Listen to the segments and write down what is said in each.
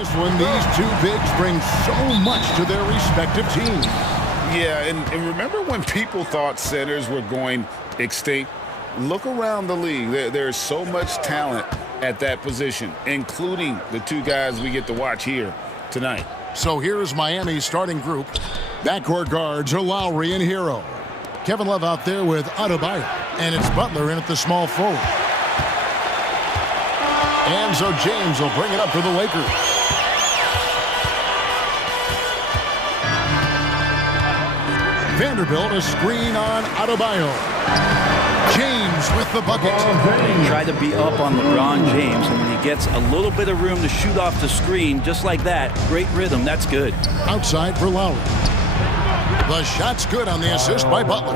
this one, these two bigs bring so much to their respective teams. Yeah, and remember when people thought centers were going extinct? Look around the league. There's so much talent at that position, including the two guys we get to watch here tonight. So here's Miami's starting group. Backcourt guards are Lowry and Hero. Kevin Love out there with Adebayo. And it's Butler in at the small forward. And so James will bring it up for the Lakers. Vanderbilt, a screen on Adebayo. James with the bucket. Try to be up on LeBron James, and when he gets a little bit of room to shoot off the screen, just like that, great rhythm, that's good. Outside for Lowry. The shot's good on the assist by Butler.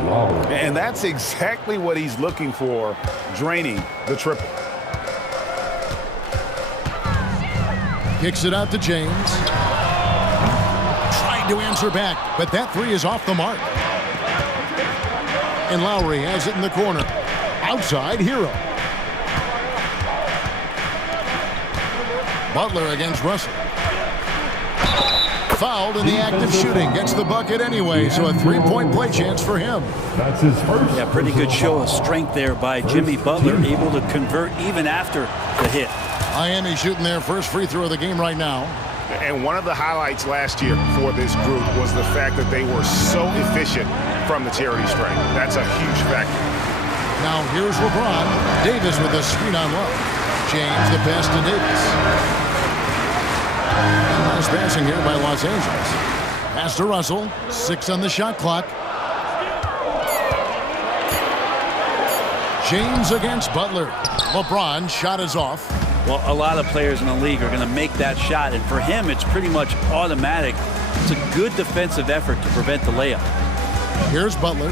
And that's exactly what he's looking for, draining the triple. Kicks it out to James. Tried to answer back, but that three is off the mark. And Lowry has it in the corner. Outside, Hero. Butler against Russell. Fouled in the act of shooting. Gets the bucket anyway, so a three-point play chance for him. That's his first. Yeah, pretty good show of strength there by Jimmy Butler, able to convert even after the hit. Miami shooting their first free throw of the game right now. And one of the highlights last year for this group was the fact that they were so efficient from the charity stripe. That's a huge factor. Now here's LeBron. Davis with a screen on Love. James the pass to Davis. Nice passing here by Los Angeles. Pass to Russell. 6 on the shot clock. James against Butler. LeBron shot is off. Well, a lot of players in the league are going to make that shot, and for him, it's pretty much automatic. It's a good defensive effort to prevent the layup. Here's Butler.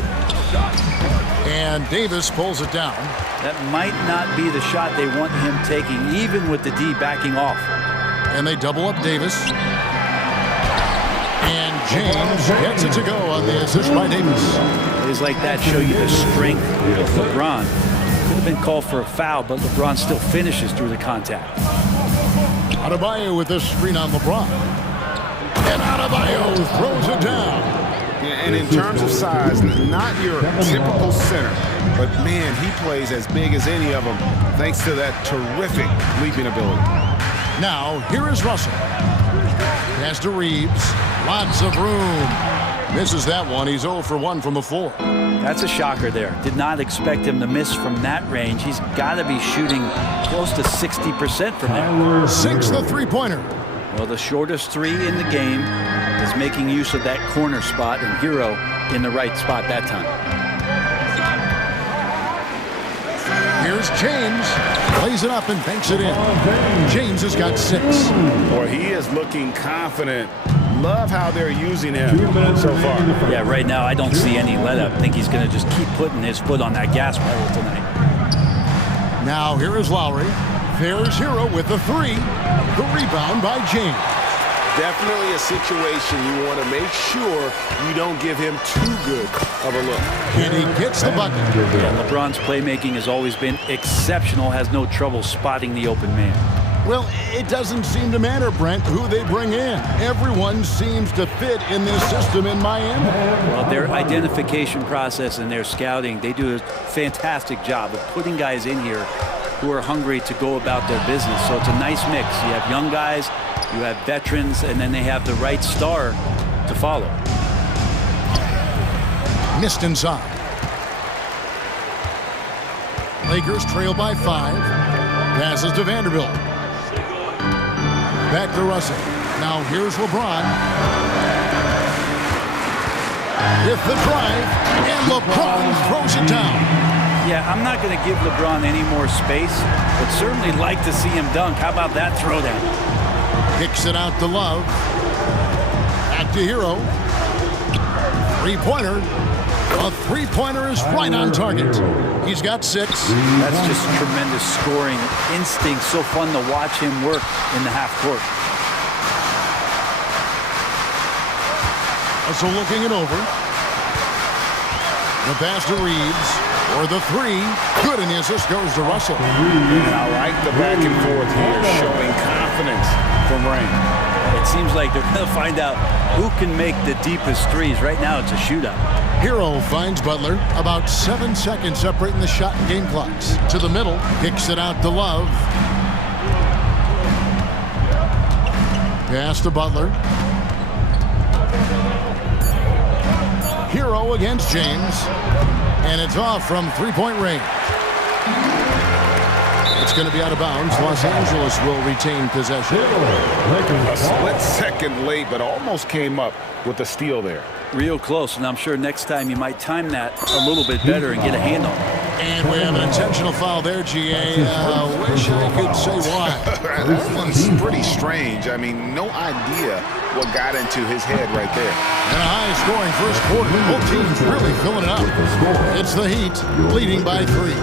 And Davis pulls it down. That might not be the shot they want him taking, even with the D backing off. And they double up Davis. And James gets it to go on the assist by Davis. Plays like that show you the strength of LeBron. Could have been called for a foul, but LeBron still finishes through the contact. Adebayo with this screen on LeBron. And Adebayo throws it down. And in terms of size, not your typical center, but man, he plays as big as any of them thanks to that terrific leaping ability. Now, here is Russell. Pass to Reeves. Lots of room. Misses that one. He's 0 for 1 from the floor. That's a shocker there. Did not expect him to miss from that range. He's got to be shooting close to 60% from there. Sinks the three-pointer. Well, the shortest three in the game is making use of that corner spot, and Hero in the right spot that time. Here's James. Plays it up and banks it in. James has got 6. Boy, he is looking confident. Love how they're using him so far. Yeah, right now I don't see any let up. I think he's going to just keep putting his foot on that gas pedal tonight. Now here is Lowry. There's Hero with the 3. The rebound by James. Definitely a situation you want to make sure you don't give him too good of a look. And he gets the bucket. Yeah, LeBron's playmaking has always been exceptional. Has no trouble spotting the open man. Well, it doesn't seem to matter, Brent, who they bring in. Everyone seems to fit in this system in Miami. Well, their identification process and their scouting, they do a fantastic job of putting guys in here who are hungry to go about their business. So it's a nice mix. You have young guys, you have veterans, and then they have the right star to follow. Missed inside. Lakers trail by 5. Passes to Vanderbilt. Back to Russell. Now here's LeBron. With the drive, and LeBron throws it down. Yeah, I'm not going to give LeBron any more space, but certainly like to see him dunk. How about that throwdown? Kicks it out to Love. Back to Hero. Three-pointer. A three-pointer is right on target. He's got 6. That's just tremendous scoring instinct. So fun to watch him work in the half court. So looking it over. The pass to Reeves. Or the 3. Good, and the assist goes to Russell. And I like the back and forth here, showing confidence confidence from Rain. It seems like they're going to find out who can make the deepest threes. Right now, it's a shootout. Hero finds Butler. About 7 seconds separating the shot and game clocks. To the middle. Kicks it out to Love. Pass to Butler. Hero against James. And it's off from three-point range. It's going to be out of bounds. Los Angeles will retain possession. A split second late, but almost came up with a steal there. Real close, and I'm sure next time you might time that a little bit better and get a hand on it. And we have an intentional foul there, GA. Wish I could say why. That one's pretty strange. I mean, no idea what got into his head right there. And a high-scoring first quarter. Both teams really filling it up. It's the Heat leading by 3.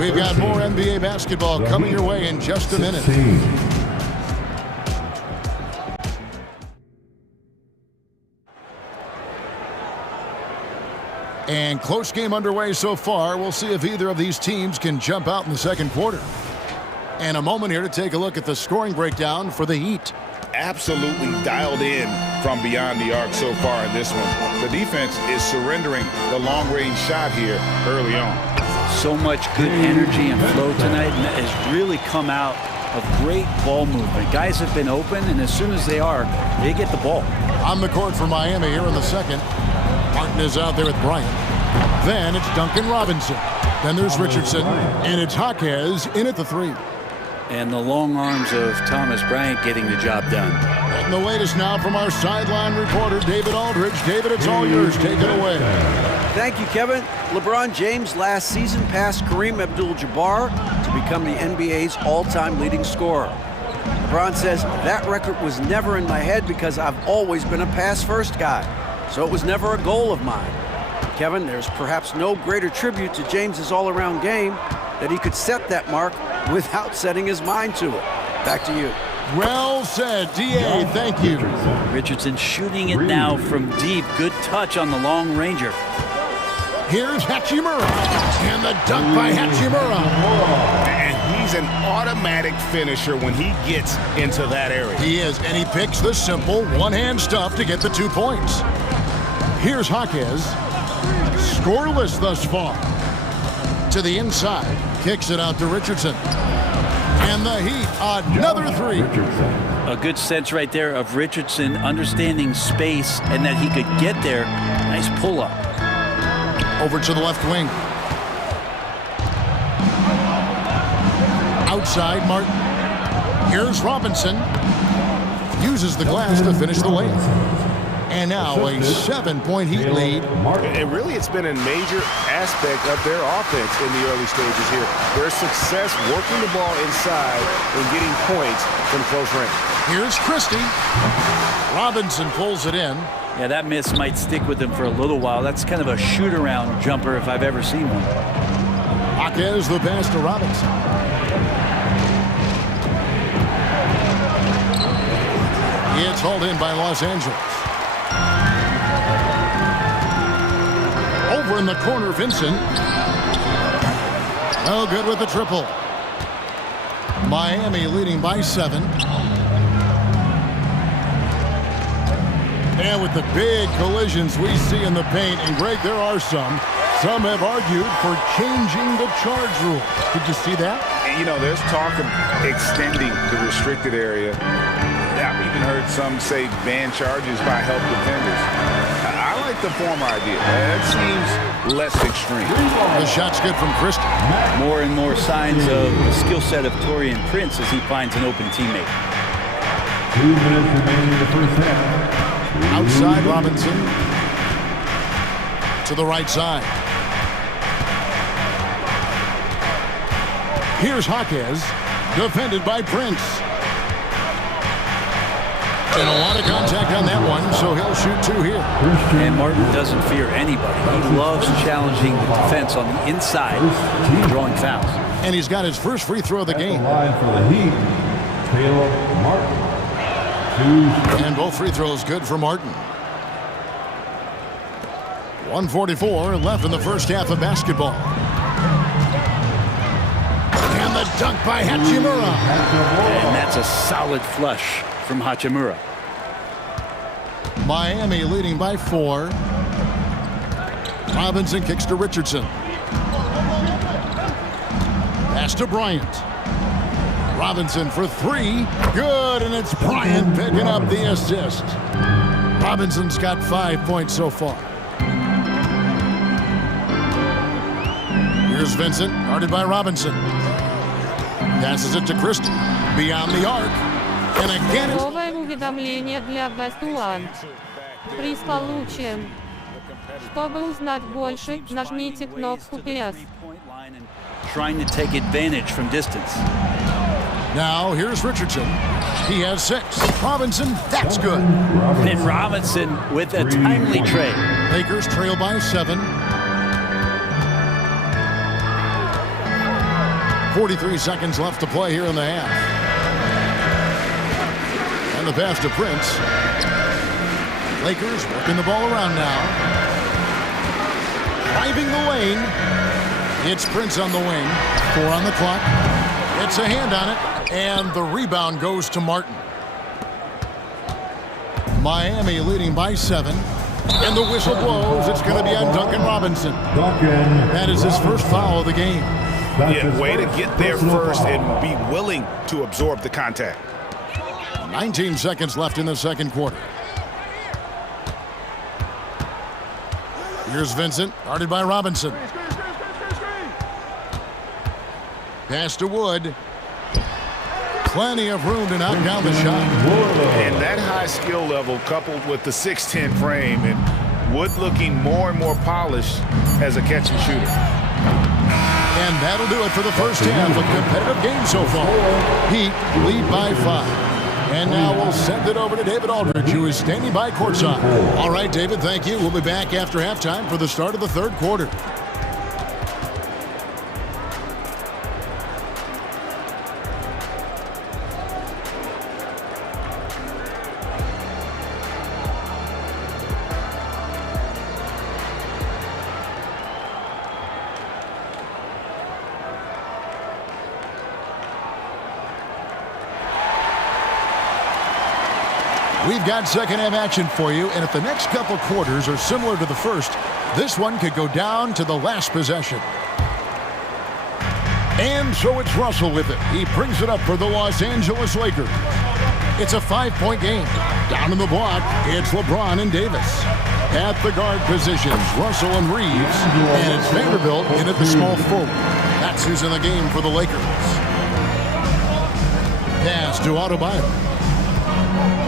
We've got more NBA basketball coming your way in just a minute. And close game underway so far. We'll see if either of these teams can jump out in the second quarter. And a moment here to take a look at the scoring breakdown for the Heat. Absolutely dialed in from beyond the arc so far in this one. The defense is surrendering the long-range shot here early on. So much good energy and flow tonight, and that has really come out of great ball movement. Guys have been open, and as soon as they are, they get the ball. On the court for Miami here in the second. Martin is out there with Bryant. Then it's Duncan Robinson. Then there's Richardson. And it's Jaquez in at the 3. And the long arms of Thomas Bryant getting the job done. And the latest now from our sideline reporter, David Aldridge. David, it's all yours. Take it away. Thank you, Kevin. LeBron James last season passed Kareem Abdul-Jabbar to become the NBA's all-time leading scorer. LeBron says, that record was never in my head because I've always been a pass-first guy. So it was never a goal of mine. Kevin, there's perhaps no greater tribute to James's all-around game that he could set that mark without setting his mind to it. Back to you. Well said, D.A. Thank you. Richardson shooting it now from deep. Good touch on the long ranger. Here's Hachimura. And the dunk by Hachimura. And he's an automatic finisher when he gets into that area. He is, and he picks the simple one-hand stuff to get the 2 points. Here's Jaquez. Scoreless thus far. To the inside. Kicks it out to Richardson. And the Heat, another 3. A good sense right there of Richardson understanding space and that he could get there. Nice pull-up. Over to the left wing. Outside, Martin. Here's Robinson. Uses the glass to finish the layup. And now a 7-point Heat lead. And really, it's been a major aspect of their offense in the early stages here. Their success working the ball inside and getting points from close range. Here's Christie. Robinson pulls it in. Yeah, that miss might stick with him for a little while. That's kind of a shoot-around jumper if I've ever seen one. Jaquez the pass to Robinson. It's hauled in by Los Angeles. Over in the corner, Vincent. Oh, good with the triple. Miami leading by 7. And with the big collisions we see in the paint, and Greg, there are some have argued for changing the charge rule. Did you see that? You know, there's talk of extending the restricted area. I've even heard some say ban charges by help defenders. I like the former idea. That seems less extreme. The shot's good from Christie. More and more signs of the skill set of Taurean Prince as he finds an open teammate. 2 minutes remaining in the first half. Outside Robinson. To the right side. Here's Jaquez. Defended by Prince. And a lot of contact on that one, so he'll shoot 2 here. And Martin doesn't fear anybody. He loves challenging the defense on the inside and drawing fouls. And he's got his first free throw of the game. Line for the Heat, Taylor Martin. And both free throws good for Martin. 1:44 left in the first half of basketball. And the Dunk by Hachimura. And that's a solid flush from Hachimura. Miami leading by 4. Robinson kicks to Richardson. Pass to Bryant. Robinson for 3. Good, and it's Bryant picking up the assist. Robinson's got 5 points so far. Here's Vincent, guarded by Robinson. Passes it to Christie. Beyond the arc. And again it's... Новое уведомление для Best One. Приз получен. Чтобы узнать больше, нажмите кнопку PS. Trying to take advantage from distance. Now here's Richardson. He has 6. Robinson, that's good. And Robinson with a timely trade. Lakers trail by 7. 43 seconds left to play here in the half. And the pass to Prince. Lakers working the ball around now. Driving the lane. It's Prince on the wing. 4 on the clock. It's a hand on it. And the rebound goes to Martin. Miami leading by 7. And the whistle blows. It's going to be on Duncan Robinson. That is his first foul of the game. Yeah, way to get there first and be willing to absorb the contact. 19 seconds left in the second quarter. Here's Vincent, guarded by Robinson. Pass to Wood. Plenty of room to knock down the shot. And that high skill level coupled with the 6'10 frame and Wood looking more and more polished as a catch and shooter. And that'll do it for the first half. A competitive game so far. Heat lead by 5. And now we'll send it over to David Aldridge, who is standing by courtside. All right, David, thank you. We'll be back after halftime for the start of the third quarter. We've got second half action for you, and if the next couple quarters are similar to the first, this one could go down to the last possession. And so it's Russell with it. He brings it up for the Los Angeles Lakers. It's a 5-point game. Down in the block, it's LeBron and Davis. At the guard positions, Russell and Reeves, and it's Vanderbilt in at the small forward. That's who's in the game for the Lakers. Pass to Adebayo.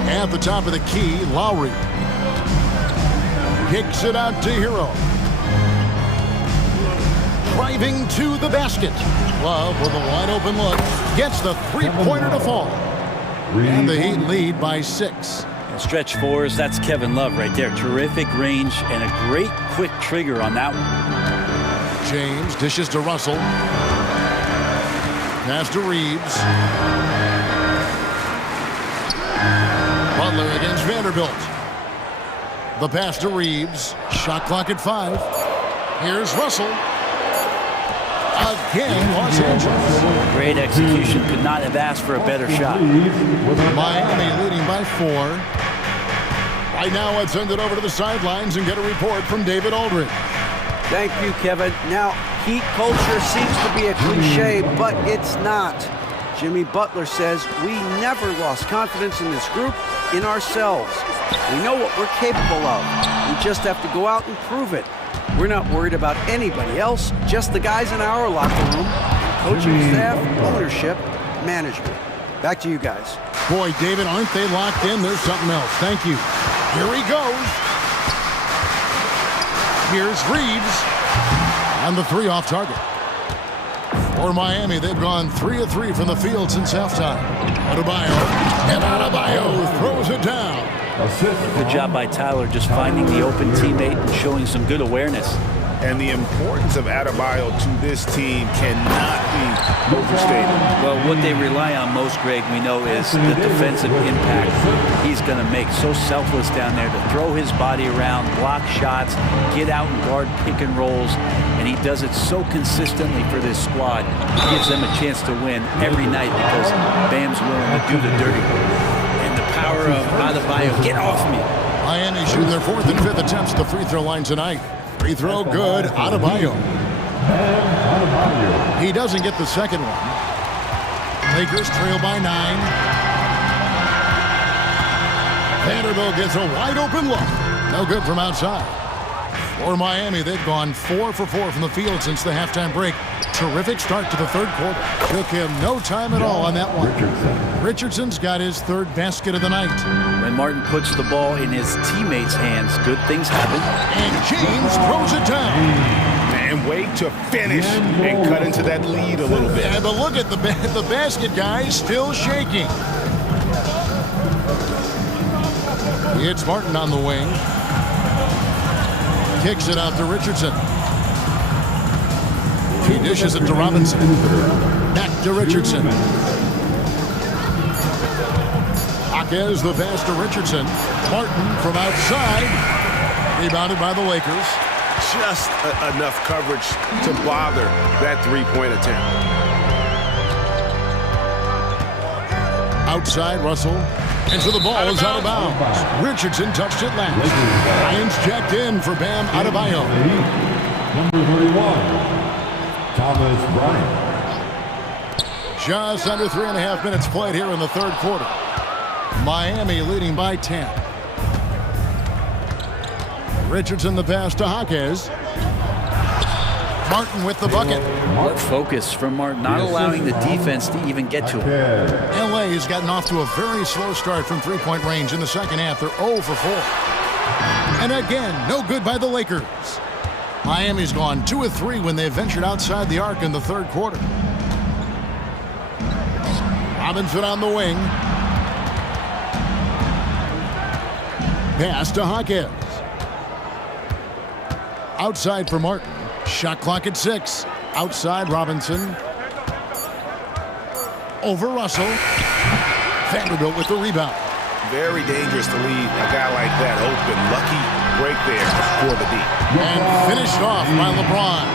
At the top of the key, Lowry. Kicks it out to Hero. Driving to the basket. Love with a wide open look. Gets the three-pointer to fall. And the Heat lead by 6. And stretch fours, that's Kevin Love right there. Terrific range and a great quick trigger on that one. James dishes to Russell. Pass to Reeves. Butler against Vanderbilt. The pass to Reeves. Shot clock at 5. Here's Russell. Again, Los Angeles. Great execution. Could not have asked for a better shot. Miami leading by 4. Right now, let's send it over to the sidelines and get a report from David Aldridge. Thank you, Kevin. Now, Heat culture seems to be a cliche, but it's not. Jimmy Butler says we never lost confidence in this group, in ourselves. We know what we're capable of. We just have to go out and prove it. We're not worried about anybody else, just the guys in our locker room, coaching staff, ownership, management. Back to you guys. Boy, David, aren't they locked in? There's something else. Thank you. Here he goes. Here's Reeves. And the 3 off target. For Miami, they've gone 3 of 3 from the field since halftime. Adebayo. And Adebayo throws it down. Good job by Tyler just finding the open teammate and showing some good awareness. And the importance of Adebayo to this team cannot be overstated. Well, what they rely on most, Greg, we know, is the defensive impact he's going to make. So selfless down there to throw his body around, block shots, get out and guard pick and rolls, and And he does it so consistently for this squad. He gives them a chance to win every night because Bam's willing to do the dirty work. And the power of Adebayo, get off me. Miami shooting their 4th and 5th attempts at the free throw line tonight. Free throw good, Adebayo. He doesn't get the second one. Lakers trail by 9. Vanderbilt gets a wide open look. No good from outside. For Miami, they've gone 4 for 4 from the field since the halftime break. Terrific start to the third quarter. Took him no time at all on that one. Richardson's got his 3rd basket of the night. When Martin puts the ball in his teammates' hands, good things happen. And James throws it down. And wait to finish and cut into that lead a little bit. And but look at the basket guy still shaking. It's Martin on the wing. Kicks it out to Richardson. He dishes it to Robinson. Back to Richardson. Jaquez the pass to Richardson. Martin from outside. Rebounded by the Lakers. Just enough coverage to bother that three-point attempt. Outside, Russell. And so the ball is out of bounds. Richardson touched it last. Ryan's checked in for Bam Adebayo. Number 31, Thomas Bryant. Just under 3.5 minutes played here in the third quarter. Miami leading by 10. Richardson the pass to Jaquez. Martin with the bucket. What focus from Martin, not allowing the defense to even get to him. LA has gotten off to a very slow start from three-point range in the second half. They're 0 for 4. And again, no good by the Lakers. Miami's gone 2 of 3 when they ventured outside the arc in the third quarter. Robinson on the wing. Pass to Jaquez. Outside for Martin. Shot clock at 6. Outside Robinson. Over Russell. Vanderbilt with the rebound. Very dangerous to leave a guy like that open. Lucky break there for the D. And finished off by LeBron.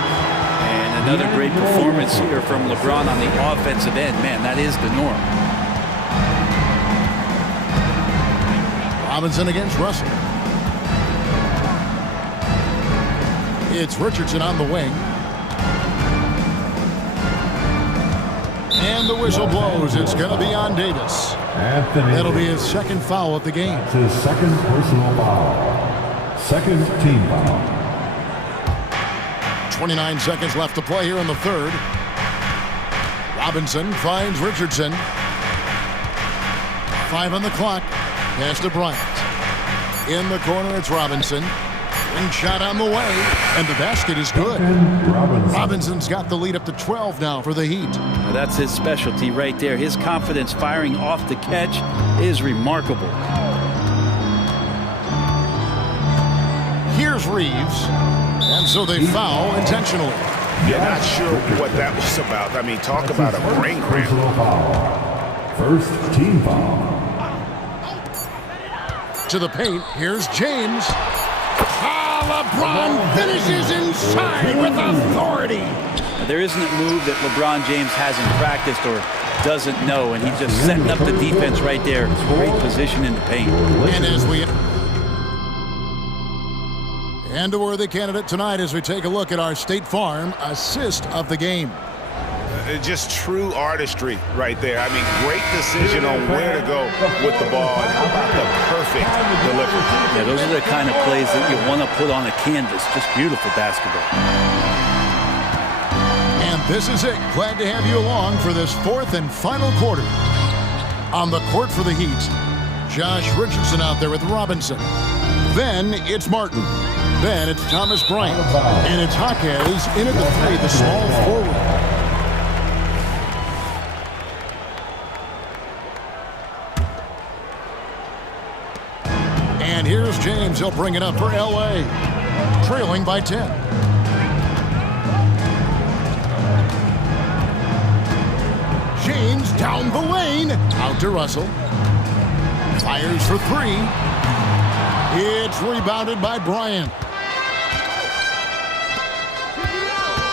And another great performance here from LeBron on the offensive end. Man, that is the norm. Robinson against Russell. It's Richardson on the wing. And the whistle blows. It's going to be on Davis. Anthony. That'll be his second foul of the game. It's his second personal foul. Second team foul. 29 seconds left to play here in the third. Robinson finds Richardson. 5 on the clock. Pass to Bryant. In the corner, it's Robinson. And shot on the way. And the basket is good. Robinson's got the lead up to 12 now for the Heat. Well, that's his specialty right there. His confidence firing off the catch is remarkable. Here's Reeves. And so they foul intentionally. Yeah, not sure what that was about. I mean, talk about a brain cramp. First team foul. To the paint, here's James. LeBron finishes inside with authority. Now, there isn't a move that LeBron James hasn't practiced or doesn't know, and he's just setting up the defense right there. Great position in the paint. And as we... And a worthy candidate tonight as we take a look at our State Farm assist of the game. Just true artistry right there. I mean, great decision on where to go with the ball. And how about the perfect delivery? Yeah, those are the kind of plays that you want to put on a canvas. Just beautiful basketball. And this is it. Glad to have you along for this fourth and final quarter. On the court for the Heat, Josh Richardson out there with Robinson. Then it's Martin. Then it's Thomas Bryant. And it's Jaquez in at the 3, the small forward. And here's James. He'll bring it up for LA. Trailing by 10. James down the lane. Out to Russell. Fires for 3. It's rebounded by Bryant.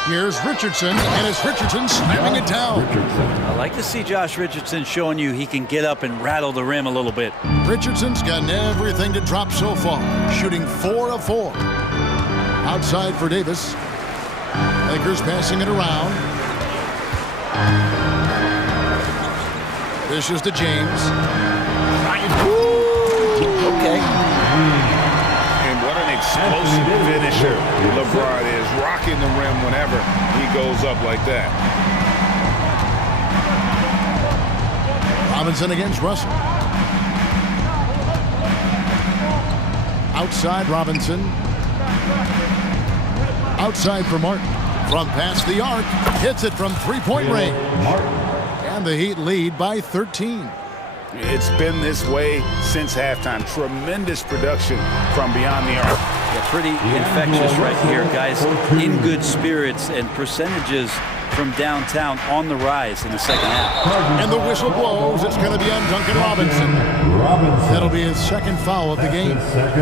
Here's Richardson, and it's Richardson slamming it down. I like to see Josh Richardson showing you he can get up and rattle the rim a little bit. Richardson's gotten everything to drop so far, shooting 4 of 4. Outside for Davis. Lakers passing it around. This is to James. Okay. And what an explosive finisher LeBron is, rocking the rim whenever he goes up like that. Robinson against Russell. Outside Robinson. Outside for Martin. From past the arc. Hits it from three-point range. And the Heat lead by 13. It's been this way since halftime. Tremendous production from beyond the arc. Yeah, pretty infectious right here, guys. In good spirits and percentages from downtown on the rise in the second half. And the whistle blows. It's going to be on Duncan Robinson. That'll be his second foul of the game.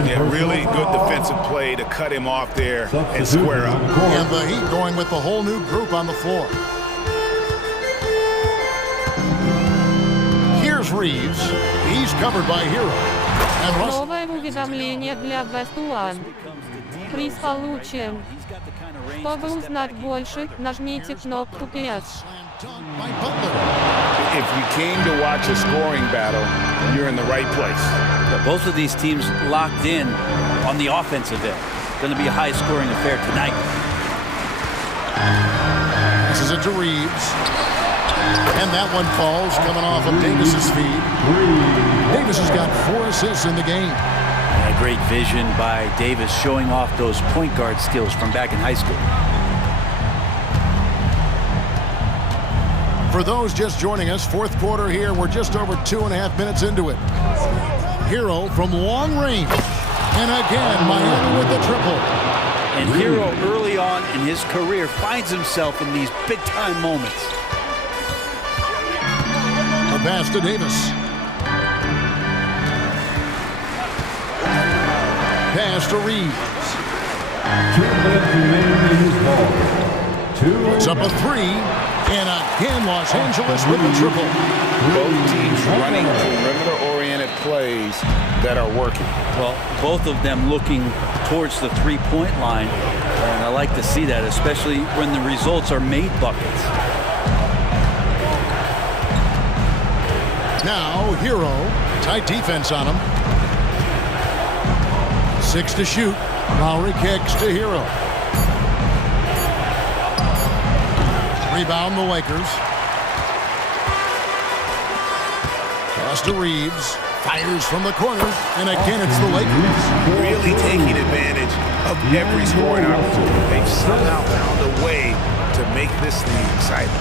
Yeah, really good defensive play to cut him off there and square up. And the Heat going with the whole new group on the floor. Here's Reeves. He's covered by Hero. And Russell. Новое уведомление для Best One. Приз получен. Чтобы узнать больше, нажмите кнопку 5. By Butler. If you came to watch a scoring battle, you're in the right place. Yeah, both of these teams locked in on the offensive end. Going to be a high-scoring affair tonight. Passes it to Reeves. And that one falls, coming off of Davis's feed. Davis has got 4 assists in the game. And a great vision by Davis showing off those point guard skills from back in high school. For those just joining us, fourth quarter here. We're just over 2.5 minutes into it. Hero from long range. And again, Miami with the triple. And Hero early on in his career finds himself in these big-time moments. A pass to Davis. Pass to Reeves. 2 minutes remaining in this ball. Puts up a 3. And again, Los Angeles with the triple. Both teams running perimeter-oriented plays that are working. Well, both of them looking towards the three-point line. And I like to see that, especially when the results are made buckets. Now, Hero. Tight defense on him. 6 to shoot. Lowry kicks to Hero. Rebound the Lakers. Pass to Reeves. Fires from the corner. And again, it's the Lakers. Really taking advantage of every scoring opportunity. They've somehow found a way to make this thing exciting.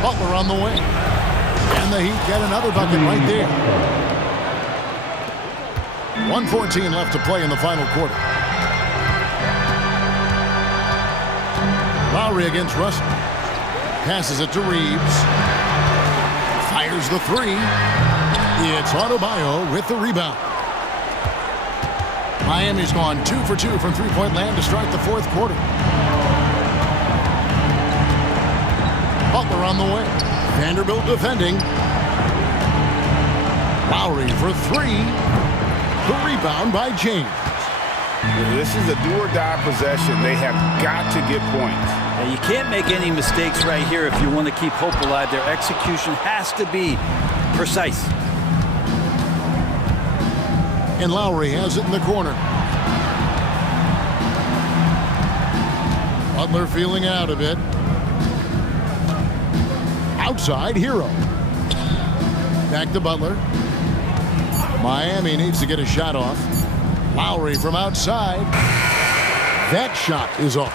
Butler on the wing. And the Heat get another bucket right there. 1:14 left to play in the final quarter. Lowry against Russell. Passes it to Reeves. Fires the 3. It's Adebayo with the rebound. Miami's gone 2 for 2 from three-point land to start the fourth quarter. Butler on the way. Vanderbilt defending. Lowry for 3. The rebound by James. This is a do-or-die possession. They have got to get points. Now, you can't make any mistakes right here if you want to keep hope alive. Their execution has to be precise. And Lowry has it in the corner. Butler feeling out a bit. Outside, Hero. Back to Butler. Miami needs to get a shot off. Lowry from outside. That shot is off.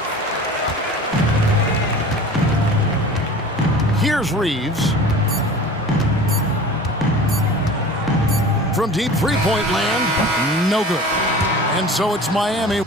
Here's Reeves. From deep three-point land, no good. And so it's Miami.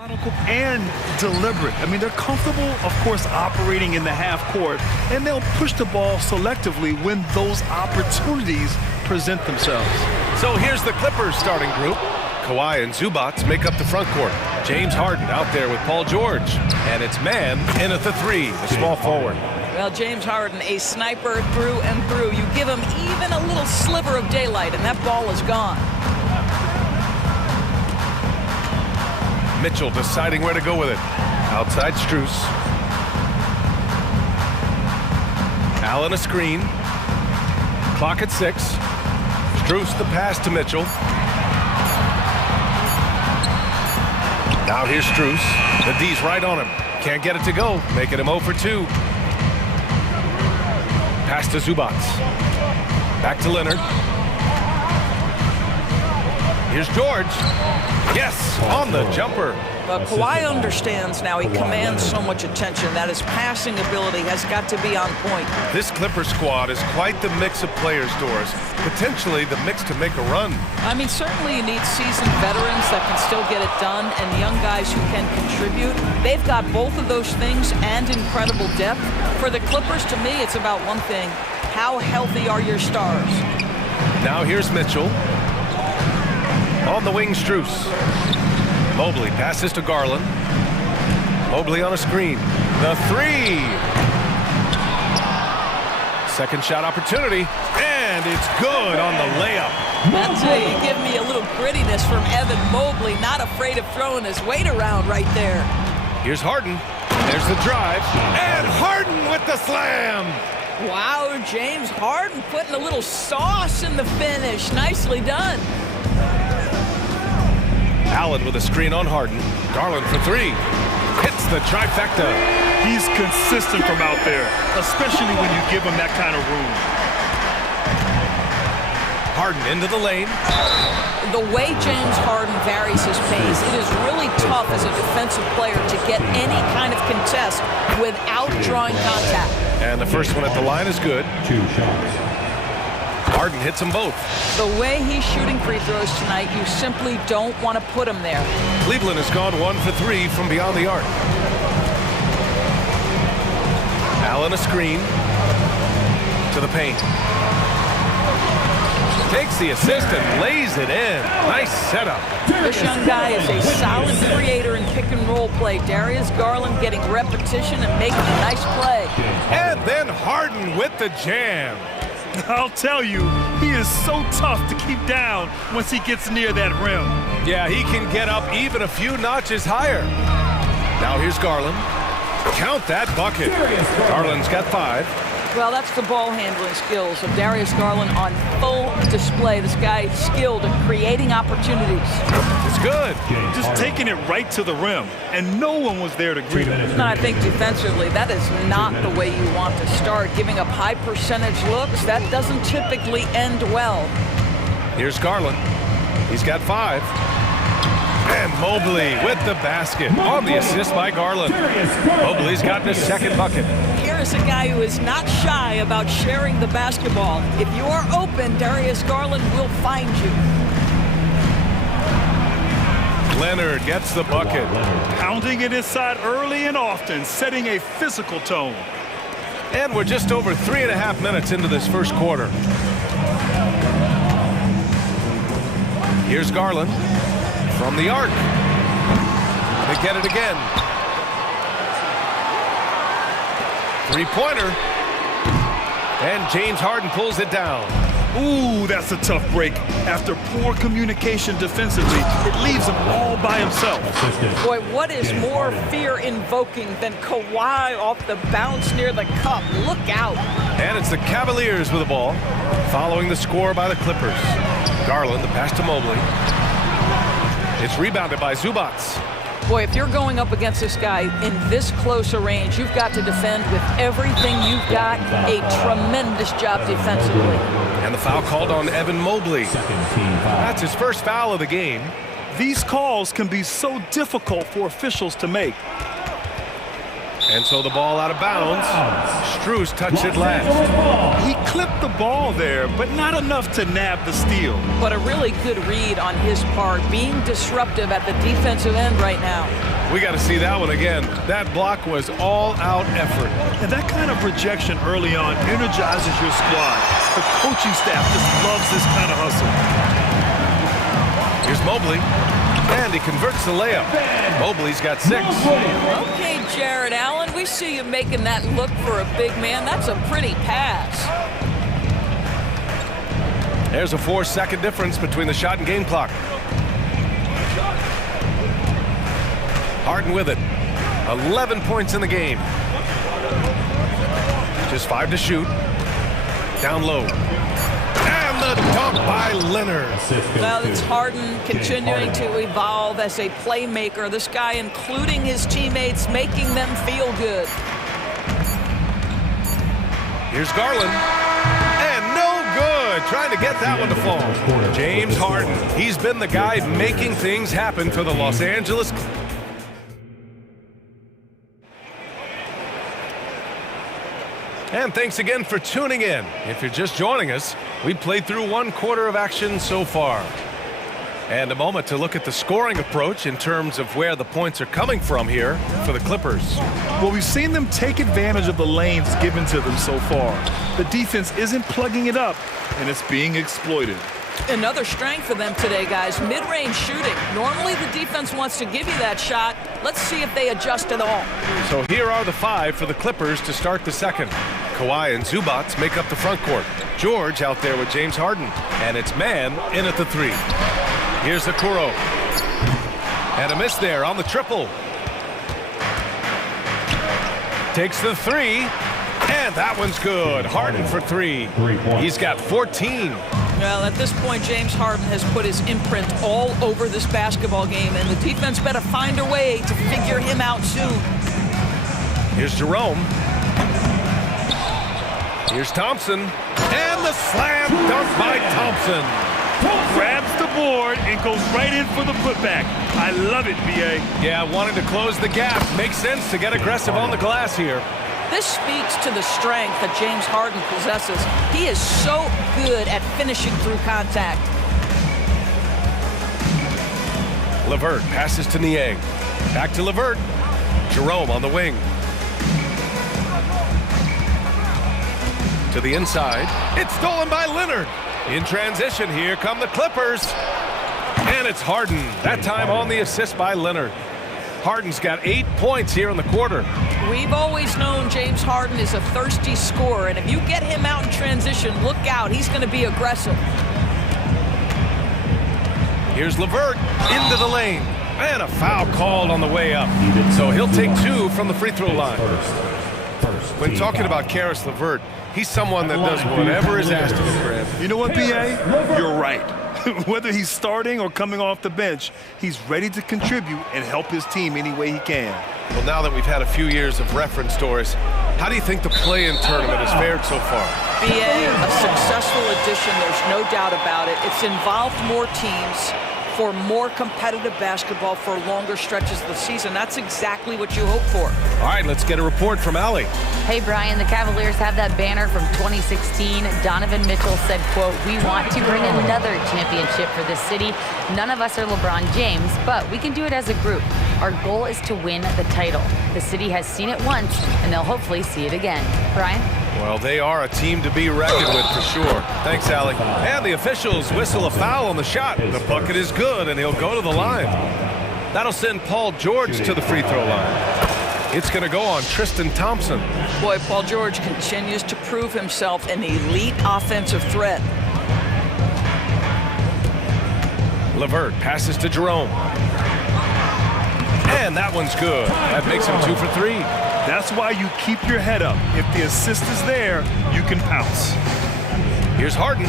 And deliberate. I mean, they're comfortable, of course, operating in the half court, and they'll push the ball selectively when those opportunities present themselves. So here's the Clippers starting group. Kawhi and Zubac make up the front court. James Harden out there with Paul George. And it's man in at the three, the small forward. Well, James Harden, a sniper through and through. You give him even a little sliver of daylight, and that ball is gone. Mitchell deciding where to go with it. Outside Strus. Allen a screen. Clock at 6. Strus the pass to Mitchell. Now here's Strus. The D's right on him. Can't get it to go. Making him 0 for 2. Pass to Zubac. Back to Leonard. Here's George. Yes, on the jumper. But Kawhi understands now. He commands so much attention that his passing ability has got to be on point. This Clipper squad is quite the mix of players, Doris. Potentially the mix to make a run. I mean, certainly you need seasoned veterans that can still get it done and young guys who can contribute. They've got both of those things and incredible depth. For the Clippers, to me, it's about one thing. How healthy are your stars? Now here's Mitchell. On the wing, Strus. Mobley passes to Garland. Mobley on a screen. The three. Second shot opportunity. And it's good on the layup. That's how you give me a little grittiness from Evan Mobley. Not afraid of throwing his weight around right there. Here's Harden. There's the drive. And Harden with the slam. Wow, James Harden putting a little sauce in the finish. Nicely done. Allen with a screen on Harden. Garland for three. Hits the trifecta. He's consistent from out there, especially when you give him that kind of room. Harden into the lane. The way James Harden varies his pace, it is really tough as a defensive player to get any kind of contest without drawing contact. And the first one at the line is good. 2 shots. Harden hits them both. The way he's shooting free throws tonight, you simply don't want to put him there. Cleveland has gone 1 for 3 from beyond the arc. Allen a screen to the paint. Takes the assist and lays it in. Nice setup. This young guy is a solid creator in pick and roll play. Darius Garland getting repetition and making a nice play. And then Harden with the jam. I'll tell you, he is so tough to keep down once he gets near that rim. Yeah, he can get up even a few notches higher. Now here's Garland. Count that bucket. Garland's got 5. Well, that's the ball handling skills of Darius Garland on full display. This guy is skilled at creating opportunities. It's good. Just taking it right to the rim, and no one was there to greet him. And I think defensively, that is not the way you want to start. Giving up high percentage looks, that doesn't typically end well. Here's Garland. He's got 5. And Mobley with the basket on the assist by Garland. Mobley's gotten his second bucket. Here is a guy who is not shy about sharing the basketball. If you are open, Darius Garland will find you. Leonard gets the bucket. Pounding it inside early and often, setting a physical tone. And we're just over 3.5 minutes into this first quarter. Here's Garland from the arc. They get it again. Three-pointer. And James Harden pulls it down. Ooh, that's a tough break. After poor communication defensively, it leaves him all by himself. Boy, what is more fear-invoking than Kawhi off the bounce near the cup? Look out. And it's the Cavaliers with the ball, following the score by the Clippers. Garland, the pass to Mobley. It's rebounded by Zubac. Boy, if you're going up against this guy in this close a range, you've got to defend with everything you've got. A tremendous job defensively. And the foul called on Evan Mobley. That's his first foul of the game. These calls can be so difficult for officials to make. And so the ball out of bounds. Strus touched it last. He clipped the ball there, but not enough to nab the steal. But a really good read on his part, being disruptive at the defensive end right now. We got to see that one again. That block was all-out effort. And that kind of rejection early on energizes your squad. The coaching staff just loves this kind of hustle. Here's Mobley, and he converts the layup. Mobley's got 6. Okay, Jared Allen, we see you making that look for a big man. That's a pretty pass. There's a 4-second difference between the shot and game clock. Harden with it. 11 points in the game. Just 5 to shoot. Down low. And the dunk by Leonard. Well, it's Harden continuing to evolve as a playmaker. This guy including his teammates, making them feel good. Here's Garland. And no good. Trying to get that one to fall. James Harden. He's been the guy making things happen for the Los Angeles. And thanks again for tuning in. If you're just joining us, we played through 1 quarter of action so far. And a moment to look at the scoring approach in terms of where the points are coming from here for the Clippers. Well, we've seen them take advantage of the lanes given to them so far. The defense isn't plugging it up, and it's being exploited. Another strength for them today, guys, mid-range shooting. Normally the defense wants to give you that shot. Let's see if they adjust at all. So here are the 5 for the Clippers to start the second. Kawhi and Zubats make up the front court. George out there with James Harden. And it's man in at the 3. Here's the Okoro. And a miss there on the triple. Takes the 3. And that one's good. Harden for 3. He's got 14. Well, at this point, James Harden has put his imprint all over this basketball game, and the defense better find a way to figure him out soon. Here's Jerome. Here's Thompson. And the slam dunk by Thompson. Grabs the board and goes right in for the putback. I love it, B.A. Yeah, wanting to close the gap. Makes sense to get aggressive on the glass here. This speaks to the strength that James Harden possesses. He is so good at finishing through contact. LeVert passes to Niang. Back to LeVert. Jerome on the wing. To the inside. It's stolen by Leonard. In transition, here come the Clippers. And it's Harden. That time on the assist by Leonard. Harden's got 8 points here in the quarter. We've always known James Harden is a thirsty scorer, and if you get him out in transition, look out. He's going to be aggressive. Here's LeVert into the lane. And a foul called on the way up. So he'll take 2 from the free throw line. When talking about Caris LeVert, he's someone that does whatever is asked of him. You know what, B.A.? You're right. Whether he's starting or coming off the bench, he's ready to contribute and help his team any way he can. Well, now that we've had a few years of reference, Doris, how do you think the play-in tournament has fared so far? BA, a successful addition, there's no doubt about it. It's involved more teams for more competitive basketball for longer stretches of the season. That's exactly what you hope for. All right, let's get a report from Allie. Hey, Brian, the Cavaliers have that banner from 2016. Donovan Mitchell said, quote, "We want to bring another championship for this city. None of us are LeBron James, but we can do it as a group. Our goal is to win the title. The city has seen it once, and they'll hopefully see it again." Brian? Well, they are a team to be reckoned with for sure. Thanks, Allie. And the officials whistle a foul on the shot. The bucket is good, and he'll go to the line. That'll send Paul George to the free throw line. It's going to go on Tristan Thompson. Boy, Paul George continues to prove himself an elite offensive threat. LeVert passes to Jerome. And that one's good. That makes him 2 for 3. That's why you keep your head up. If the assist is there, you can pounce. Here's Harden.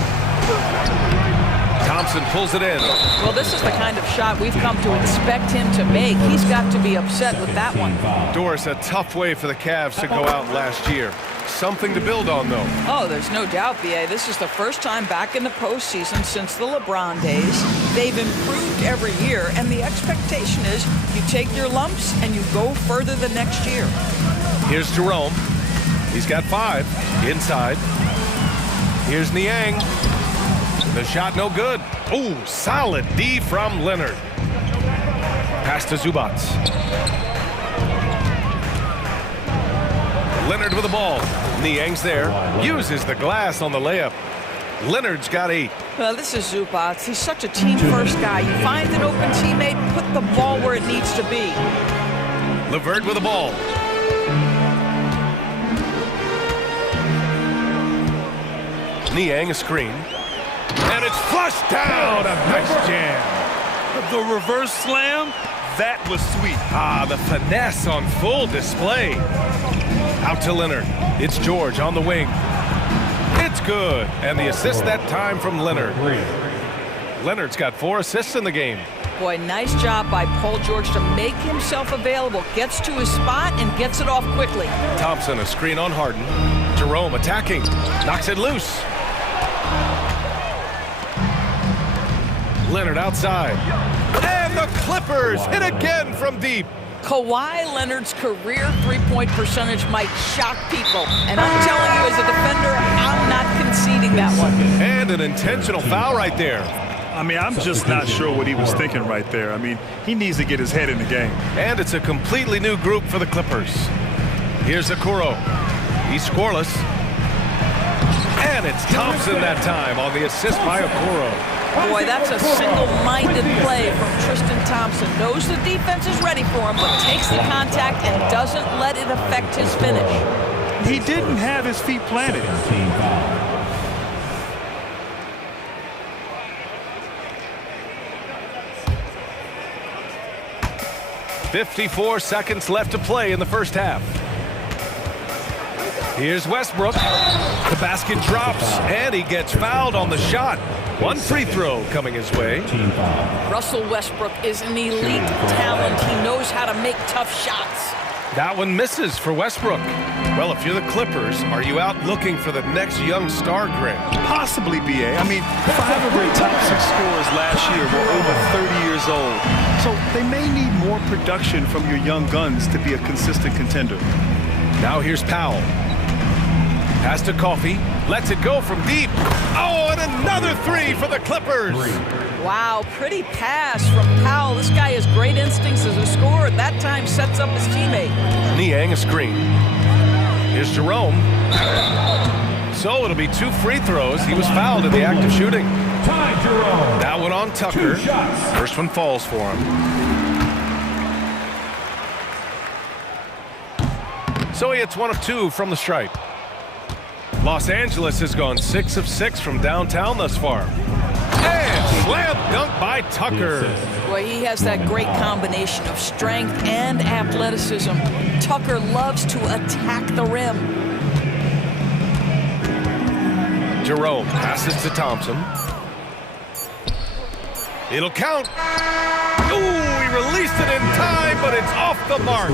Thompson pulls it in. Well, this is the kind of shot we've come to expect him to make. He's got to be upset with that one. Doris, a tough way for the Cavs to go out last year. Something to build on, though. Oh, there's no doubt, B.A. This is the first time back in the postseason since the LeBron days. They've improved every year, and the expectation is you take your lumps and you go further the next year. Here's Jerome. He's got 5. Inside. Here's Niang. The shot no good. Ooh, solid D from Leonard. Pass to Zubac. Leonard with the ball. Niang's there. Uses the glass on the layup. Leonard's got 8. Well, this is Zubac. He's such a team-first guy. You find an open teammate, put the ball where it needs to be. LeVert with the ball. Niang a screen. And it's flushed down. A nice jam. The reverse slam, that was sweet. Ah, the finesse on full display. Out to Leonard. It's George on the wing. It's good. And the assist that time from Leonard. Leonard's got 4 assists in the game. Boy, nice job by Paul George to make himself available. Gets to his spot and gets it off quickly. Thompson a screen on Harden. Jerome attacking. Knocks it loose. Leonard outside. And the Clippers hit again from deep. Kawhi Leonard's career three-point percentage might shock people. And I'm telling you, as a defender, I'm not conceding that one. And an intentional foul right there. I mean, I'm just not sure what he was thinking right there. I mean, he needs to get his head in the game. And it's a completely new group for the Clippers. Here's Okoro. He's scoreless. And it's Thompson that time on the assist by Okoro. Boy, that's a single-minded play from Tristan Thompson. Knows the defense is ready for him, but takes the contact and doesn't let it affect his finish. He didn't have his feet planted. 54 seconds left to play in the first half. Here's Westbrook. The basket drops, and he gets fouled on the shot. 1 free throw coming his way. Russell Westbrook is an elite talent. He knows how to make tough shots. That one misses for Westbrook. Well, if you're the Clippers, are you out looking for the next young star grid? Possibly, B.A. I mean, 5 of their top 6 scorers last year were over 30 years old. So they may need more production from your young guns to be a consistent contender. Now here's Powell. Pass to Coffey. Lets it go from deep. Oh, and another 3 for the Clippers. Wow, pretty pass from Powell. This guy has great instincts as a scorer. At that time, sets up his teammate. Niang a screen. Here's Jerome. So it'll be 2 free throws. He was fouled in the act of shooting. That one on Tucker. First one falls for him. So he hits 1 of 2 from the stripe. Los Angeles has gone 6 of 6 from downtown thus far. And slam dunk by Tucker. Boy, he has that great combination of strength and athleticism. Tucker loves to attack the rim. Jerome passes to Thompson. It'll count. Ooh, he released it in time, but it's off the mark.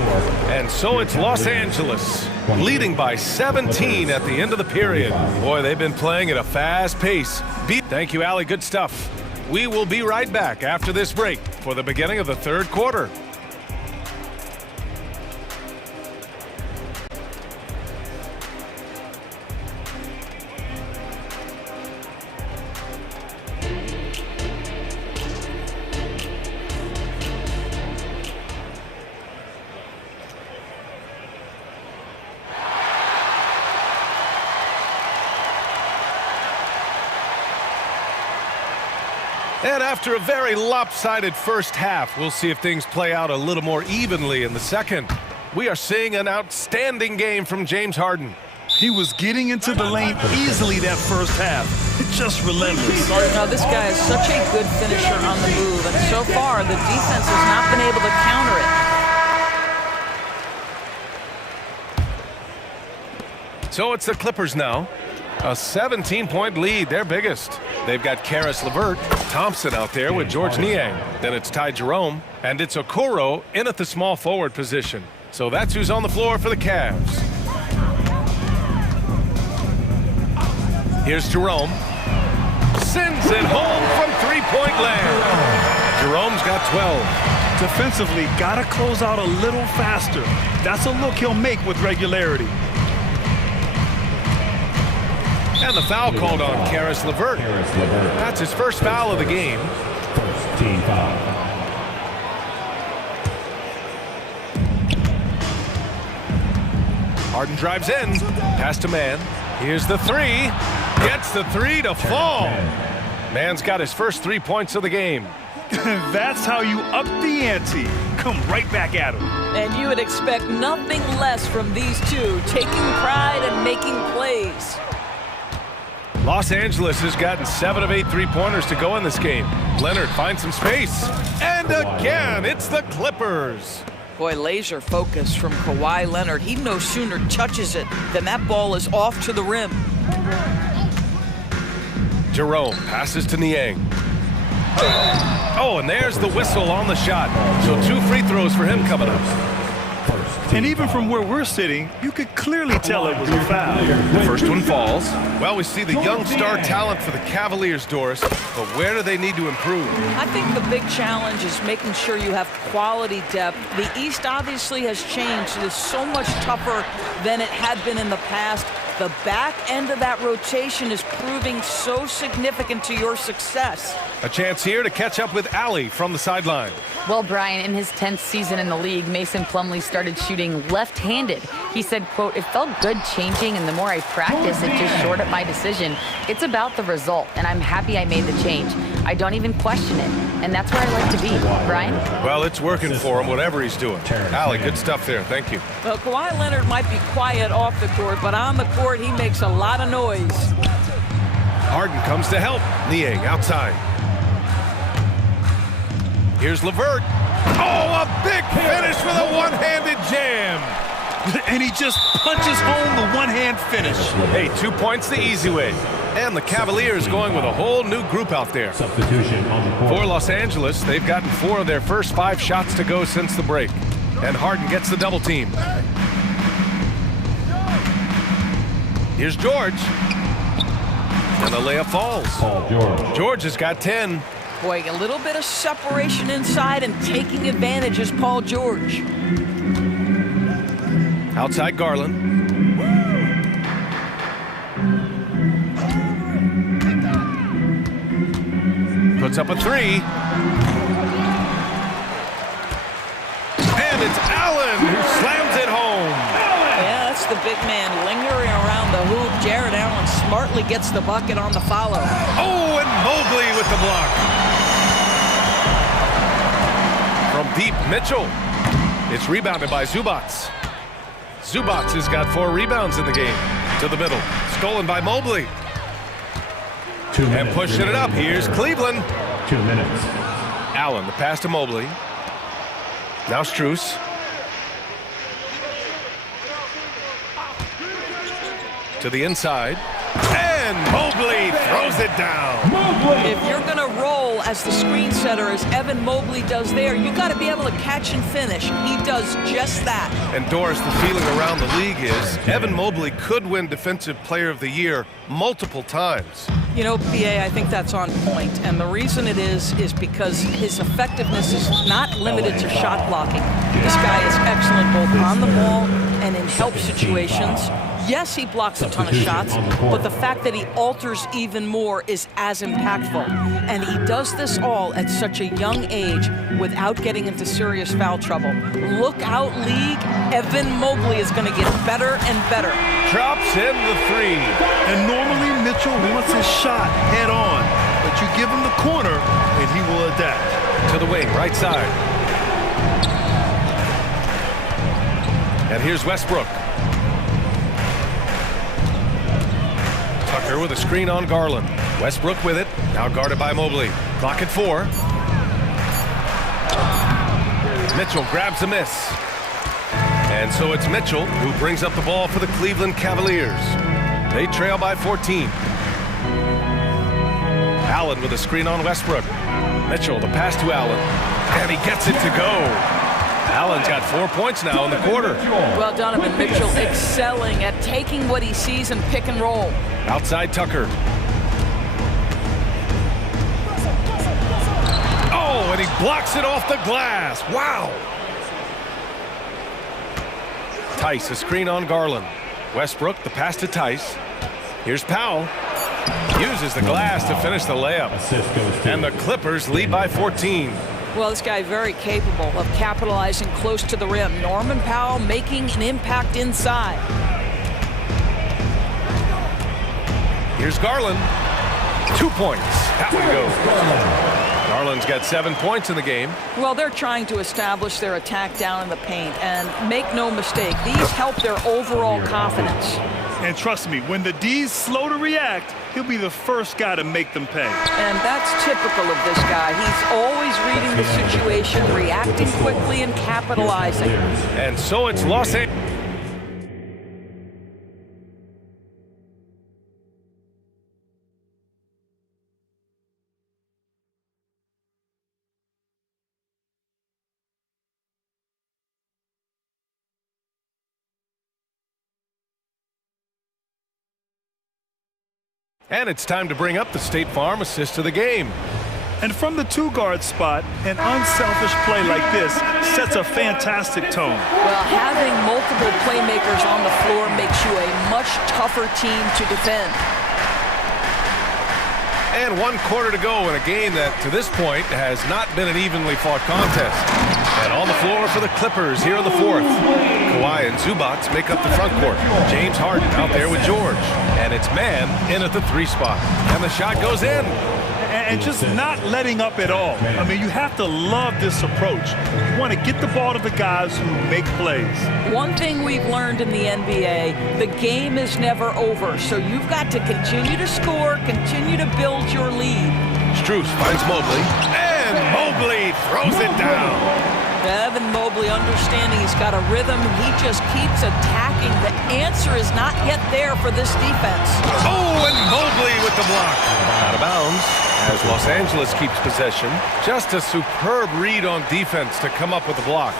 And so it's Los Angeles, leading by 17 at the end of the period. Boy, they've been playing at a fast pace. Thank you, Allie. Good stuff. We will be right back after this break for the beginning of the third quarter. And after a very lopsided first half, we'll see if things play out a little more evenly in the second. We are seeing an outstanding game from James Harden. He was getting into the lane easily that first half. It's just relentless. Now, this guy is such a good finisher on the move, and so far, the defense has not been able to counter it. So it's the Clippers now. A 17-point lead, their biggest. They've got Karis LeVert, Thompson out there with George Niang. Then it's Ty Jerome, and it's Okoro in at the small forward position. So that's who's on the floor for the Cavs. Here's Jerome. Sends it home from three-point land. Jerome's got 12. Defensively, gotta close out a little faster. That's a look he'll make with regularity. And the foul called on Karis LeVert. That's his first foul of the game. First team foul. Harden drives in. Pass to Mann. Here's the three. Gets the three to fall. Mann's got his first 3 points of the game. That's how you up the ante. Come right back at him. And you would expect nothing less from these two, taking pride and making plays. Los Angeles has gotten 7 of 8 three-pointers to go in this game. Leonard finds some space. And again, it's the Clippers. Boy, laser focus from Kawhi Leonard. He no sooner touches it than that ball is off to the rim. Jerome passes to Niang. Oh, and there's the whistle on the shot. So 2 free throws for him coming up. And even from where we're sitting, you could clearly tell it was a foul. The first one falls. Well, we see the young star talent for the Cavaliers, Doris, but where do they need to improve? I think the big challenge is making sure you have quality depth. The East obviously has changed. It is so much tougher than it had been in the past. The back end of that rotation is proving so significant to your success. A chance here to catch up with Allie from the sideline. Well, Brian, in his 10th season in the league, Mason Plumlee started shooting left-handed. He said, quote, "It felt good changing, and the more I practice, it just shored up my decision. It's about the result, and I'm happy I made the change. I don't even question it, and that's where I like to be." Brian? Well, it's working for him, whatever he's doing. Allie, good stuff there. Thank you. Well, Kawhi Leonard might be quiet off the court, but on the court, he makes a lot of noise. Harden comes to help. Niang outside. Here's LeVert. Oh, a big finish with a one-handed jam. And he just punches home the one-hand finish. Hey, 2 points the easy way. And the Cavaliers going with a whole new group out there. Substitution on the court. For Los Angeles, they've gotten 4 of their first 5 shots to go since the break. And Harden gets the double team. Here's George. And the layup falls. George has got 10. Boy, a little bit of separation inside and taking advantage is Paul George. Outside Garland. Puts up a 3. And it's Allen who slams it home. Yeah, that's the big man lingering around the hoop. Jared Allen smartly gets the bucket on the follow. Oh, and Mobley with the block. From deep, Mitchell. It's rebounded by Zubats. Zubats has got 4 rebounds in the game. To the middle. Stolen by Mobley. 2 minutes. And pushing it up. Here's Cleveland. 2 minutes. Allen, the pass to Mobley. Now Strus. To the inside. And Mobley throws it down. If you're going to roll as the screen setter, as Evan Mobley does there, you got to be able to catch and finish. He does just that. And Doris, the feeling around the league is Evan Mobley could win Defensive Player of the Year multiple times. You know, PA, I think that's on point. And the reason it is because his effectiveness is not limited to shot blocking. This guy is excellent both on the ball and in help situations. Yes, he blocks a ton of shots, but the fact that he alters even more is as impactful. And he does this all at such a young age without getting into serious foul trouble. Look out, league. Evan Mobley is going to get better and better. Drops in the 3. And normally Mitchell wants his shot head on, but you give him the corner and he will adapt. To the wing, right side. And here's Westbrook. Tucker with a screen on Garland. Westbrook with it, now guarded by Mobley. Clock at 4. Mitchell grabs a miss. And so it's Mitchell who brings up the ball for the Cleveland Cavaliers. They trail by 14. Allen with a screen on Westbrook. Mitchell, the pass to Allen, and he gets it to go. Allen's got 4 points now in the quarter. Well, Donovan Mitchell excelling at taking what he sees and pick and roll. Outside Tucker. Oh, and he blocks it off the glass. Wow. Tice, a screen on Garland. Westbrook, the pass to Tice. Here's Powell. Uses the glass to finish the layup. And the Clippers lead by 14. Well, this guy very capable of capitalizing close to the rim. Norman Powell making an impact inside. Here's Garland. 2 points. That one goes. Garland's got 7 points in the game. Well, they're trying to establish their attack down in the paint. And make no mistake, these help their overall confidence. And trust me, when the D's slow to react, he'll be the first guy to make them pay. And that's typical of this guy. He's always reading the situation, reacting quickly, and capitalizing. And so it's Los Angeles. And it's time to bring up the State Farm assist to the game. And from the two-guard spot, an unselfish play like this sets a fantastic tone. Well, having multiple playmakers on the floor makes you a much tougher team to defend. And 1 quarter to go in a game that, to this point, has not been an evenly fought contest. And on the floor for the Clippers here in the fourth. Kawhi and Zubats make up the front court. James Harden out there with George. And it's man in at the 3 spot. And the shot goes in. And just not letting up at all. I mean, you have to love this approach. You want to get the ball to the guys who make plays. One thing we've learned in the NBA, the game is never over. So you've got to continue to score, continue to build your lead. Strus finds Mobley. And Mobley throws it down. Evan Mobley understanding he's got a rhythm. He just keeps attacking. The answer is not yet there for this defense. Oh, and Mobley with the block. Out of bounds as Los Angeles keeps possession. Just a superb read on defense to come up with the block.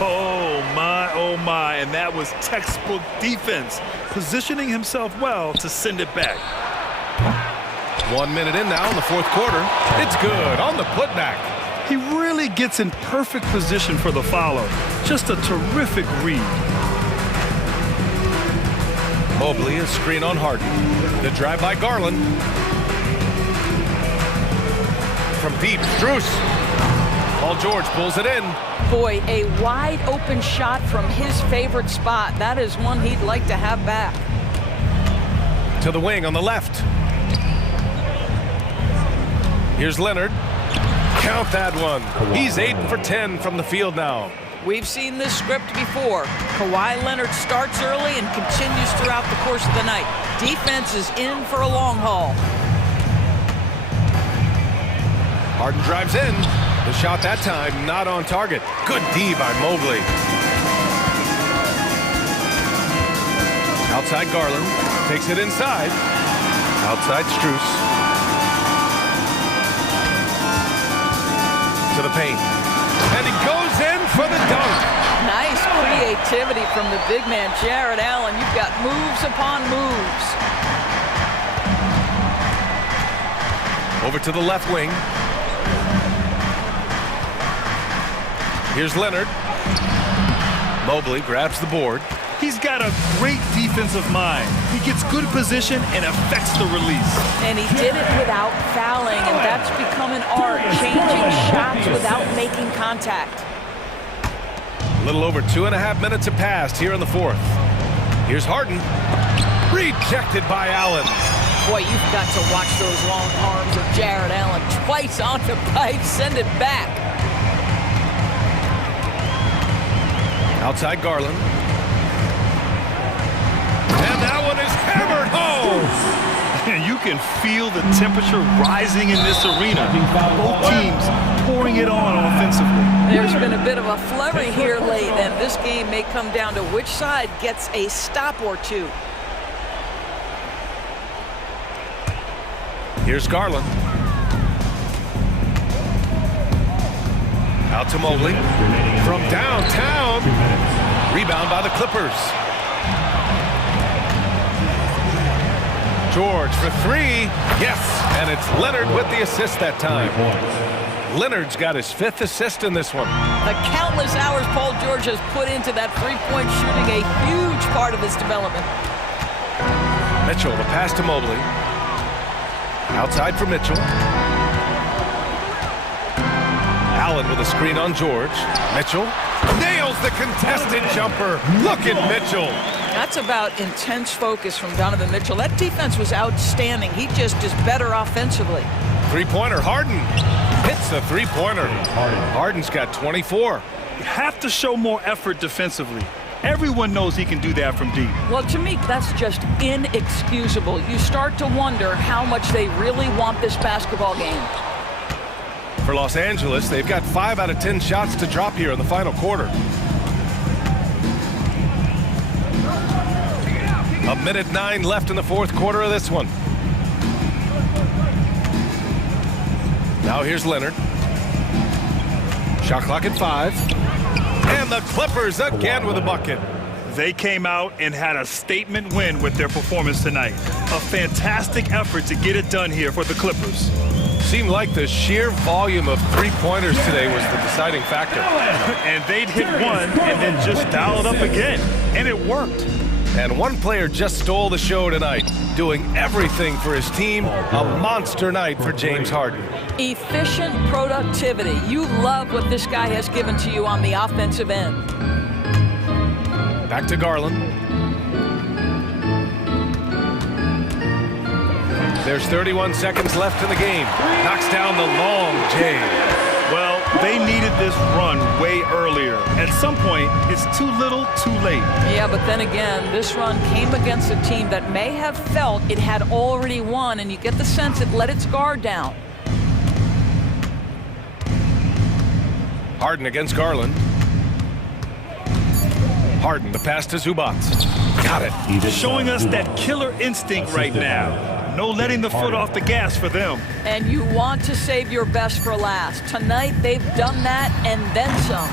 Oh my, and that was textbook defense. Positioning himself well to send it back. 1 minute in now in the fourth quarter. It's good on the putback. He really gets in perfect position for the follow. Just a terrific read. Mobley, a screen on Harden. The drive by Garland. From deep, Strus. Paul George pulls it in. Boy, a wide open shot from his favorite spot. That is one he'd like to have back. To the wing on the left. Here's Leonard. Count that one. He's 8 for 10 from the field now. We've seen this script before. Kawhi Leonard starts early and continues throughout the course of the night. Defense is in for a long haul. Harden drives in. The shot that time not on target. Good D by Mobley. Outside Garland. Takes it inside. Outside Strus. To the paint. And he goes in for the dunk. Nice creativity from the big man, Jared Allen. You've got moves upon moves. Over to the left wing. Here's Leonard. Mobley grabs the board. He's got a great defensive mind. He gets good position and affects the release. And he did it without fouling, and that's become an art, changing shots without making contact. A little over 2.5 minutes have passed here in the fourth. Here's Harden. Rejected by Allen. Boy, you've got to watch those long arms of Jared Allen. Twice on the pipe, send it back. Outside Garland. And that one is hammered home. And you can feel the temperature rising in this arena. Both teams pouring it on offensively. There's been a bit of a flurry here late, and this game may come down to which side gets a stop or two. Here's Garland. Out to Mobley. From downtown. Rebound by the Clippers. George for three. Yes, and it's Leonard with the assist that time. Leonard's got his 5th assist in this one. The countless hours Paul George has put into that three-point shooting, a huge part of his development. Mitchell, the pass to Mobley. Outside for Mitchell. Allen with a screen on George. Mitchell nails the contested jumper. Look at Mitchell. That's about intense focus from Donovan Mitchell. That defense was outstanding. He just is better offensively. Three-pointer, Harden hits the three-pointer. Harden's got 24. You have to show more effort defensively. Everyone knows he can do that from deep. Well, to me, that's just inexcusable. You start to wonder how much they really want this basketball game. For Los Angeles, they've got 5 out of 10 shots to drop here in the final quarter. A minute 9 left in the 4th quarter of this one. Now here's Leonard. Shot clock at 5. And the Clippers again with a bucket. They came out and had a statement win with their performance tonight. A fantastic effort to get it done here for the Clippers. Seemed like the sheer volume of three-pointers today was the deciding factor. And they'd hit one and then just dial it up again. And it worked. And one player just stole the show tonight, doing everything for his team. A monster night for James Harden. Efficient productivity. You love what this guy has given to you on the offensive end. Back to Garland. There's 31 seconds left in the game. Knocks down the long J. Well, they needed this run way earlier. At some point, it's too little, too late. Yeah, but then again, this run came against a team that may have felt it had already won, and you get the sense it let its guard down. Harden against Garland. Harden, the pass to Zubac. Got it. Showing us that killer instinct right now. No letting the foot off the gas for them. And you want to save your best for last. Tonight, they've done that and then some.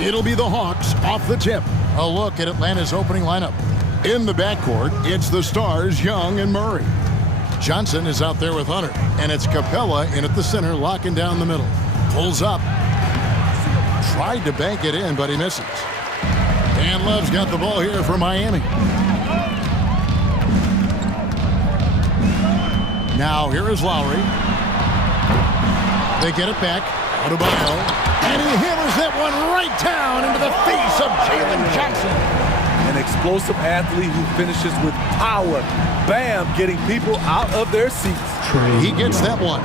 It'll be the Hawks off the tip. A look at Atlanta's opening lineup. In the backcourt, it's the stars Young and Murray. Johnson is out there with Hunter, and it's Capella in at the center, locking down the middle. Pulls up. Tried to bank it in, but he misses. And Love's got the ball here for Miami. Now here is Lowry. They get it back. Adebayo. And he hammers that one right down into the face of Jalen Johnson. An explosive athlete who finishes with power. Bam, getting people out of their seats. He gets that one.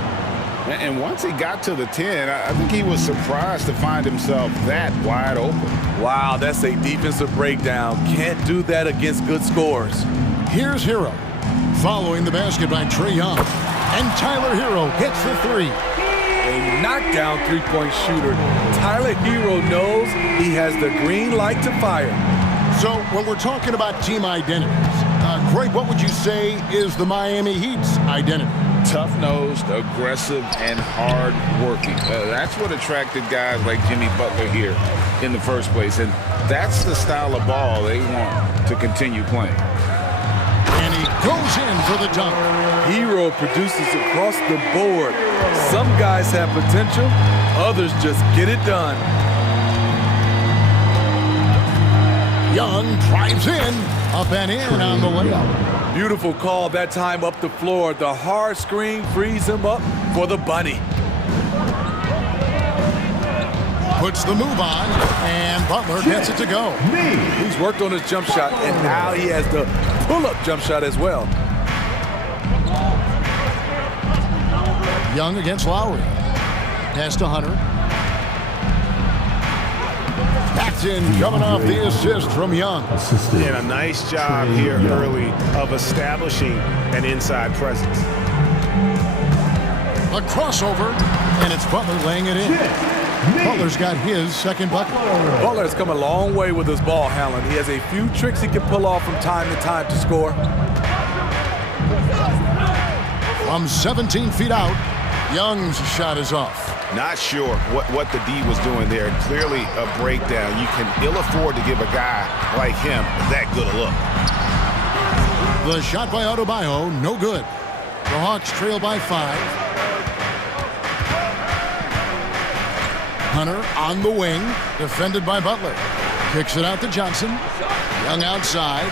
And once he got to the 10, I think he was surprised to find himself that wide open. Wow, that's a defensive breakdown. Can't do that against good scores. Here's Hero. Following the basket by Trae Young. And Tyler Hero hits the three. A knockdown three-point shooter. Tyler Hero knows he has the green light to fire. So when we're talking about team identities, Greg, what would you say is the Miami Heat's identity? Tough-nosed, aggressive, and hard-working. That's what attracted guys like Jimmy Butler here in the first place. And that's the style of ball they want to continue playing. And he goes in for the dunk. Hero produces across the board. Some guys have potential, others just get it done. Young drives in, up and in on the layup. Beautiful call that time up the floor. The hard screen frees him up for the bunny. Puts the move on, and Butler gets it to go. He's worked on his jump shot, and now he has the pull-up jump shot as well. Young against Lowry. Pass to Hunter. Paxton coming off the assist from Young. And a nice job here early of establishing an inside presence. A crossover, and it's Butler laying it in. Butler's got his second bucket. Butler's come a long way with his ball handling. He has a few tricks he can pull off from time to time to score. From 17 feet out, Young's shot is off. Not sure what the D was doing there. Clearly a breakdown. You can ill afford to give a guy like him that good a look. The shot by Adebayo, no good. The Hawks trail by 5. Hunter on the wing, defended by Butler. Kicks it out to Johnson. Young outside.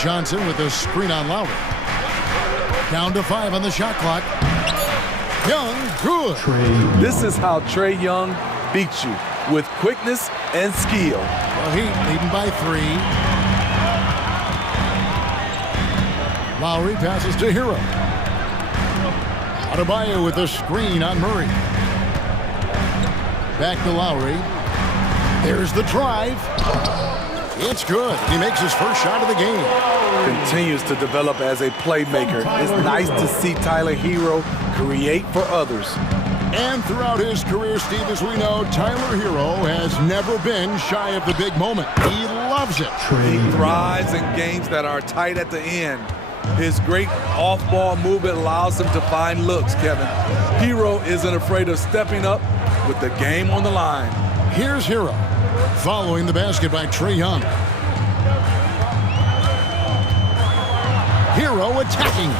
Johnson with a screen on Lowry. Down to 5 on the shot clock. Young, good. This is how Trae Young beats you, with quickness and skill. Well, Heat leading by 3. Lowry passes to Hero. Adebayo with a screen on Murray. Back to Lowry. There's the drive. It's good. He makes his first shot of the game. Continues to develop as a playmaker. It's nice to see Tyler Hero create for others. And throughout his career, Steve, as we know, Tyler Hero has never been shy of the big moment. He loves it. He thrives in games that are tight at the end. His great off-ball movement allows him to find looks, Kevin. Hero isn't afraid of stepping up with the game on the line. Here's Hero, following the basket by Trae Young. Hero attacking.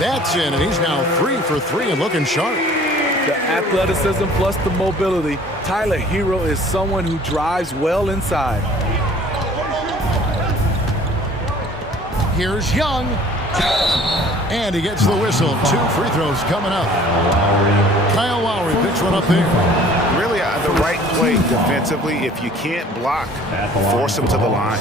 That's in, and he's now 3 for 3 and looking sharp. The athleticism plus the mobility. Tyler Hero is someone who drives well inside. Here's Young. And he gets the whistle. 2 free throws coming up. Kyle Lowry picks one up there. Really the right play defensively. If you can't block, force him to the line.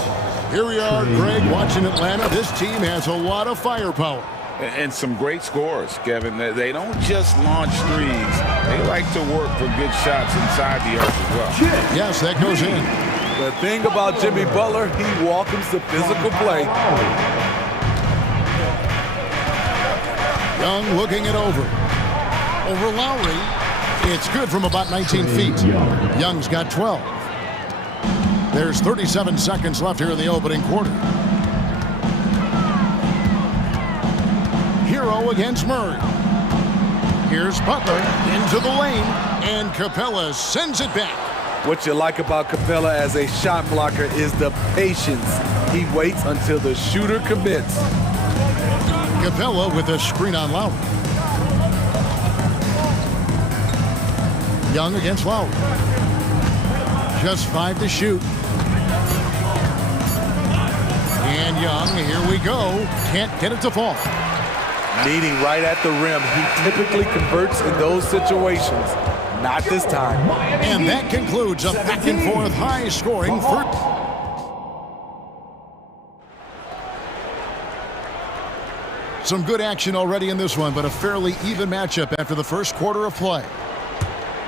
Here we are, Greg, watching Atlanta. This team has a lot of firepower. And some great scores, Kevin. They don't just launch threes. They like to work for good shots inside the arc as well. Yes, that goes in. The thing about Jimmy Butler, he welcomes the physical play. Young looking it over. Over Lowry. It's good from about 19 feet. Young's got 12. There's 37 seconds left here in the opening quarter. Hero against Murray. Here's Butler into the lane, and Capella sends it back. What you like about Capella as a shot blocker is the patience. He waits until the shooter commits. Capella with a screen on Lowry. Young against Lowry. Just 5 to shoot. And Young, here we go. Can't get it to fall. Meeting right at the rim. He typically converts in those situations. Not this time. And that concludes a back and forth high scoring first. Some good action already in this one, but a fairly even matchup after the first quarter of play.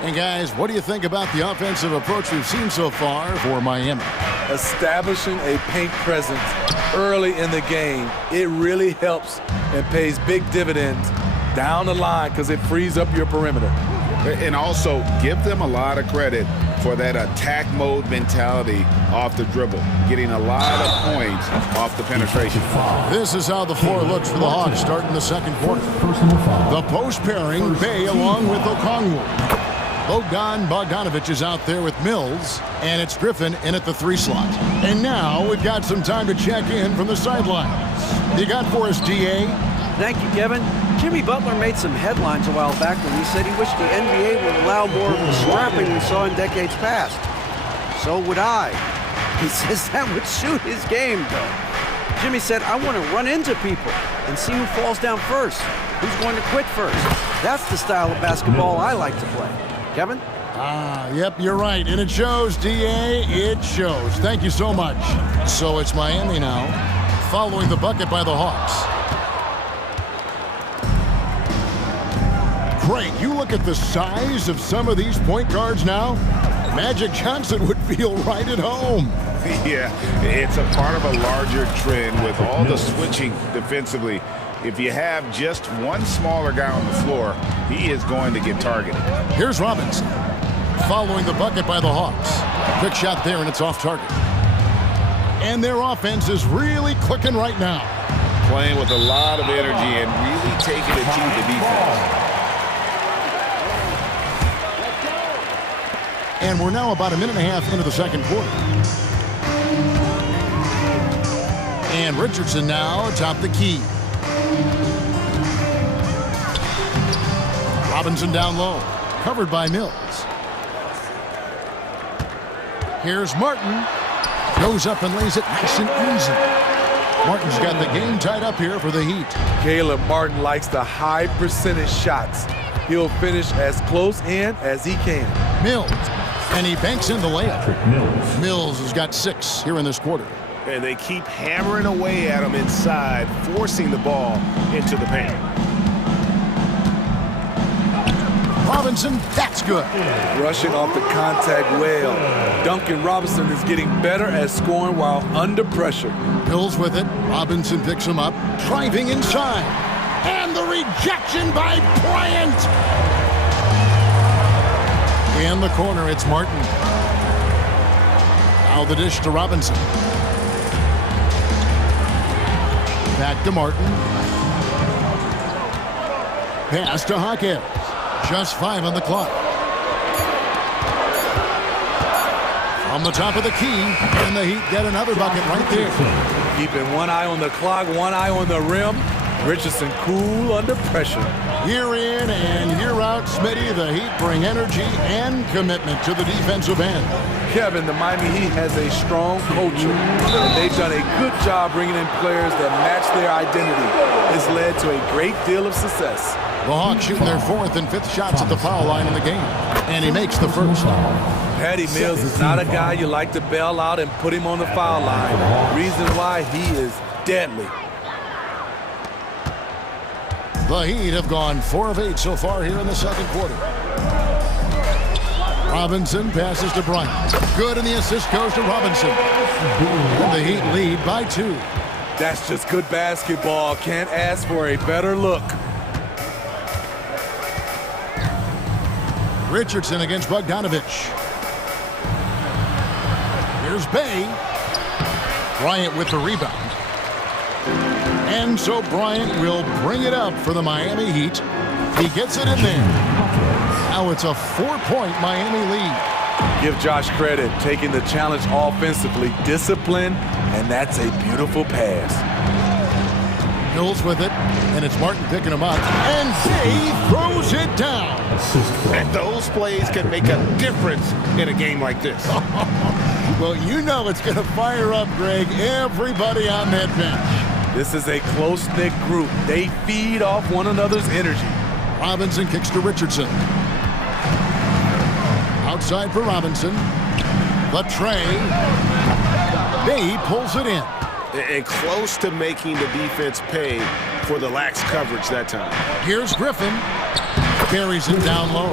And guys, what do you think about the offensive approach we've seen so far for Miami? Establishing a paint presence early in the game, it really helps and pays big dividends down the line because it frees up your perimeter. And also give them a lot of credit for that attack mode mentality off the dribble, getting a lot of points off the penetration. This is how the floor looks for the Hawks starting the second quarter. The post pairing, Bay along with Okongwu. Bogdanovic is out there with Mills, and it's Griffin in at the 3 slot. And now we've got some time to check in from the sidelines. You got for us, DA? Thank you, Kevin. Jimmy Butler made some headlines a while back when he said he wished the NBA would allow more of the scrapping we saw in decades past. So would I. He says that would suit his game, though. Jimmy said, I want to run into people and see who falls down first, who's going to quit first. That's the style of basketball I like to play. Kevin? Yep, you're right. And it shows, DA, it shows. Thank you so much. So it's Miami now, following the bucket by the Hawks. Great, you look at the size of some of these point guards now. Magic Johnson would feel right at home. Yeah, it's a part of a larger trend with all the switching defensively. If you have just one smaller guy on the floor, he is going to get targeted. Here's Robinson, following the bucket by the Hawks. Quick shot there, and it's off target. And their offense is really clicking right now. Playing with a lot of energy and really taking it to the defense. And we're now about a minute and a half into the second quarter. And Richardson now atop the key. Robinson down low, covered by Mills. Here's Martin. Goes up and lays it nice and easy. Martin's got the game tied up here for the Heat. Caleb Martin likes the high percentage shots. He'll finish as close in as he can. Mills, and he banks in the layup. Mills has got 6 here in this quarter. And they keep hammering away at him inside, forcing the ball into the paint. Robinson, that's good. Rushing off the contact well. Duncan Robinson is getting better at scoring while under pressure. Mills with it. Robinson picks him up. Driving inside. And the rejection by Bryant. In the corner, it's Martin. Now the dish to Robinson. Back to Martin. Pass to Hawkins. Just 5 on the clock. On the top of the key, and the Heat get another bucket right there. Keeping one eye on the clock, one eye on the rim. Richardson cool under pressure. Year in and year out, Smitty, the Heat bring energy and commitment to the defensive end. Kevin, the Miami Heat has a strong culture, and they've done a good job bringing in players that match their identity. It's led to a great deal of success. The Hawks shooting their 4th and 5th shots at the foul line in the game, and he makes the first. Patty Mills is not a guy you like to bail out and put him on the foul line. Reason why he is deadly. The Heat have gone 4 of 8 so far here in the second quarter. Robinson passes to Bryant. Good, and the assist goes to Robinson. And the Heat lead by 2. That's just good basketball. Can't ask for a better look. Richardson against Bogdanovic. Here's Bay. Bryant with the rebound. And so Bryant will bring it up for the Miami Heat. He gets it in there. Now it's a 4-point Miami lead. Give Josh credit, taking the challenge offensively, discipline, and that's a beautiful pass. Mills with it, and it's Martin picking him up, and he throws it down. And those plays can make a difference in a game like this. Well, you know it's going to fire up, Greg, everybody on that bench. This is a close-knit group. They feed off one another's energy. Robinson kicks to Richardson. Outside for Robinson. The tray. Bay pulls it in. And close to making the defense pay for the lax coverage that time. Here's Griffin. Carries it down low.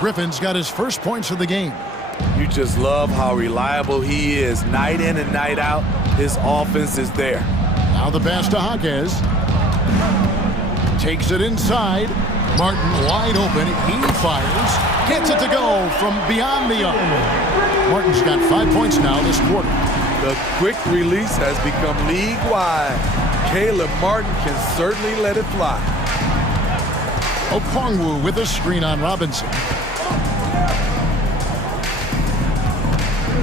Griffin's got his first points of the game. You just love how reliable he is. Night in and night out, his offense is there. Now the pass to Hawkes. Takes it inside. Martin wide open. He fires. Gets it to go from beyond the arc. Martin's got 5 points now this quarter. The quick release has become league-wide. Caleb Martin can certainly let it fly. Okongwu with a screen on Robinson.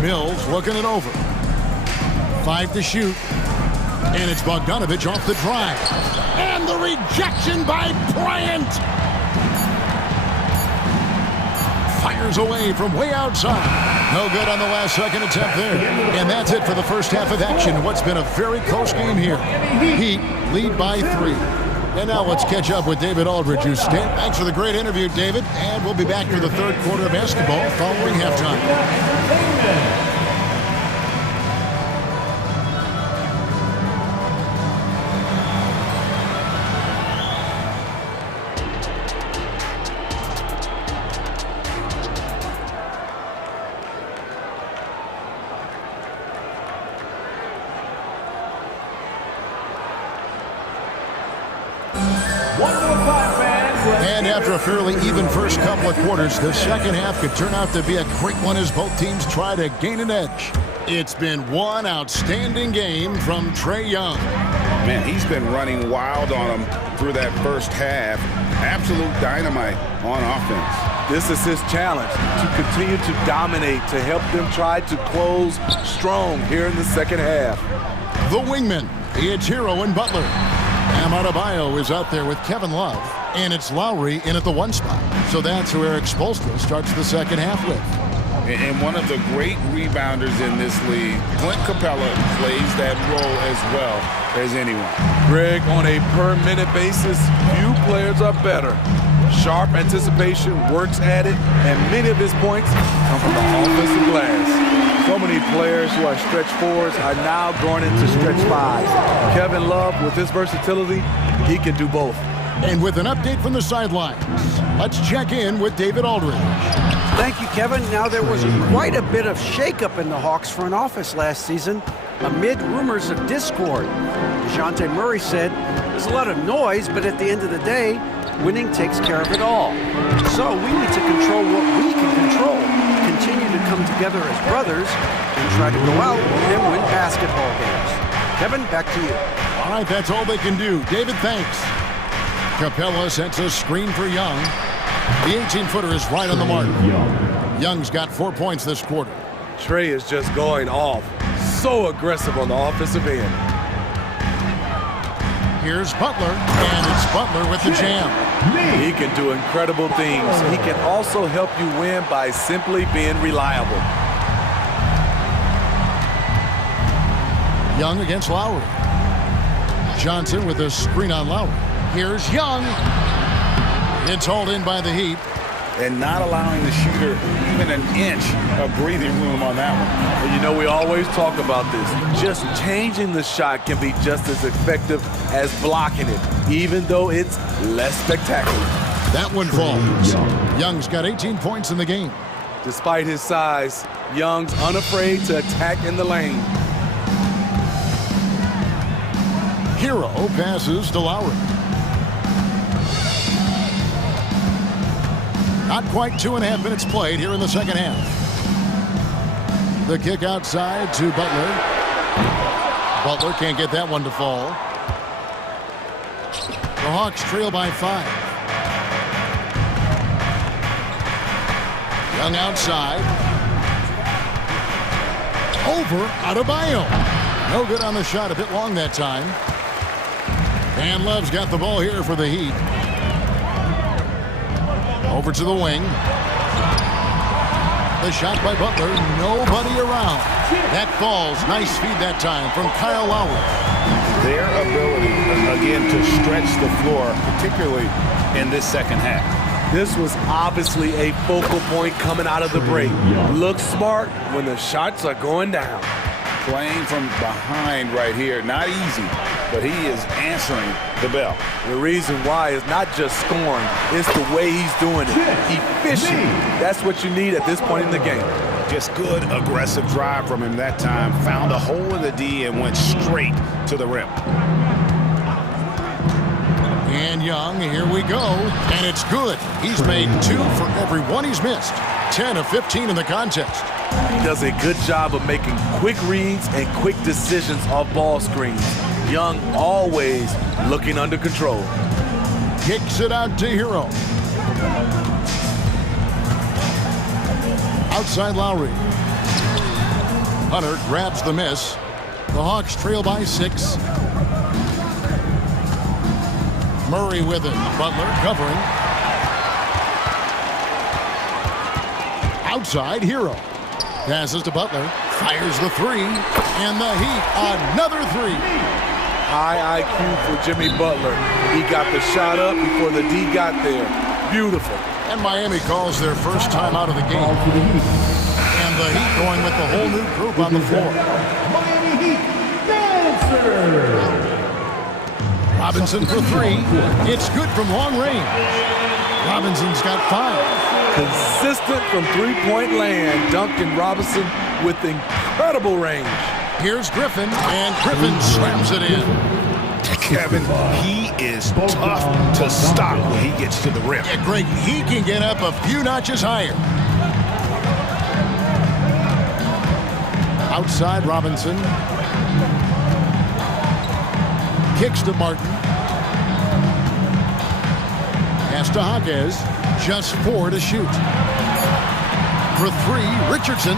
Mills looking it over. 5 to shoot. And it's Bogdanovich off the drive. And the rejection by Bryant. Fires away from way outside. No good on the last second attempt there. And that's it for the first half of action. What's been a very close game here. Heat lead by 3. And now let's catch up with David Aldridge, who's standing. Thanks for the great interview, David. And we'll be back for the third quarter of basketball following halftime. And after a fairly even first couple of quarters, the second half could turn out to be a great one as both teams try to gain an edge. It's been one outstanding game from Trae Young. Man, he's been running wild on him through that first half. Absolute dynamite on offense. This is his challenge, to continue to dominate, to help them try to close strong here in the second half. The wingman, it's Hero and Butler. Bam Adebayo is out there with Kevin Love, and it's Lowry in at the 1 spot. So that's who Eric Spoelstra starts the second half with. And one of the great rebounders in this league, Clint Capella, plays that role as well as anyone. Greg, on a per-minute basis, few players are better. Sharp anticipation, works at it, and many of his points come from the offensive glass. So many players who are stretch 4s are now going into stretch 5s. Kevin Love, with his versatility, he can do both. And with an update from the sidelines, let's check in with David Aldridge. Thank you, Kevin. Now, there was quite a bit of shakeup in the Hawks front office last season amid rumors of discord. DeJounte Murray said, there's a lot of noise, but at the end of the day, winning takes care of it all. So we need to control what we can control, continue to come together as brothers, and try to go out and win basketball games. Kevin, back to you. All right, that's all they can do. David, thanks. Capella sets a screen for Young. The 18-footer is right on the mark. Young's got 4 points this quarter. Trae is just going off. So aggressive on the offensive end. Here's Butler, and it's Butler with the jam. He can do incredible things. He can also help you win by simply being reliable. Young against Lowry. Johnson with a screen on Lowry. Here's Young. It's hauled in by the Heat. And not allowing the shooter even an inch of breathing room on that one. And you know, we always talk about this. Just changing the shot can be just as effective as blocking it, even though it's less spectacular. That one falls. Young's got 18 points in the game. Despite his size, Young's unafraid to attack in the lane. Hero passes to Lowry. Not quite 2.5 minutes played here in the second half. The kick outside to Butler. Butler can't get that one to fall. The Hawks trail by 5. Young outside. Over Adebayo. No good on the shot, a bit long that time. And Love's got the ball here for the Heat. Over to the wing. The shot by Butler, nobody around. That falls, nice feed that time from Kyle Lowry. Their ability, again, to stretch the floor, particularly in this second half. This was obviously a focal point coming out of the break. Look smart when the shots are going down. Playing from behind right here, not easy, but he is answering the bell. The reason why is not just scoring, it's the way he's doing it. Efficient. That's what you need at this point in the game. Just good, aggressive drive from him that time. Found a hole in the D and went straight to the rim. And Young, here we go. And it's good. He's made 2 for every one he's missed. 10 of 15 in the contest. He does a good job of making quick reads and quick decisions off ball screens. Young always looking under control. Kicks it out to Hero. Outside Lowry. Hunter grabs the miss. The Hawks trail by 6. Murray with it. Butler covering. Outside Hero. Passes to Butler. Fires the 3. And the Heat, another 3. High IQ for Jimmy Butler. He got the shot up before the D got there. Beautiful. And Miami calls their first time out of the game. And the Heat going with the whole new group on the floor. Miami Heat Dancer. Robinson for 3. It's good from long range. Robinson's got 5. Consistent from three-point land. Duncan Robinson with incredible range. Here's Griffin, and Griffin slams it in. Kevin, he is tough to stop when he gets to the rim. Yeah, Greg, he can get up a few notches higher. Outside Robinson. Kicks to Martin. Pass to Hawkes. Just 4 to shoot. For 3, Richardson.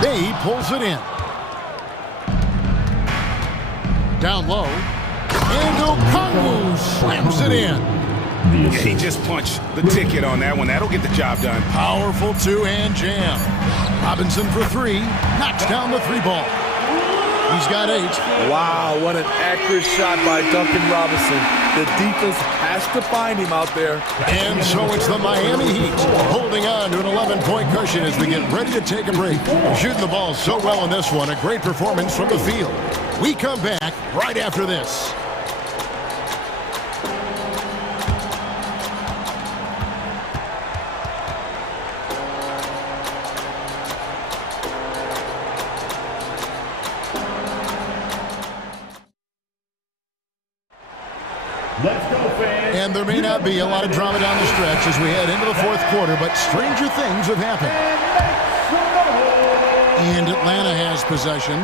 Bay pulls it in. Down low. And Okongwu slams it in. Yeah, he just punched the ticket on that one. That'll get the job done. Powerful 2-hand jam. Robinson for 3. Knocks down the 3 ball. He's got 8. Wow, what an accurate shot by Duncan Robinson. The defense has to find him out there. And so it's the Miami Heat holding on to an 11-point cushion as we get ready to take a break. Shooting the ball so well in this one. A great performance from the field. We come back right after this. And there may not be a lot of drama down the stretch as we head into the 4th quarter, but stranger things have happened. And Atlanta has possession.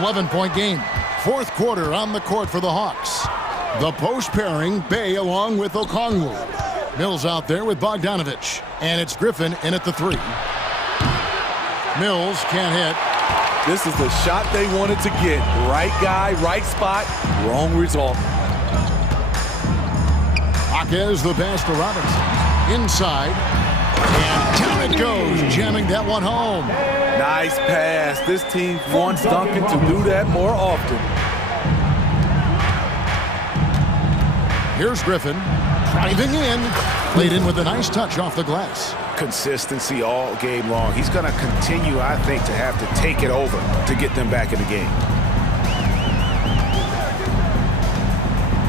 11-point game. 4th quarter on the court for the Hawks. The post pairing, Bay along with Okongwu. Mills out there with Bogdanovich. And it's Griffin in at the 3. Mills can't hit. This is the shot they wanted to get. Right guy, right spot, wrong result. Hawkes the pass to Robinson. Inside. And down it goes, jamming that one home. Nice pass. This team wants Duncan to do that more often. Here's Griffin. Driving in. Played in with a nice touch off the glass. Consistency all game long. He's going to continue, I think, to have to take it over to get them back in the game.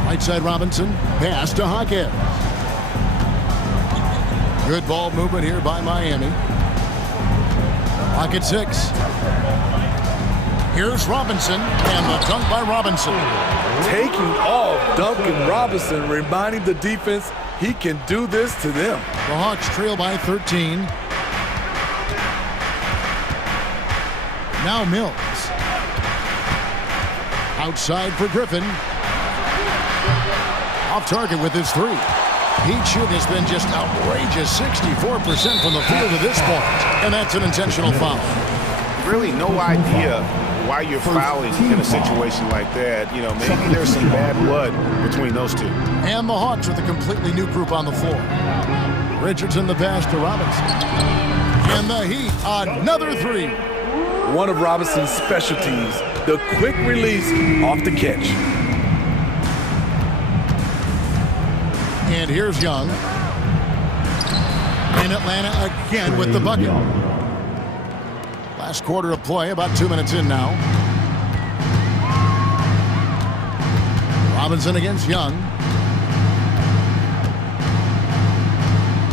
Right side Robinson. Pass to Hawkes. Good ball movement here by Miami. Clock at 6. Here's Robinson, and the dunk by Robinson. Taking off Duncan Robinson, reminding the defense he can do this to them. The Hawks trail by 13. Now Mills. Outside for Griffin. Off target with his 3. Heat has been just outrageous, 64% from the field at this point, and that's an intentional foul. Really no idea why you're fouling in a situation like that. You know, maybe there's some bad blood between those two. And the Hawks with a completely new group on the floor. Richardson the pass to Robinson. And the Heat, another three. One of Robinson's specialties, the quick release off the catch. And here's Young. In Atlanta again with the bucket. Last quarter of play, about 2 minutes in now. Robinson against Young.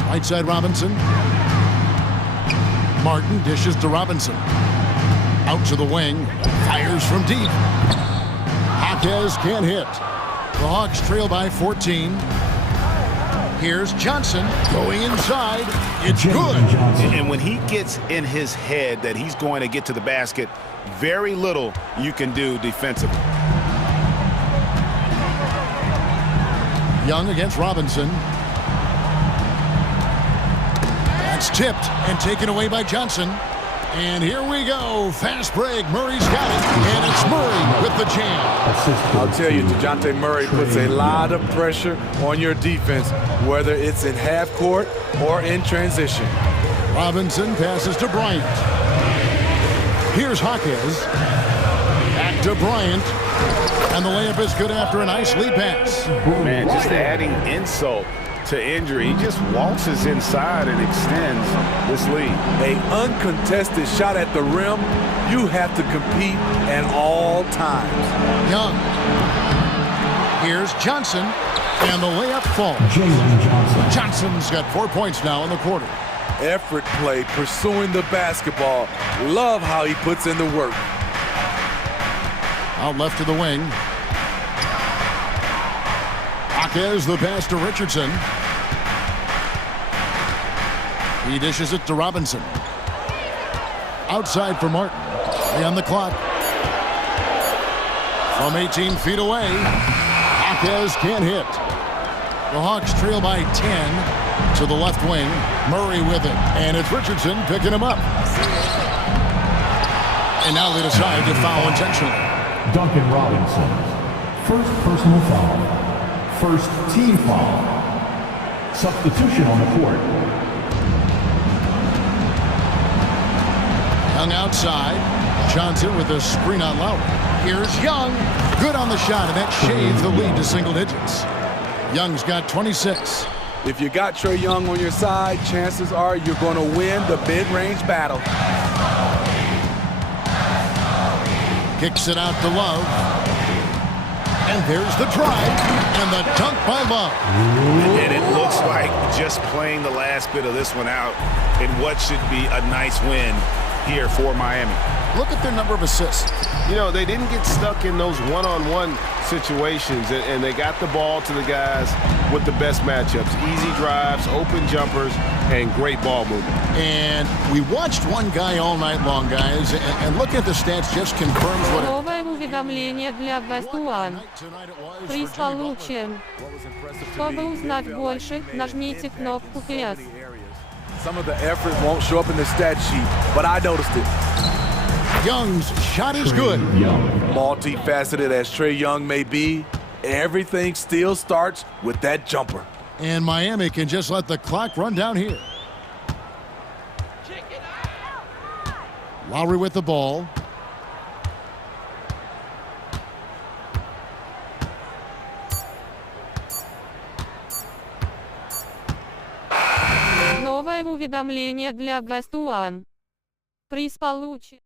Right side Robinson. Martin dishes to Robinson. Out to the wing. Fires from deep. Jaquez can't hit. The Hawks trail by 14. Here's Johnson going inside. It's good. And when he gets in his head that he's going to get to the basket, very little you can do defensively. Young against Robinson. That's tipped and taken away by Johnson. And here we go. Fast break. Murray's got it. And it's Murray with the jam. I'll tell you, DeJounte Murray puts a lot of pressure on your defense, whether it's in half court or in transition. Robinson passes to Bryant. Here's Jaquez. Back to Bryant. And the layup is good after a nice lead pass. Man, just adding insult to injury. He just waltzes inside and extends this lead. An uncontested shot at the rim, you have to compete at all times. Young. Here's Johnson. And the layup falls. Johnson's got 4 points now in the quarter. Effort play, pursuing the basketball. Love how he puts in the work. Out left to the wing. Jaquez the pass to Richardson. He dishes it to Robinson. Outside for Martin. 3 on the clock. From 18 feet away. Jaquez can't hit. The Hawks trail by 10 to the left wing. Murray with it. And it's Richardson picking him up. And now they decide to foul intentionally. Duncan Robinson. First personal foul. First team foul. Substitution on the court. Young outside. Johnson with a screen on Lowry. Here's Young. Good on the shot, and that shaves the lead to single digits. Young's got 26. If you got Trae Young on your side, chances are you're going to win the mid-range battle. Kicks it out to Love. And there's the drive and the dunk by Love. And it looks like just playing the last bit of this one out in what should be a nice win here for Miami. Look at their number of assists. You know, they didn't get stuck in those one-on-one situations, and they got the ball to the guys with the best matchups. Easy drives, open jumpers, and great ball movement. And we watched one guy all night long, guys, and looking at the stats just confirms what Новое уведомление для Best One. Прислал лучше. Чтобы узнать больше, нажмите кнопку PS. Some of the effort won't show up in the stat sheet, but I noticed it. Young's shot is good. Multifaceted as Trae Young may be, everything still starts with that jumper. And Miami can just let the clock run down here. Lowry with the ball. Новое уведомление для Best One. Приз получен.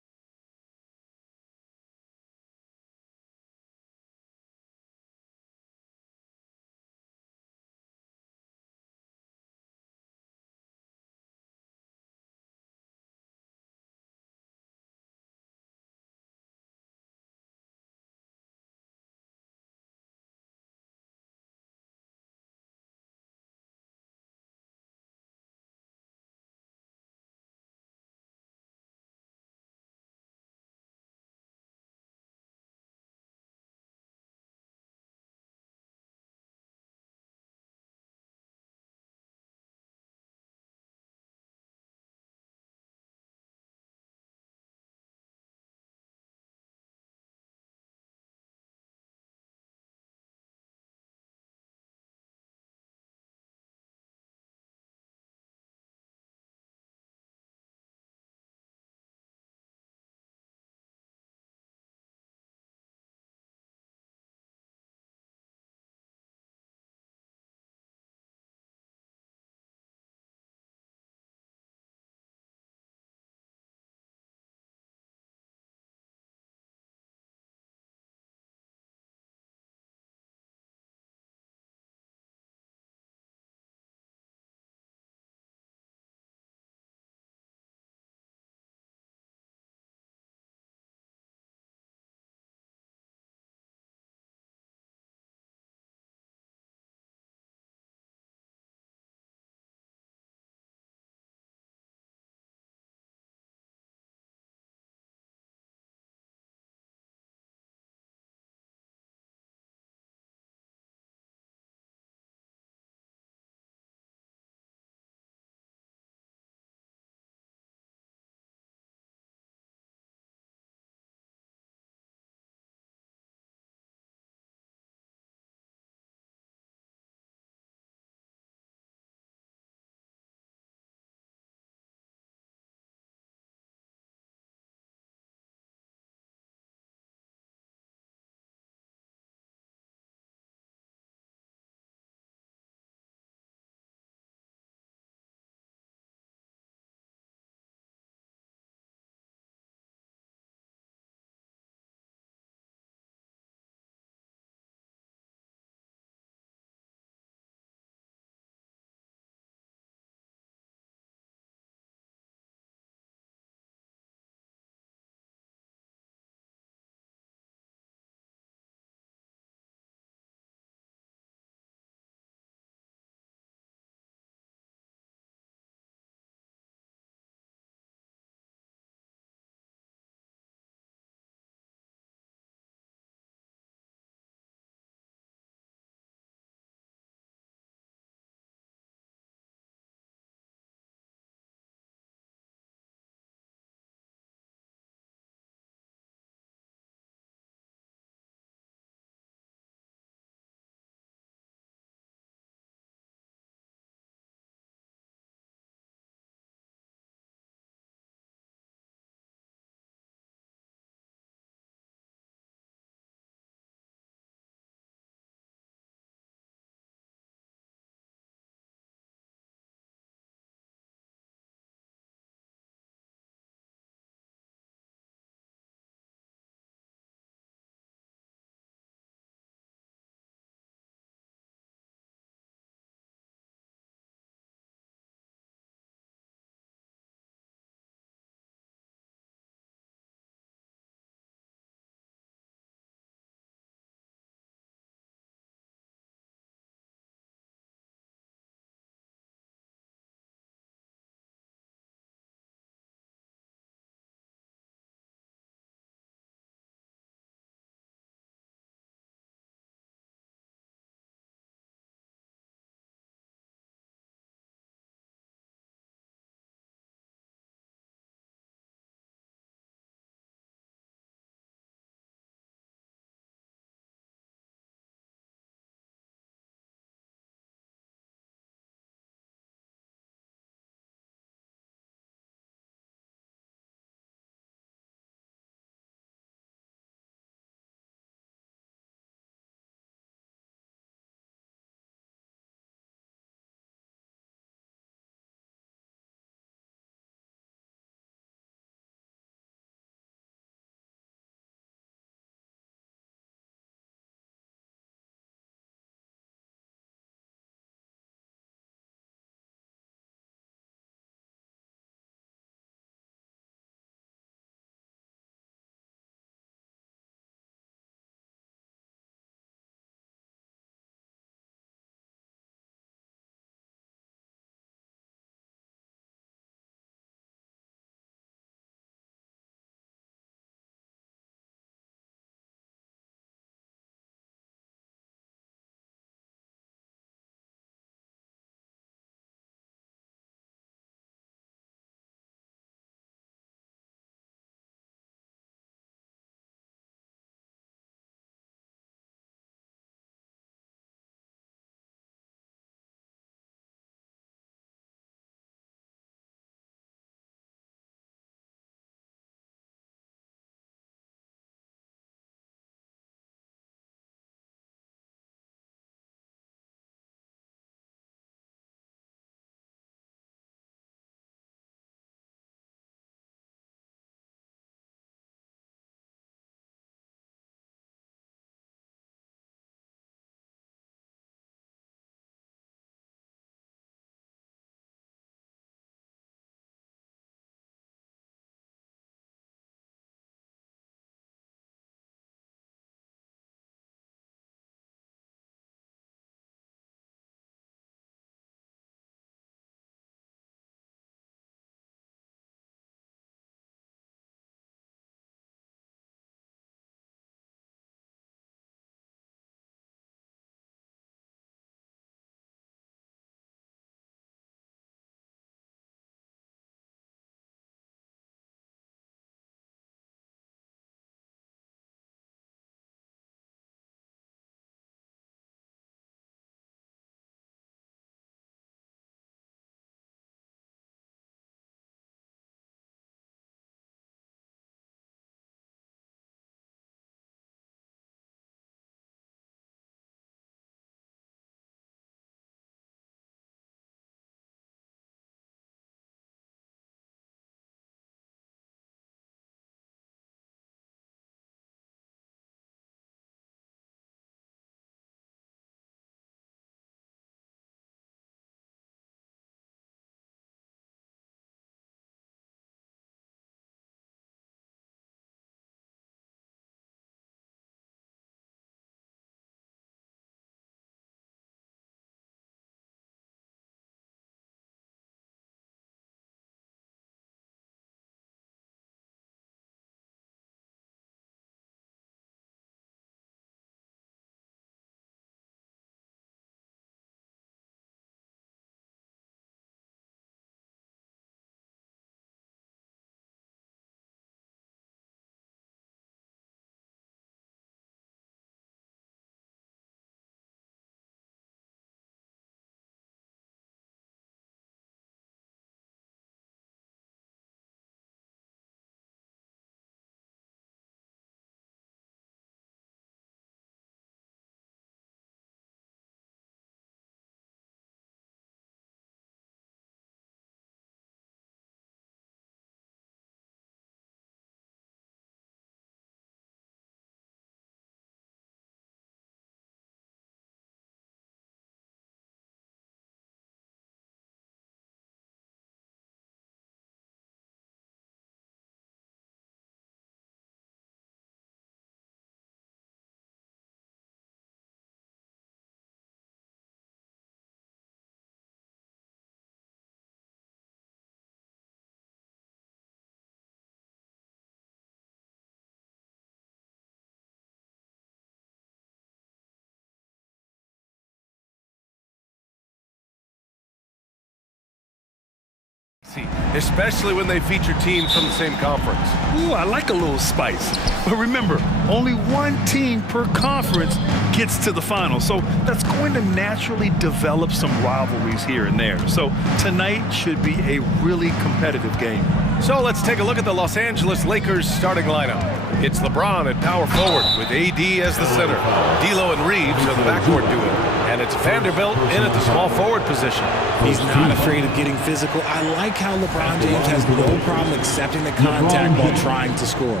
especially when they feature teams from the same conference. Ooh, I like a little spice. But remember, only one team per conference gets to the final. So that's going to naturally develop some rivalries here and there. So tonight should be a really competitive game. So let's take a look at the Los Angeles Lakers starting lineup. It's LeBron at power forward with AD as the center. D'Lo and Reeves are the backcourt duo. And it's Vanderbilt in at the small forward position. He's not afraid of getting physical. I like how LeBron James has no problem accepting the contact while trying to score.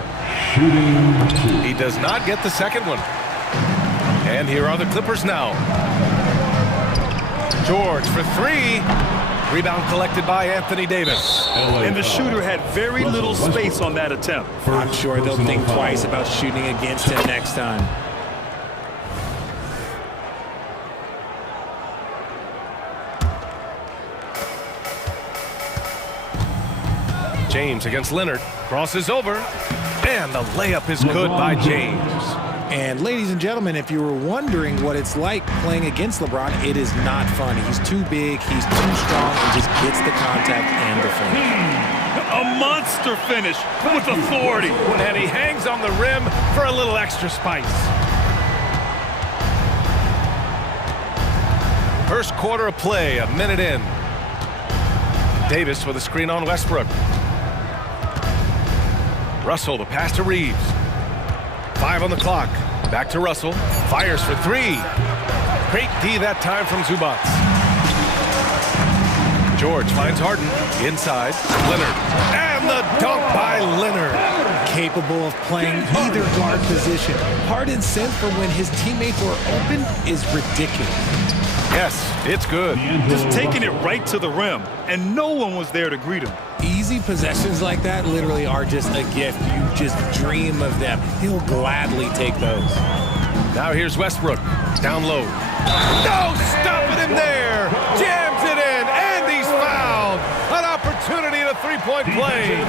He does not get the second one. And here are the Clippers now. George for three. Rebound collected by Anthony Davis. And the shooter had very little space on that attempt. I'm sure they'll think twice about shooting against him next time. James against Leonard. Crosses over. And the layup is good by James. And ladies and gentlemen, if you were wondering what it's like playing against LeBron, it is not fun. He's too big, he's too strong, and just gets the contact and the finish. A monster finish with authority. And he hangs on the rim for a little extra spice. First quarter of play, a minute in. Davis with a screen on Westbrook. Russell, the pass to Reeves. 5 on the clock. Back to Russell. Fires for three. Great D that time from Zubac. George finds Harden. Inside. Leonard. And the dunk by Leonard. Capable of playing either guard position. Harden's sense for when his teammates are open is ridiculous. Yes, it's good. Just taking it right to the rim, and no one was there to greet him. Easy possessions like that literally are just a gift. You just dream of them. He'll gladly take those. Now here's Westbrook. Down low. No, stopping him there. Jams it in, and he's fouled. An opportunity in a three-point play.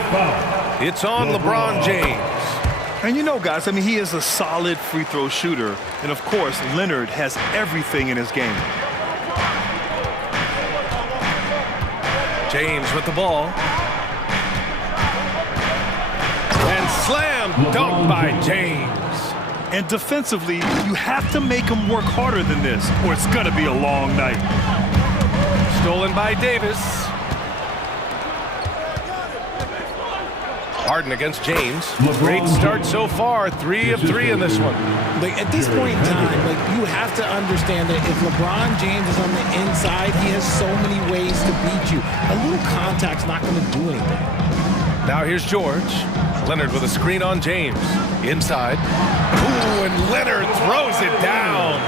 It's on LeBron James. And you know, guys, I mean, he is a solid free throw shooter. And, of course, Leonard has everything in his game. James with the ball. And slam dunk by James. And defensively, you have to make him work harder than this, or it's going to be a long night. Stolen by Davis. Harden against James. Great start so far. 3 of 3 in this one. Like at this point in time, you have to understand that if LeBron James is on the inside, he has so many ways to beat you. A little contact's not going to do anything. Now here's George. Leonard with a screen on James. Inside. Ooh, and Leonard throws it down.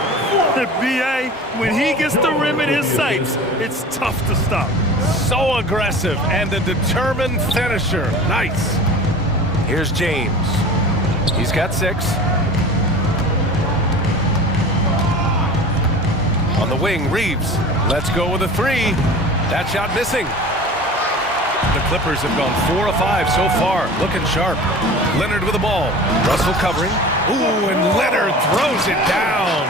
The BA, when he gets the rim in his sights, it's tough to stop. So aggressive and a determined finisher. Nice. Here's James. He's got 6. On the wing, Reeves. Let's go with a 3. That shot missing. The Clippers have gone 4 of 5 so far. Looking sharp. Leonard with the ball. Russell covering. Ooh, and Leonard throws it down.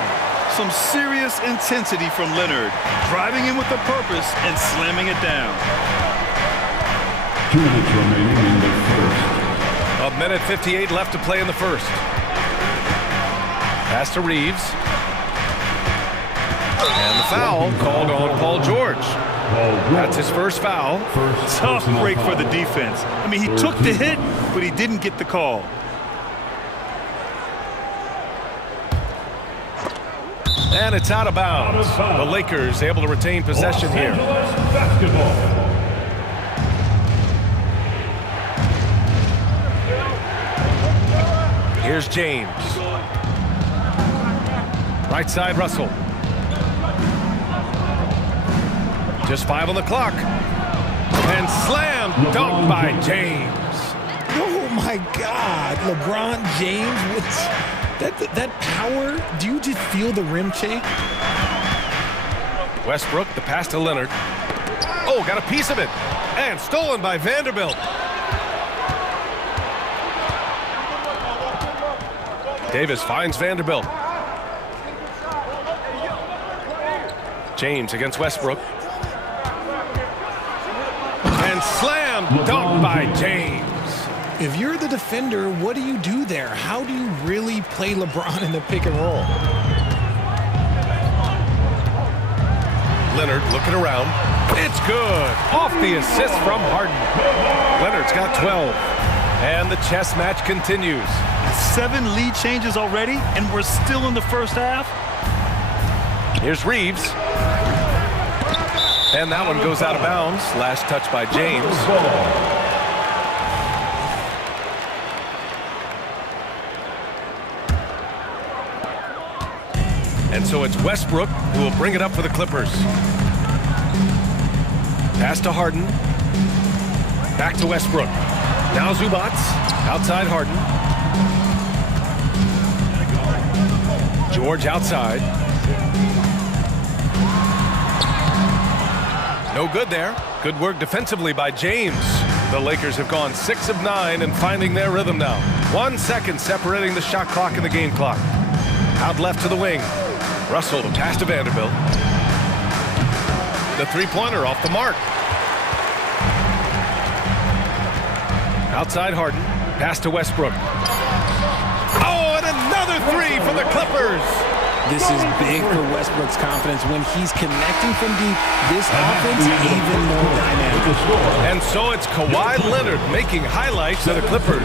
Some serious intensity from Leonard, driving in with a purpose and slamming it down. 2 minutes remaining in the first. A minute 58 left to play in the first. Pass to Reeves. And the foul called on Paul George. That's his first foul. Tough break for the defense. I mean, he took the hit, but he didn't get the call. And it's out of bounds. The Lakers able to retain possession here. Here's James. Right side, Russell. Just 5 on the clock. And slam dunk by James. Oh my God, LeBron James with that power. Do you just feel the rim shake? Westbrook, the pass to Leonard. Oh, got a piece of it. And stolen by Vanderbilt. Davis finds Vanderbilt. James against Westbrook. And slam dunk by James. If you're the defender, what do you do there? How do you really play LeBron in the pick and roll? Leonard looking around. It's good. Off the assist from Harden. Leonard's got 12. And the chess match continues. 7 lead changes already, and we're still in the first half. Here's Reeves. And that one goes out of bounds. Last touch by James. And so it's Westbrook who will bring it up for the Clippers. Pass to Harden. Back to Westbrook. Now Zubac. Outside Harden. George outside. No good there. Good work defensively by James. The Lakers have gone 6 of 9 and finding their rhythm now. 1 second separating the shot clock and the game clock. Out left to the wing. Russell to pass to Vanderbilt. The three-pointer off the mark. Outside Harden. Pass to Westbrook. Oh, and another three for the Clippers. This is big for Westbrook's confidence. When he's connecting from deep, this offense even more dynamic. And so it's Kawhi Leonard making highlights of the Clippers.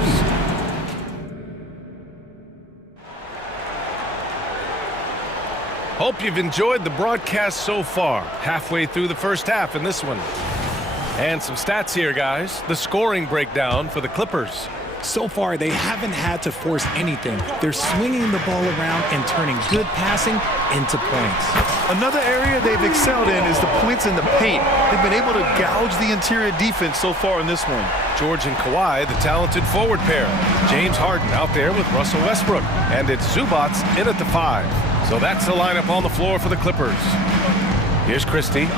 Hope you've enjoyed the broadcast so far. Halfway through the first half in this one. And some stats here, guys. The scoring breakdown for the Clippers. So far, they haven't had to force anything. They're swinging the ball around and turning good passing into points. Another area they've excelled in is the points in the paint. They've been able to gouge the interior defense so far in this one. George and Kawhi, the talented forward pair. James Harden out there with Russell Westbrook. And it's Zubac in at the 5. So that's the lineup on the floor for the Clippers. Here's Christie.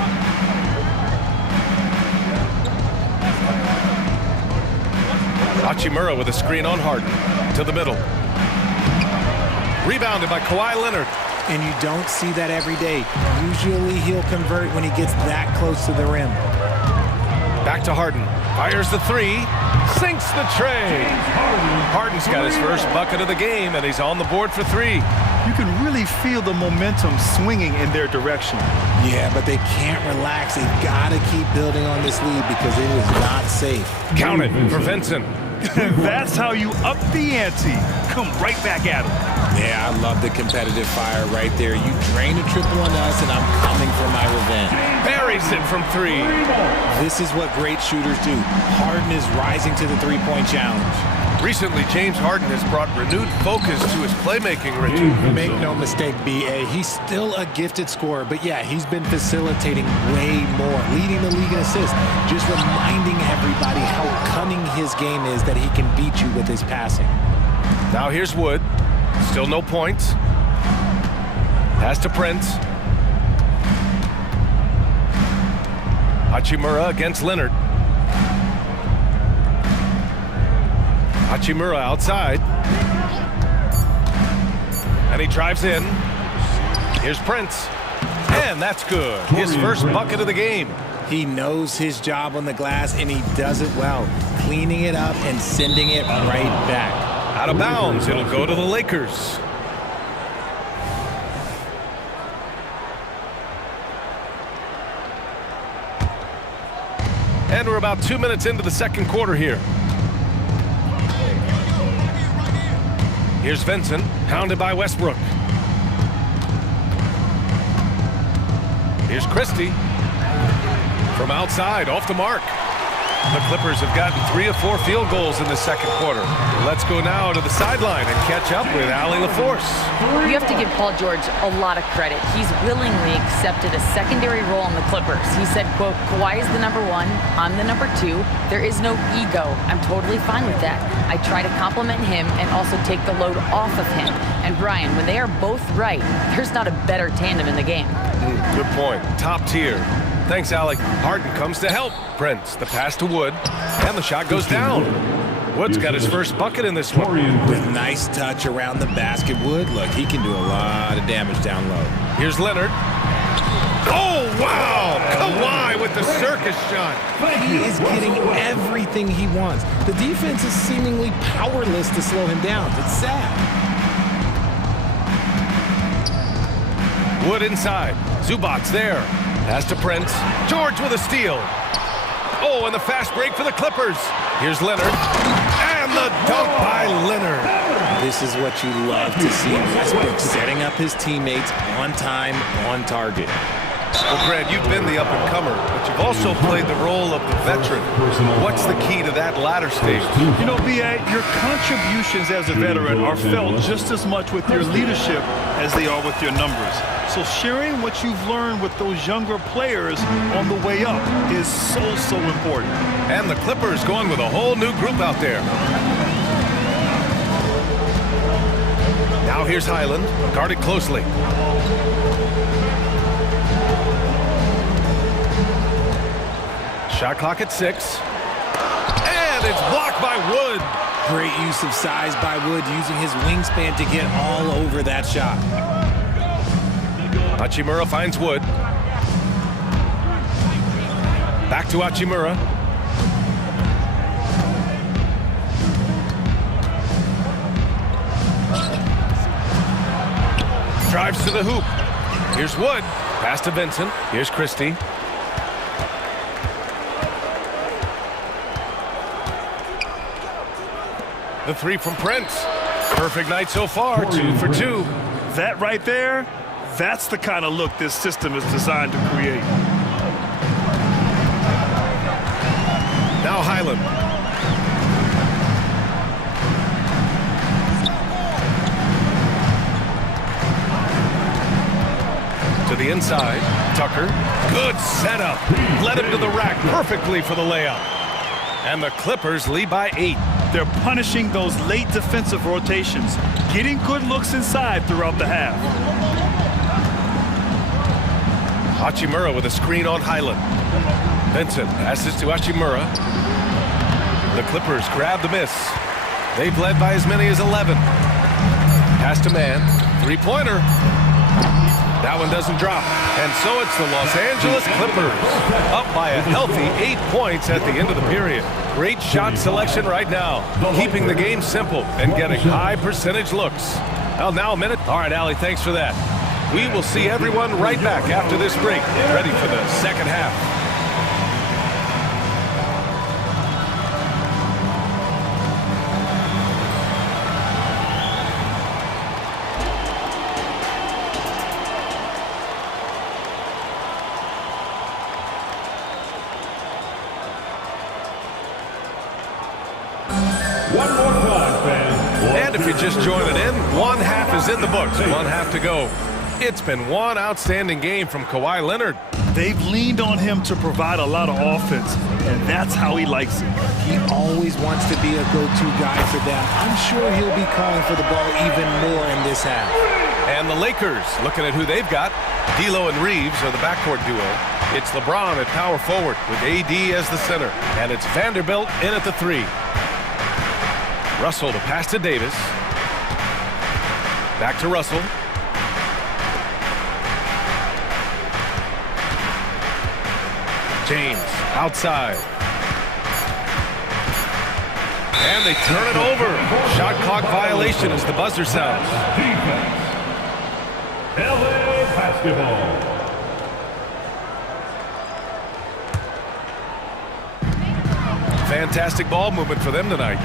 Hachimura with a screen on Harden. To the middle. Rebounded by Kawhi Leonard. And you don't see that every day. Usually he'll convert when he gets that close to the rim. Back to Harden. Fires the 3. Sinks the tray. Harden's got his first bucket of the game, and he's on the board for 3. You can really feel the momentum swinging in their direction. Yeah, but they can't relax. They've got to keep building on this lead because it is not safe. Count it for Vincent. That's how you up the ante. Come right back at him. Yeah, I love the competitive fire right there. You drain a triple on us, and I'm coming for my revenge. Buries it from 3. This is what great shooters do. Harden is rising to the three-point challenge. Recently, James Harden has brought renewed focus to his playmaking, Richie. Make no mistake, B.A., he's still a gifted scorer, but yeah, he's been facilitating way more, leading the league in assists, just reminding everybody how cunning his game is that he can beat you with his passing. Now here's Wood. Still no points. Pass to Prince. Hachimura against Leonard. Hachimura outside. And he drives in. Here's Prince. And that's good. His first bucket of the game. He knows his job on the glass, and he does it well. Cleaning it up and sending it right back. Out of bounds. It'll go to the Lakers. And we're about 2 minutes into the second quarter here. Here's Vincent, hounded by Westbrook. Here's Christie. From outside, off the mark. The Clippers have gotten 3 of 4 field goals in the second quarter. Let's go now to the sideline and catch up with Allie LaForce. You have to give Paul George a lot of credit. He's willingly accepted a secondary role in the Clippers. He said, quote, Kawhi is the number 1, I'm the number 2. There is no ego. I'm totally fine with that. I try to compliment him and also take the load off of him. And Brian, when they are both right, there's not a better tandem in the game. Good point. Top tier. Thanks, Alec. Harden comes to help. Prince, the pass to Wood, and the shot goes down. Wood's got his first bucket in this one. With nice touch around the basket, Wood, look, he can do a lot of damage down low. Here's Leonard. Oh, wow! Kawhi with with the circus shot. He is getting everything he wants. The defense is seemingly powerless to slow him down. It's sad. Wood inside. Zubac's there. Pass to Prince. George with a steal. Oh, and the fast break for the Clippers. Here's Leonard. And the dunk by Leonard. This is what you love to see. Westbrook setting up his teammates on time, on target. Well, Grant, you've been the up-and-comer, but you've also played the role of the veteran. What's the key to that latter stage? You know, B.A., your contributions as a veteran are felt just as much with your leadership as they are with your numbers. So sharing what you've learned with those younger players on the way up is so important. And the Clippers going with a whole new group out there. Now here's Highland, guarded closely. Shot clock at 6. And it's blocked by Wood. Great use of size by Wood, using his wingspan to get all over that shot. Hachimura finds Wood. Back to Hachimura. Drives to the hoop. Here's Wood. Pass to Vincent. Here's Christie. The three from Prince. Perfect night so far, 2 for 2. That right there, that's the kind of look this system is designed to create. Now Highland. To the inside, Tucker. Good setup. Led him to the rack perfectly for the layup. And the Clippers lead by 8. They're punishing those late defensive rotations, getting good looks inside throughout the half. Hachimura with a screen on Highland. Vincent passes to Hachimura. The Clippers grab the miss. They've led by as many as 11. Pass to man. Three-pointer. That one doesn't drop. And so it's the Los Angeles Clippers up by a healthy 8 points at the end of the period. Great shot selection right now, keeping the game simple and getting high percentage looks. Well, now a minute. All right, Allie, thanks for that. We will see everyone right back after this break, ready for the second half. And if you're just joining in, one half is in the books, one half to go. It's been one outstanding game from Kawhi Leonard. They've leaned on him to provide a lot of offense, and that's how he likes it. He always wants to be a go-to guy for them. I'm sure he'll be calling for the ball even more in this half. And the Lakers, looking at who they've got, D'Lo and Reeves are the backcourt duo. It's LeBron at power forward with AD as the center. And it's Vanderbilt in at the 3. Russell to pass to Davis. Back to Russell. James outside. And they turn it over. Shot clock violation as the buzzer sounds. LA Basketball. Fantastic ball movement for them tonight.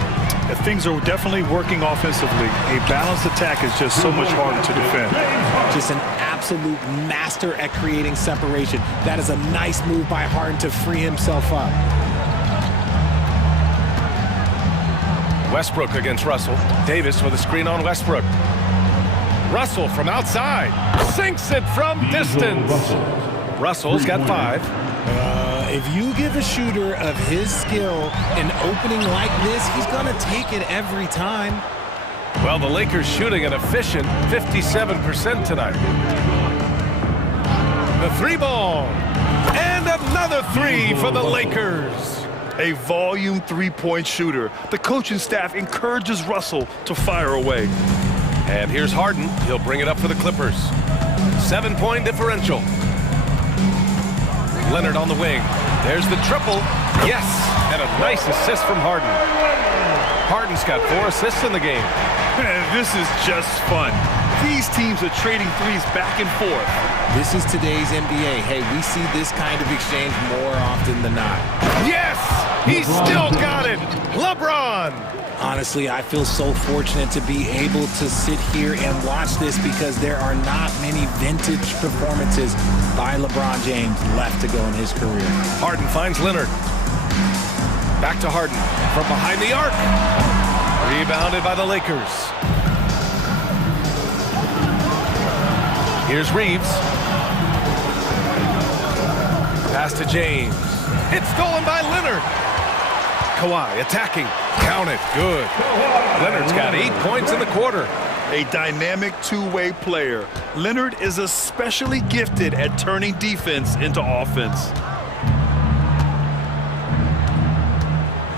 Things are definitely working offensively. A balanced attack is just so much harder to defend. Just an absolute master at creating separation. That is a nice move by Harden to free himself up. Westbrook against Russell. Davis with a screen on Westbrook. Russell from outside. Sinks it from distance. Russell's got 5. If you give a shooter of his skill an opening like this, he's going to take it every time. Well, the Lakers shooting an efficient 57% tonight. The 3-ball. And another 3 for the Lakers. A volume 3-point shooter. The coaching staff encourages Russell to fire away. And here's Harden. He'll bring it up for the Clippers. 7-point differential. Leonard on the wing. There's the triple. Yes, and a nice assist from Harden. Harden's got 4 assists in the game. Man, this is just fun. These teams are trading threes back and forth. This is today's NBA. Hey, we see this kind of exchange more often than not. Yes, he still got it. LeBron. Honestly, I feel so fortunate to be able to sit here and watch this because there are not many vintage performances by LeBron James left to go in his career. Harden finds Leonard. Back to Harden from behind the arc. Rebounded by the Lakers. Here's Reeves. Pass to James. It's stolen by Leonard. Kawhi attacking. Count it. Good. Leonard's got 8 points in the quarter. A dynamic two-way player. Leonard is especially gifted at turning defense into offense.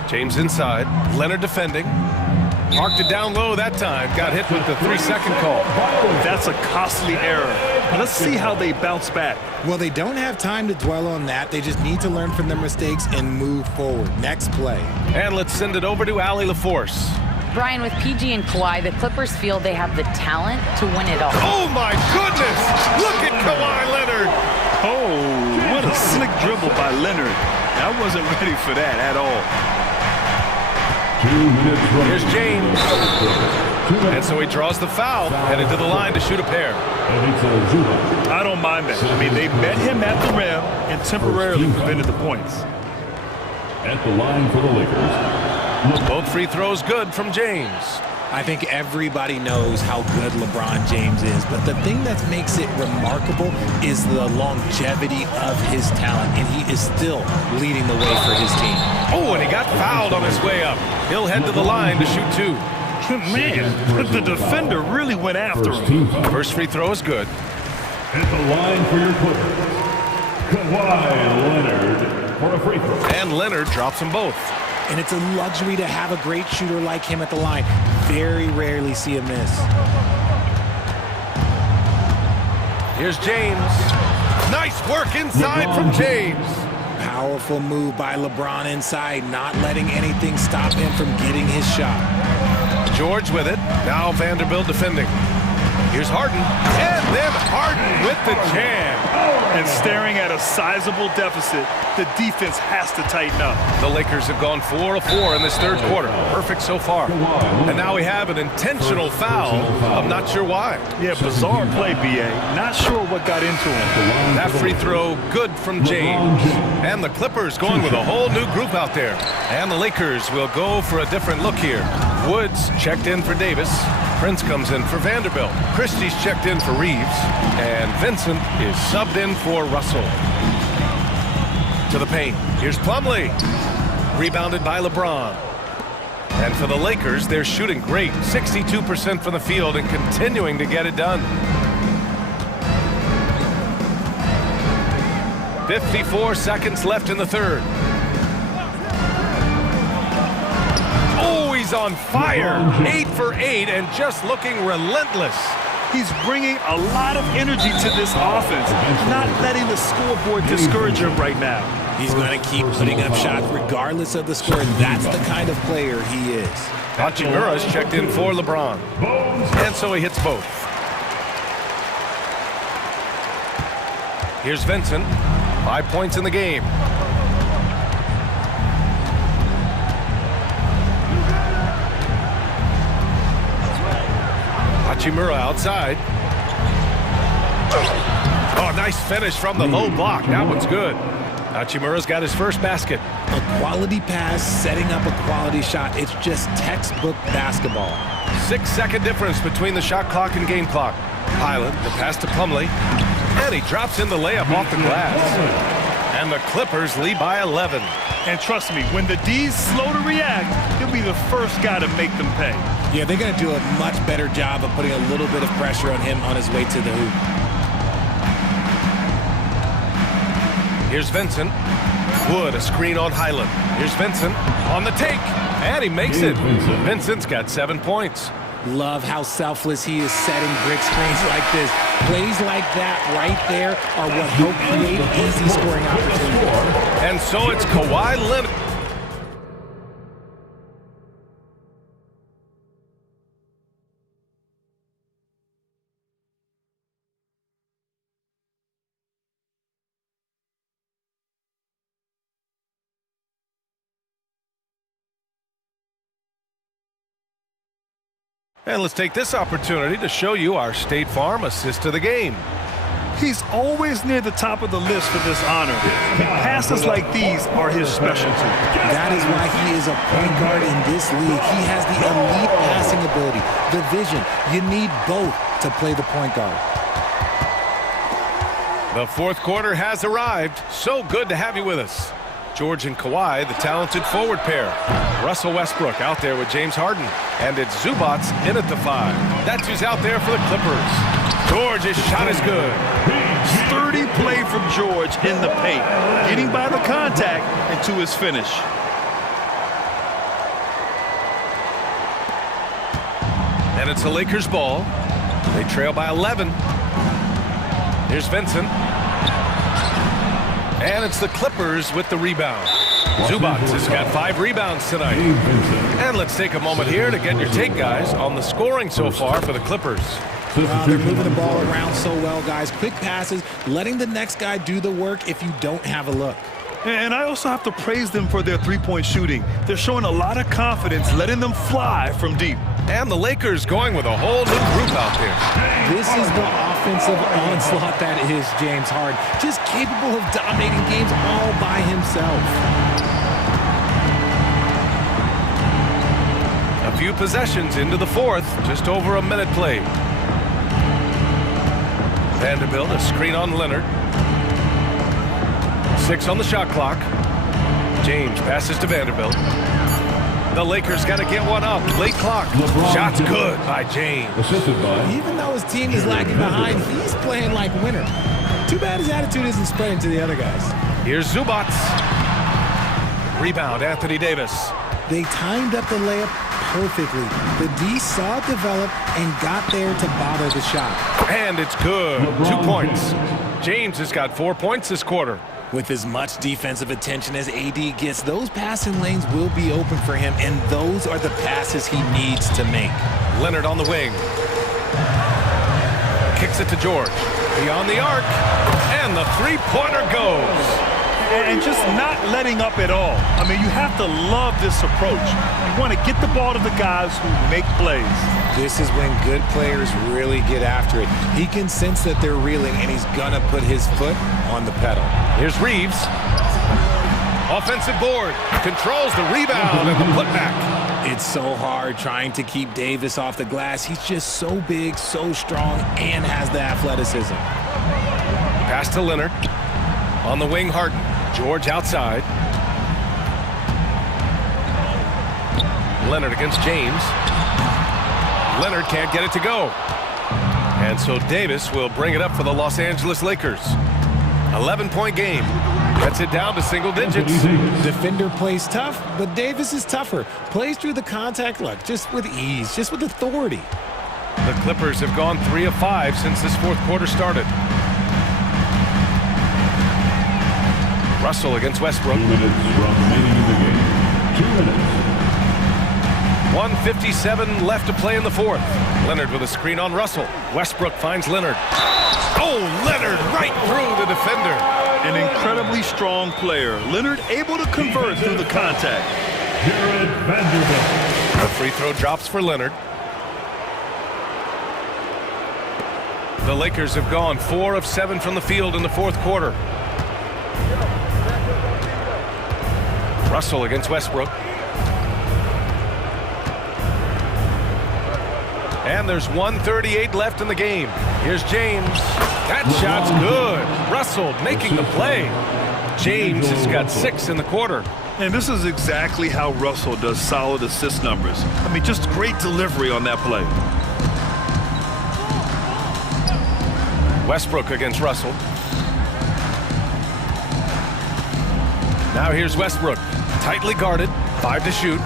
James inside. Leonard defending. Marked it down low that time. Got hit with the 3-second call. That's a costly error. Let's see how they bounce back. Well, they don't have time to dwell on that. They just need to learn from their mistakes and move forward. Next play. And let's send it over to Allie LaForce. Brian, with PG and Kawhi, the Clippers feel they have the talent to win it all. Oh, my goodness! Look at Kawhi Leonard! Oh, what a slick dribble by Leonard. I wasn't ready for that at all. Here's James. And so he draws the foul, headed to the line to shoot a pair. I don't mind that. I mean, they met him at the rim and temporarily prevented the points. At the line for the Lakers. Both free throws good from James. I think everybody knows how good LeBron James is, but the thing that makes it remarkable is the longevity of his talent, and he is still leading the way for his team. Oh, and he got fouled on his way up. He'll head to the line to shoot 2. Man, the defender really went after him. First free throw is good. At the line for your Clippers, Kawhi Leonard for a free throw. And Leonard drops them both. And it's a luxury to have a great shooter like him at the line. Very rarely see a miss. Here's James. Nice work inside from James. Powerful move by LeBron inside, not letting anything stop him from getting his shot. George with it. Now Vanderbilt defending. Here's Harden. And then Harden with the jam. And staring at a sizable deficit, the defense has to tighten up. The Lakers have gone 4 of 4 in this third quarter. Perfect so far. And now we have an intentional foul. I'm not sure why. Yeah, bizarre play, B.A. Not sure what got into him. That free throw good from James. And the Clippers going with a whole new group out there. And the Lakers will go for a different look here. Woods checked in for Davis. Prince comes in for Vanderbilt. Christie's checked in for Reeves. And Vincent is subbed in for Russell. To the paint. Here's Plumlee. Rebounded by LeBron. And for the Lakers, they're shooting great. 62% from the field and continuing to get it done. 54 seconds left in the third. Oh, he's on fire. 8 for 8 and just looking relentless. He's bringing a lot of energy to this offense, not letting the scoreboard discourage him right now. He's going to keep putting up shots regardless of the score. That's the kind of player he is. Hachimura's checked in for LeBron. And so he hits both. Here's Vincent. 5 points in the game. Hachimura outside. Oh, nice finish from the low block. That one's good. Hachimura's got his first basket. A quality pass, setting up a quality shot. It's just textbook basketball. 6-second difference between the shot clock and game clock. Highland, the pass to Plumlee. And he drops in the layup off the glass. And the Clippers lead by 11. And trust me, when the D's slow to react, he'll be the first guy to make them pay. Yeah, they're going to do a much better job of putting a little bit of pressure on him on his way to the hoop. Here's Vincent. Wood, a screen on Highland. Here's Vincent on the take. And he makes it. Vincent's got 7 points. Love how selfless he is setting brick screens like this. Plays like that right there are what help create easy scoring opportunities. And so it's Kawhi Leonard. And let's take this opportunity to show you our State Farm assist to the game. He's always near the top of the list for this honor. Passes like these are his specialty. That is why he is a point guard in this league. He has the elite passing ability, the vision. You need both to play the point guard. The fourth quarter has arrived. So good to have you with us. George and Kawhi, the talented forward pair. Russell Westbrook out there with James Harden. And it's Zubats in at the 5. That's who's out there for the Clippers. George's shot is good. Sturdy play from George in the paint, getting by the contact and to his finish. And it's the Lakers ball. They trail by 11. Here's Vincent. And it's the Clippers with the rebound. Zubats has got 5 rebounds tonight. And let's take a moment here to get your take, guys, on the scoring so far for the Clippers. They're moving the ball around so well, guys. Quick passes, letting the next guy do the work if you don't have a look. And I also have to praise them for their three-point shooting. They're showing a lot of confidence, letting them fly from deep. And the Lakers going with a whole new group out there. This is the offensive onslaught that is James Harden. Just capable of dominating games all by himself. A few possessions into the fourth, just over a minute played. Vanderbilt, a screen on Leonard. 6 on the shot clock. James passes to Vanderbilt. The Lakers got to get one up. Late clock. Shot's good by James. Even though his team is lagging behind, he's playing like a winner. Too bad his attitude isn't spreading to the other guys. Here's Zubats. Rebound, Anthony Davis. They timed up the layup perfectly. The D saw it develop and got there to bother the shot. And it's good. 2 points. James has got 4 points this quarter. With as much defensive attention as AD gets, those passing lanes will be open for him, and those are the passes he needs to make. Leonard on the wing. Kicks it to George. Beyond the arc. And the three-pointer goes. And just not letting up at all. I mean, you have to love this approach. You want to get the ball to the guys who make plays. This is when good players really get after it. He can sense that they're reeling, and he's going to put his foot on the pedal. Here's Reeves. Offensive board. Controls the rebound and the putback. It's so hard trying to keep Davis off the glass. He's just so big, so strong, and has the athleticism. Pass to Leonard. On the wing, Harden. George outside. Leonard against James. Leonard can't get it to go. And so Davis will bring it up for the Los Angeles Lakers. 11-point game. Gets it down to single digits. Defender plays tough, but Davis is tougher. Plays through the contact luck, just with ease, just with authority. The Clippers have gone 3 of 5 since this fourth quarter started. Russell against Westbrook. 2 minutes remaining in the game. 2 minutes. 1:57 left to play in the fourth. Leonard with a screen on Russell. Westbrook finds Leonard. Oh, Leonard right through the defender. An incredibly strong player. Leonard able to convert through the contact. The free throw drops for Leonard. The Lakers have gone 4 of 7 from the field in the fourth quarter. Russell against Westbrook. And there's 1:38 left in the game. Here's James. That shot's good. Russell making the play. James has got 6 in the quarter. And this is exactly how Russell does solid assist numbers. I mean, just great delivery on that play. Westbrook against Russell. Now here's Westbrook. Tightly guarded. 5 to shoot.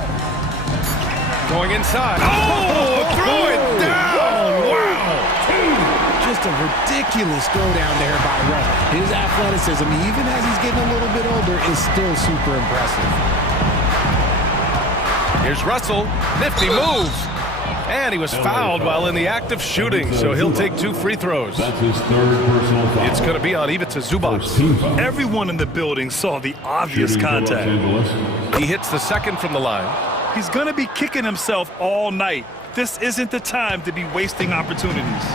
Going inside. Oh, throw it down. Wow. Just a ridiculous throw down there by Russ. His athleticism, even as he's getting a little bit older, is still super impressive. Here's Russell. Nifty move. And he was fouled while in the act of shooting, so he'll take 2 free throws. That's his third personal foul. It's going to be on Ivica Zubac. Everyone in the building saw the obvious contact. He hits the second from the line. He's going to be kicking himself all night. This isn't the time to be wasting opportunities.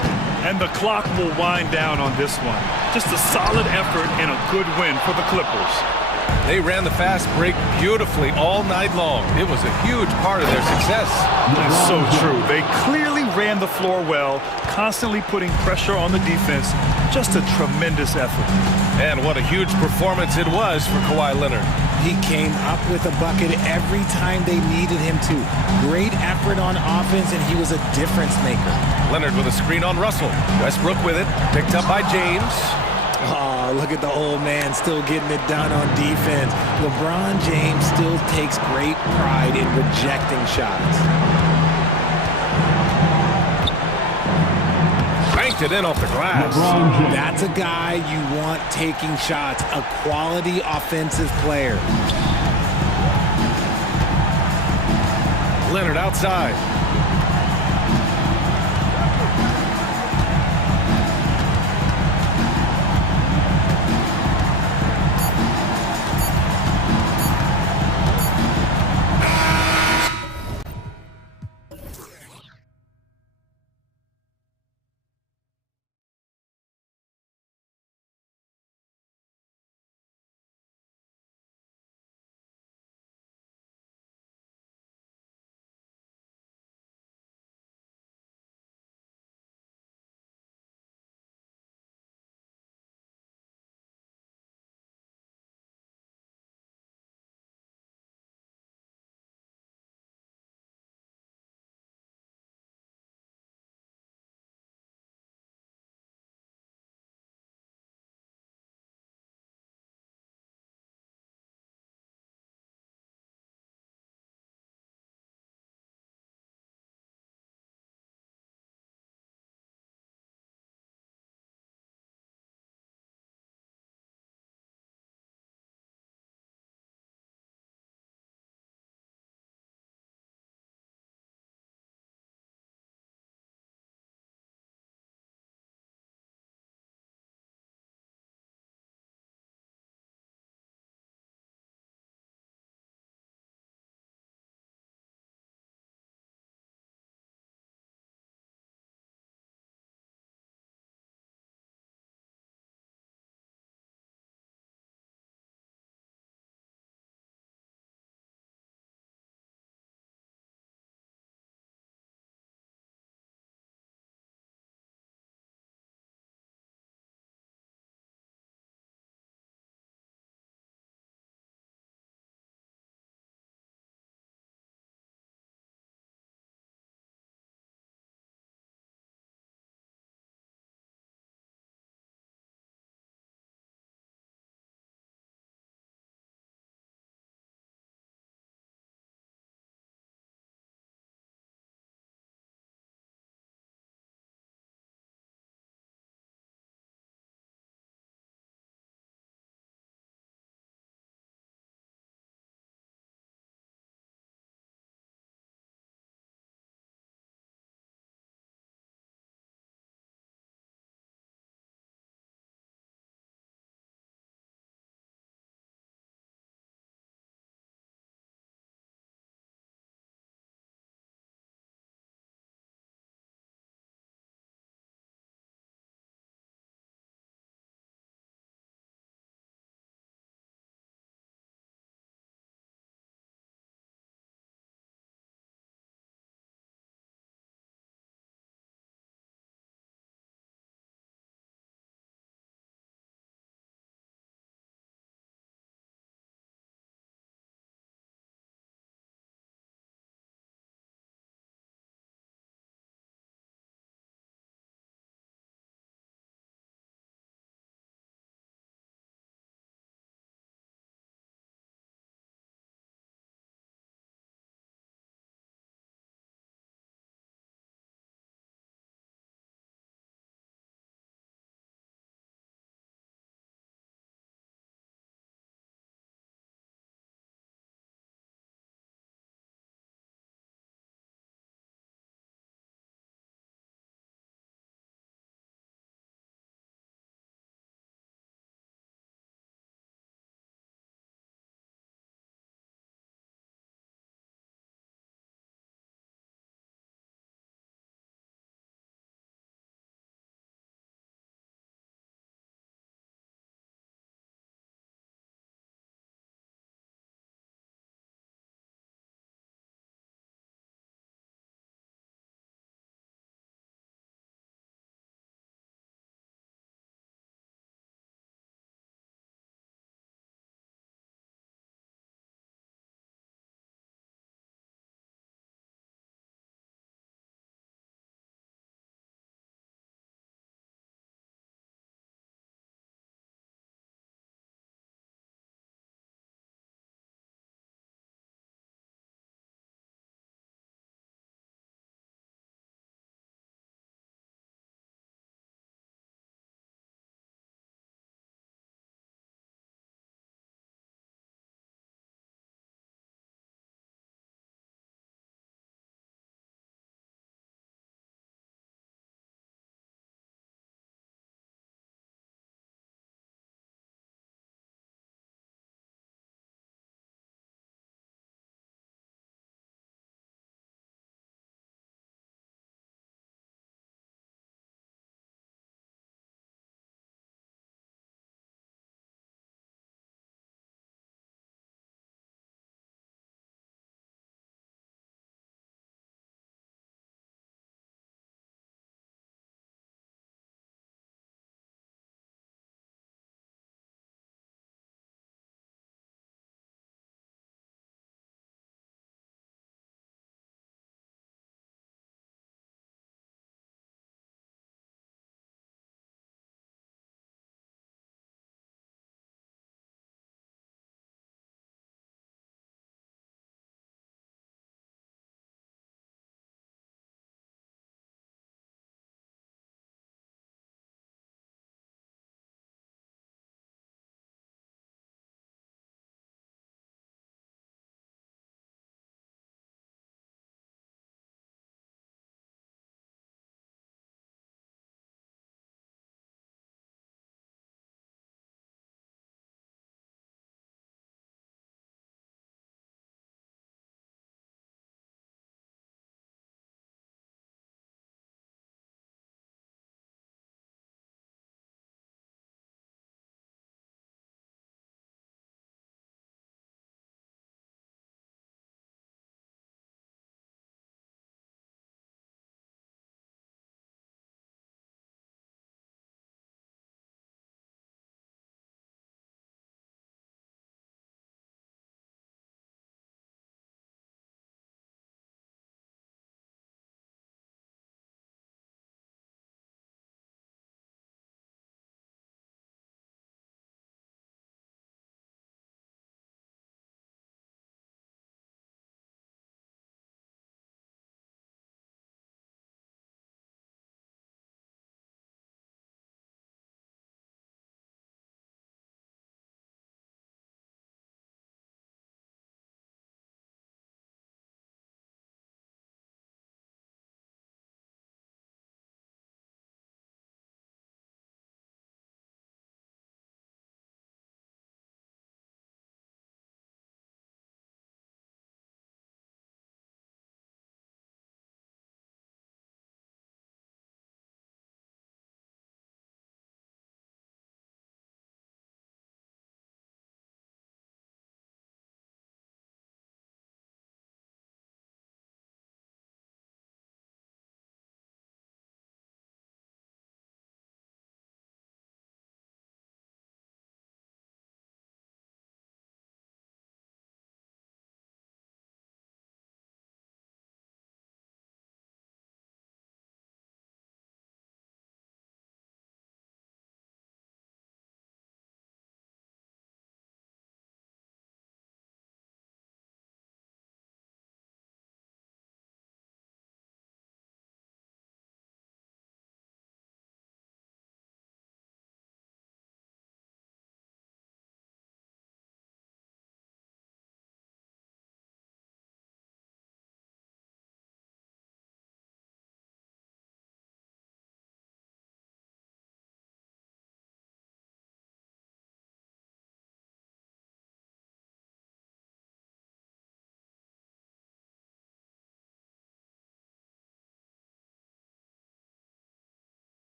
And the clock will wind down on this one. Just a solid effort and a good win for the Clippers. They ran the fast break beautifully all night long. It was a huge part of their success. That's so true. They clearly ran the floor well, constantly putting pressure on the defense. Just a tremendous effort. And what a huge performance it was for Kawhi Leonard. He came up with a bucket every time they needed him to. Great effort on offense, and he was a difference maker. Leonard with a screen on Russell. Westbrook with it, picked up by James. Oh, look at the old man still getting it done on defense. LeBron James still takes great pride in rejecting shots. Banked it in off the glass. That's a guy you want taking shots, a quality offensive player. Leonard outside.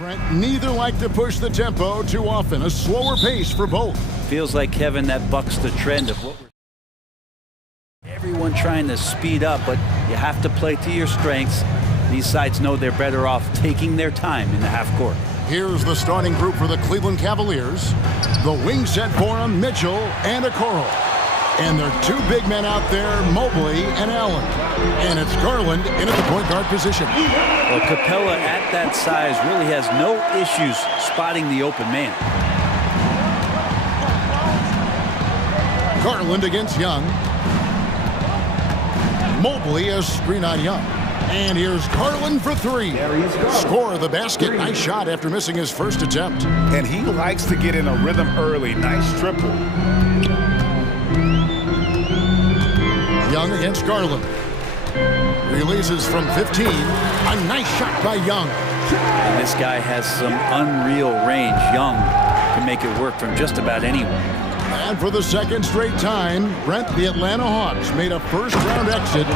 Brent, neither like to push the tempo too often. A slower pace for both. Feels like, Kevin, that bucks the trend of what we're... Everyone trying to speed up, but you have to play to your strengths. These sides know they're better off taking their time in the half court. Here's the starting group for the Cleveland Cavaliers. The wing set for them, Mitchell and Okoro. And there are two big men out there, Mobley and Allen. And it's Garland in at the point guard position. Well, Capella at that size really has no issues spotting the open man. Garland against Young. Mobley a screen on Young. And here's Garland for three. Score the basket. Nice shot after missing his first attempt. And he likes to get in a rhythm early. Nice triple. Young against Garland. Releases from 15. A nice shot by Young. And this guy has some unreal range. Young can make it work from just about anywhere. And for the second straight time, Brent, the Atlanta Hawks made a first-round exit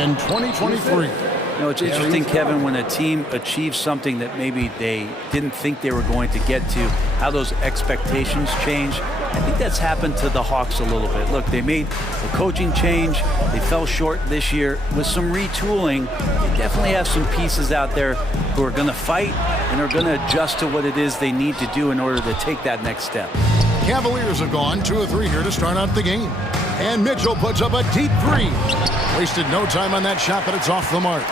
in 2023. You know, it's interesting, Kevin, when a team achieves something that maybe they didn't think they were going to get to, how those expectations change. I think that's happened to the Hawks a little bit. Look, they made a coaching change. They fell short this year. With some retooling, they definitely have some pieces out there who are going to fight and are going to adjust to what it is they need to do in order to take that next step. Cavaliers have gone 2 of 3 here to start out the game. And Mitchell puts up a deep three. Wasted no time on that shot, but it's off the mark.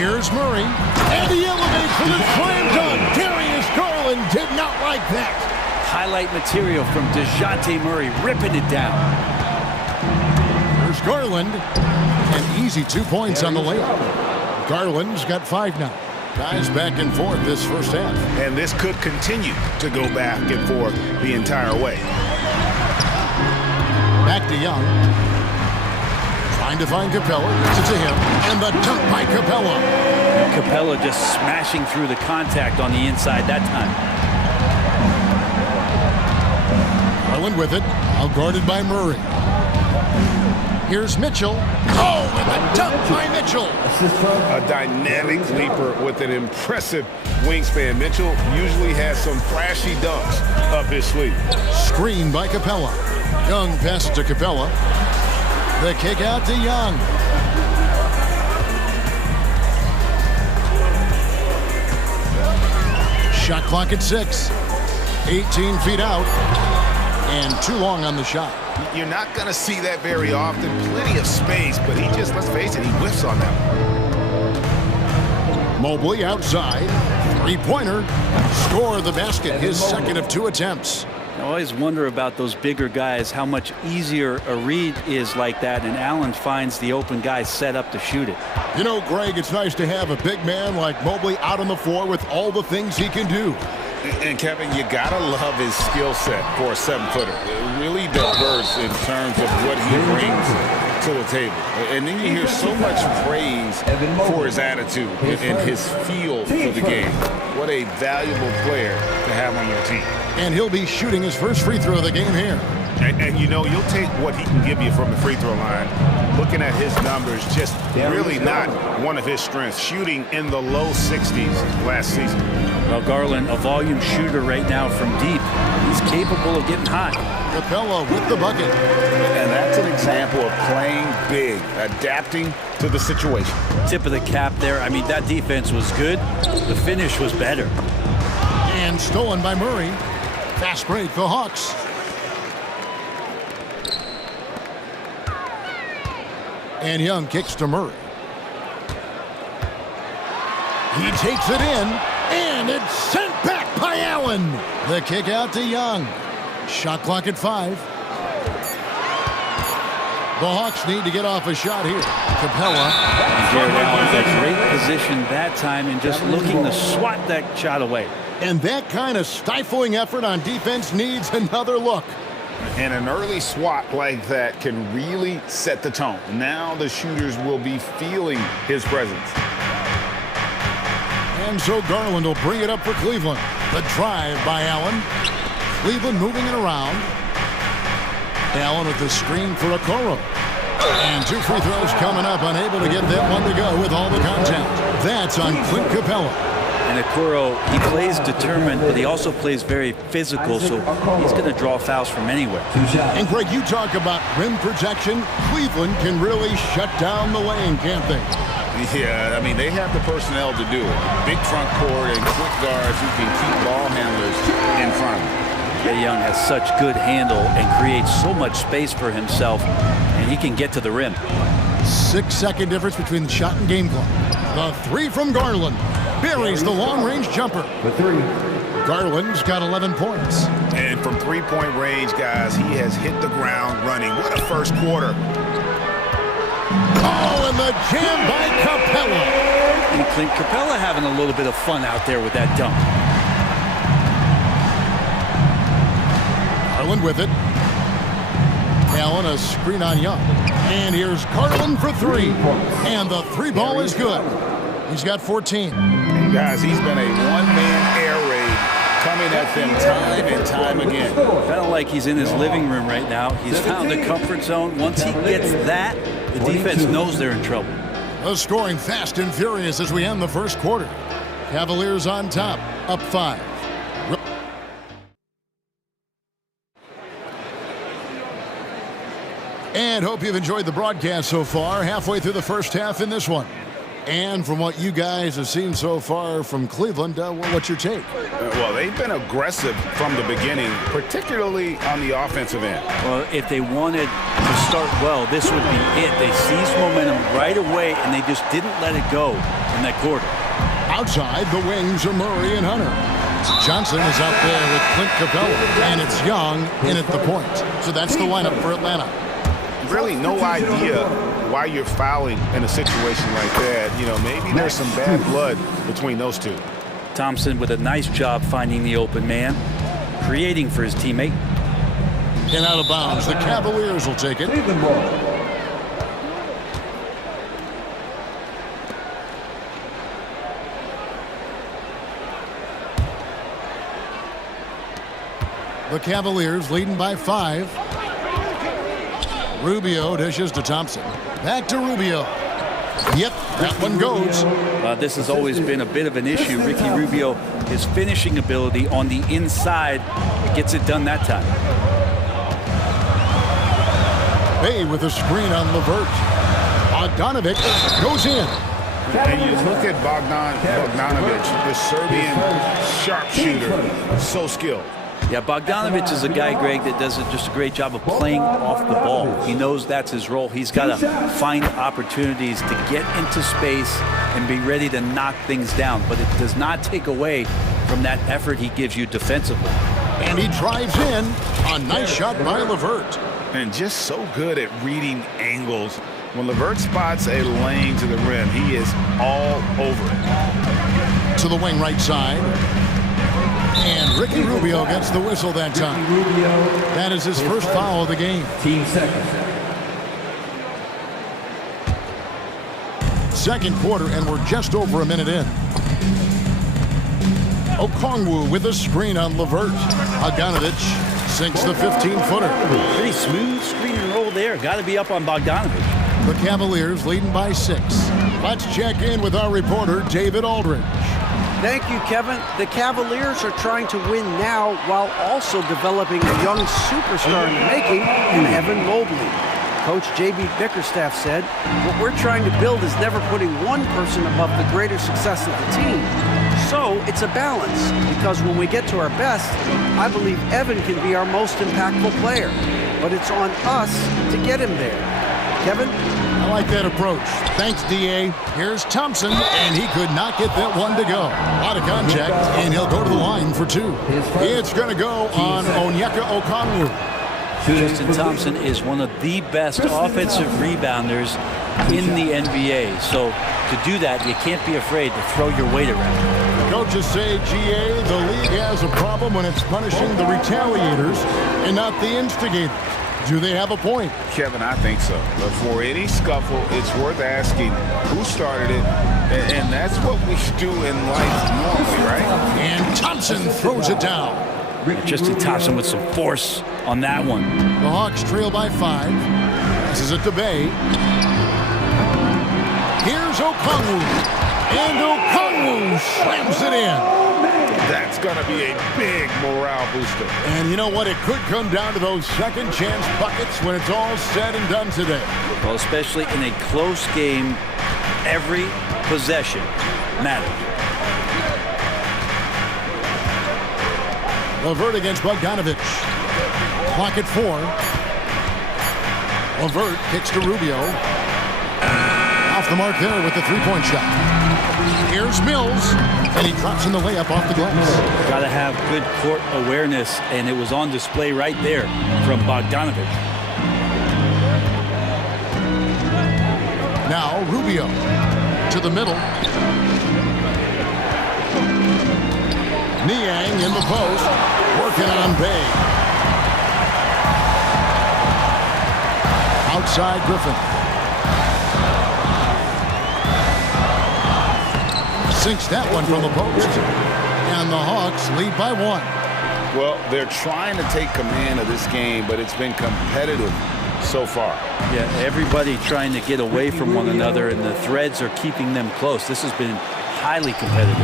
Here's Murray. And he elevates for the slam dunk. Darius Garland did not like that. Highlight material from DeJounte Murray, ripping it down. Here's Garland. An easy 2 points on the layup. Garland's got 5 now. Guys back and forth this first half. And this could continue to go back and forth the entire way. Back to Young. Trying to find Capella. Gets it to him. And the dunk by Capella. Capella just smashing through the contact on the inside that time. Garland with it. All guarded by Murray. Here's Mitchell. Oh, and the dunk by Mitchell. A dynamic leaper with an impressive wingspan. Mitchell usually has some flashy dunks up his sleeve. Screen by Capella. Young passes to Capella. The kick out to Young. Shot clock at 6. 18 feet out. And too long on the shot. You're not going to see that very often. Plenty of space, but he just, let's face it, he whiffs on that one. Mobley outside. Three-pointer. Score the basket. His second of 2 attempts. I always wonder about those bigger guys, how much easier a read is like that, and Allen finds the open guy set up to shoot it. You know, Greg, it's nice to have a big man like Mobley out on the floor with all the things he can do. And Kevin, you gotta love his skill set for a 7-footer. Really diverse in terms of what he brings to the table. And then you hear so much praise for his attitude and his feel for the game. What a valuable player to have on your team. And he'll be shooting his first free throw of the game here. And you know, you'll take what he can give you from the free throw line. Looking at his numbers, just really not one of his strengths. Shooting in the low 60s last season. Well, Garland, a volume shooter right now from deep. He's capable of getting hot. Capella with the bucket. And that's an example of playing big, adapting to the situation. Tip of the cap there. I mean, that defense was good. The finish was better. And stolen by Murray. Fast break for Hawks. And Young kicks to Murray. He takes it in, and it's sent back by Allen. The kick out to Young. Shot clock at 5. The Hawks need to get off a shot here. Capella. Jared Allen's a great position that time and just looking to swat that shot away. And that kind of stifling effort on defense needs another look. And an early swat like that can really set the tone. Now the shooters will be feeling his presence. And so Garland will bring it up for Cleveland. The drive by Allen. Cleveland moving it around. Allen with the screen for Okoro. And 2 free throws coming up, unable to get that one to go with all the contact. That's on Clint Capella. And Okoro, he plays determined, but he also plays very physical, so he's going to draw fouls from anywhere. And Greg, you talk about rim protection. Cleveland can really shut down the lane, can't they? Yeah, I mean, they have the personnel to do it. Big front court and quick guards who can keep ball handlers in front of them. Trae Young has such good handle and creates so much space for himself, and he can get to the rim. 6-second difference between the shot and game clock. The three from Garland buries the long-range jumper. Garland's got 11 points. And from three-point range, guys, he has hit the ground running. What a first quarter. Oh, and the jam by Capella. And Clint Capella having a little bit of fun out there with that dunk. Garland with it. Allen, a screen on Young. And here's Garland for three. And the three ball is good. He's got 14. And guys, he's been a one-man air raid coming at them time and time again. Kind of like he's in his living room right now. He's found the comfort zone. Once he gets that, the defense knows they're in trouble. The scoring fast and furious as we end the first quarter. Cavaliers on top, up 5. And hope you've enjoyed the broadcast so far. Halfway through the first half in this one. And from what you guys have seen so far from Cleveland, what's your take? Well, they've been aggressive from the beginning, particularly on the offensive end. Well, if they wanted to start well, this would be it. They seized momentum right away, and they just didn't let it go in that quarter. Outside, the wings are Murray and Hunter. Johnson is out there with Clint Capella, and it's Young in at the point. So that's the lineup for Atlanta. Really no idea why you're fouling in a situation like that. You know, maybe there's some bad blood between those two. Thompson with a nice job finding the open man, creating for his teammate. And out of bounds, the Cavaliers will take it. The Cavaliers leading by 5. Rubio dishes to Thompson. Back to Rubio. Yep, that one goes. This has always been a bit of an issue. Ricky Rubio, his finishing ability on the inside, gets it done that time. Bay with a screen on LeVert. Bogdanovic goes in. And you look at Bogdanovic, the Serbian sharpshooter, so skilled. Yeah, Bogdanovic is a guy, Greg, that does just a great job of playing off the ball. He knows that's his role. He's got to find opportunities to get into space and be ready to knock things down. But it does not take away from that effort he gives you defensively. And he drives in. A nice shot by LeVert. And just so good at reading angles. When LeVert spots a lane to the rim, he is all over it. To the wing right side. And Ricky Rubio gets the whistle that time. That is his first foul of the game. Team second. Second quarter, and we're just over a minute in. Okongwu with a screen on LeVert. Bogdanovic sinks the 15-footer. Pretty smooth screen and roll there. Got to be up on Bogdanovic. The Cavaliers leading by 6. Let's check in with our reporter, David Aldridge. Thank you, Kevin. The Cavaliers are trying to win now while also developing a young superstar in the making in Evan Mobley. Coach J.B. Bickerstaff said, what we're trying to build is never putting one person above the greater success of the team. So it's a balance, because when we get to our best, I believe Evan can be our most impactful player. But it's on us to get him there. Kevin? I like that approach. Thanks, D.A. Here's Thompson, and he could not get that one to go. Out of contact, and he'll go to the line for 2. It's going to go on Onyeka Okongwu. Justin Thompson is one of the best offensive rebounders in the NBA. So to do that, you can't be afraid to throw your weight around. Coaches say, GA, the league has a problem when it's punishing the retaliators and not the instigators. Do they have a point? Kevin, I think so. But for any scuffle, it's worth asking who started it, and that's what we do in life normally, right? And Thompson throws it down. Justin Thompson with some force on that one. The Hawks trail by 5. This is it to Bay. Here's Okongwu. And Okongwu slams it in. That's going to be a big morale booster. And you know what? It could come down to those second chance buckets when it's all said and done today. Well, especially in a close game, every possession matters. Levert against Bogdanovic. Clock at 4. Levert kicks to Rubio. Off the mark there with the three-point shot. Here's Mills, and he drops in the layup off the glass. Got to have good court awareness, and it was on display right there from Bogdanovic. Now Rubio to the middle. Niang in the post, working on Bay. Outside Griffin. Sinks that one from the post. And the Hawks lead by 1. Well, they're trying to take command of this game, but it's been competitive so far. Yeah, everybody trying to get away from one another, and the threads are keeping them close. This has been highly competitive.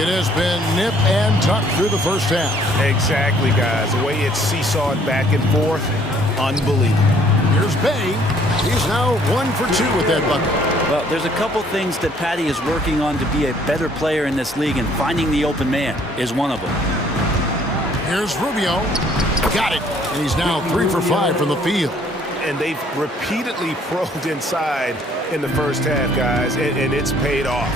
It has been nip and tuck through the first half. Exactly, guys. The way it's seesawed back and forth, unbelievable. Here's Bay. He's now 1 for 2 with that bucket. Well, there's a couple things that Patty is working on to be a better player in this league, and finding the open man is one of them. Here's Rubio. Got it. And he's now 3 for 5 from the field. And they've repeatedly probed inside in the first half, guys, and it's paid off.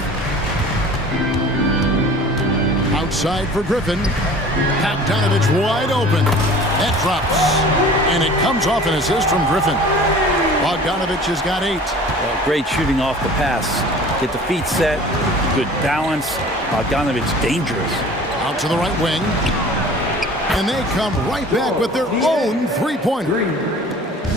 Outside for Griffin. Bogdanovic wide open. That drops. And it comes off an assist from Griffin. Bogdanovic has got 8. Well, great shooting off the pass. Get the feet set. Good balance. Bogdanovic dangerous. Out to the right wing. And they come right back with their own three-pointer.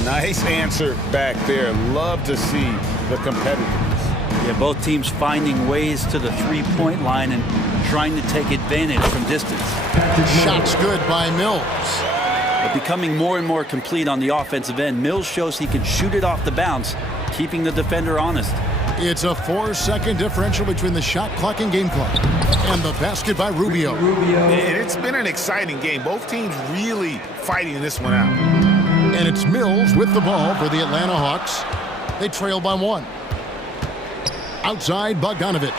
Nice answer back there. Love to see the competitiveness. Yeah, both teams finding ways to the three-point line and trying to take advantage from distance. Shots good by Mills. But becoming more and more complete on the offensive end, Mills shows he can shoot it off the bounce, keeping the defender honest. It's a 4-second differential between the shot clock and game clock. And the basket by Rubio. It's been an exciting game. Both teams really fighting this one out. And it's Mills with the ball for the Atlanta Hawks. They trail by 1. Outside Bogdanovic.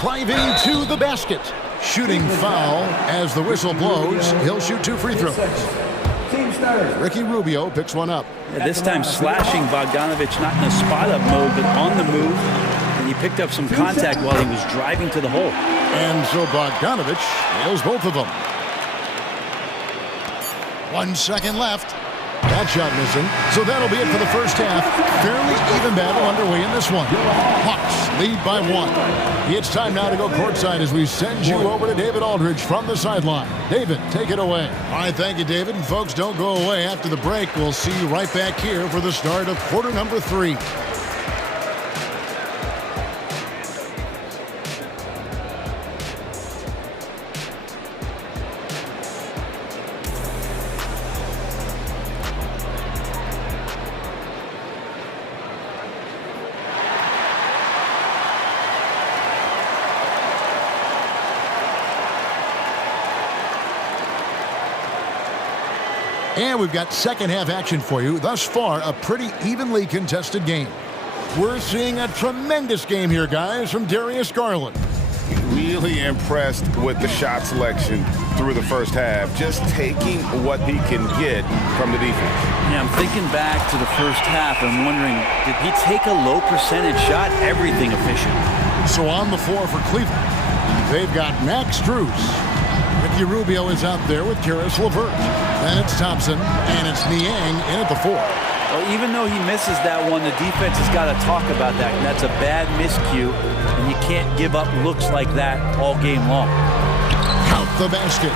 Driving to the basket. Shooting foul as the whistle blows. He'll shoot 2 free throws. Ricky Rubio picks one up. Yeah, this time slashing Bogdanovic, not in a spot-up mode, but on the move. And he picked up some contact while he was driving to the hole. And so Bogdanovic nails both of them. 1 second left. That shot missing. So that'll be it for the first half. Fairly even battle underway in this one. Hawks lead by 1. It's time now to go courtside as we send you over to David Aldridge from the sideline. David, take it away. All right, thank you, David. And folks, don't go away. After the break, we'll see you right back here for the start of quarter number 3. And we've got second half action for you. Thus far, a pretty evenly contested game. We're seeing a tremendous game here, guys, from Darius Garland. Really impressed with the shot selection through the first half. Just taking what he can get from the defense. Yeah, I'm thinking back to the first half. I'm wondering, did he take a low percentage shot? Everything efficient. So on the floor for Cleveland, they've got Max Strus. Ricky Rubio is out there with Karis LeVert. Then it's Thompson, and it's Niang in at the 4. Well, even though he misses that one, the defense has got to talk about that. And that's a bad miscue, and you can't give up looks like that all game long. Count the basket.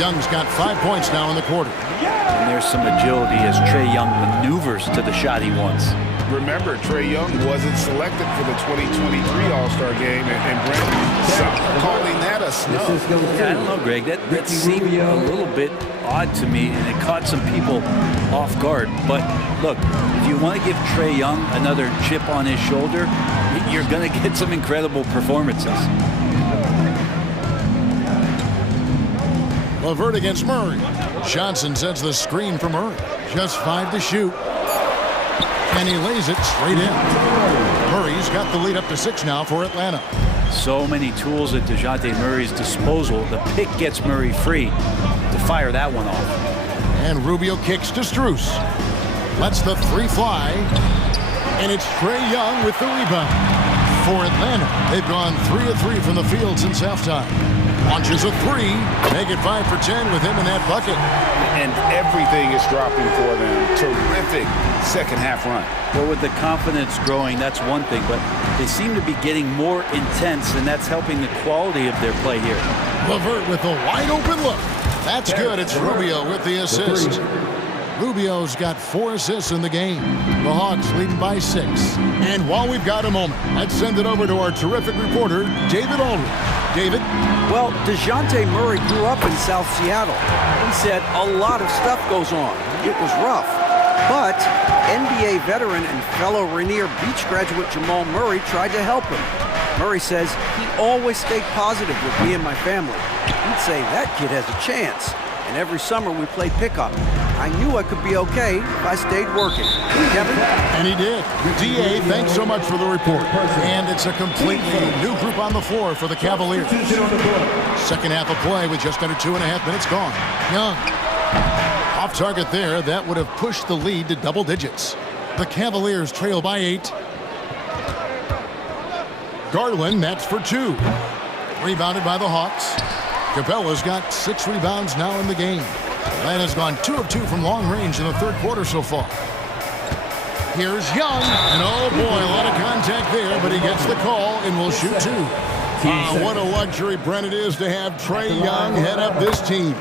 Young's got 5 points now in the quarter. And there's some agility as Trae Young maneuvers to the shot he wants. remember, Trae Young wasn't selected for the 2023 All-Star game, and Brent calling that a snub. Yeah, I don't know, Greg. That seemed a little bit odd to me, and it caught some people off guard. But look, if you want to give Trae Young another chip on his shoulder, you're going to get some incredible performances. LeVert against Murray. Johnson sets the screen for Murray. Just 5 to shoot. And he lays it straight in. Murray's got the lead up to 6 now for Atlanta. So many tools at DeJounte Murray's disposal. The pick gets Murray free to fire that one off. And Rubio kicks to Strus. Lets the 3 fly. And it's Trae Young with the rebound. For Atlanta, they've gone 3 of 3 from the field since halftime. Launches a 3, make it 5 for 10 with him in that bucket. And everything is dropping for them. Terrific second half run. Well, with the confidence growing, that's one thing, but they seem to be getting more intense, and that's helping the quality of their play here. LeVert with a wide open look. That's good. It's Rubio with the assist. Rubio's got 4 assists in the game. The Hawks leading by 6. And while we've got a moment, let's send it over to our terrific reporter, David Aldridge. David? Well, DeJounte Murray grew up in South Seattle. He said a lot of stuff goes on. It was rough. But NBA veteran and fellow Rainier Beach graduate Jamal Murray tried to help him. Murray says he always stayed positive with me and my family. He'd say that kid has a chance. And every summer we played pickup. I knew I could be okay if I stayed working. Kevin? And he did. D.A., thanks so much for the report. And it's a completely new group on the floor for the Cavaliers. Second half of play with just under 2.5 minutes gone. Young. Off target there. That would have pushed the lead to double digits. The Cavaliers trail by 8. Garland, that's for 2. Rebounded by the Hawks. Capella's got 6 rebounds now in the game. Atlanta's gone 2 of 2 from long range in the third quarter so far. Here's Young, and oh boy, a lot of contact there, but he gets the call and will shoot 2. What a luxury, Brent, it is to have Trae Young head up this team.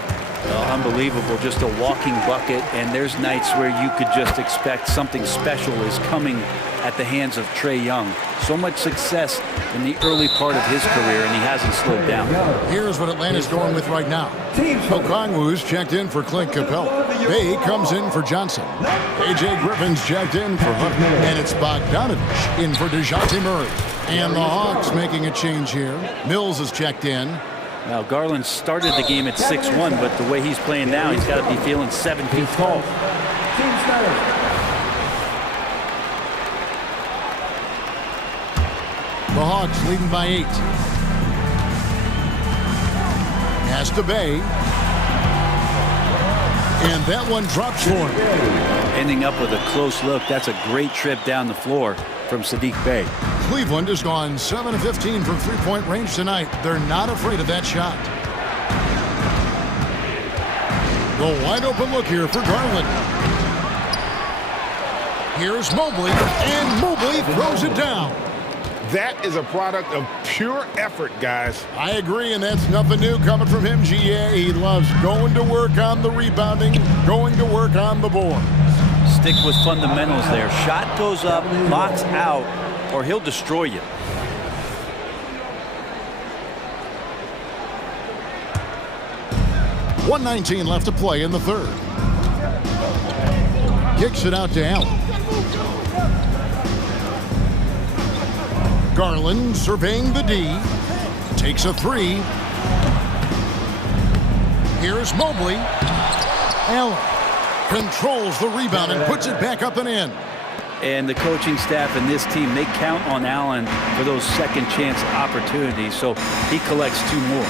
Unbelievable, just a walking bucket, and there's nights where you could just expect something special is coming at the hands of Trae Young. So much success in the early part of his career, and he hasn't slowed down. Here's what Atlanta's going with right now. Okongwu's checked in for Clint Capella. Bay comes in for Johnson. A.J. Griffin's checked in for Hunter. And it's Bogdanovich in for DeJounte Murray. And the Hawks making a change here. Mills is checked in. Now, Garland started the game at 6'1", but the way he's playing now, he's got to be feeling 7 feet tall. The Hawks leading by 8. Pass to Bay. And that one drops for him. Ending up with a close look. That's a great trip down the floor from Saddiq Bey. Cleveland has gone 7 of 15 from three-point range tonight. They're not afraid of that shot. The wide open look here for Garland. Here's Mobley, and Mobley throws it down. That is a product of pure effort, guys. I agree, and that's nothing new coming from him, GA. He loves going to work on the rebounding, going to work on the board. Stick with fundamentals there. Shot goes up, box out, or he'll destroy you. .119 left to play in the third. Kicks it out to Allen. Garland surveying the D. Takes a 3. Here's Mobley. Allen controls the rebound and puts it back up and in. And the coaching staff and this team, they count on Allen for those second chance opportunities, so he collects 2 more.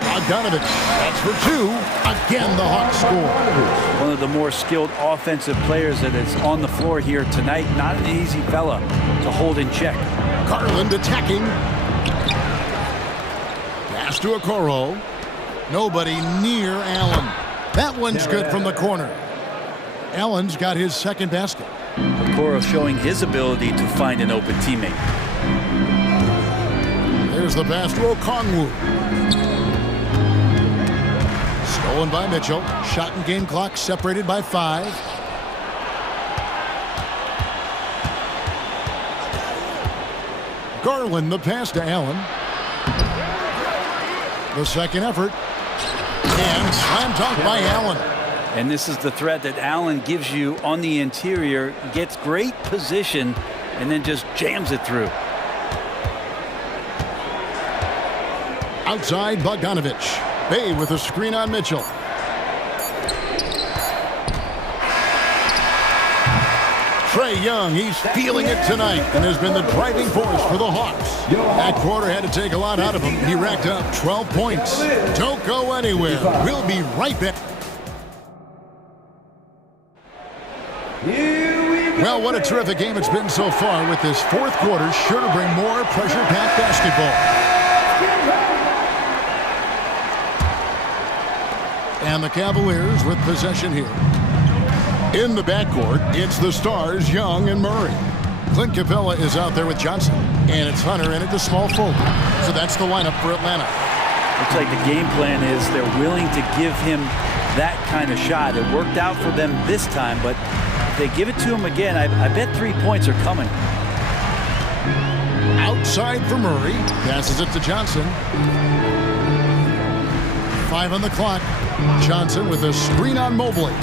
Bogdanovich, that's for 2. Again, the Hawks score. One of the more skilled offensive players that is on the floor here tonight. Not an easy fella to hold in check. Garland attacking. Pass to Okoro. Nobody near Allen. That one's good from the corner. Allen's got his second basket. Okoro showing his ability to find an open teammate. There's the pass to Okongwu. Stolen by Mitchell. Shot and game clock separated by 5. Garland the pass to Allen. The second effort. And slam dunk by Allen. And this is the threat that Allen gives you on the interior. Gets great position and then just jams it through. Outside Bogdanovich. Bay with a screen on Mitchell. Trae Young, he's feeling it tonight and has been the driving force for the Hawks. That quarter had to take a lot out of him. He racked up 12 points. Don't go anywhere. We'll be right back. Well, what a terrific game it's been so far, with this fourth quarter sure to bring more pressure-packed basketball. And the Cavaliers with possession here. In the backcourt, it's the stars, Young and Murray. Clint Capella is out there with Johnson, and it's Hunter in at the small forward. So that's the lineup for Atlanta. Looks like the game plan is they're willing to give him that kind of shot. It worked out for them this time, but if they give it to him again, I bet 3 points are coming. Outside for Murray, passes it to Johnson. 5 on the clock. Johnson with a screen on Mobley.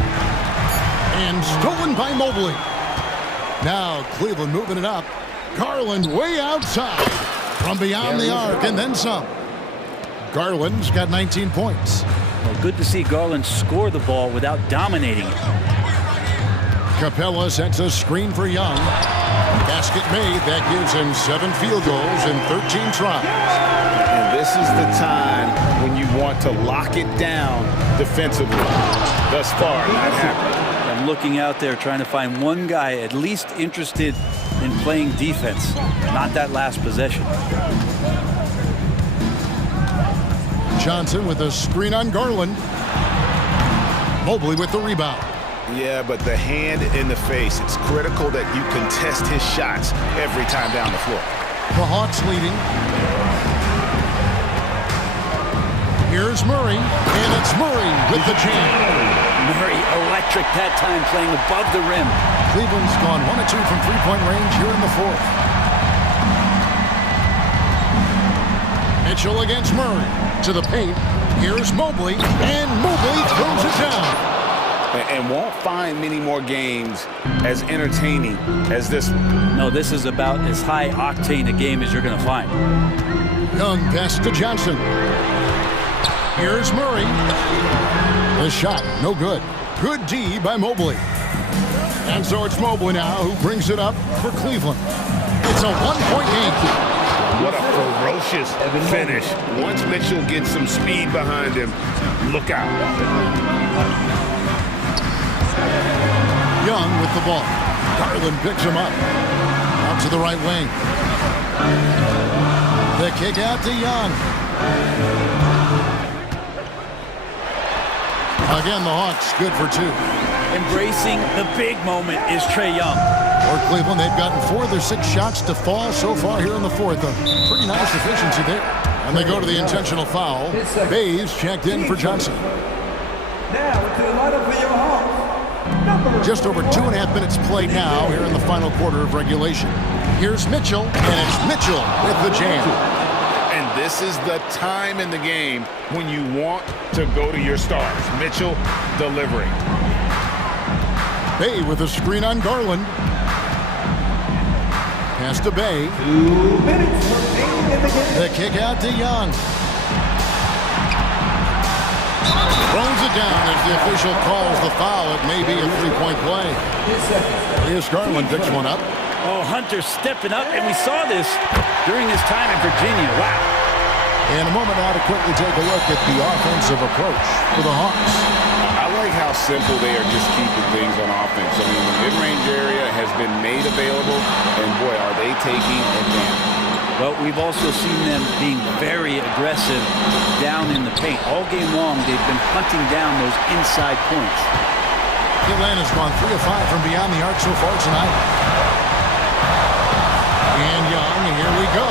And stolen by Mobley. Now Cleveland moving it up. Garland way outside. From beyond the arc and then some. Garland's got 19 points. Well, good to see Garland score the ball without dominating it. Capella sets a screen for Young. Basket made. That gives him 7 field goals in 13 tries. And this is the time when you want to lock it down defensively. Thus far, not happening. I'm looking out there trying to find one guy at least interested in playing defense. Not that last possession. Johnson with a screen on Garland. Mobley with the rebound. Yeah, but the hand in the face, it's critical that you contest his shots every time down the floor. The Hawks leading. Here's Murray, and it's Murray with the jam. Murray electric that time, playing above the rim. Cleveland's gone 1 of 2 from three-point range here in the fourth. Mitchell against Murray. To the paint. Here's Mobley, and Mobley throws it down. And won't find many more games as entertaining as this one. No, this is about as high octane a game as you're going to find. Young pass to Johnson. Here's Murray. The shot, no good. Good D by Mobley. And so it's Mobley now who brings it up for Cleveland. It's a 1-point game. What a ferocious finish. Once Mitchell gets some speed behind him, look out. Young with the ball. Garland picks him up. Out to the right wing. The kick out to Young. Again, the Hawks good for 2. Embracing the big moment is Trae Young. For Cleveland, they've gotten 4 of their 6 shots to fall so far here in the fourth. A pretty nice efficiency there. And they go to the intentional foul. Bays checked in for Johnson. Now to the lineup for your Hawks. Just over 2.5 minutes played now here in the final quarter of regulation. Here's Mitchell, and it's Mitchell with the jam. And this is the time in the game when you want to go to your stars. Mitchell delivering. Bay with a screen on Garland. Pass to Bay. 2 minutes remaining in the game. The kick out to Young. Throws it down as the official calls the foul. It may be a 3-point play. Here's Garland picks one up. Oh, Hunter stepping up, and we saw this during his time in Virginia. Wow. In a moment now to quickly take a look at the offensive approach for the Hawks. I like how simple they are just keeping things on offense. I mean, the mid-range area has been made available, and boy, are they taking advantage. Well, we've also seen them being very aggressive down in the paint. All game long, they've been hunting down those inside points. Atlanta's gone 3 of 5 from beyond the arc so far tonight. And Young, here we go.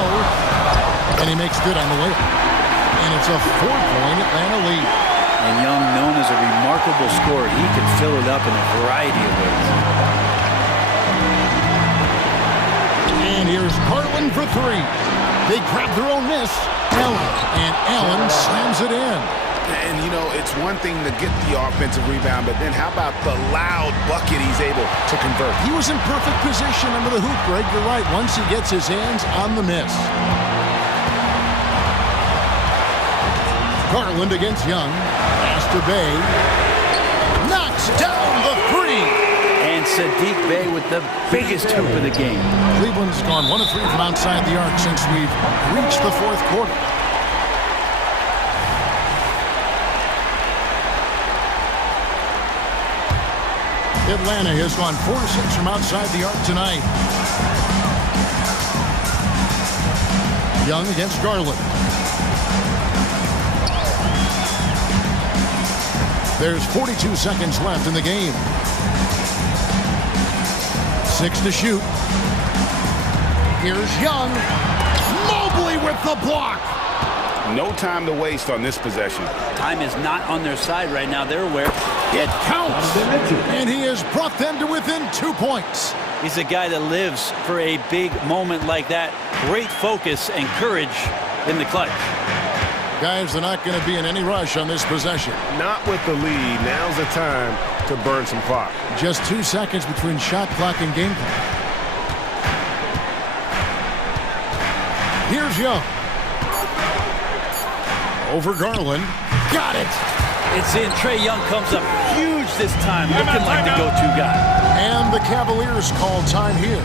And he makes good on the way. And it's a 4-point Atlanta lead. And Young, known as a remarkable scorer, he can fill it up in a variety of ways. And here's Garland for three. They grab their own miss. Allen slams it in. And, you know, it's one thing to get the offensive rebound, but then how about the loud bucket he's able to convert? He was in perfect position under the hoop, Greg. You're right. Once he gets his hands on the miss. Garland against Young. Pass to Bay. Knocks down the three. And Sadiq Bey with the biggest hoop of the game. Cleveland's gone 1 of 3 from outside the arc since we've reached the fourth quarter. Atlanta has gone 4 of 6 from outside the arc tonight. Young against Garland. There's 42 seconds left in the game. 6 to shoot. Here's Young. Mobley with the block. No time to waste on this possession. Time is not on their side right now. They're aware. It counts. And he has brought them to within 2 points. He's a guy that lives for a big moment like that. Great focus and courage in the clutch. Guys, they're not going to be in any rush on this possession. Not with the lead. Now's the time to burn some clock. Just 2 seconds between shot clock and game clock. Here's Young. Over Garland. Got it. It's in. Trae Young comes up huge this time, looking like the go-to guy. And the Cavaliers call time here.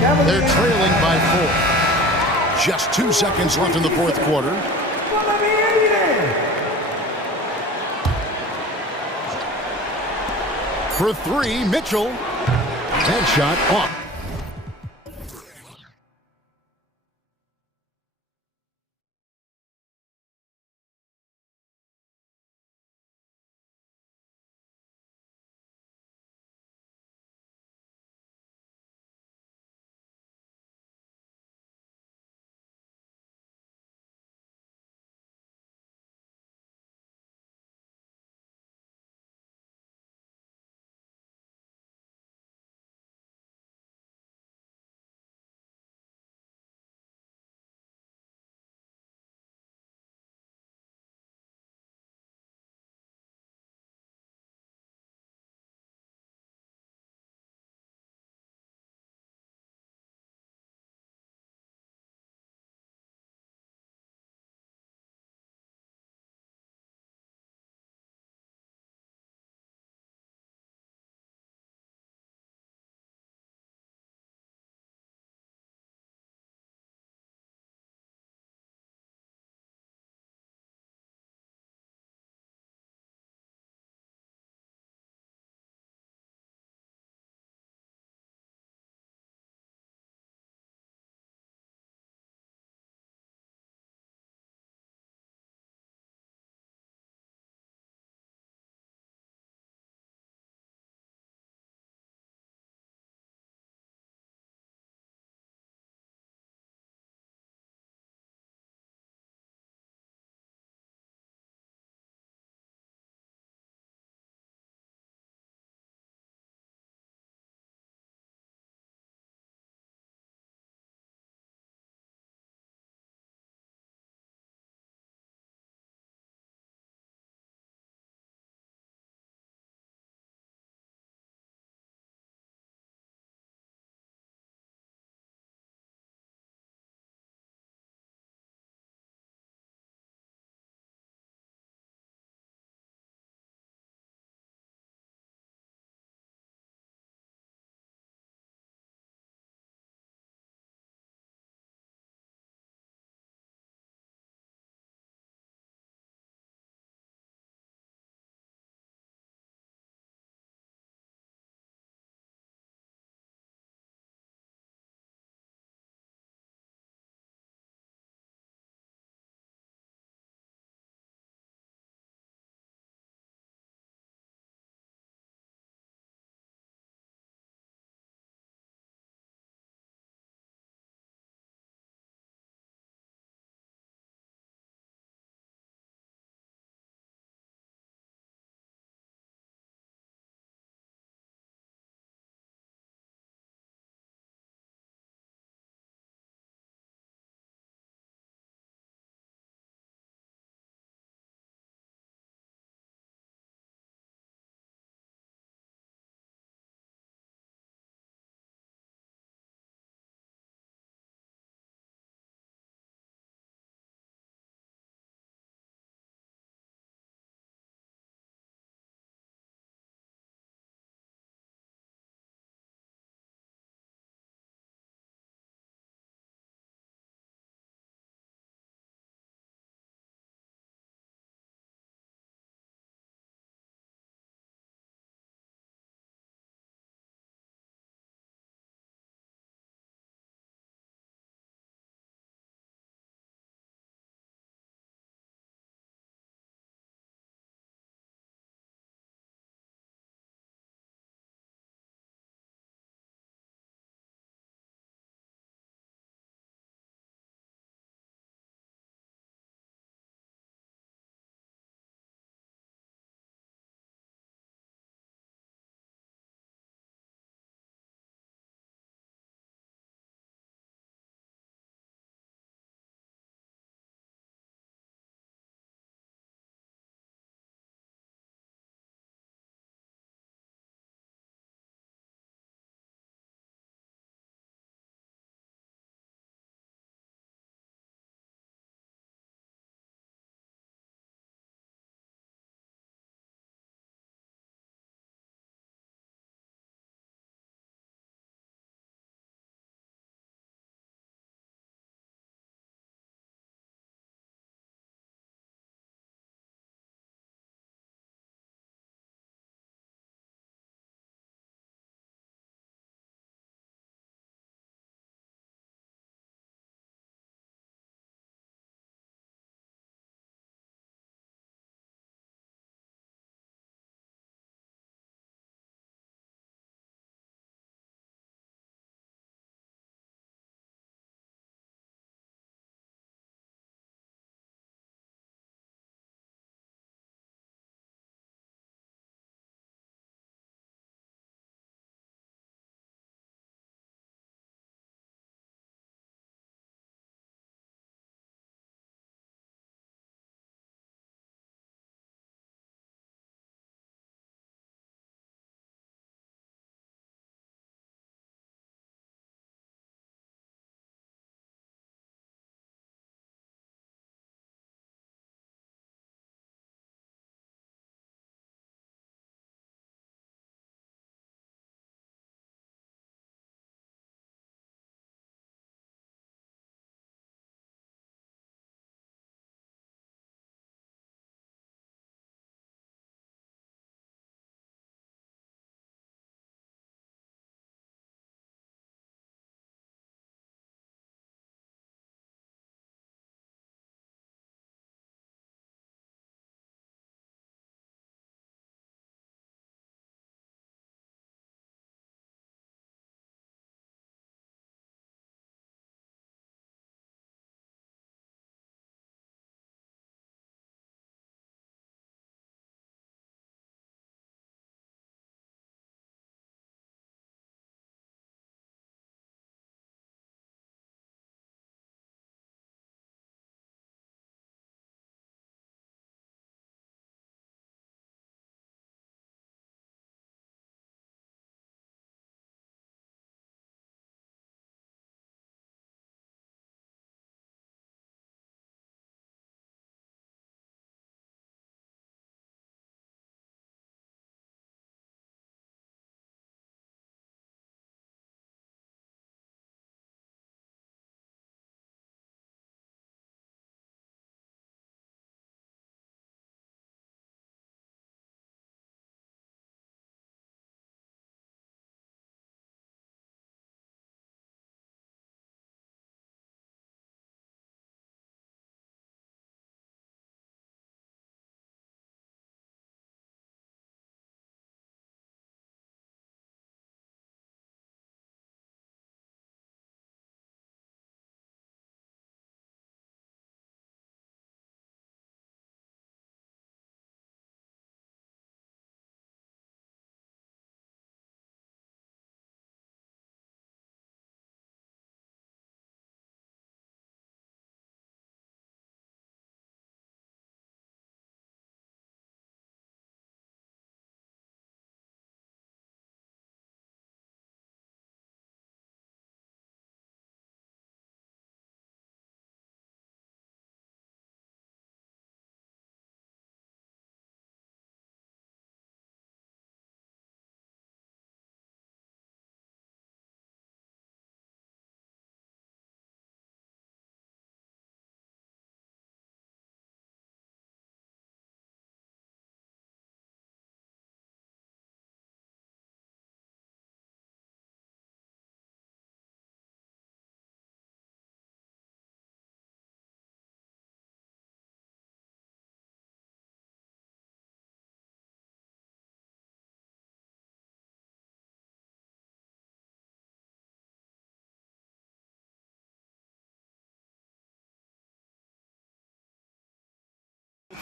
They're trailing by 4. Just 2 seconds left in the fourth quarter. For 3, Mitchell. That shot off.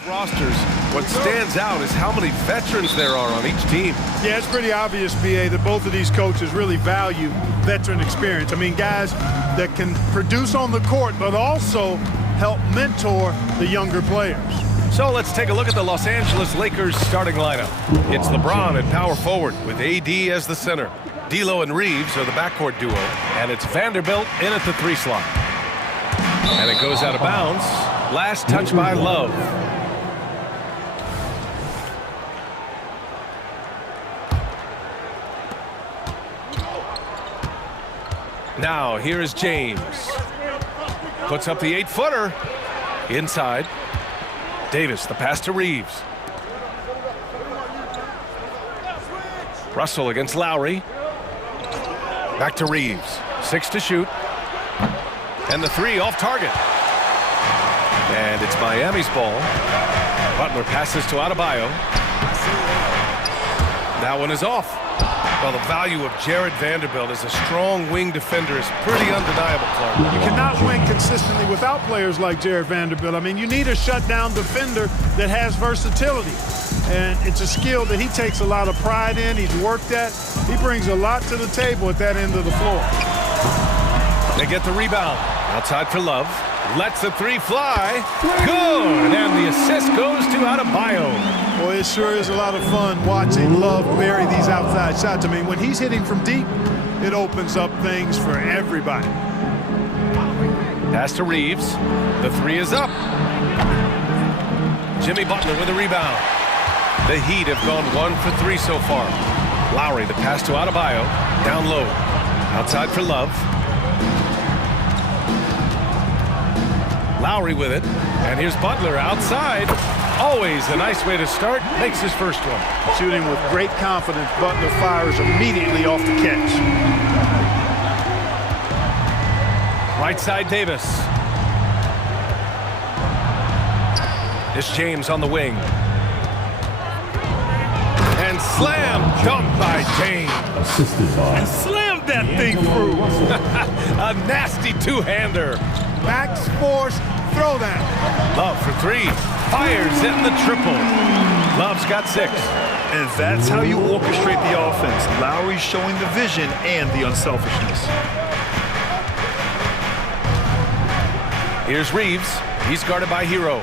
Rosters, what stands out is how many veterans there are on each team. Yeah, it's pretty obvious, B.A., that both of these coaches really value veteran experience. I mean, guys that can produce on the court, but also help mentor the younger players. So let's take a look at the Los Angeles Lakers starting lineup. It's LeBron at power forward with AD as the center. D'Lo and Reeves are the backcourt duo, and it's Vanderbilt in at the 3 slot. And it goes out of bounds. Last touch by Love. Now here is James. Puts up the 8-footer. Inside. Davis, the pass to Reeves. Russell against Lowry. Back to Reeves. 6 to shoot. And the 3 off target. And it's Miami's ball. Butler passes to Adebayo. That one is off. Well, the value of Jared Vanderbilt as a strong wing defender is pretty undeniable, Clark. You cannot win consistently without players like Jared Vanderbilt. I mean, you need a shutdown defender that has versatility. And it's a skill that he takes a lot of pride in. He's worked at. He brings a lot to the table at that end of the floor. They get the rebound. Outside for Love. Lets the 3 fly. Good! And the assist goes to Adebayo. Boy, it sure is a lot of fun watching Love bury these outside shots. I mean, when he's hitting from deep, it opens up things for everybody. Pass to Reeves. The 3 is up. Jimmy Butler with a rebound. The Heat have gone 1 for 3 so far. Lowry, the pass to Adebayo. Down low. Outside for Love. Lowry with it. And here's Butler outside. Always a nice way to start. Makes his first one. Shooting with great confidence, Butler fires immediately off the catch. Right side, Davis. It's James on the wing. And slam dunk by James. And slammed that thing through. A nasty two-hander. Max Force throwdown. Love for 3. Fires in the triple. Love's got 6. And that's how you orchestrate the offense. Lowry showing the vision and the unselfishness. Here's Reeves. He's guarded by Hero.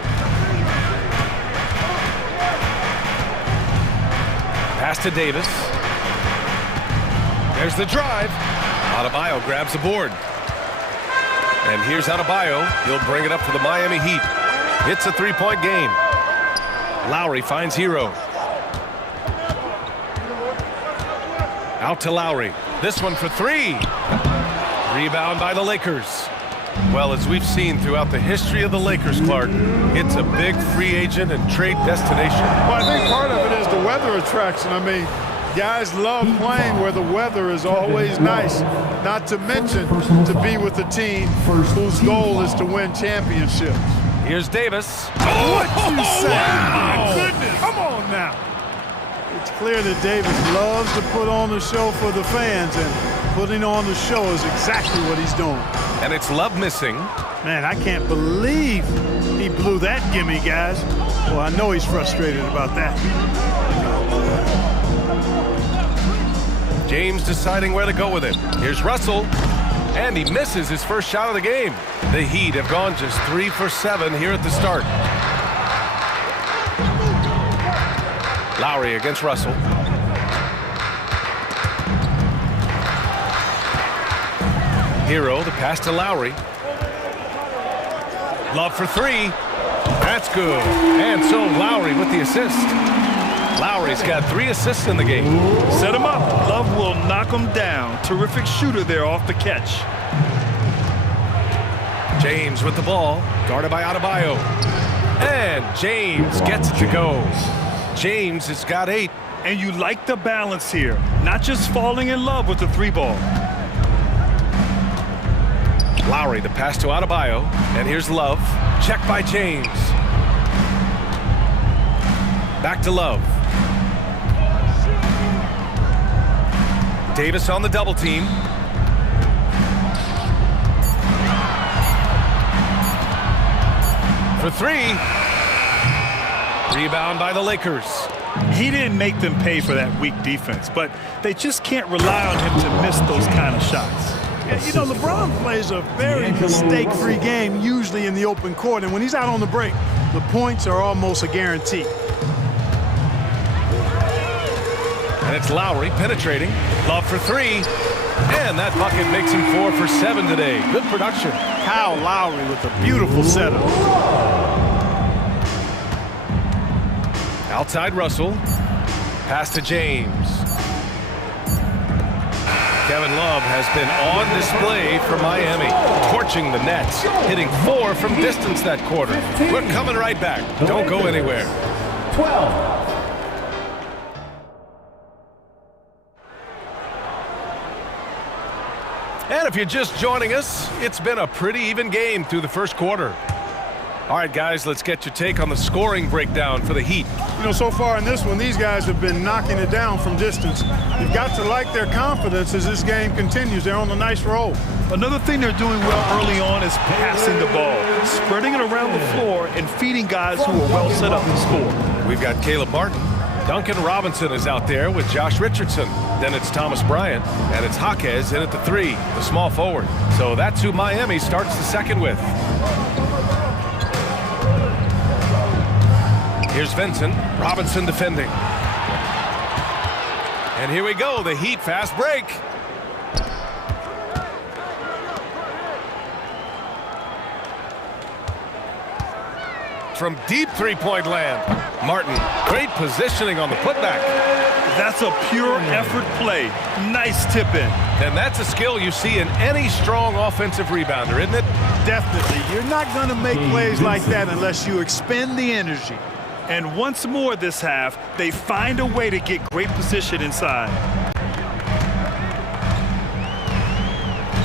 Pass to Davis. There's the drive. Adebayo grabs the board. And here's Adebayo. He'll bring it up for the Miami Heat. It's a 3-point game. Lowry finds Hero. Out to Lowry. This one for 3. Rebound by the Lakers. Well, as we've seen throughout the history of the Lakers, Clark, it's a big free agent and trade destination. Well, I think part of it is the weather attraction. I mean, guys love playing where the weather is always nice. Not to mention to be with a team whose goal is to win championships. Here's Davis. What you say? My goodness. Come on now. It's clear that Davis loves to put on the show for the fans, and putting on the show is exactly what he's doing. And it's Love missing. Man, I can't believe he blew that gimme, guys. Well, I know he's frustrated about that. James deciding where to go with it. Here's Russell. And he misses his first shot of the game. The Heat have gone just 3 for 7 here at the start. Lowry against Russell. Hero, the pass to Lowry. Love for 3. That's good. And so Lowry with the assist. Lowry's got 3 assists in the game. Set him up. Love will knock him down. Terrific shooter there off the catch. James with the ball. Guarded by Adebayo. And James gets it to go. James has got 8. And you like the balance here. Not just falling in love with the 3-ball. Lowry, the pass to Adebayo. And here's Love. Check by James. Back to Love. Davis on the double team. For 3. Rebound by the Lakers. He didn't make them pay for that weak defense, but they just can't rely on him to miss those kind of shots. Yeah, you know, LeBron plays a very mistake-free game, usually in the open court, and when he's out on the break, the points are almost a guarantee. And it's Lowry penetrating. Love for three. And that bucket makes him 4 for 7 today. Good production. Kyle Lowry with a beautiful setup. Outside Russell. Pass to James. Kevin Love has been on display for Miami, torching the Nets, hitting 4 from distance that quarter. We're coming right back. Don't go anywhere. 12. And if you're just joining us, it's been a pretty even game through the first quarter. All right, guys, let's get your take on the scoring breakdown for the Heat. You know, so far in this one, these guys have been knocking it down from distance. You've got to like their confidence as this game continues. They're on a nice roll. Another thing they're doing well early on is passing the ball, spreading it around the floor and feeding guys who are well set up to score. We've got Caleb Martin. Duncan Robinson is out there with Josh Richardson. Then it's Thomas Bryant, and it's Jaquez in at the 3, the small forward. So that's who Miami starts the second with. Here's Vincent. Robinson defending. And here we go, the Heat fast break. From deep three-point land. Martin, great positioning on the putback. That's a pure effort play. Nice tip in. And that's a skill you see in any strong offensive rebounder, isn't it? Definitely. You're not going to make plays like that unless you expend the energy. And once more this half, they find a way to get great position inside.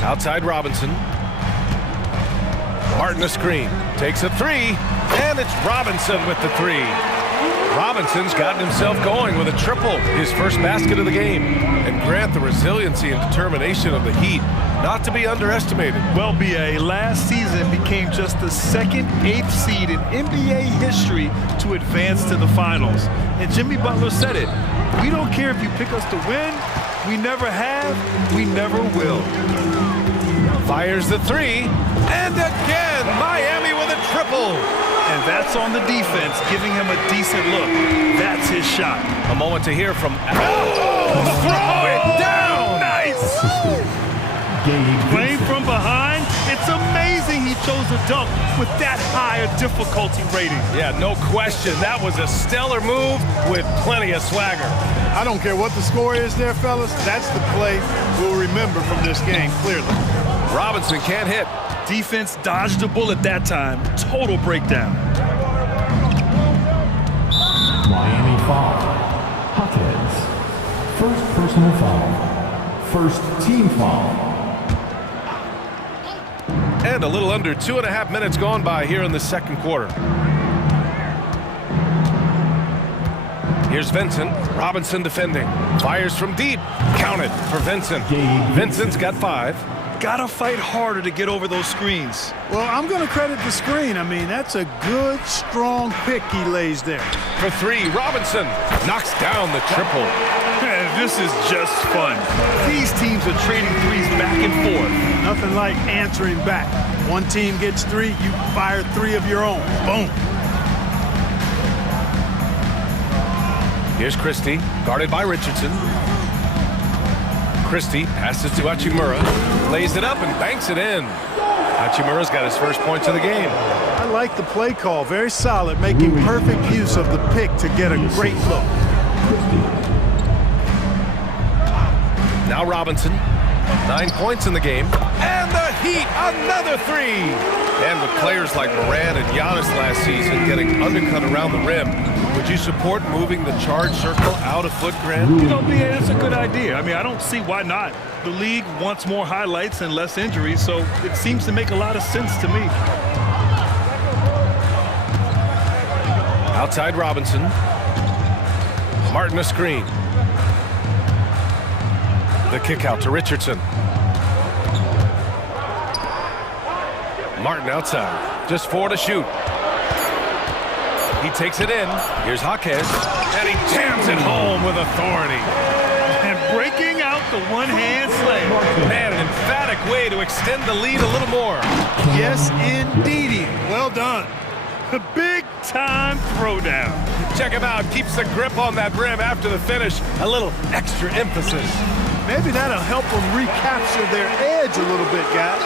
Outside Robinson. Martin a screen. Takes a 3. And it's Robinson with the 3. Robinson's gotten himself going with a triple, his first basket of the game. And Grant, the resiliency and determination of the Heat, not to be underestimated. Well, BA, last season became just the second 8th seed in NBA history to advance to the finals. And Jimmy Butler said it. We don't care if you pick us to win. We never have. We never will. Fires the 3. And again, Miami with a triple. And that's on the defense, giving him a decent look. That's his shot. A moment to hear from... Oh, throw it down! Nice! Playing from behind, it's amazing he chose a dunk with that higher difficulty rating. Yeah, no question. That was a stellar move with plenty of swagger. I don't care what the score is there, fellas. That's the play we'll remember from this game, clearly. Robinson can't hit. Defense dodged a bullet that time. Total breakdown. Miami foul. Jaquez. First personal foul. First team foul. And a little under 2.5 minutes gone by here in the second quarter. Here's Vincent. Robinson defending. Fires from deep. Counted for Vincent. Vincent's got 5. Gotta fight harder to get over those screens. Well, I'm going to credit the screen. I mean, that's a good, strong pick he lays there. For 3, Robinson knocks down the triple. This is just fun. These teams are trading threes back and forth. Nothing like answering back. One team gets 3, you fire 3 of your own. Boom. Here's Christie, guarded by Richardson. Christie passes to Hachimura, lays it up and banks it in. Hachimura's got his first points of the game. I like the play call, very solid, making perfect use of the pick to get a great look. Now Robinson, 9 points in the game. And the Heat, another 3. And with players like Moran and Giannis last season getting undercut around the rim, would you support moving the charge circle out a foot, Grant? You know, BA, that's a good idea. I mean, I don't see why not. The league wants more highlights and less injuries, so it seems to make a lot of sense to me. Outside Robinson. Martin a screen. The kick out to Richardson. Martin outside. Just 4 to shoot. He takes it in. Here's Jaquez. And he jams it home with authority. And breaking out the one-hand slam. Man, an emphatic way to extend the lead a little more. Yes, indeedy. Well done. A big-time throwdown. Check him out. Keeps the grip on that rim after the finish. A little extra emphasis. Maybe that'll help them recapture their edge a little bit, guys.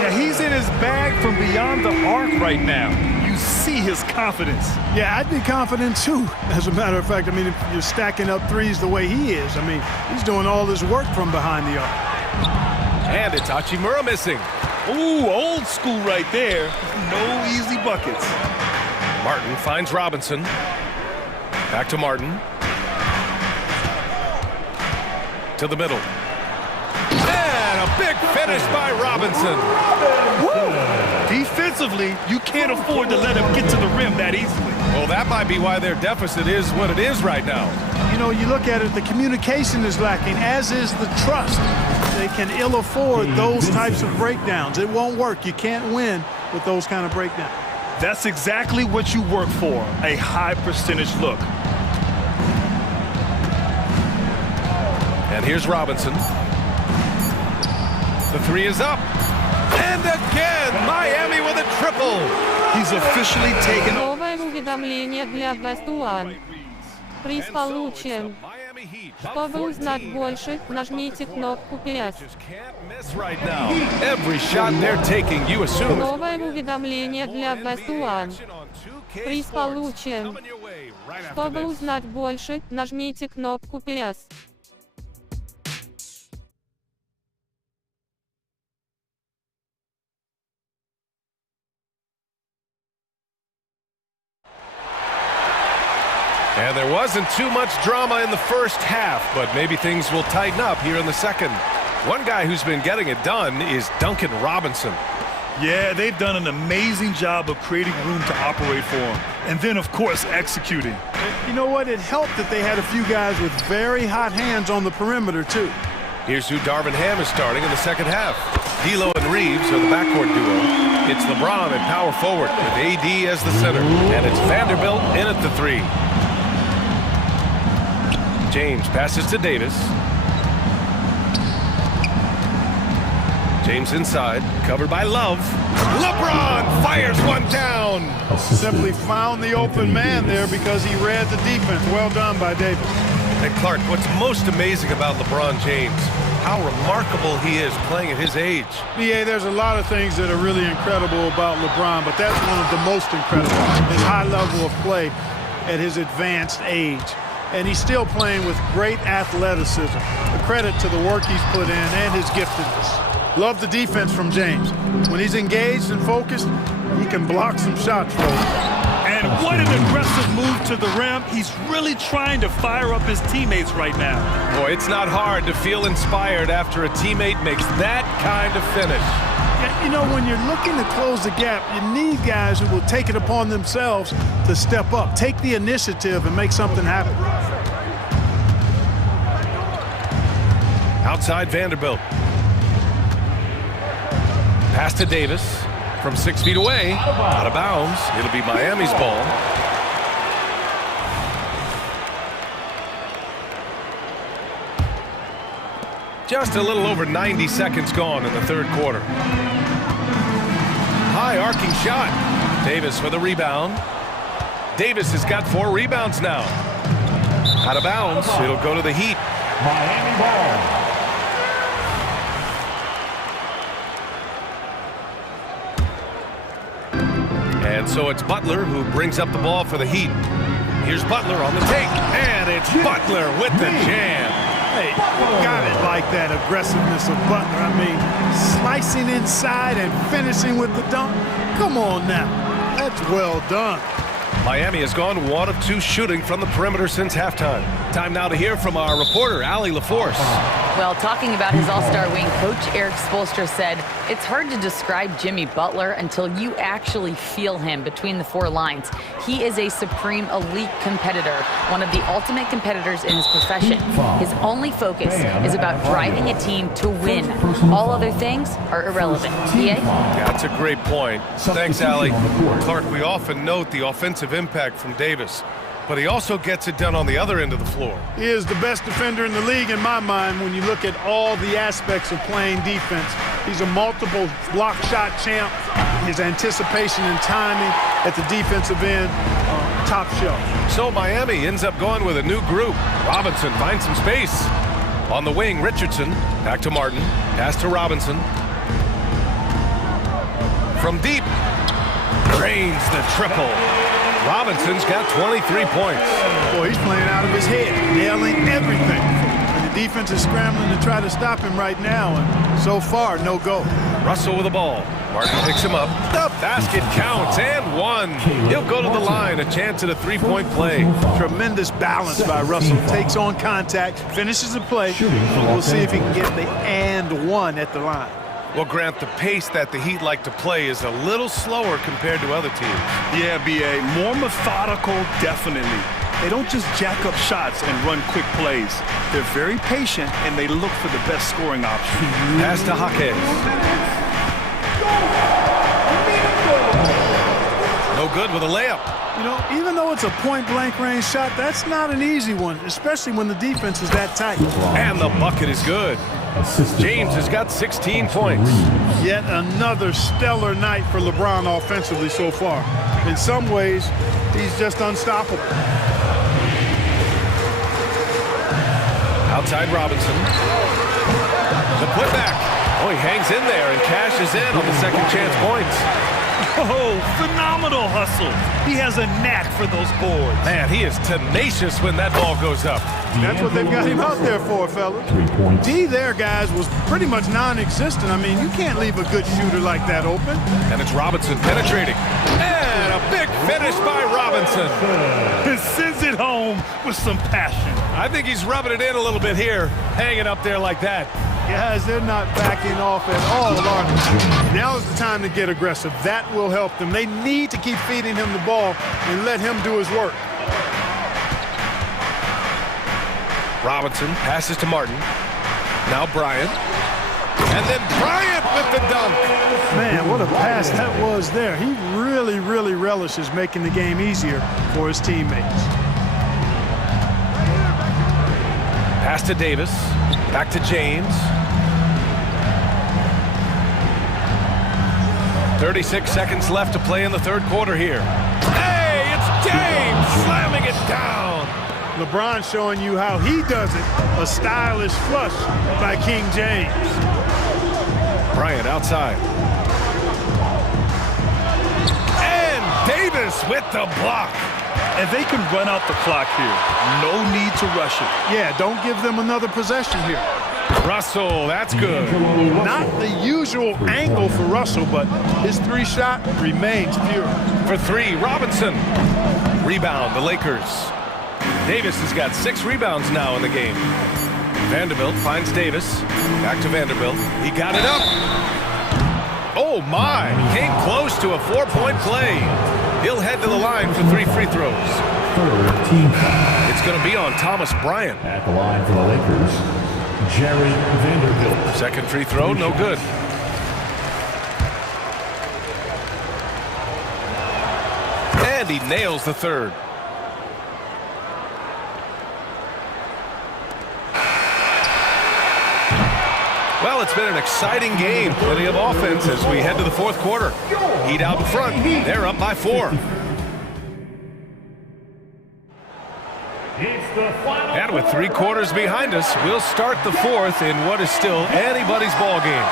Yeah, he's in his bag from beyond the arc right now. You see his confidence. Yeah, I'd be confident too. As a matter of fact, I mean, if you're stacking up threes the way he is, I mean, he's doing all this work from behind the arc. And it's Hachimura missing. Ooh, old school right there. No easy buckets. Martin finds Robinson. Back to Martin. To the middle. And a big finish by Robinson. Defensively, you can't afford to let him get to the rim that easily. Well, that might be why their deficit is what it is right now. You know, you look at it, the communication is lacking, as is the trust. They can ill afford those types of breakdowns. It won't work. You can't win with those kind of breakdowns. That's exactly what you work for, a high percentage look. And here's Robinson. The three is up. And again, Miami with a triple. He's officially taken over. Новое уведомление для Best One. Приз получен. Чтобы узнать больше, нажмите кнопку «Пес». Every shot they're taking, you assume. Новое уведомление для Best One. Приз получен. Чтобы узнать больше, нажмите кнопку «Пес». And there wasn't too much drama in the first half, but maybe things will tighten up here in the second. One guy who's been getting it done is Duncan Robinson. Yeah, they've done an amazing job of creating room to operate for him. And then, of course, executing. You know what? It helped that they had a few guys with very hot hands on the perimeter, too. Here's who Darvin Ham is starting in the second half. D'Lo and Reeves are the backcourt duo. It's LeBron at power forward with AD as the center. And it's Vanderbilt in at the three. James passes to Davis. James inside, covered by Love. LeBron fires one down. Simply found the open man there because he read the defense. Well done by Davis. And Clark, what's most amazing about LeBron James, how remarkable he is playing at his age. Yeah, there's a lot of things that are really incredible about LeBron, but that's one of the most incredible. His high level of play at his advanced age. And he's still playing with great athleticism. A credit to the work he's put in and his giftedness. Love the defense from James. When he's engaged and focused, he can block some shots for you. And what an aggressive move to the rim. He's really trying to fire up his teammates right now. Boy, it's not hard to feel inspired after a teammate makes that kind of finish. You know, when you're looking to close the gap, you need guys who will take it upon themselves to step up, take the initiative and make something happen. Outside Vanderbilt. Pass to Davis from 6 feet away. Out of bounds. It'll be Miami's ball. Just a little over 90 seconds gone in the third quarter. High arcing shot. Davis with a rebound. Davis has got 4 rebounds now. Out of bounds. It'll go to the Heat. Miami ball. And so it's Butler who brings up the ball for the Heat. Here's Butler on the take. And it's Butler with the jam. Hey, got it like that aggressiveness of Butler. I mean, slicing inside and finishing with the dunk. Come on now. That's well done. Miami has gone 1 of 2 shooting from the perimeter since halftime. Time now to hear from our reporter, Allie LaForce. Well, talking about his all-star wing, Coach Eric Spoelstra said, it's hard to describe Jimmy Butler until you actually feel him between the four lines. He is a supreme elite competitor, one of the ultimate competitors in his profession. His only focus is about driving a team to win. All other things are irrelevant. EA? Yeah, that's a great point. Thanks, Allie. Clark, we often note the offensive impact from Davis, but he also gets it done on the other end of the floor. He is the best defender in the league in my mind when you look at all the aspects of playing defense. He's a multiple block shot champ. His anticipation and timing at the defensive end, top shelf. So Miami ends up going with a new group. Robinson finds some space. On the wing, Richardson. Back to Martin. Pass to Robinson. From deep. Drains the triple. Robinson's got 23 points. Boy, he's playing out of his head, nailing everything. And the defense is scrambling to try to stop him right now, and so far, no go. Russell with the ball. Martin picks him up. The basket counts, and one. He'll go to the line, a chance at a three-point play. Tremendous balance by Russell. Takes on contact, finishes the play. We'll see if he can get the and one at the line. Well, Grant, the pace that the Heat like to play is a little slower compared to other teams. Yeah, B.A., more methodical, definitely. They don't just jack up shots and run quick plays. They're very patient, and they look for the best scoring option. Pass to Jaquez. No good with a layup. You know, even though it's a point-blank range shot, that's not an easy one, especially when the defense is that tight. And the bucket is good. James has got 16 points. Yet another stellar night for LeBron offensively so far. In some ways, he's just unstoppable. Outside Robinson. The putback. Oh, he hangs in there and cashes in on the second chance points. Oh, phenomenal hustle. He has a knack for those boards. Man, he is tenacious when that ball goes up. That's what they've got him out there for, fellas. D there, guys, was pretty much non-existent. I mean, you can't leave a good shooter like that open. And it's Robinson penetrating. And a big finish by Robinson. He sends it home with some passion. I think he's rubbing it in a little bit here, hanging up there like that. Guys, they're not backing off at all, are they? Now is the time to get aggressive. That will help them. They need to keep feeding him the ball and let him do his work. Robinson passes to Martin. Now Bryant. And then Bryant with the dunk. Man, what a pass that was there. He really, really relishes making the game easier for his teammates. Pass to Davis. Back to James. 36 seconds left to play in the third quarter here. Hey, it's James slamming it down. LeBron showing you how he does it. A stylish flush by King James. Bryant outside. And Davis with the block. And they can run out the clock here. No need to rush it. Yeah, don't give them another possession here. Russell, that's good. Not the usual angle for Russell, but his three-shot remains pure. For three, Robinson. Rebound, the Lakers. Davis has got 6 rebounds now in the game. Vanderbilt finds Davis. Back to Vanderbilt. He got it up. Oh, my. Came close to a 4-point play. He'll head to the line for 3 free throws. Third team foul. It's going to be on Thomas Bryant. At the line for the Lakers, Jared Vanderbilt. Second free throw, no good. And he nails the third. Well, it's been an exciting game. Plenty of offense as we head to the fourth quarter. Heat out in front. They're up by 4. And with 3 quarters behind us, we'll start the fourth in what is still anybody's ball game.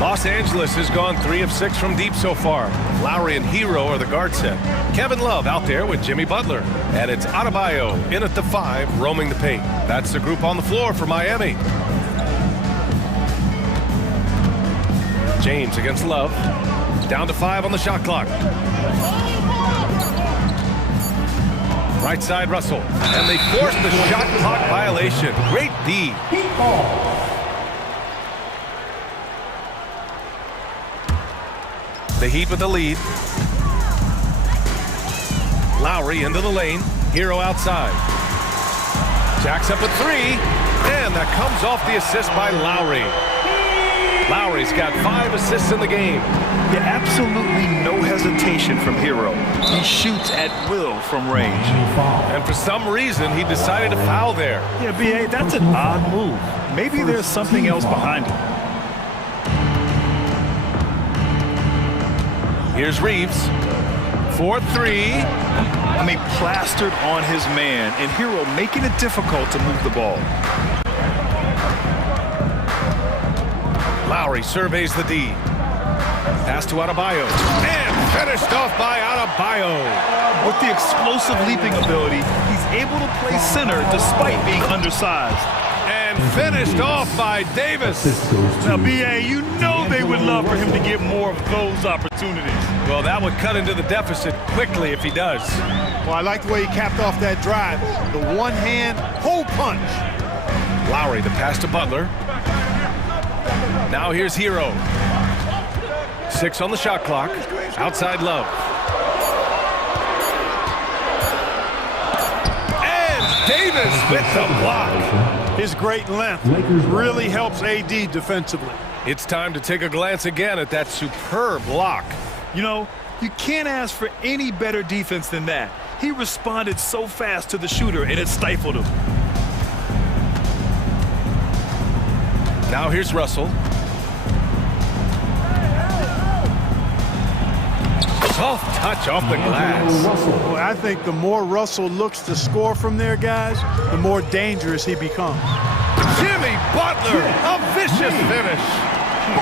Los Angeles has gone 3 of 6 from deep so far. Lowry and Hero are the guard set. Kevin Love out there with Jimmy Butler. And it's Adebayo in at the 5, roaming the paint. That's the group on the floor for Miami. James against Love. Down to 5 on the shot clock. Right side, Russell. And they force the shot clock violation. Great D. The Heat with the lead. Lowry into the lane. Hero outside. Jacks up a three. And that comes off the assist by Lowry. Lowry's got 5 assists in the game. Yeah, absolutely no hesitation from Hero. He shoots at will from range. And for some reason, he decided to foul there. Yeah, B.A., that's an odd move. Maybe there's something else behind it. Here's Reeves. 4-3. I mean, plastered on his man, and Hero making it difficult to move the ball. Lowry surveys the D. Pass to Adebayo. And finished off by Adebayo. With the explosive leaping ability, he's able to play center despite being undersized. And finished off by Davis. Now, B.A., you know they would love for him to get more of those opportunities. Well, that would cut into the deficit quickly if he does. Well, I like the way he capped off that drive. The one-hand hole punch. Lowry, the pass to Butler. Now here's Hero. 6 on the shot clock. Outside Love. And Davis with the block. His great length really helps AD defensively. It's time to take a glance again at that superb block. You know, you can't ask for any better defense than that. He responded so fast to the shooter, and it stifled him. Now here's Russell. Soft touch off the glass. Well, I think the more Russell looks to score from there, guys, the more dangerous he becomes. Jimmy Butler, a vicious finish.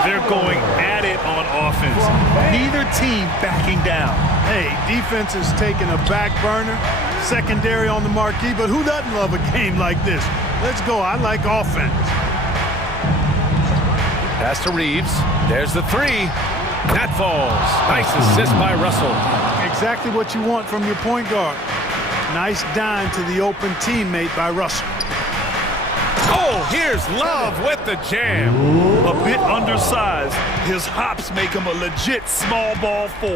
They're going at it on offense. Neither team backing down. Hey, defense is taking a back burner, secondary on the marquee, but who doesn't love a game like this? Let's go. I like offense. Pass to Reeves. There's the three. That falls. Nice assist by Russell. Exactly what you want from your point guard. Nice dime to the open teammate by Russell. Oh, here's Love with the jam. A bit undersized. His hops make him a legit small ball 4.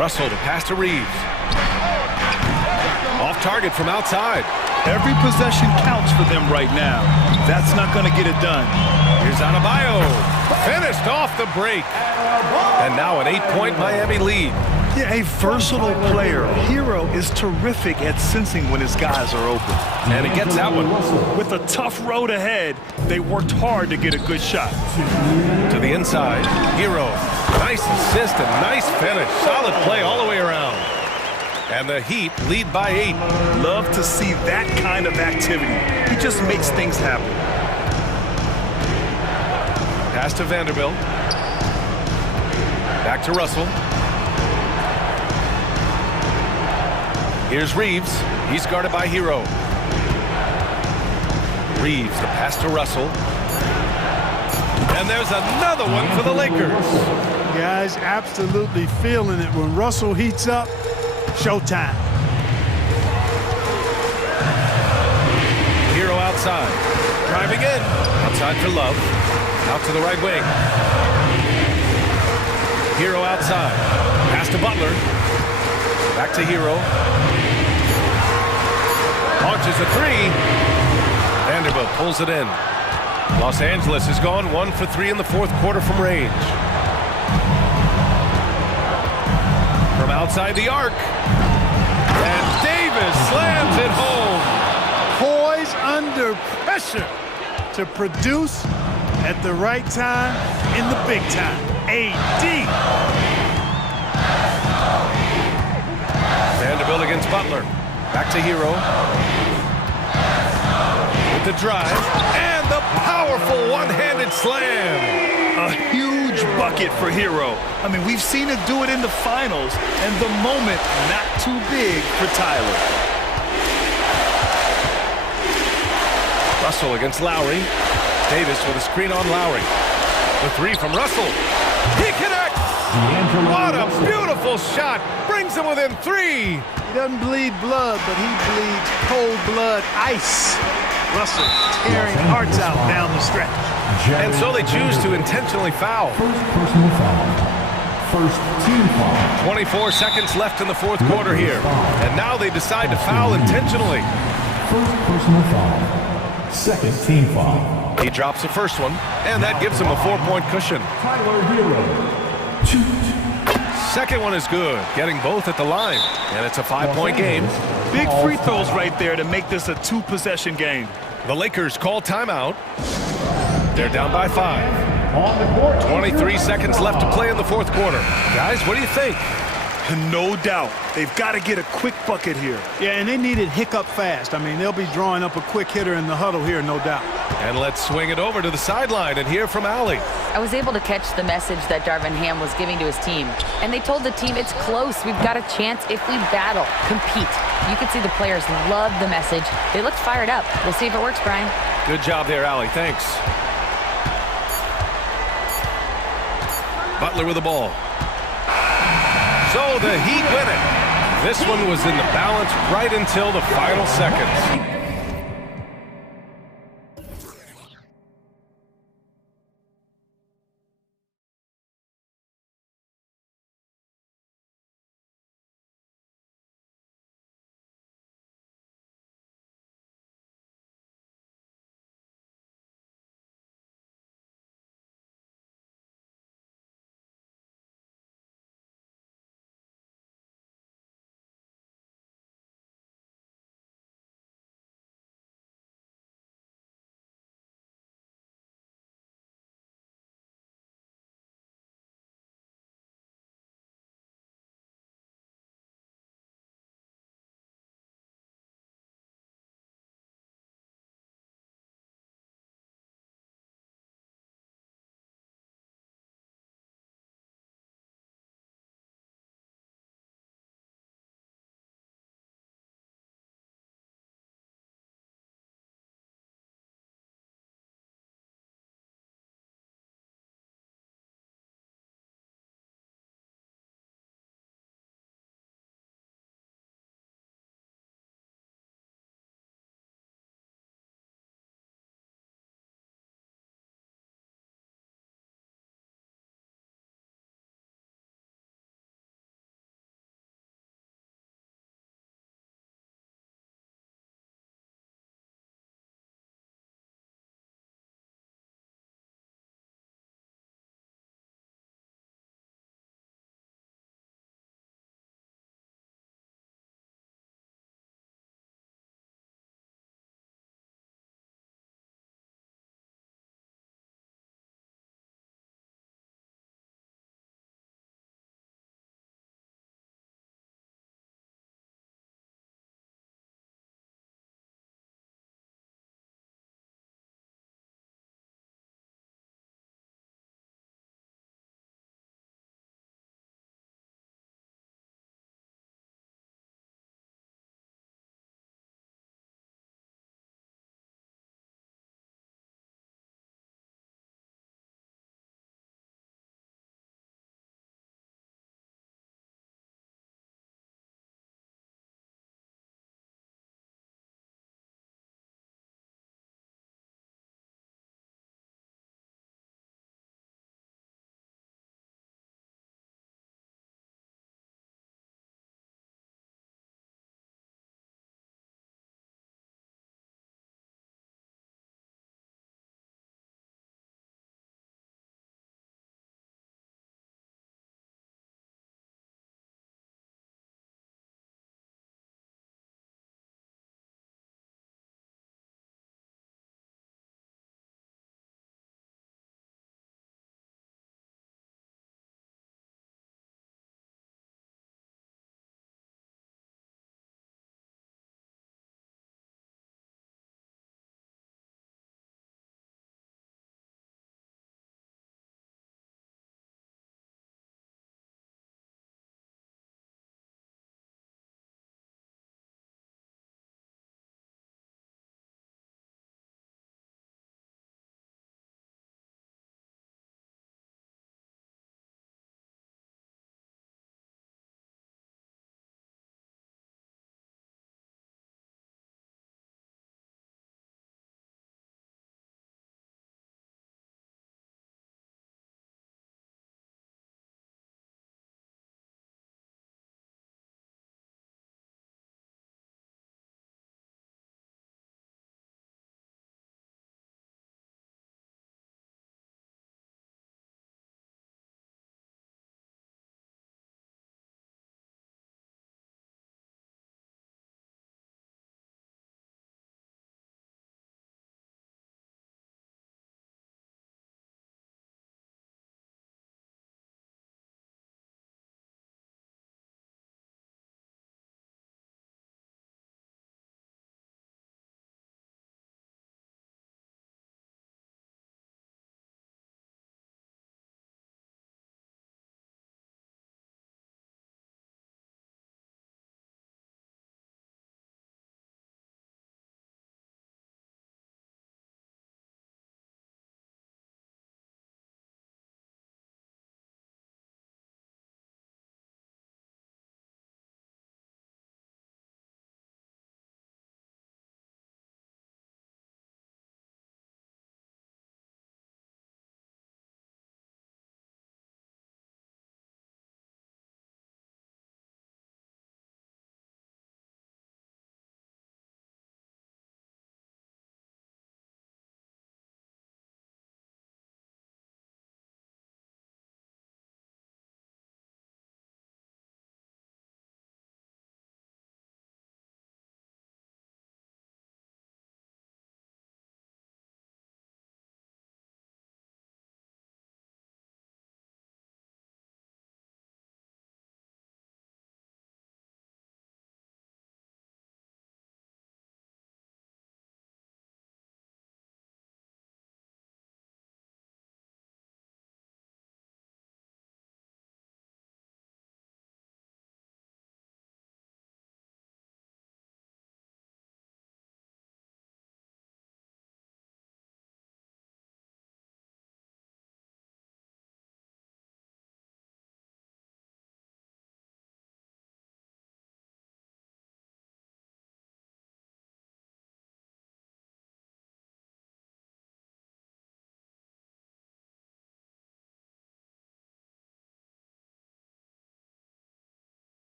Russell to pass to Reeves. Off target from outside. Every possession counts for them right now. That's not going to get it done. Here's Adebayo. Finished off the break. And now an 8-point Miami lead. Yeah, a versatile player. Hero is terrific at sensing when his guys are open. And he gets that one. With a tough road ahead, they worked hard to get a good shot. To the inside. Hero. Nice assist and nice finish. Solid play all the way around. And the Heat lead by 8. Love to see that kind of activity. He just makes things happen. Pass to Vanderbilt. Back to Russell. Here's Reeves. He's guarded by Hero. Reeves, the pass to Russell. And there's another one for the Lakers. Guys, absolutely feeling it. When Russell heats up, showtime. Hero outside. Driving in. Outside for Love. Out to the right wing. Hero outside. Pass to Butler. Back to Hero. Launches a three. Vanderbilt pulls it in. Los Angeles has gone 1 for 3 in the fourth quarter from range. From outside the arc. And Davis slams it home. Poise under pressure to produce at the right time in the big time. AD. Vanderbilt against Butler. Back to Hero. With the drive. And the powerful one-handed slam. A huge bucket for Hero. I mean, we've seen it do it in the finals, and the moment not too big for Tyler. Russell against Lowry. Davis with a screen on Lowry. The three from Russell. He connects. What a beautiful shot. Brings him within 3. He doesn't bleed blood, but he bleeds cold blood ice. Russell tearing hearts out down the stretch. And so they choose to intentionally foul. First personal foul. First team foul. 24 seconds left in the fourth quarter here. And now they decide to foul intentionally. First personal foul. Second team foul. He drops the first one, and that gives him a 4-point cushion. Tyler Hero. Shoot. Second one is good, getting both at the line. And it's a 5-point game. Big free throws right there to make this a 2-possession game. The Lakers call timeout. They're down by 5. 23 seconds left to play in the fourth quarter. Guys, what do you think? No doubt. They've got to get a quick bucket here. Yeah, and they need it hiccup fast. I mean, they'll be drawing up a quick hitter in the huddle here, no doubt. And let's swing it over to the sideline and hear from Allie. I was able to catch the message that Darvin Ham was giving to his team. And they told the team, it's close. We've got a chance if we battle, compete. You could see the players love the message. They looked fired up. We'll see if it works, Brian. Good job there, Allie. Thanks. Butler with the ball. So the Heat win it. This one was in the balance right until the final seconds.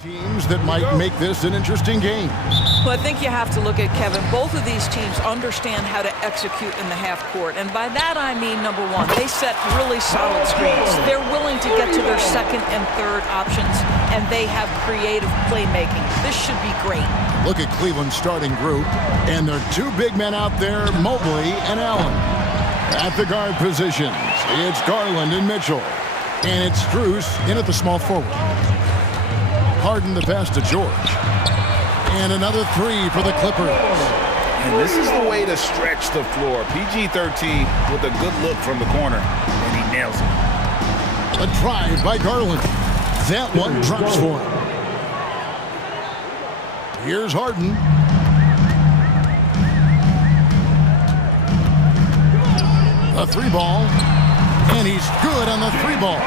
Teams that might make this an interesting game. Well, I think you have to look at, Kevin, both of these teams understand how to execute in the half court. And by that, I mean, number one, they set really solid screens. They're willing to get to their second and third options, and they have creative playmaking. This should be great. Look at Cleveland's starting group, and there are two big men out there, Mobley and Allen. At the guard positions, it's Garland and Mitchell. And it's Strus in at the small forward. Harden the pass to George. And another three for the Clippers. And this is the way to stretch the floor. PG-13 with a good look from the corner, and he nails it. A drive by Garland. That one drops for him. Here's Harden. A three ball. And he's good on the three ball.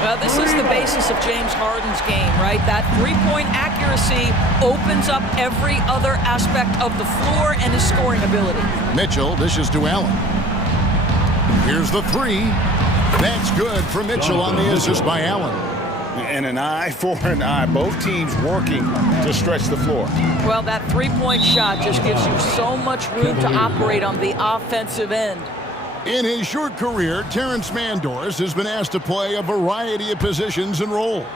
Well, this is the basis of James Harden's game, right? That three-point accuracy opens up every other aspect of the floor and his scoring ability. Mitchell dishes to Allen. Here's the three. That's good for Mitchell on the assist by Allen. And an eye for an eye. Both teams working to stretch the floor. Well, that three-point shot just gives you so much room to operate on the offensive end. In his short career, Terrence Mandors has been asked to play a variety of positions and roles.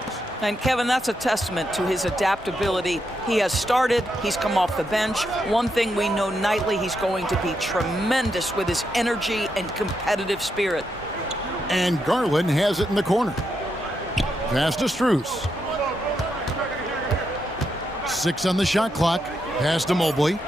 And Kevin, that's a testament to his adaptability. He has started, he's come off the bench. One thing we know nightly, he's going to be tremendous with his energy and competitive spirit. And Garland has it in the corner. Pass to Strus. 6 on the shot clock. Pass to Mobley.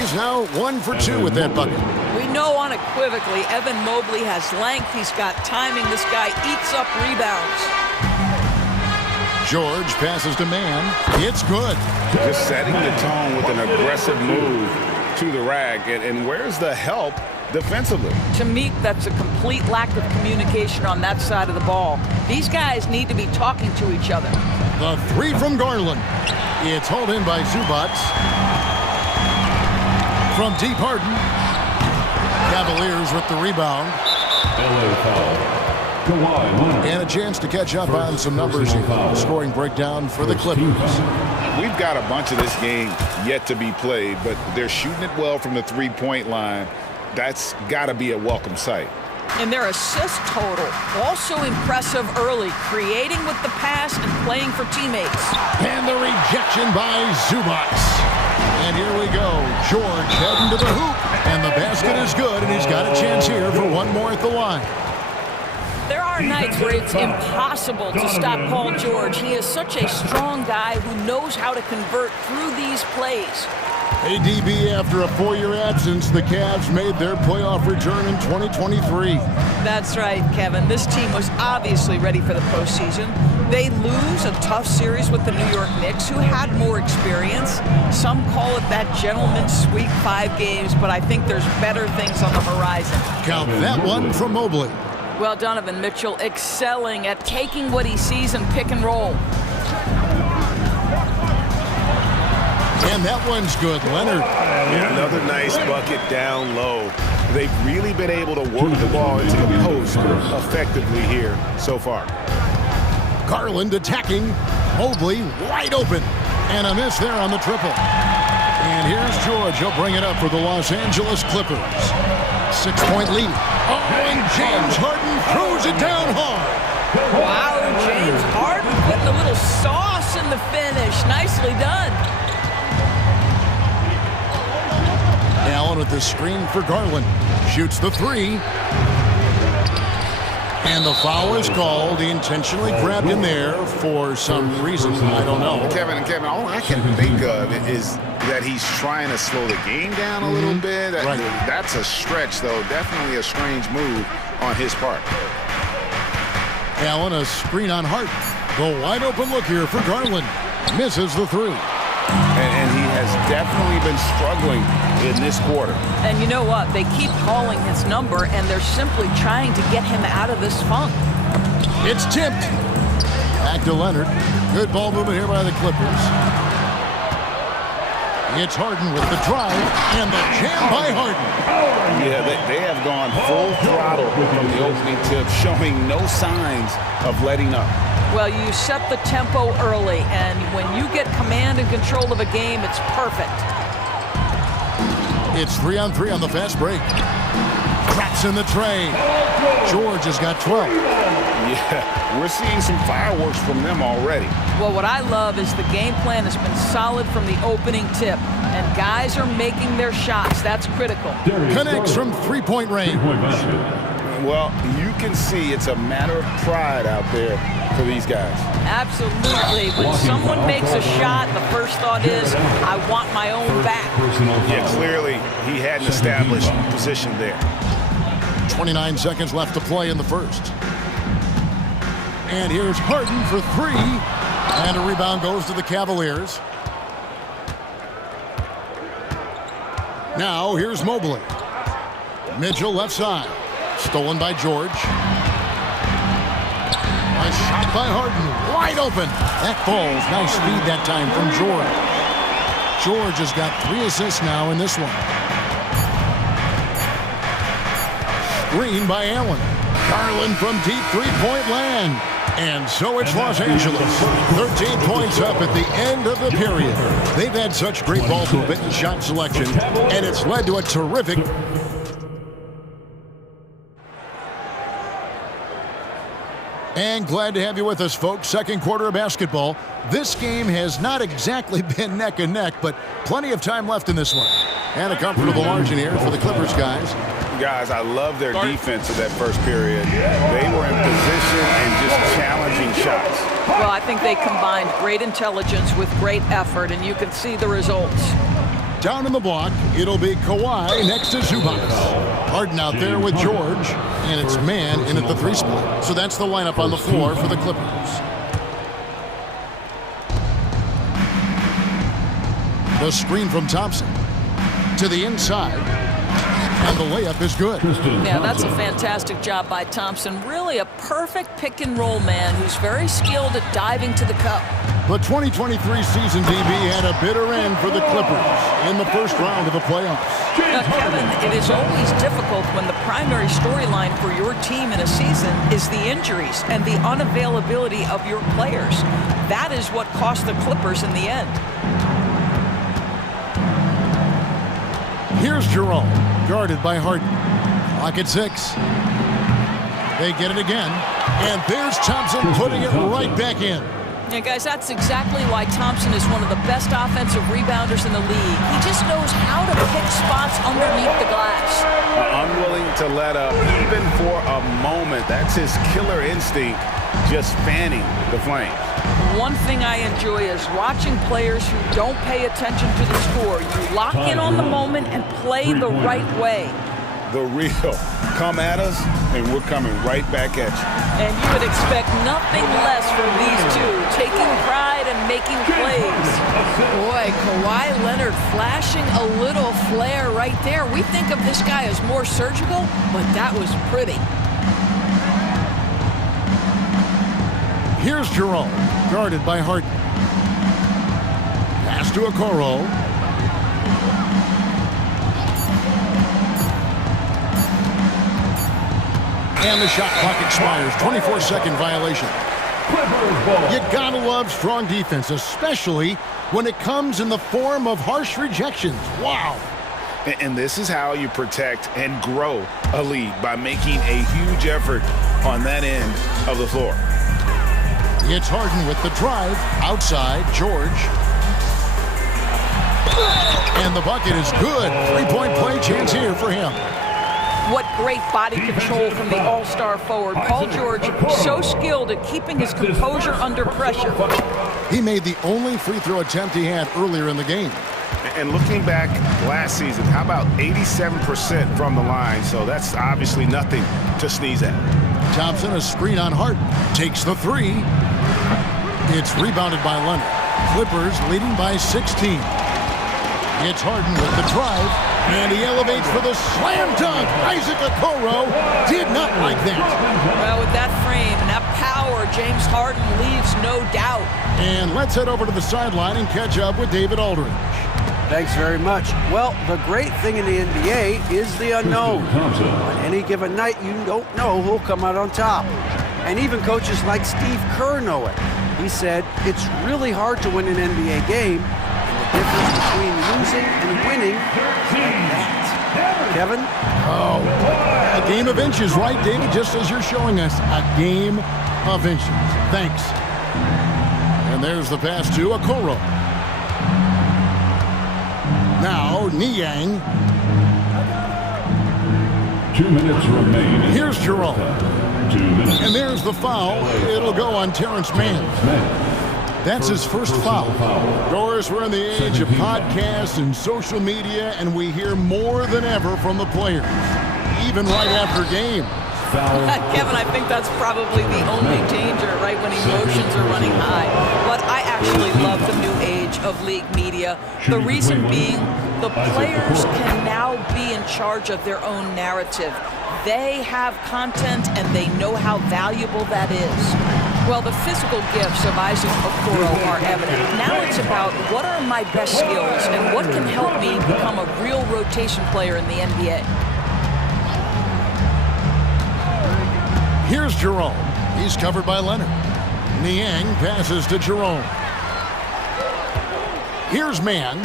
He's now 1 for 2 with that bucket. We know unequivocally Evan Mobley has length. He's got timing. This guy eats up rebounds. George passes to Mann. It's good. Just setting the tone with an aggressive move to the rack. And where's the help defensively? To me, that's a complete lack of communication on that side of the ball. These guys need to be talking to each other. The three from Garland. It's hauled in by Zubac. From deep, Harden. Cavaliers with the rebound. And a chance to catch up on some numbers here. Scoring breakdown for the Clippers. We've got a bunch of this game yet to be played, but they're shooting it well from the three-point line. That's got to be a welcome sight. And their assist total, also impressive early, creating with the pass and playing for teammates. And the rejection by Zubac. And here we go. George heading to the hoop. And the basket is good, and he's got a chance here for one more at the line. There are nights where it's impossible to stop Paul George. He is such a strong guy who knows how to convert through these plays. ADB, after a 4-year absence, the Cavs made their playoff return in 2023. That's right, Kevin. This team was obviously ready for the postseason. They lose a tough series with the New York Knicks, who had more experience. Some call it that gentleman's sweep, 5 games, but I think there's better things on the horizon. Count that one from Mobley. Well, Donovan Mitchell excelling at taking what he sees and pick and roll. And that one's good, Leonard. Yeah, another nice bucket down low. They've really been able to work the ball into the post effectively here so far. Garland attacking. Mobley wide open. And a miss there on the triple. And here's George. He'll bring it up for the Los Angeles Clippers. 6-point lead. Oh, and James Harden throws it down hard. Wow, James Harden putting a little sauce in the finish. Nicely done. Allen with the screen for Garland. Shoots the three. And the foul is called. He intentionally grabbed in there for some reason. I don't know. Kevin, all I can think of is that he's trying to slow the game down a little bit. Right. That's a stretch, though. Definitely a strange move on his part. Allen, a screen on Hart. The wide open look here for Garland. Misses the three. And he has definitely been struggling in this quarter. And you know what? They keep calling his number, and they're simply trying to get him out of this funk. It's tipped. Back to Leonard. Good ball movement here by the Clippers. It's Harden with the drive and the jam by Harden. Yeah, they have gone full throttle from the opening tip, showing no signs of letting up. Well, you set the tempo early, and when you get command and control of a game, it's perfect. It's 3-on-3 on the fast break. Cracks in the tray. George has got 12. Yeah, we're seeing some fireworks from them already. Well, what I love is the game plan has been solid from the opening tip, and guys are making their shots. That's critical. Connects from three-point range. Well, you can see it's a matter of pride out there for these guys. Absolutely. When someone makes a shot, the first thought is, I want my own back. Yeah, clearly he had an established position there. 29 seconds left to play in the first. And here's Harden for three. And a rebound goes to the Cavaliers. Now here's Mobley. Mitchell left side. Stolen by George. A shot by Harden. Wide open. That falls. Nice feed that time from George. George has got 3 assists now in this one. Screen by Allen. Garland from deep three-point land. And so it's Los Angeles. 13 points up at the end of the period. They've had such great ball movement and shot selection, and it's led to a terrific... And glad to have you with us, folks. Second quarter of basketball. This game has not exactly been neck and neck, but plenty of time left in this one. And a comfortable margin here for the Clippers guys. Guys, I love their defense of that first period. They were in position and just challenging shots. Well, I think they combined great intelligence with great effort, and you can see the results. Down in the block, it'll be Kawhi next to Zubac. Harden out there with George, and it's man in at the three spot. So that's the lineup on the floor for the Clippers. The screen from Thompson to the inside, and the layup is good. Yeah, that's a fantastic job by Thompson. Really a perfect pick-and-roll man who's very skilled at diving to the cup. The 2023 season, DB, had a bitter end for the Clippers in the first round of the playoffs. Now, Kevin, it is always difficult when the primary storyline for your team in a season is the injuries and the unavailability of your players. That is what cost the Clippers in the end. Here's Jerome, guarded by Harden. Clock at 6. They get it again, and there's Thompson putting it right back in. Yeah, guys, that's exactly why Thompson is one of the best offensive rebounders in the league. He just knows how to pick spots underneath the glass. Unwilling to let up, even for a moment. That's his killer instinct, just fanning the flames. One thing I enjoy is watching players who don't pay attention to the score. You lock in on the moment and play the right way. The real. Come at us, and we're coming right back at you. And you would expect nothing less from these two, taking pride and making plays. Boy, Kawhi Leonard flashing a little flair right there. We think of this guy as more surgical, but that was pretty. Here's Jerome, guarded by Harden. Pass to Okoro. And the shot clock expires. 24-second violation. You gotta love strong defense, especially when it comes in the form of harsh rejections. Wow. And this is how you protect and grow a lead, by making a huge effort on that end of the floor. It's Harden with the drive. Outside, George. And the bucket is good. Three-point play chance here for him. What great body control from the all-star forward. Paul George, so skilled at keeping his composure under pressure. He made the only free throw attempt he had earlier in the game. And looking back last season, how about 87% from the line? So that's obviously nothing to sneeze at. Thompson, a screen on Harden, takes the three. It's rebounded by Leonard. Clippers leading by 16. It's Harden with the drive, and he elevates for the slam dunk. Isaac Okoro did not like that. Well, with that frame and that power, James Harden leaves no doubt. And let's head over to the sideline and catch up with David Aldridge. Thanks very much. Well, the great thing in the NBA is the unknown. On any given night, you don't know who'll come out on top. And even coaches like Steve Kerr know it. He said, it's really hard to win an NBA game, and the difference between losing and winning is like that. Kevin? Oh, a game of inches, right, David? Just as you're showing us, a game of inches. Thanks. And there's the pass to Okoro. Now, Niang. 2 minutes remain. Here's Jerome. 2 minutes. And there's the foul. It'll go on Terrence Mann. That's his first foul. Doris, we're in the age of podcasts and social media, and we hear more than ever from the players, even right after games. Kevin, I think that's probably the only danger, right, when emotions are running high. But I actually love the new age of league media. The reason being, the players can now be in charge of their own narrative. They have content, and they know how valuable that is. Well, the physical gifts of Isaac Okoro are evident. Now it's about what are my best skills and what can help me become a real rotation player in the NBA. Here's Jerome. He's covered by Leonard. Niang passes to Jerome. Here's Mann.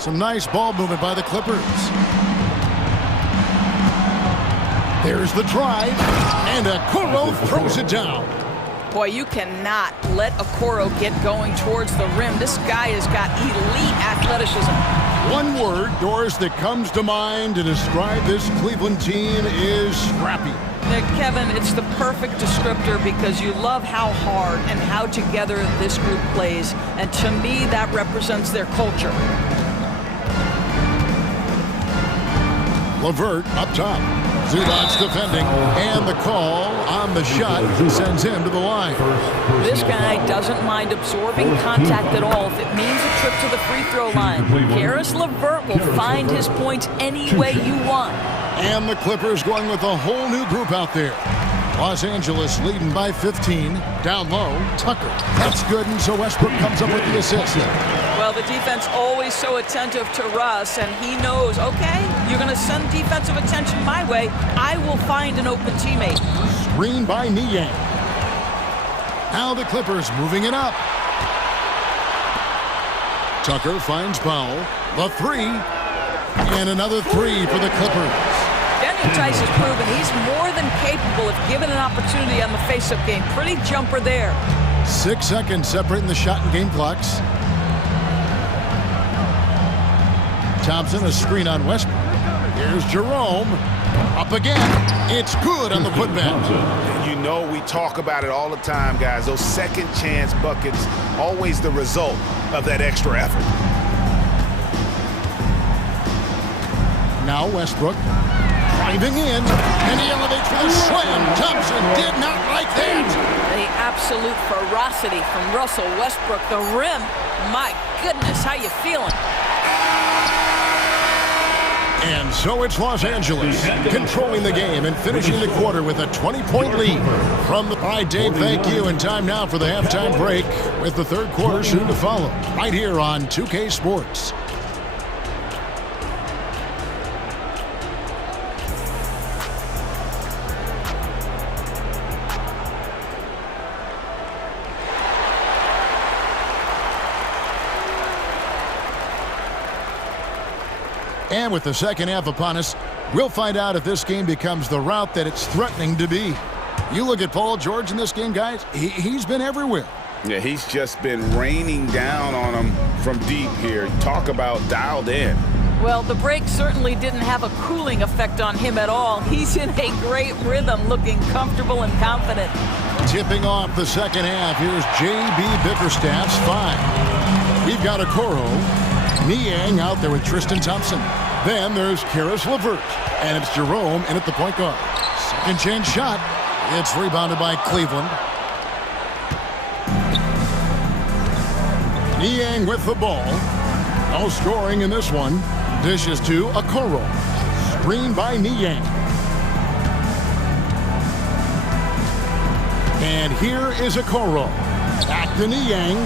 Some nice ball movement by the Clippers. There's the drive, and Okoro throws it down. Boy, you cannot let Okoro get going towards the rim. This guy has got elite athleticism. One word, Doris, that comes to mind to describe this Cleveland team is scrappy. Kevin, it's the perfect descriptor because you love how hard and how together this group plays. And to me, that represents their culture. LeVert up top. Zubac's defending, and the call on the shot sends him to the line. This guy doesn't mind absorbing contact at all if it means a trip to the free throw line. Caris LeVert will find his points any way you want. And the Clippers going with a whole new group out there. Los Angeles leading by 15. Down low, Tucker. That's good, and so Westbrook comes up with the assist. Well, the defense always so attentive to Russ, and he knows, okay, you're going to send defensive attention my way. I will find an open teammate. Screen by Niang. Now the Clippers moving it up. Tucker finds Powell. The three. And another three for the Clippers. Daniel Tice has proven he's more than capable if given an opportunity on the face-up game. Pretty jumper there. 6 seconds separating the shot and game clocks. Thompson, a screen on Westbrook. Here's Jerome. Up again. It's good on the putback. You know we talk about it all the time, guys. Those second chance buckets, always the result of that extra effort. Now Westbrook driving in, and he elevates for the slam. Thompson did not like that. The absolute ferocity from Russell Westbrook. The rim. My goodness, how you feeling? And so it's Los Angeles controlling the game and finishing the quarter with a 20-point lead. From the right, Dave, thank you. And time now for the halftime break with the third quarter soon to follow. Right here on 2K Sports. And with the second half upon us, we'll find out if this game becomes the route that it's threatening to be. You look at Paul George in this game, guys, he's been everywhere. Yeah, he's just been raining down on him from deep here. Talk about dialed in. Well, the break certainly didn't have a cooling effect on him at all. He's in a great rhythm, looking comfortable and confident. Tipping off the second half, here's J.B. Bickerstaff's 5. We've got Okoro. Niang out there with Tristan Thompson. Then there's Caris LeVert. And it's Jerome in at the point guard. Second chance shot. It's rebounded by Cleveland. Niang with the ball. No scoring in this one. Dishes to Okoro. Screen by Niang. And here is Okoro. Back to Niang.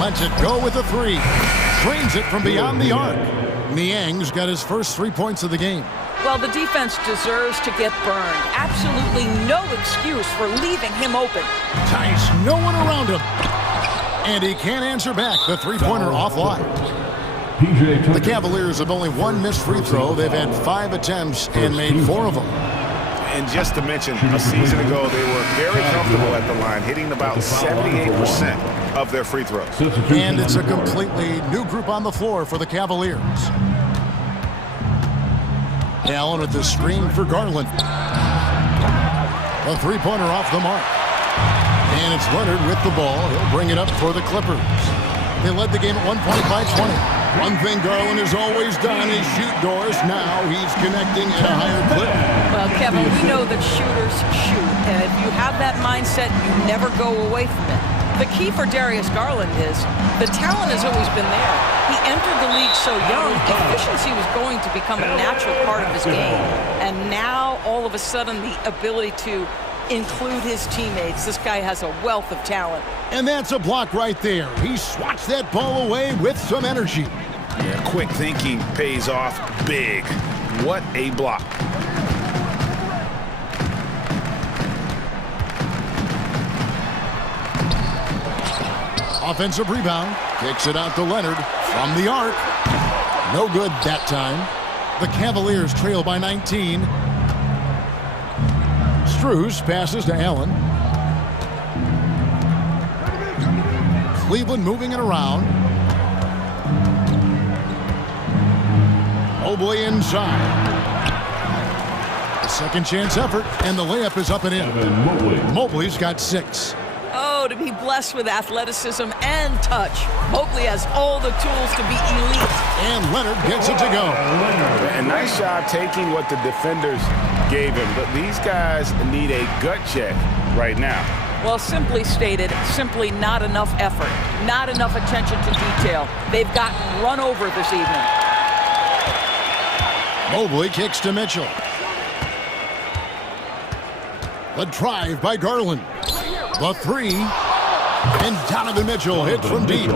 Lets it go with a three. Drains it from beyond the arc. Niang's got his first 3 points of the game. Well, the defense deserves to get burned. Absolutely no excuse for leaving him open. Tice, no one around him. And he can't answer back. The three-pointer offline. The Cavaliers have only one missed free throw. They've had 5 attempts and made 4 of them. And just to mention, a season ago, they were very comfortable at the line, hitting about 78% of their free throws. And it's a completely new group on the floor for the Cavaliers. Allen with the screen for Garland. A three-pointer off the mark. And it's Leonard with the ball. He'll bring it up for the Clippers. They led the game at 1 point by 20. One thing Garland has always done is shoot doors. Now he's connecting at a higher clip. Well, Kevin, we know that shooters shoot. And if you have that mindset, you never go away from it. The key for Darius Garland is the talent has always been there. He entered the league so young, efficiency was going to become a natural part of his game. And now, all of a sudden, the ability to include his teammates. This guy has a wealth of talent. And that's a block right there. He swats that ball away with some energy. Yeah, quick thinking pays off big. What a block. Offensive rebound. Kicks it out to Leonard from the arc. No good that time. The Cavaliers trail by 19. Strus passes to Allen. Cleveland moving it around. Mobley inside. A second chance effort, and the layup is up and in. Mobley's got 6. Oh, to be blessed with athleticism and touch. Mobley has all the tools to be elite. And Leonard gets it to go. A nice job taking what the defenders gave him, but these guys need a gut check right now. Well, simply stated, simply not enough effort, not enough attention to detail. They've gotten run over this evening. Mobley kicks to Mitchell. The drive by Garland. The three. And Donovan Mitchell hits from deep.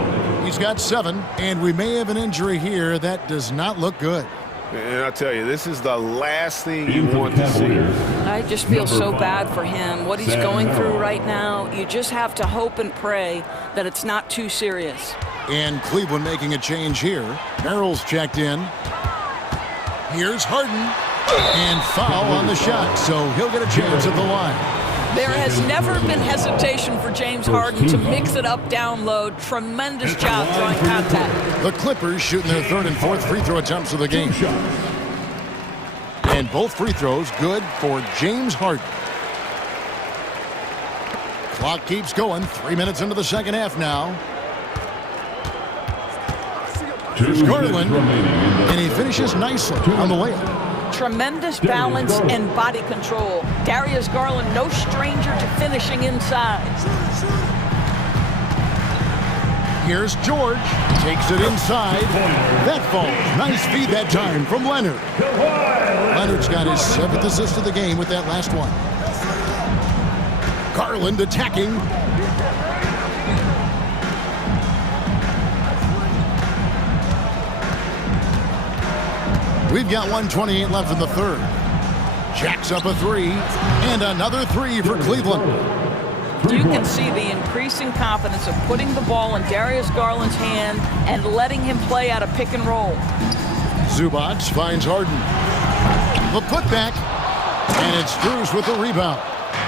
He's got 7, and we may have an injury here. That does not look good. And I'll tell you, this is the last thing you want to see. I just feel so bad for him. What he's going through right now, you just have to hope and pray that it's not too serious. And Cleveland making a change here. Merrill's checked in. Here's Harden. And foul on the shot, so he'll get a chance at the line. There has never been hesitation for James Harden to mix it up down low. Tremendous job drawing contact. The Clippers shooting their 3rd and 4th free throw attempts of the game. And both free throws good for James Harden. Clock keeps going. 3 minutes into the second half now. Here's Garland, and he finishes nicely on the layup. Tremendous balance and body control. Darius Garland, no stranger to finishing inside. Here's George. Takes it inside. That falls. Nice feed that time from Leonard. Leonard's got his 7th assist of the game with that last one. Garland attacking. We've got 1:28 left in the 3rd. Jacks up a 3, and another 3 for Cleveland. You can see the increasing confidence of putting the ball in Darius Garland's hand and letting him play out a pick and roll. Zubac finds Harden. The putback, and it's Strus with the rebound.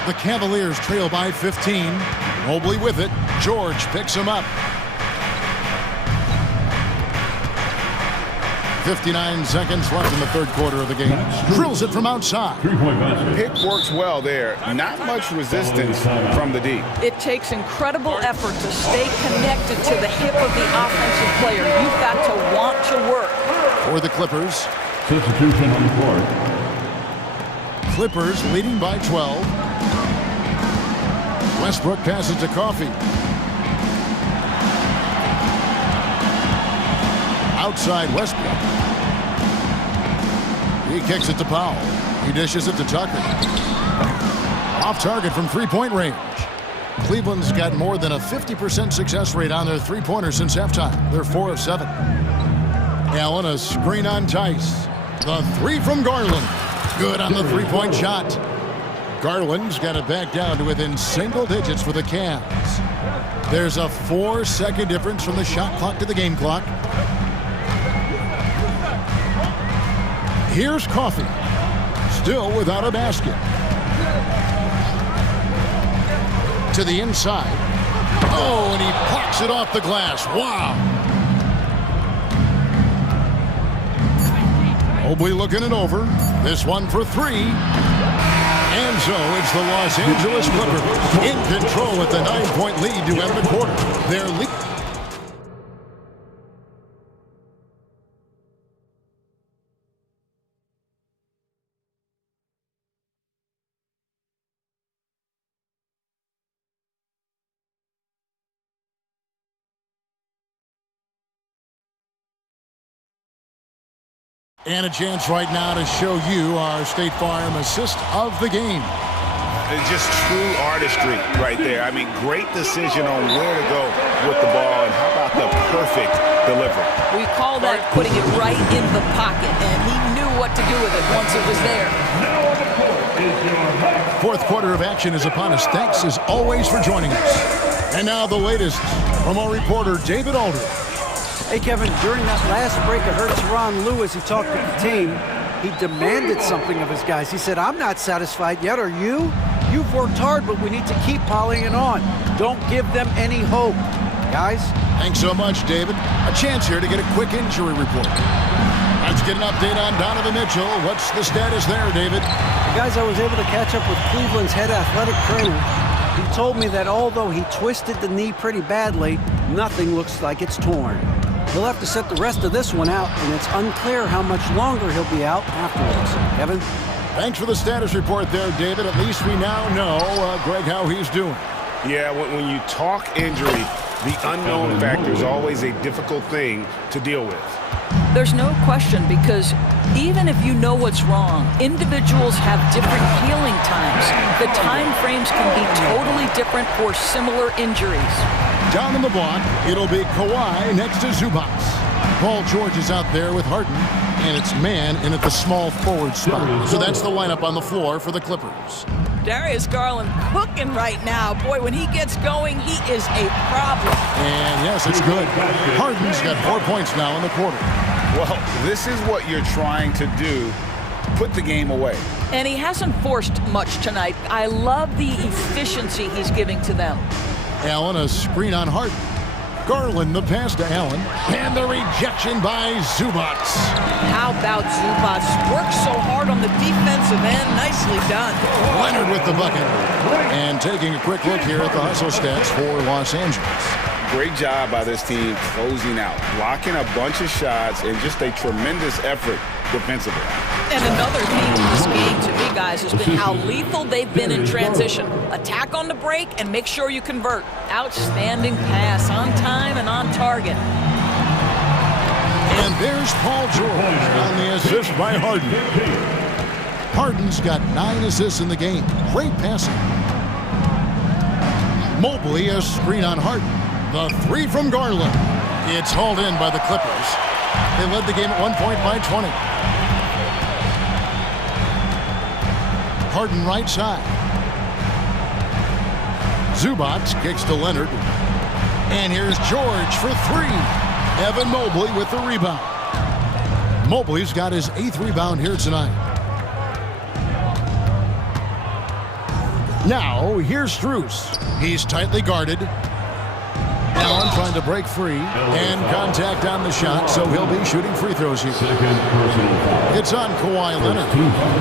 The Cavaliers trail by 15. Mobley with it. George picks him up. 59 seconds left in the 3rd quarter of the game. Drills it from outside. Pick works well there. Not much resistance from the D. It takes incredible effort to stay connected to the hip of the offensive player. You've got to want to work. For the Clippers. Substitution on the court. Clippers leading by 12. Westbrook passes to Coffey. Outside Westbrook. He kicks it to Powell. He dishes it to Tucker. Off target from three-point range. Cleveland's got more than a 50% success rate on their three-pointers since halftime. They're 4 of 7. Allen, a screen on Tice. The three from Garland. Good on the three-point shot. Garland's got it back down to within single digits for the Cavs. There's a 4-second difference from the shot clock to the game clock. Here's Coffey. Still without a basket. To the inside. Oh, and he plucks it off the glass. Wow. Mobley looking it over. This one for three. And so it's the Los Angeles Clippers in control with the 9-point lead to end the quarter. Their lead. And a chance right now to show you our State Farm assist of the game. It's just true artistry right there. I mean, great decision on where to go with the ball, and how about the perfect delivery. We call that putting it right in the pocket, and he knew what to do with it once it was there. Fourth quarter of action is upon us. Thanks as always for joining us. And now the latest from our reporter, David Aldridge. Hey, Kevin, during that last break, I heard Teron Lewis, he talked to the team. He demanded something of his guys. He said, I'm not satisfied yet, are you? You've worked hard, but we need to keep piling it on. Don't give them any hope. Guys? Thanks so much, David. A chance here to get a quick injury report. Let's get an update on Donovan Mitchell. What's the status there, David? Guys, I was able to catch up with Cleveland's head athletic trainer. He told me that although he twisted the knee pretty badly, nothing looks like it's torn. He'll have to set the rest of this one out, and it's unclear how much longer he'll be out afterwards. Kevin? Thanks for the status report there, David. At least we now know, Greg, how he's doing. Yeah, when you talk injury, the unknown factor is always a difficult thing to deal with. There's no question, because even if you know what's wrong, individuals have different healing times. The time frames can be totally different for similar injuries. Down in the block, it'll be Kawhi next to Zubac. Paul George is out there with Harden, and it's man in at the small forward spot. So that's the lineup on the floor for the Clippers. Darius Garland cooking right now. Boy, when he gets going, he is a problem. And yes, it's good. Harden's got 4 points now in the quarter. Well, this is what you're trying to do. Put the game away. And he hasn't forced much tonight. I love the efficiency he's giving to them. Allen, a screen on Harden. Garland, the pass to Allen. And the rejection by Zubac. How about Zubac? Works so hard on the defensive end. Nicely done. Leonard with the bucket. And taking a quick look here at the hustle stats for Los Angeles. Great job by this team closing out, blocking a bunch of shots, and just a tremendous effort defensively. And another theme in this game to me, guys, has been how lethal they've been in transition. Attack on the break and make sure you convert. Outstanding pass on time and on target. And there's Paul George on the assist by Harden. Harden's got 9 assists in the game. Great passing. Mobley, a screen on Harden. The three from Garland. It's hauled in by the Clippers. They led the game at 1 point by 20. Harden right side. Zubac kicks to Leonard. And here's George for three. Evan Mobley with the rebound. Mobley's got his 8th rebound here tonight. Now, here's Strus. He's tightly guarded. Allen trying to break free, and contact on the shot, so he'll be shooting free throws here. It's on Kawhi Leonard.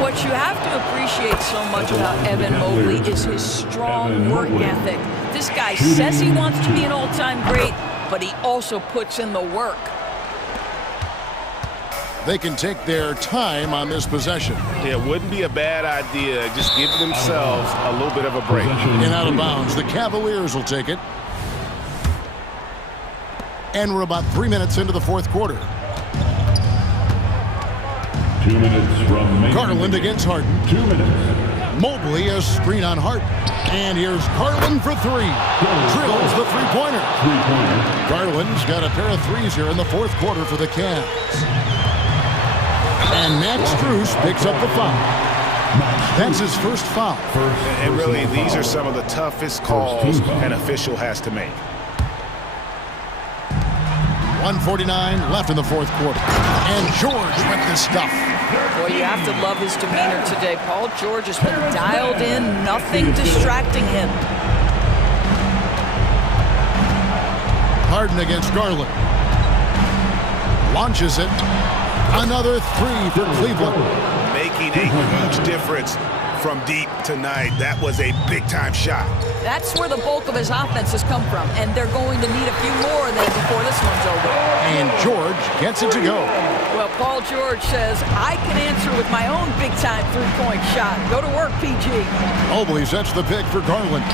What you have to appreciate so much about Evan Mobley is his strong work ethic. This guy says he wants to be an all-time great, but he also puts in the work. They can take their time on this possession. Yeah, it wouldn't be a bad idea. Just give themselves a little bit of a break. And out of bounds, the Cavaliers will take it. And we're about 3 minutes into the fourth quarter. 2 minutes from Mason. Garland against Harden. 2 minutes. Mobley, a screen on Hart. And here's Garland for three. Drills the three-pointer. Garland's got a pair of threes here in the fourth quarter for the Cavs. And Max Strus picks up the foul. That's his first foul. And really, these are some of the toughest calls an official has to make. 1:49 left in the fourth quarter. And George with the stuff. Boy, you have to love his demeanor today. Paul George has been dialed in, nothing distracting him. Harden against Garland. Launches it. Another three for Cleveland. Making a huge difference from deep tonight. That was a big-time shot. That's where the bulk of his offense has come from, and they're going to need a few more of them before this one's over. And George gets it to go. Well, Paul George says, I can answer with my own big-time three-point shot. Go to work, PG. Mobley sets the pick for Garland.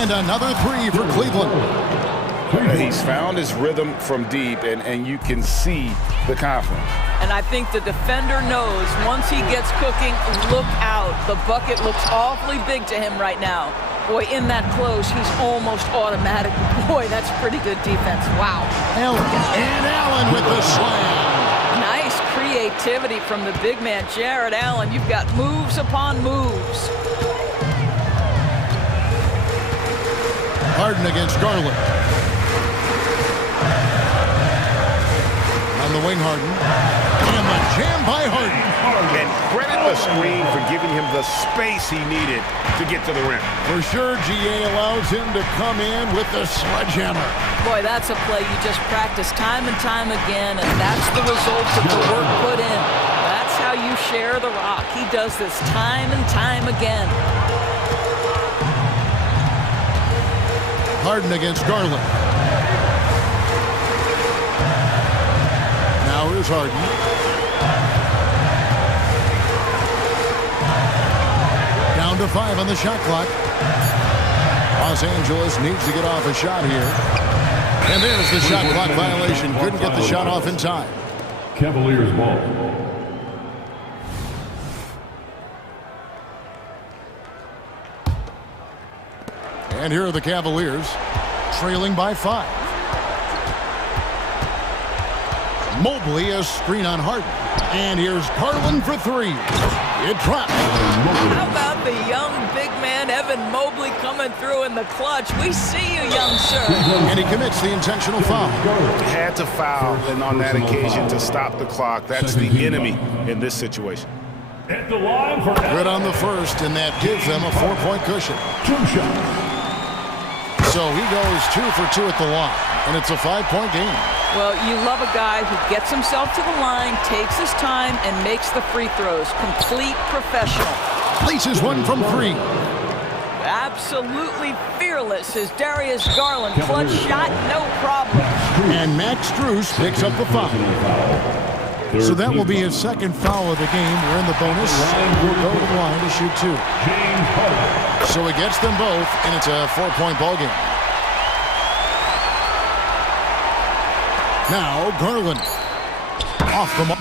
And another three for Cleveland. He's found his rhythm from deep, and you can see the confidence. And I think the defender knows once he gets cooking, look out. The bucket looks awfully big to him right now. Boy, in that close, he's almost automatic. Boy, that's pretty good defense. Wow. Allen. And Allen with the slam. Nice creativity from the big man, Jared Allen. You've got moves upon moves. Harden against Garland. On the wing, Harden. And the jam by Harden. And credit the screen for giving him the space he needed to get to the rim. For sure, GA allows him to come in with the sledgehammer. Boy, that's a play you just practice time and time again, and that's the result of the work put in. That's how you share the rock. He does this time and time again. Harden against Garland. Now here's Harden. Down to 5 on the shot clock. Los Angeles needs to get off a shot here. And there's the shot clock violation. Couldn't get the shot off in time. Cavaliers ball. And here are the Cavaliers, trailing by 5. Mobley, a screen on Harden. And here's Garland for three. It drops. How about the young big man, Evan Mobley, coming through in the clutch? We see you, young sir. And he commits the intentional foul. Had to foul, and on that occasion to stop the clock. That's the enemy in this situation. Good on the first, and that gives them a 4-point cushion. So he goes 2 for 2 at the line, and it's a 5-point game. Well, you love a guy who gets himself to the line, takes his time, and makes the free throws. Complete professional. Places one from 3. Absolutely fearless is Darius Garland. Clutch shot, no problem. And Max Strus picks up the foul. So that will be his second foul of the game. We're in the bonus, and we'll go to the line to shoot 2. So he gets them both, and it's a 4-point ball game. Now Garland off the mark.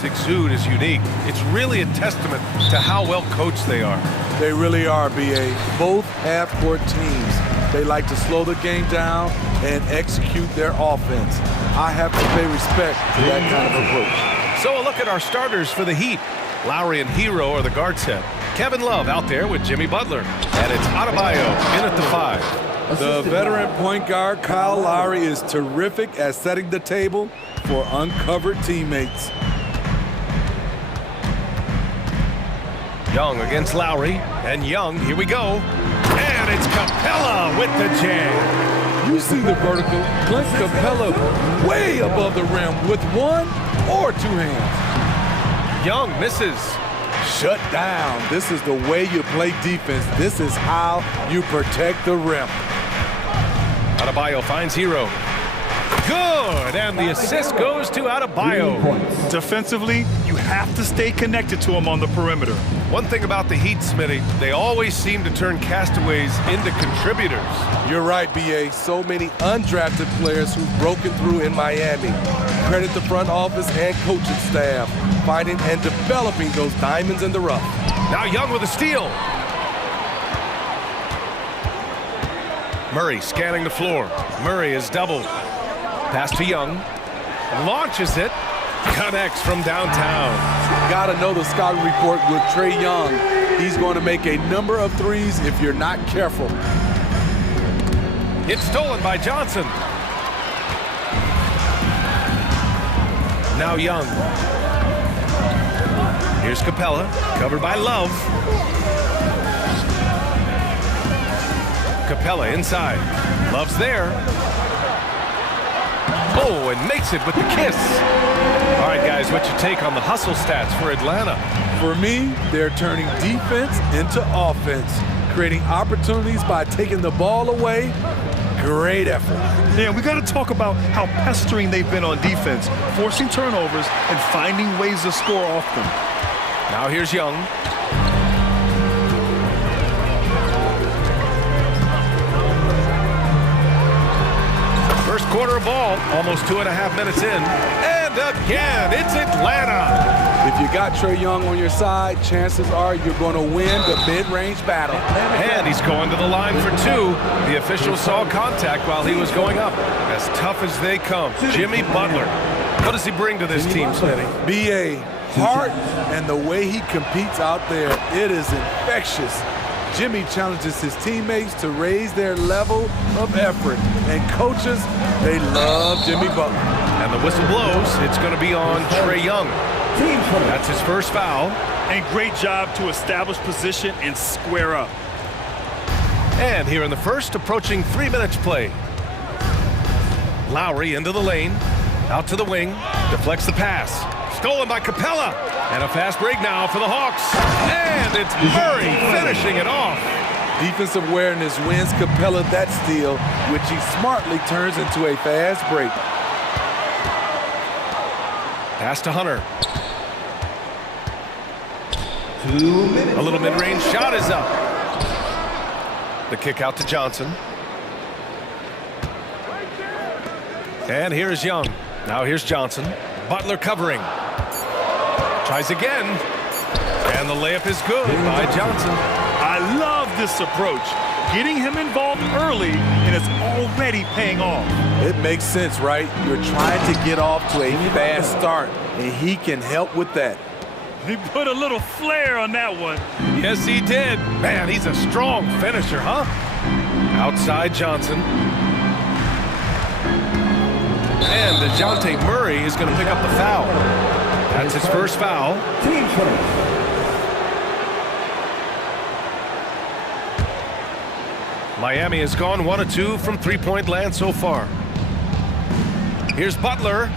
players exude is unique. It's really a testament to how well coached they are. They really are, B.A. Both half-court teams, they like to slow the game down and execute their offense. I have to pay respect to that kind of approach. So a look at our starters for the Heat. Lowry and Hero are the guard set. Kevin Love out there with Jimmy Butler. And it's Adebayo in at the 5. The veteran point guard, Kyle Lowry, is terrific at setting the table for uncovered teammates. Young against Lowry. And Young, here we go. And it's Capella with the jam. You see the vertical. Clint Capella way above the rim with one or two hands. Young misses. Shut down. This is the way you play defense. This is how you protect the rim. Adebayo finds Hero. Good, and the assist goes to Adebayo. Defensively, you have to stay connected to him on the perimeter. One thing about the Heat, Smitty, they always seem to turn castaways into contributors. You're right, B.A. So many undrafted players who've broken through in Miami. Credit the front office and coaching staff, finding and developing those diamonds in the rough. Now Young with a steal. Murray scanning the floor. Murray is doubled. Pass to Young. Launches it. Connects from downtown. Gotta know the scouting report with Trae Young. He's going to make a number of threes if you're not careful. It's stolen by Johnson. Now Young. Here's Capella, covered by Love. Capella inside. Love's there. Oh, and makes it with the kiss. All right, guys, what's your take on the hustle stats for Atlanta? For me, they're turning defense into offense, creating opportunities by taking the ball away. Great effort. Yeah, we got to talk about how pestering they've been on defense, forcing turnovers and finding ways to score off them. Now here's Young. First quarter of ball, almost 2.5 minutes in. And again, it's Atlanta. If you got Trae Young on your side, chances are you're going to win the mid-range battle. And he's going to the line for two. The official saw contact while he was going up. As tough as they come, Jimmy Butler. What does he bring to this team, Smitty? B.A. heart and the way he competes out there, it is infectious. Jimmy challenges his teammates to raise their level of effort. And coaches, they love Jimmy Butler. And the whistle blows. It's going to be on Trae Young. That's his first foul. And great job to establish position and square up. And here in the first, approaching 3 minutes play. Lowry into the lane. Out to the wing. Deflects the pass. Stolen by Capella. And a fast break now for the Hawks. And it's Murray finishing it off. Defensive awareness wins Capella that steal, which he smartly turns into a fast break. Pass to Hunter. A little mid-range shot is up. The kick out to Johnson. And here's Young. Now here's Johnson. Butler covering. Tries again. And the layup is good by Johnson. I love this approach. Getting him involved early, and it's already paying off. It makes sense, right? You're trying to get off to a fast start, and he can help with that. He put a little flair on that one. Yes, he did. Man, he's a strong finisher, huh? Outside Johnson. And DeJounte Murray is going to pick up the foul. That's his first foul. Miami has gone 1 of 2 from three-point land so far. Here's Butler.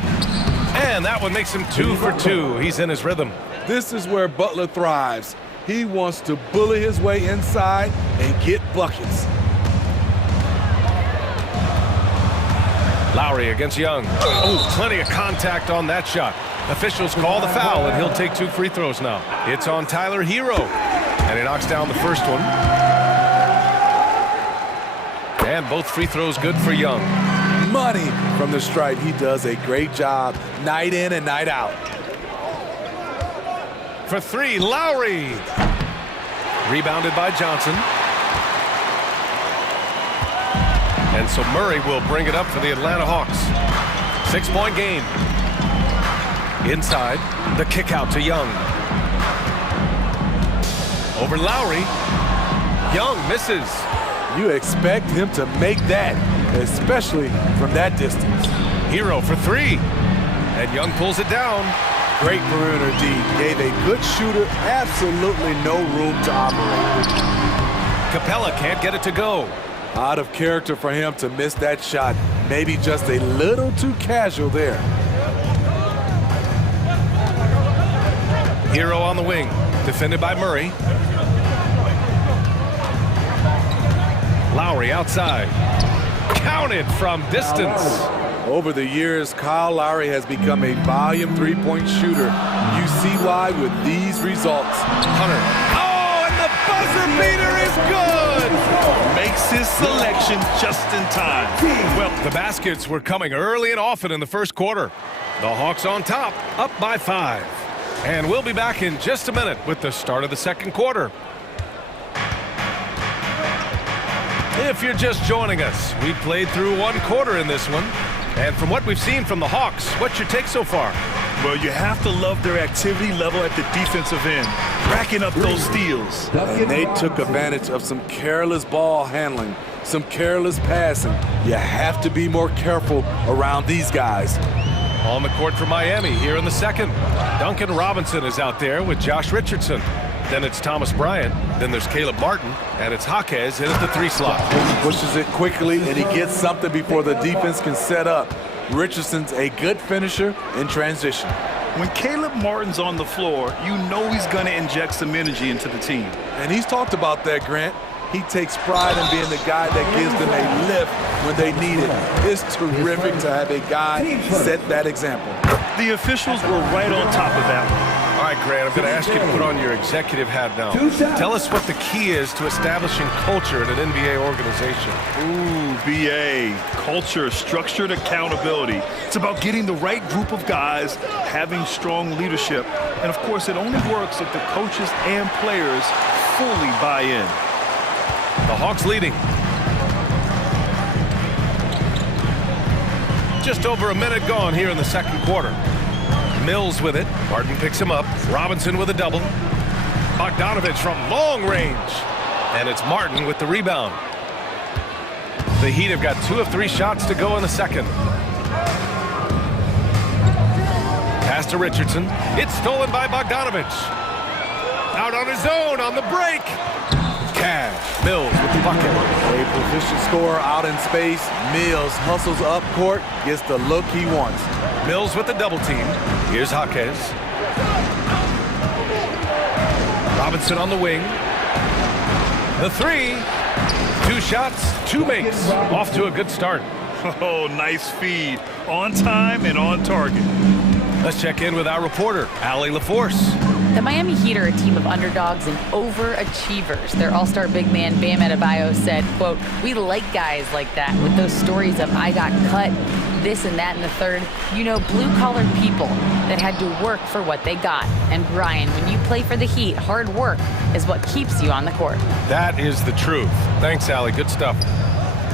And that one makes him 2 for 2. He's in his rhythm. This is where Butler thrives. He wants to bully his way inside and get buckets. Lowry against Young. Oh, plenty of contact on that shot. Officials call the foul, and he'll take 2 free throws now. It's on Tyler Hero, and he knocks down the first one. And both free throws good for Young. Money from the stripe. He does a great job night in and night out. for three. Lowry. Rebounded by Johnson. And so Murray will bring it up for the Atlanta Hawks. 6-point game. Inside, the kick out to Young. Over Lowry. Young misses. You expect him to make that, especially from that distance. Hero for three. And Young pulls it down. Great perimeter D. Gave a good shooter absolutely no room to operate. Capella can't get it to go. Out of character for him to miss that shot. Maybe just a little too casual there. Hero on the wing. Defended by Murray. Lowry outside. Counted from distance. Over the years, Kyle Lowry has become a volume three-point shooter. You see why with these results. Hunter. Oh, and the buzzer beater is good! Makes his selection just in time. Well, the baskets were coming early and often in the first quarter. The Hawks on top, up by 5. And we'll be back in just a minute with the start of the second quarter. If you're just joining us, we played through one quarter in this one. And from what we've seen from the Hawks, what's your take so far? Well, you have to love their activity level at the defensive end, racking up those steals. And they took advantage of some careless ball handling, some careless passing. You have to be more careful around these guys. On the court for Miami here in the second. Duncan Robinson is out there with Josh Richardson. Then it's Thomas Bryant. Then there's Caleb Martin. And it's Jaquez in at the 3 slot. He pushes it quickly, and he gets something before the defense can set up. Richardson's a good finisher in transition. When Caleb Martin's on the floor, you know he's going to inject some energy into the team. And he's talked about that, Grant. He takes pride in being the guy that gives them a lift when they need it. It's terrific to have a guy set that example. The officials were right on top of that one. All right, Grant, I'm going to ask you to put on your executive hat now. Tell us what the key is to establishing culture in an NBA organization. Ooh, BA. Culture, structured accountability. It's about getting the right group of guys, having strong leadership. And, of course, it only works if the coaches and players fully buy in. The Hawks leading. Just over a minute gone here in the second quarter. Mills with it. Martin picks him up. Robinson with a double. Bogdanovich from long range. And it's Martin with the rebound. The Heat have got 2 of 3 shots to go in the second. Pass to Richardson. It's stolen by Bogdanovich. Out on his own on the break. Cash. Mills with the bucket. A proficient scorer out in space. Mills hustles up court, gets the look he wants. Mills with the double team. Here's Jaquez. Robinson on the wing. The 3. 2 shots, 2 makes. Off to a good start. Oh, nice feed. On time and on target. Let's check in with our reporter, Allie LaForce. The Miami Heat are a team of underdogs and overachievers. Their all-star big man, Bam Adebayo, said, quote, "We like guys like that with those stories of I got cut, this and that in the third. You know, blue-collar people that had to work for what they got. And Brian, when you play for the Heat, hard work is what keeps you on the court." That is the truth. Thanks, Allie. Good stuff.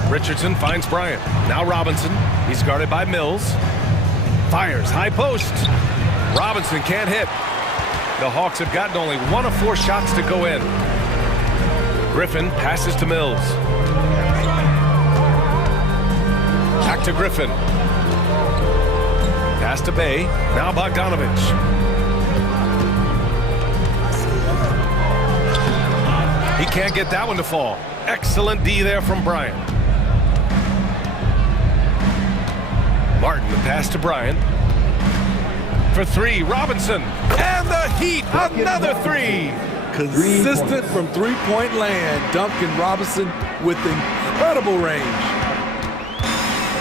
Richardson finds Bryant. Now Robinson. He's guarded by Mills. Fires. High post. Robinson can't hit. The Hawks have gotten only 1 of 4 shots to go in. Griffin passes to Mills. Back to Griffin. Pass to Bay. Now Bogdanovich. He can't get that one to fall. Excellent D there from Bryant. Martin, the pass to Bryant. For 3, Robinson. And the Heat, another 3. Consistent from three-point land. Duncan Robinson with incredible range.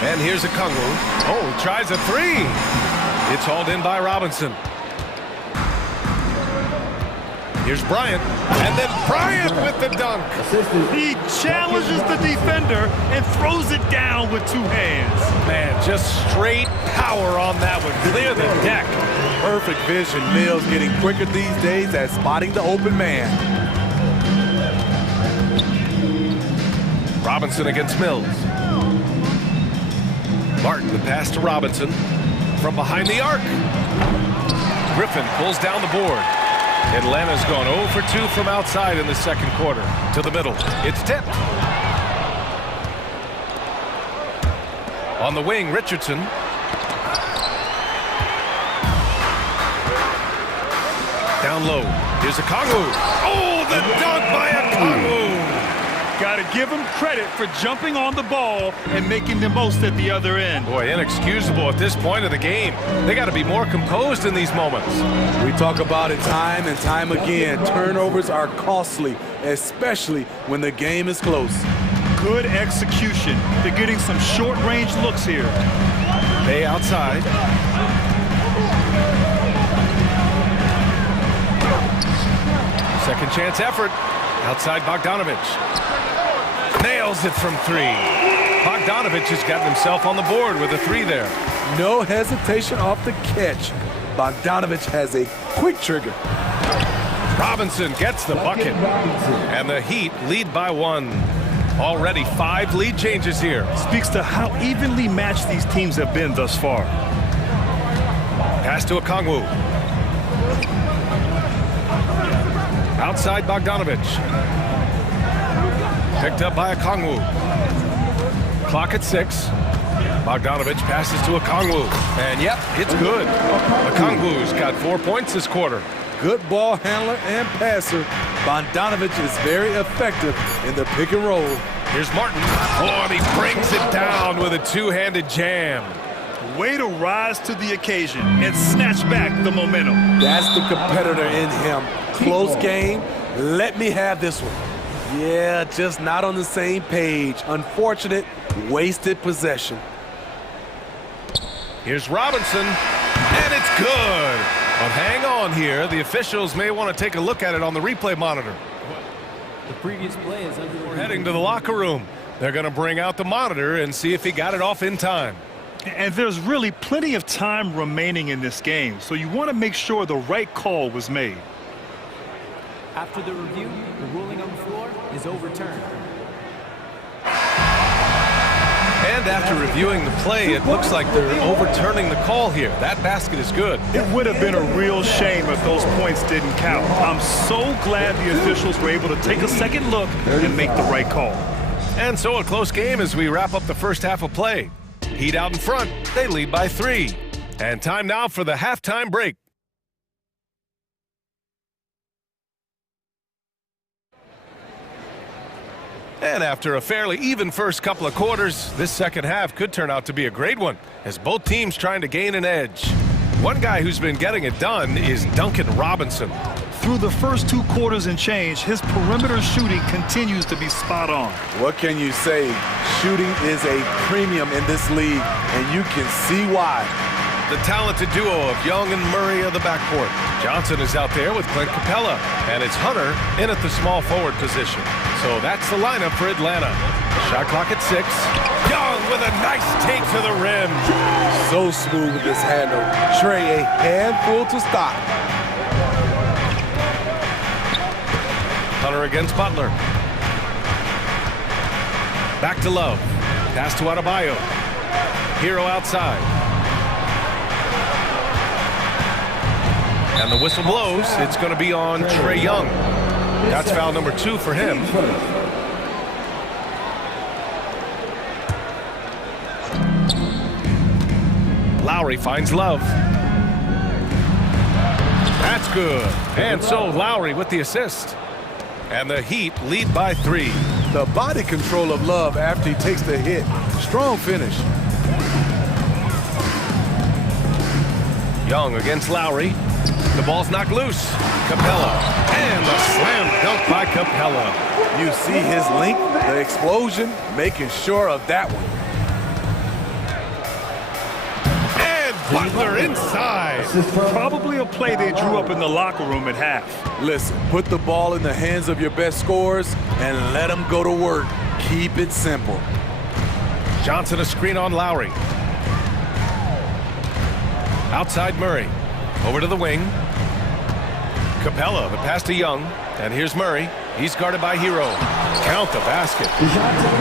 And here's a Kungu. Oh, tries a 3. It's hauled in by Robinson. Here's Bryant, and then Bryant with the dunk. He challenges the defender and throws it down with two hands. Man, just straight power on that one. Clear the deck. Perfect vision. Mills getting quicker these days at spotting the open man. Robinson against Mills. Martin, the pass to Robinson. From behind the arc. Griffin pulls down the board. Atlanta's gone 0 for 2 from outside in the second quarter. To the middle. It's tipped. On the wing, Richardson. Down low. Here's Okongwu. Oh, the dunk by Okongwu. Got to give him credit for jumping on the ball and making the most at the other end. Boy, inexcusable at this point of the game. They got to be more composed in these moments. We talk about it time and time again. Turnovers are costly, especially when the game is close. Good execution. They're getting some short-range looks here. Bay outside. Second chance effort. Outside Bogdanovich. Nails it from 3. Bogdanovich has gotten himself on the board with a 3 there. No hesitation off the catch. Bogdanovich has a quick trigger. Robinson gets the bucket. And the Heat lead by 1. Already 5 lead changes here. Speaks to how evenly matched these teams have been thus far. Pass to Okongwu. Outside Bogdanovich. Picked up by Okongwu. Clock at 6. Bogdanovich passes to Okongwu. And yep, it's good. Okongwu's got 4 points this quarter. Good ball handler and passer. Bogdanovich is very effective in the pick and roll. Here's Martin. Oh, and he brings it down with a two-handed jam. Way to rise to the occasion and snatch back the momentum. That's the competitor in him. Close game. Let me have this one. Yeah, just not on the same page. Unfortunate, wasted possession. Here's Robinson, and it's good. But hang on here. The officials may want to take a look at it on the replay monitor. The previous play is under. We're heading to the locker room. They're going to bring out the monitor and see if he got it off in time. And there's really plenty of time remaining in this game, so you want to make sure the right call was made. After the review, the ruling on the floor is overturned. And after reviewing the play, it looks like they're overturning the call here. That basket is good. It would have been a real shame if those points didn't count. I'm so glad the officials were able to take a second look and make the right call. And so a close game as we wrap up the first half of play. Heat out in front. They lead by 3. And time now for the halftime break. And after a fairly even first couple of quarters, this second half could turn out to be a great one, as both teams trying to gain an edge. One guy who's been getting it done is Duncan Robinson. Through the first 2 quarters and change, his perimeter shooting continues to be spot on. What can you say? Shooting is a premium in this league, and you can see why. The talented duo of Young and Murray of the backcourt. Johnson is out there with Clint Capella, and it's Hunter in at the small forward position. So that's the lineup for Atlanta. Shot clock at 6. Young with a nice take to the rim. So smooth with this handle. Trey, a handful to stop. Hunter against Butler. Back to Love. Pass to Adebayo. Hero outside. And the whistle blows. It's going to be on Trae Young. That's foul number 2 for him. Lowry finds Love. That's good. And so Lowry with the assist. And the Heat lead by 3. The body control of Love after he takes the hit. Strong finish. Young against Lowry. The ball's knocked loose. Capella. And the slam dunk by Capella. You see his length, the explosion, making sure of that one. And Butler inside. Probably a play they drew up in the locker room at half. Listen, put the ball in the hands of your best scorers and let them go to work. Keep it simple. Johnson a screen on Lowry. Outside Murray. Over to the wing. Capella, the pass to Young. And here's Murray. He's guarded by Hero. Count the basket.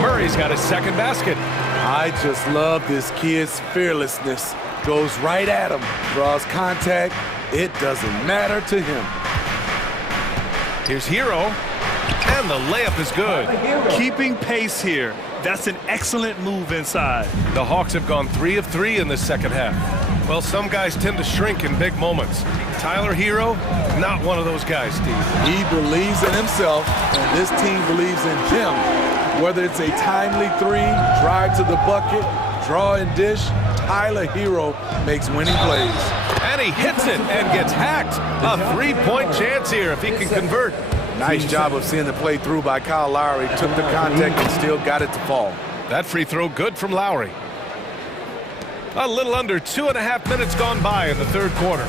Murray's got his second basket. I just love this kid's fearlessness. Goes right at him. Draws contact. It doesn't matter to him. Here's Hero. And the layup is good. Keeping pace here. That's an excellent move inside. The Hawks have gone 3 of 3 in the second half. Well, some guys tend to shrink in big moments. Tyler Hero, not one of those guys, Steve. He believes in himself, and this team believes in him. Whether it's a timely three, drive to the bucket, draw and dish, Tyler Hero makes winning plays. And he hits it and gets hacked. A three-point chance here if he can convert. Nice job of seeing the play through by Kyle Lowry. Took the contact and still got it to fall. That free throw good from Lowry. A little under 2.5 minutes gone by in the third quarter.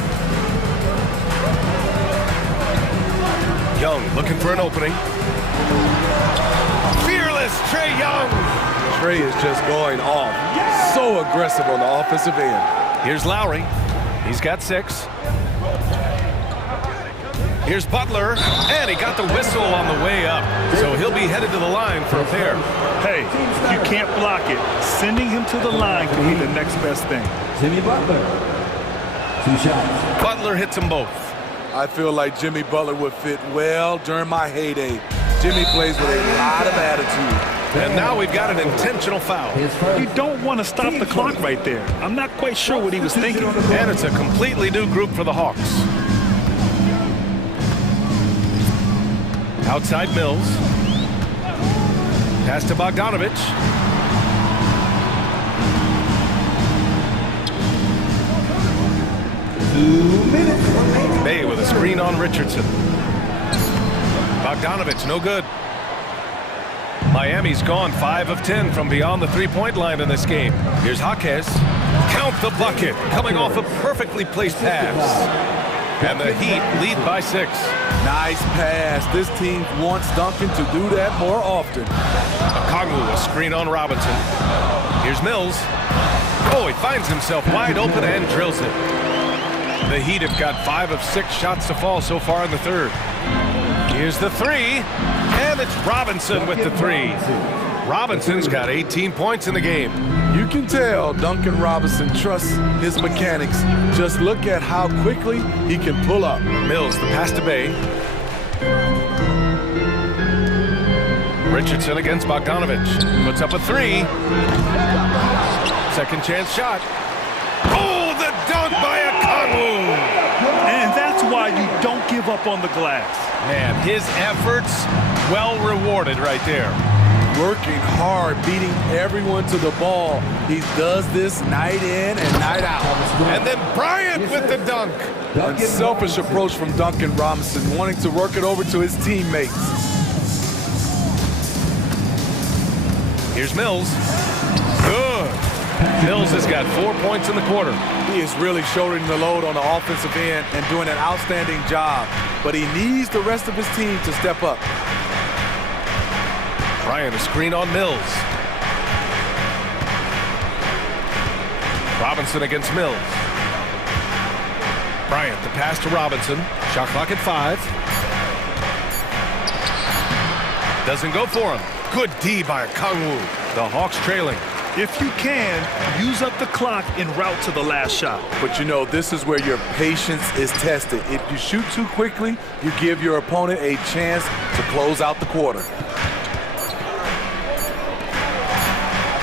Young looking for an opening. Fearless Trae Young. Trae is just going off. So aggressive on the offensive end. Here's Lowry. He's got 6. Here's Butler, and he got the whistle on the way up. So he'll be headed to the line for a pair. Hey, if you can't block it, sending him to the line can be the next best thing. Jimmy Butler. 2 shots. Butler hits them both. I feel like Jimmy Butler would fit well during my heyday. Jimmy plays with a lot of attitude. And now we've got an intentional foul. You don't want to stop the clock right there. I'm not quite sure what he was thinking. And it's a completely new group for the Hawks. Outside Mills. Pass to Bogdanovich. Bay with a screen on Richardson. Bogdanovich, no good. Miami's gone 5 of 10 from beyond the three-point line in this game. Here's Jaquez. Count the bucket, coming off a perfectly placed pass. And the Heat lead by 6. Nice pass. This team wants Duncan to do that more often. Okongwu, a screen on Robinson. Here's Mills. Oh, he finds himself wide open and drills it. The Heat have got 5 of 6 shots to fall so far in the third. Here's the 3, and it's Robinson with the 3. Robinson's got 18 points in the game. You can tell Duncan Robinson trusts his mechanics. Just look at how quickly he can pull up. Mills, the pass to Bay. Richardson against Bogdanovich. Puts up a 3. Second chance shot. Oh, the dunk by Okongwu! And that's why you don't give up on the glass. Man, his efforts well rewarded right there. Working hard, beating everyone to the ball. He does this night in and night out. And then Bryant with the dunk. Unselfish approach from Duncan Robinson, wanting to work it over to his teammates. Here's Mills. Good. Mills has got 4 points in the quarter. He is really shouldering the load on the offensive end and doing an outstanding job. But he needs the rest of his team to step up. Bryant, a screen on Mills. Robinson against Mills. Bryant, the pass to Robinson. Shot clock at 5. Doesn't go for him. Good D by Okongwu. The Hawks trailing. If you can, use up the clock en route to the last shot. But you know, this is where your patience is tested. If you shoot too quickly, you give your opponent a chance to close out the quarter.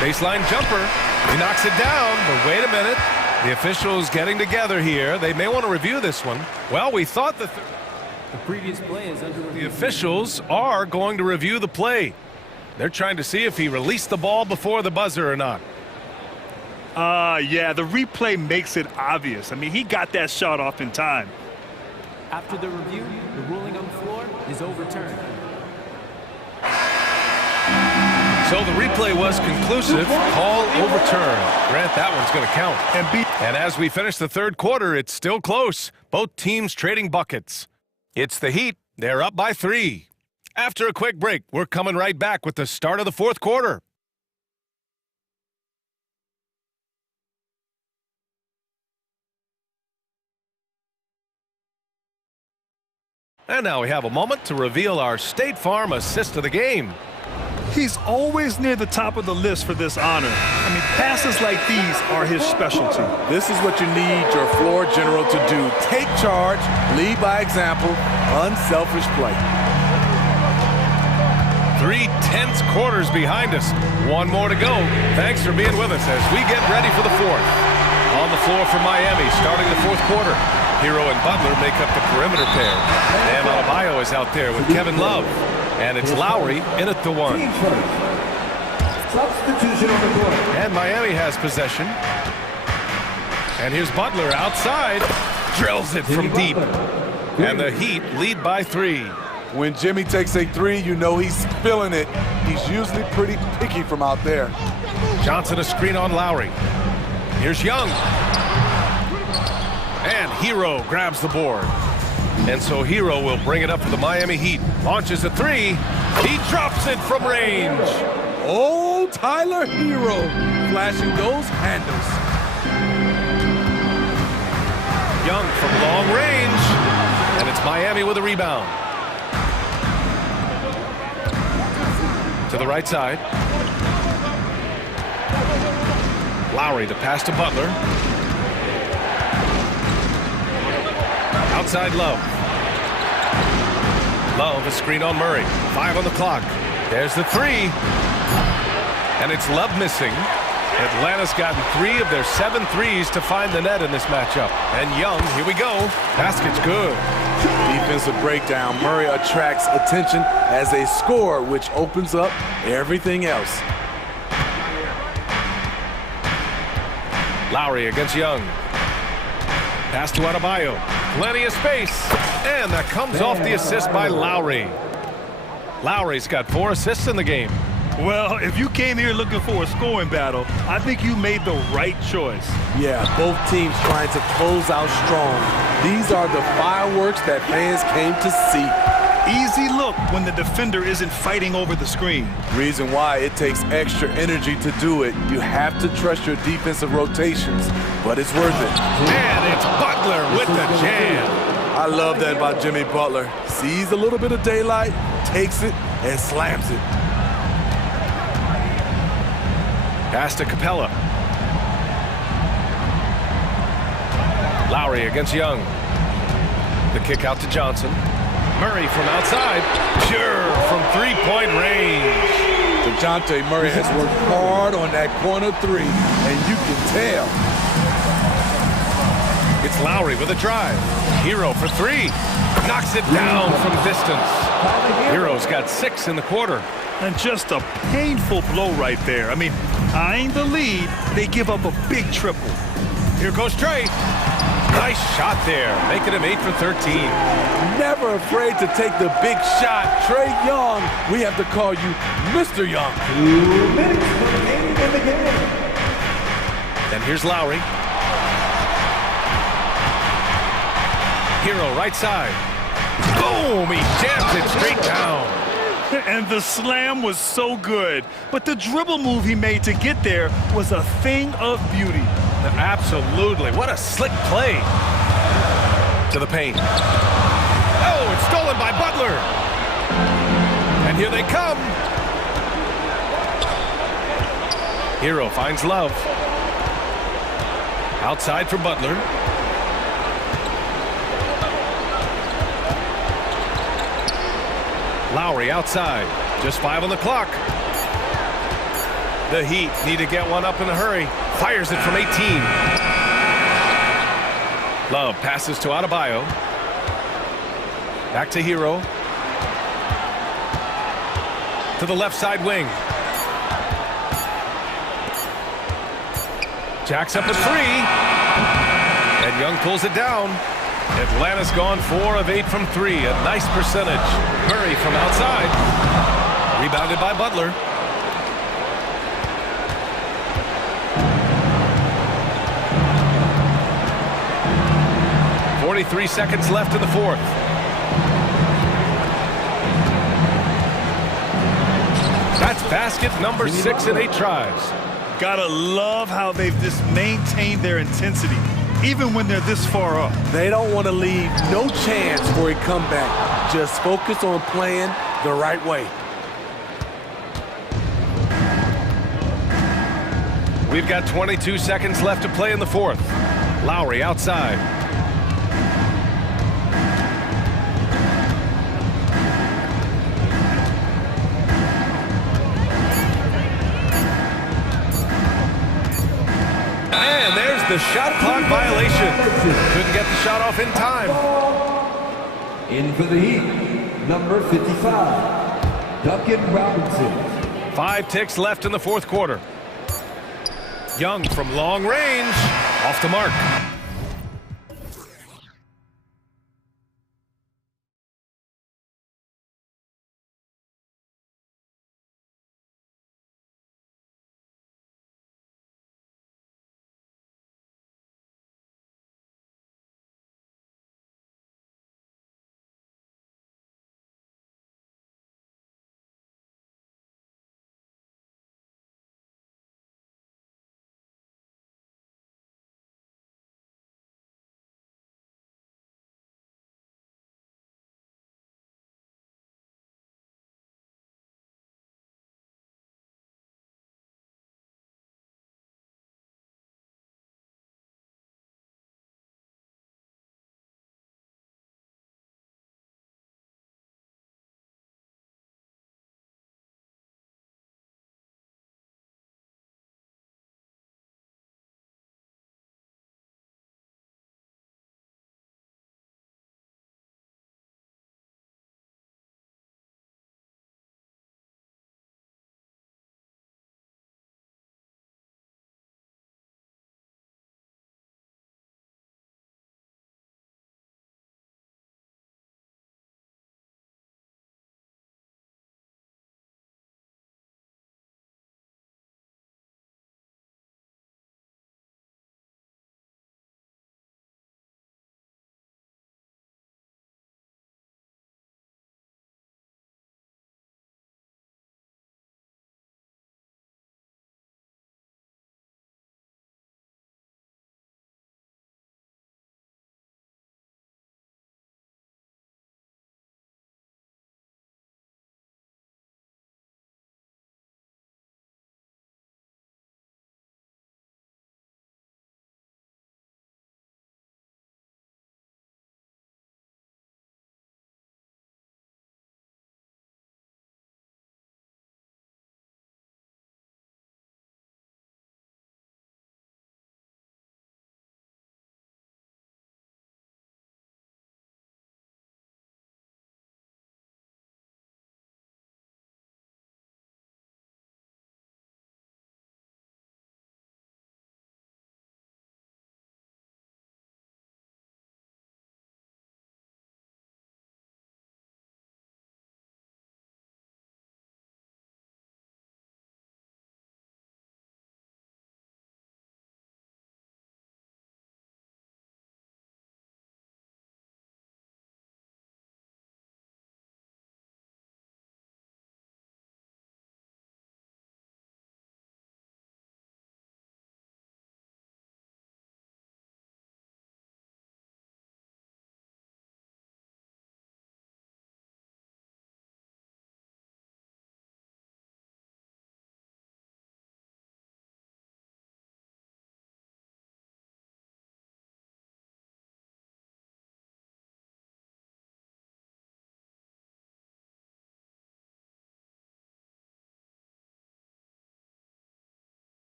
Baseline jumper. He knocks it down, but wait a minute. The officials getting together here. They may want to review this one. Well, we thought the previous play is under review. The officials are going to review the play. They're trying to see if he released the ball before the buzzer or not. Yeah, the replay makes it obvious. I mean, he got that shot off in time. After the review, the ruling on the floor is overturned. So So the replay was conclusive. Call overturned. Grant, that one's going to count. And as we finish the third quarter, it's still close. Both teams trading buckets. It's the Heat. They're up by 3. After a quick break, we're coming right back with the start of the fourth quarter. And now we have a moment to reveal our State Farm assist of the game. He's always near the top of the list for this honor. I mean, passes like these are his specialty. This is what you need your floor general to do. Take charge, lead by example, unselfish play. 3 tense quarters behind us. One more to go. Thanks for being with us as we get ready for the fourth. On the floor for Miami, starting the fourth quarter. Hero and Butler make up the perimeter pair. And Adebayo is out there with Kevin Love. And it's Lowry in at the 1. Substitution on the court. And Miami has possession. And here's Butler outside. Drills it from deep. And the Heat lead by 3. When Jimmy takes a 3, you know he's feeling it. He's usually pretty picky from out there. Johnson a screen on Lowry. Here's Young. And Hero grabs the board. And so Hero will bring it up for the Miami Heat. Launches a 3. He drops it from range. Oh, Tyler Hero flashing those handles. Young from long range. And it's Miami with a rebound. To the right side. Lowry to pass to Butler. Outside Love. Love a screen on Murray. 5 on the clock. There's the 3. And it's Love missing. Atlanta's gotten 3 of their 7 threes to find the net in this matchup. And Young, here we go. Basket's good. Defensive breakdown. Murray attracts attention as a scorer, which opens up everything else. Lowry against Young. Pass to Adebayo. Plenty of space. And that comes off the assist by Lowry. Lowry's got 4 assists in the game. Well, if you came here looking for a scoring battle, I think you made the right choice. Yeah, both teams trying to close out strong. These are the fireworks that fans came to see. Easy look when the defender isn't fighting over the screen. Reason why it takes extra energy to do it. You have to trust your defensive rotations, but it's worth it. And it's Butler with the jam. I love that about Jimmy Butler. Sees a little bit of daylight, takes it, and slams it. Pass to Capella. Lowry against Young. The kick out to Johnson. Murray from outside. Sure, from 3-point range. DeJounte Murray has worked hard on that corner 3, and you can tell. It's Lowry with a drive. Hero for 3. Knocks it down from distance. Hero's got 6 in the quarter. And just a painful blow right there. I mean, eyeing the lead, they give up a big triple. Here goes Trey. Nice shot there, making him 8 for 13. Never afraid to take the big shot. Trey Young, we have to call you Mr. Young. 2 minutes remaining in the game. And here's Lowry. Hero right side. Boom, he jams it straight down. And the slam was so good. But the dribble move he made to get there was a thing of beauty. Absolutely. What a slick play. To the paint. Oh, it's stolen by Butler. And here they come. Hero finds Love. Outside for Butler. Lowry outside. Just 5 on the clock. The Heat need to get one up in a hurry. Fires it from 18. Love passes to Adebayo. Back to Hero. To the left side wing. Jacks up a 3. And Young pulls it down. Atlanta's gone 4 of 8 from 3. A nice percentage. Murray from outside. Rebounded by Butler. 43 seconds left in the fourth. That's basket number 6 in 8 tries. Gotta love how they've just maintained their intensity, even when they're this far up. They don't want to leave no chance for a comeback. Just focus on playing the right way. We've got 22 seconds left to play in the fourth. Lowry outside. And there's the shot clock violation. Couldn't get the shot off in time. In for the Heat, number 55, Duncan Robinson. 5 ticks left in the fourth quarter. Young from long range, off the mark.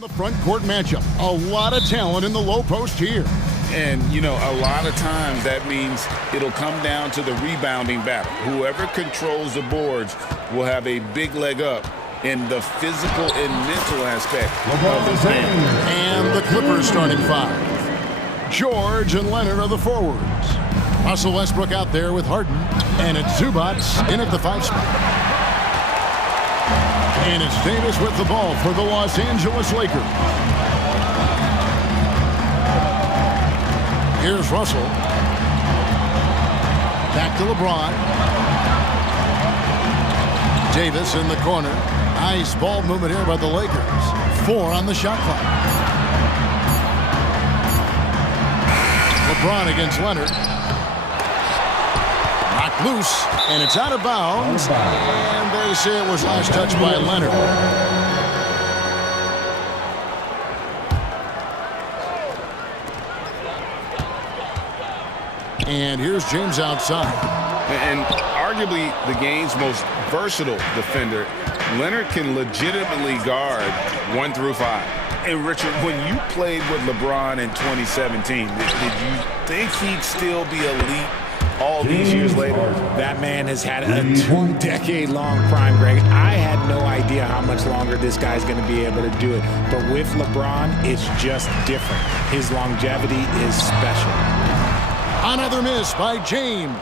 The front court matchup. A lot of talent in the low post here. And, you know, a lot of times that means it'll come down to the rebounding battle. Whoever controls the boards will have a big leg up in the physical and mental aspect of this game. And the Clippers starting five. George and Leonard are the forwards. Russell Westbrook out there with Harden. And it's Zubac in at the 5 spot. And it's Davis with the ball for the Los Angeles Lakers. Here's Russell. Back to LeBron. Davis in the corner. Nice ball movement here by the Lakers. 4 on the shot clock. LeBron against Leonard. Knocked loose, and it's out of bounds. And they say it was last touched by Leonard. And here's James outside. And arguably the game's most versatile defender, Leonard can legitimately guard 1 through 5. And Richard, when you played with LeBron in 2017, did you think he'd still be elite all these years later? That man has had a 2-decade-long prime, Greg. I had no idea how much longer this guy's going to be able to do it. But with LeBron, it's just different. His longevity is special. Another miss by James.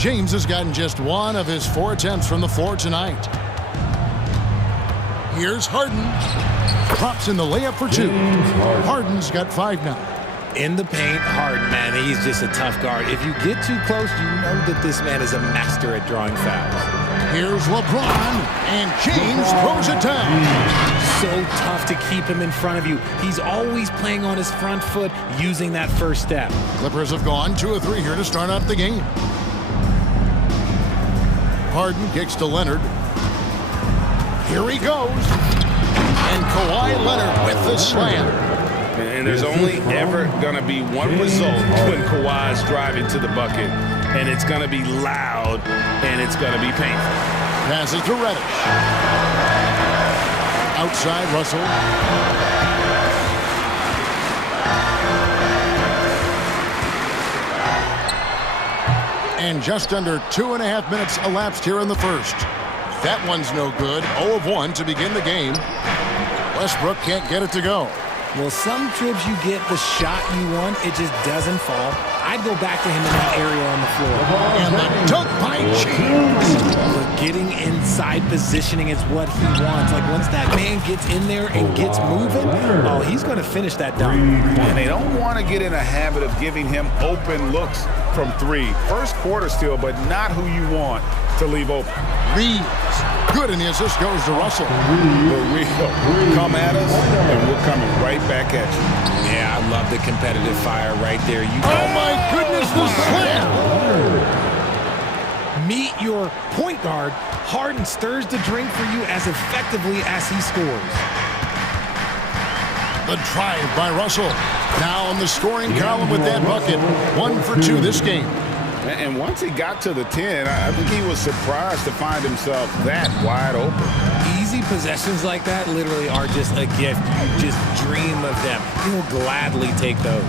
James has gotten just 1 of his 4 attempts from the floor tonight. Here's Harden. Drops in the layup for 2. Harden's got 5 now. In the paint, Harden, man, he's just a tough guard. If you get too close, you know that this man is a master at drawing fouls. Here's LeBron, and James throws it down. So tough to keep him in front of you. He's always playing on his front foot, using that first step. Clippers have gone 2 of 3 here to start out the game. Harden kicks to Leonard. Here he goes. And Kawhi Leonard with the slam. And there's only ever going to be one result when Kawhi's driving to the bucket. And it's going to be loud, and it's going to be painful. Passes to Reddish. Outside Russell. And just under 2.5 minutes elapsed here in the first. That one's no good. 0 of 1 to begin the game. Westbrook can't get it to go. Well, some trips you get the shot you want, it just doesn't fall. I'd go back to him in that area on the floor. And the dunk by James. But getting inside positioning is what he wants. Like, once that man gets in there and gets moving, oh, he's going to finish that dunk. And they don't want to get in a habit of giving him open looks from 3. First quarter still, but not who you want to leave open. Reeves. Good, and the assist goes to Russell. We'll come at us, and we're coming right back at you. Yeah, I love the competitive fire right there. Oh, my goodness, the slam! Meet your point guard. Harden stirs the drink for you as effectively as he scores. The drive by Russell. Now on the scoring column with that bucket. 1 for 2 this game. And once he got to the 10, I think he was surprised to find himself that wide open. Easy possessions like that literally are just a gift. You just dream of them. He'll gladly take those.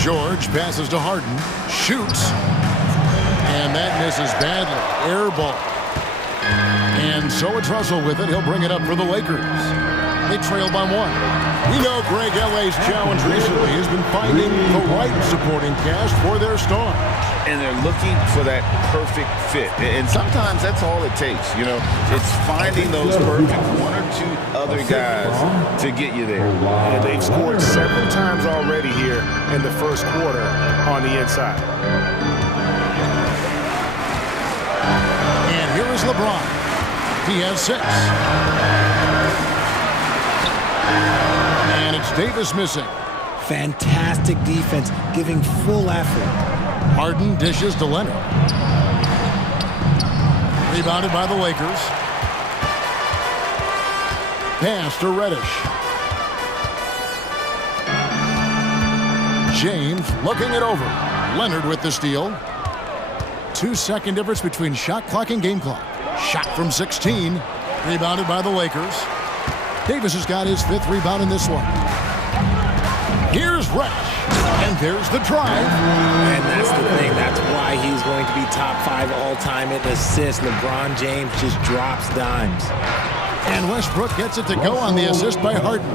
George passes to Harden. Shoots. And that misses badly. Air ball. And so it's Russell with it. He'll bring it up for the Lakers. They trail by 1. We know Greg L.A.'s challenge recently has been finding the right supporting cast for their stars. And they're looking for that perfect fit. And sometimes that's all it takes, you know. It's finding those perfect 1 or 2 other guys to get you there. And they've scored several times already here in the first quarter on the inside. And here is LeBron. He has 6. And it's Davis missing. Fantastic defense, giving full effort. Harden dishes to Leonard. Rebounded by the Lakers. Pass to Reddish. James looking it over. Leonard with the steal. 2-second difference between shot clock and game clock. Shot from 16. Rebounded by the Lakers. Davis has got his 5th rebound in this one. Here's Reddish, and there's the drive. And that's the thing. That's why he's going to be top 5 all-time in assists. LeBron James just drops dimes. And Westbrook gets it to go on the assist by Harden.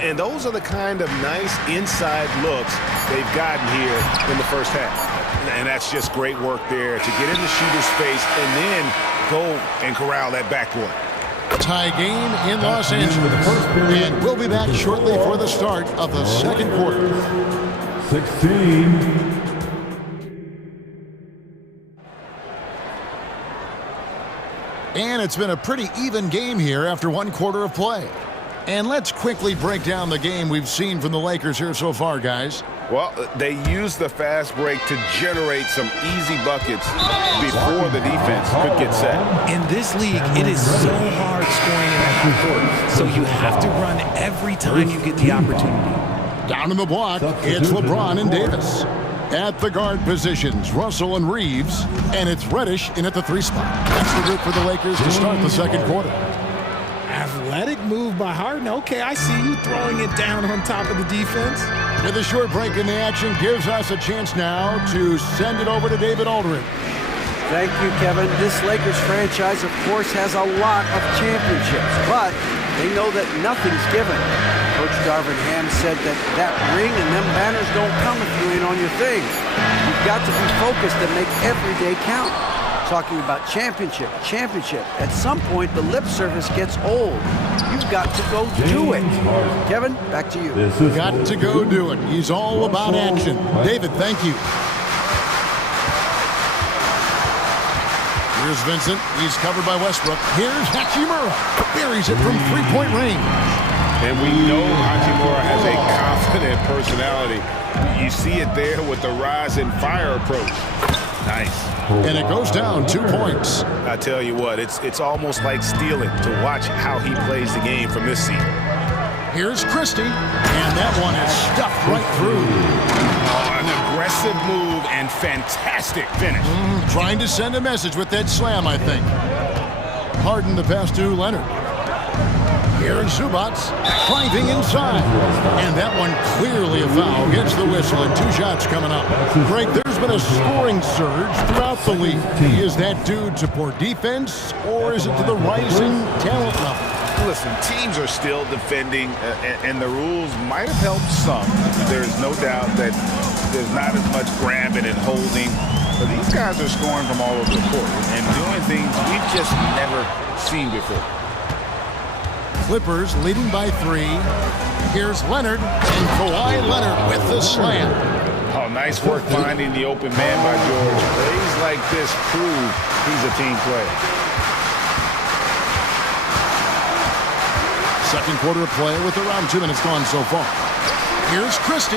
And those are the kind of nice inside looks they've gotten here in the first half. And that's just great work there to get in the shooter's face and then go and corral that backcourt. Tie game in Los Angeles. And we'll be back shortly for the start of the second quarter. 16. And it's been a pretty even game here after 1 quarter of play. And let's quickly break down the game we've seen from the Lakers here so far, guys. Well, they used the fast break to generate some easy buckets before the defense could get set. In this league, it is so hard scoring in that court, so you have to run every time you get the opportunity. Down in the block, it's LeBron and Davis. At the guard positions, Russell and Reeves, and it's Reddish in at the 3 spot. That's the route for the Lakers to start the second quarter. Athletic move by Harden. Okay, I see you throwing it down on top of the defense. With a short break in the action, gives us a chance now to send it over to David Aldridge. Thank you, Kevin. This Lakers franchise, of course, has a lot of championships, but they know that nothing's given. Coach Darvin Ham said that ring and them banners don't come if you ain't on your thing. You've got to be focused and make every day count. Talking about championship. At some point, the lip service gets old. You've got to go do it. Kevin, back to you. Got to go do it. He's all about action. David, thank you. Here's Vincent. He's covered by Westbrook. Here's Hachimura. Buries it from 3-point range. And we know Hachimura has a confident personality. You see it there with the rise and fire approach. Nice. And it goes down 2 points. I tell you what, it's almost like stealing to watch how he plays the game from this seat. Here's Christie, and that one is stuffed right through. Oh, an aggressive move and fantastic finish. Trying to send a message with that slam, I think. Harden the pass to Leonard. Here's Zubac driving inside. And that one clearly a foul. Gets the whistle and 2 shots coming up. Greg, there's been a scoring surge throughout the league. Is that due to poor defense, or is it to the rising talent level? Listen, teams are still defending, and the rules might have helped some. There's no doubt that there's not as much grabbing and holding. But these guys are scoring from all over the court and doing things we've just never seen before. Clippers leading by 3. Here's Leonard, and Kawhi Leonard with the slam. Oh, nice work finding the open man by George. Plays like this prove he's a team player. Second quarter of play with around 2 minutes gone so far. Here's Christie.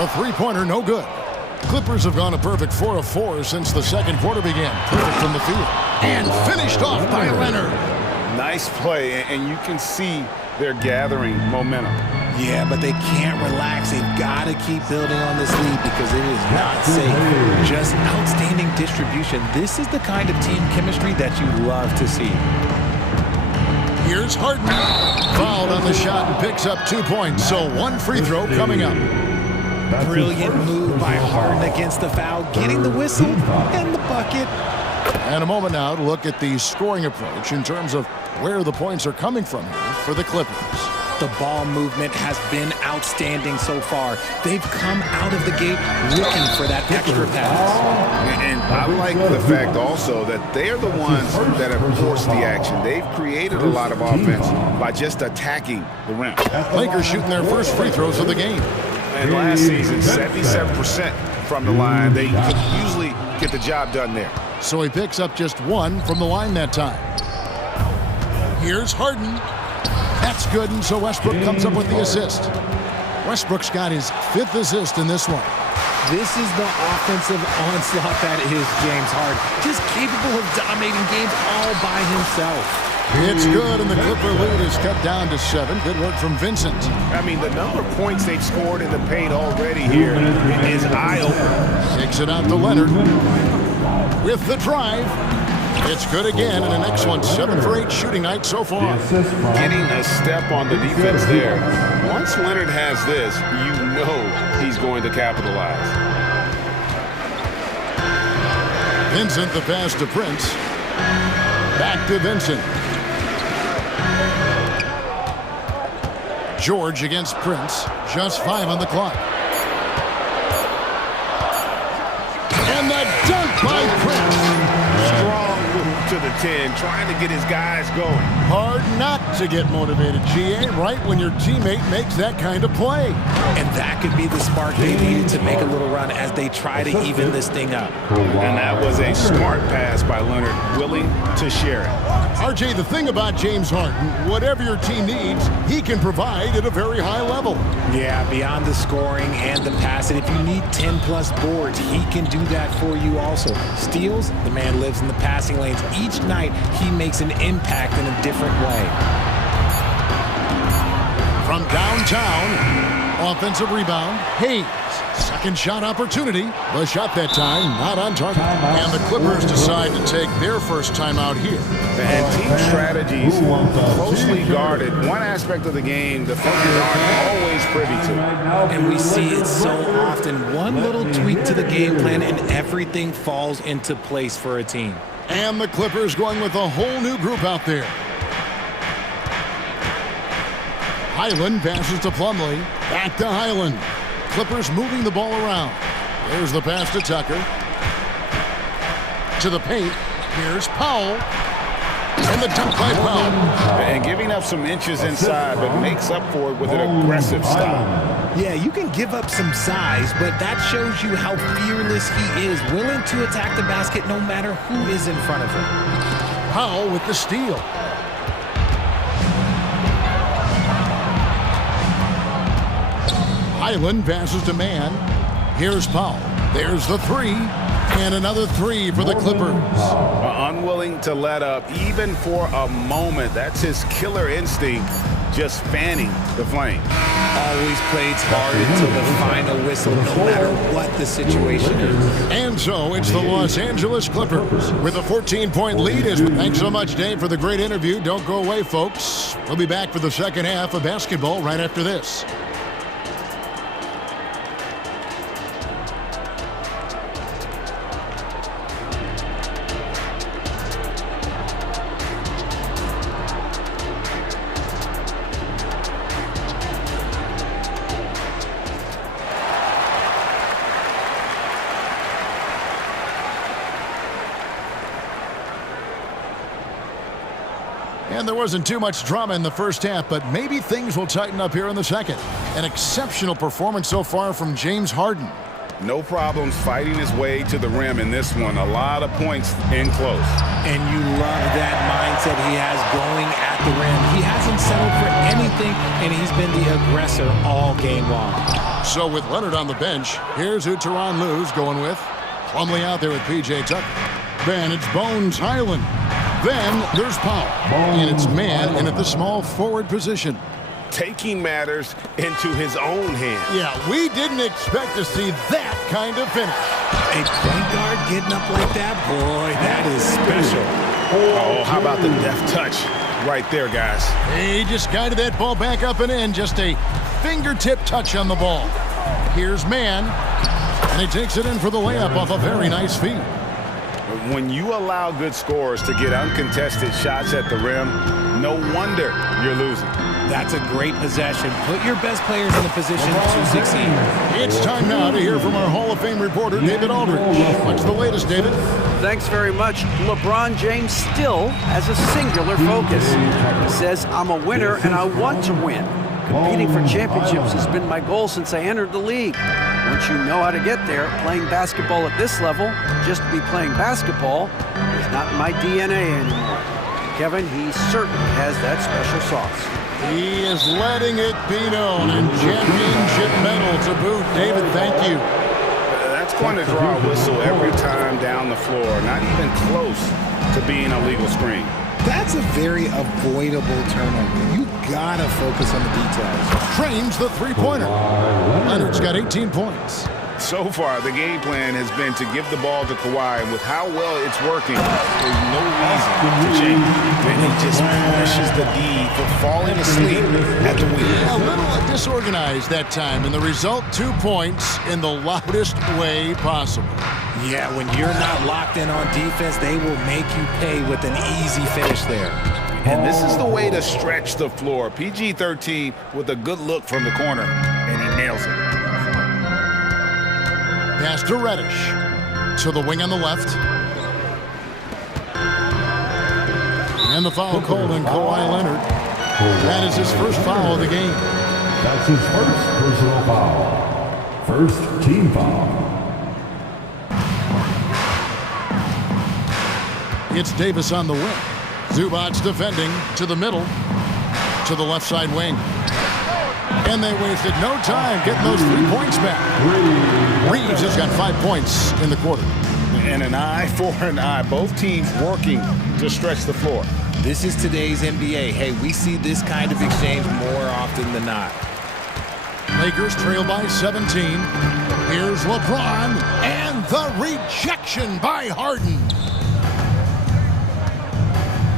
A 3-pointer, no good. Clippers have gone a perfect 4 of 4 since the second quarter began. Perfect from the field. And finished off by Leonard. Nice play, and you can see they're gathering momentum. Yeah, but they can't relax. They've got to keep building on this lead because it is not safe. Just outstanding distribution. This is the kind of team chemistry that you love to see. Here's Harden. Fouled on the shot and picks up 2 points. So 1 free throw coming up. Brilliant move by Harden against the foul, getting the whistle and the bucket. And a moment now to look at the scoring approach in terms of where the points are coming from here for the Clippers. The ball movement has been outstanding so far. They've come out of the gate looking for that extra pass. And I like the fact also that they're the ones that have forced the action. They've created a lot of offense by just attacking the rim. Lakers shooting their first free throws of the game. And last season, 77% from the line. They could usually get the job done there. So he picks up just 1 from the line that time. Here's Harden. That's good, and so Westbrook comes up with the assist. Westbrook's got his 5th assist in this one. This is the offensive onslaught that is James Harden. Just capable of dominating games all by himself. It's good, and the Clipper lead is cut down to 7. Good work from Vincent. I mean, the number of points they've scored in the paint already here is eye-opening. Takes it out to Leonard with the drive. It's good again, and an excellent 7 for 8 shooting night so far. Getting a step on the defense there. Once Leonard has this, you know he's going to capitalize. Vincent the pass to Prince. Back to Vincent. George against Prince. Just 5 on the clock. And the dunk by Prince. Strong move to the 10, trying to get his guys going. Hard not to get motivated, GA, right when your teammate makes that kind of play. And that could be the spark they needed to make a little run as they try to even this thing up. And that was a smart pass by Leonard, willing to share it. RJ, the thing about James Harden, whatever your team needs, he can provide at a very high level. Yeah, beyond the scoring and the passing, if you need 10-plus boards, he can do that for you also. Steals, the man lives in the passing lanes. Each night, he makes an impact in a different way. From downtown, offensive rebound, Hayes. Second shot opportunity. The shot that time, not on target. And the Clippers decide to take their first timeout here. And team strategies closely guarded. One aspect of the game, defenders aren't always privy to. And we see it so often. One little tweak to the game plan and everything falls into place for a team. And the Clippers going with a whole new group out there. Highland passes to Plumlee. Back to Highland. Clippers moving the ball around. There's the pass to Tucker. To the paint. Here's Powell. And the dunk by Powell. And giving up some inches inside, but makes up for it with an aggressive stop. Yeah, you can give up some size, but that shows you how fearless he is, willing to attack the basket no matter who is in front of him. Powell with the steal. Highland passes to man. Here's Powell. There's the 3. And another 3 for the Clippers. Unwilling to let up, even for a moment. That's his killer instinct, just fanning the flame. Always plays hard until the final whistle, no matter what the situation is. And so it's the Los Angeles Clippers with a 14-point lead. Thanks so much, Dave, for the great interview. Don't go away, folks. We'll be back for the second half of basketball right after this. And there wasn't too much drama in the first half, but maybe things will tighten up here in the second. An exceptional performance so far from James Harden. No problems fighting his way to the rim in this one. A lot of points in close. And you love that mindset he has going at the rim. He hasn't settled for anything, and he's been the aggressor all game long. So with Leonard on the bench, here's who Tyronn Lue's going with. Plumlee out there with P.J. Tucker. Then it's Bones Highland. Then there's Powell. And it's man in at the small forward position. Taking matters into his own hands. Yeah, we didn't expect to see that kind of finish. A point guard getting up like that, boy, that is special. Oh, how about the deft touch right there, guys? He just guided that ball back up and in. Just a fingertip touch on the ball. Here's man. And he takes it in for the layup off a very nice feed. When you allow good scorers to get uncontested shots at the rim, no wonder you're losing. That's a great possession. Put your best players in a position to succeed. It's time now to hear from our Hall of Fame reporter, David Aldridge. What's the latest, David? Thanks very much. LeBron James still has a singular focus. He says, I'm a winner and I want to win. Competing for championships has been my goal since I entered the league. Once you know how to get there, playing basketball at this level, just to be playing basketball, is not in my DNA anymore. Kevin, he certainly has that special sauce. He is letting it be known, and championship medal to boot. David, thank you. That's going to draw a whistle every time down the floor, not even close to being a legal screen. That's a very avoidable turnover. You gotta focus on the details. Trains the three-pointer. Leonard's got 18 points. So far, the game plan has been to give the ball to Kawhi, and with how well it's working, there's no reason to change. Then he just punishes the D for falling asleep at the wheel. A little disorganized that time, and the result, 2 points in the loudest way possible. Yeah, when you're not locked in on defense, they will make you pay with an easy finish there. And this is the way to stretch the floor. PG-13 with a good look from the corner, and he nails it. Pass to Reddish. To the wing on the left. And the foul called on Kawhi Leonard. That is his first foul of the game. That's his first personal foul. First team foul. It's Davis on the wing. Zubac's defending to the middle, to the left side wing. And they wasted no time getting those 3 points back. Reeves has got 5 points in the quarter. And an eye for an eye. Both teams working to stretch the floor. This is today's NBA. Hey, we see this kind of exchange more often than not. Lakers trail by 17. Here's LeBron, and the rejection by Harden.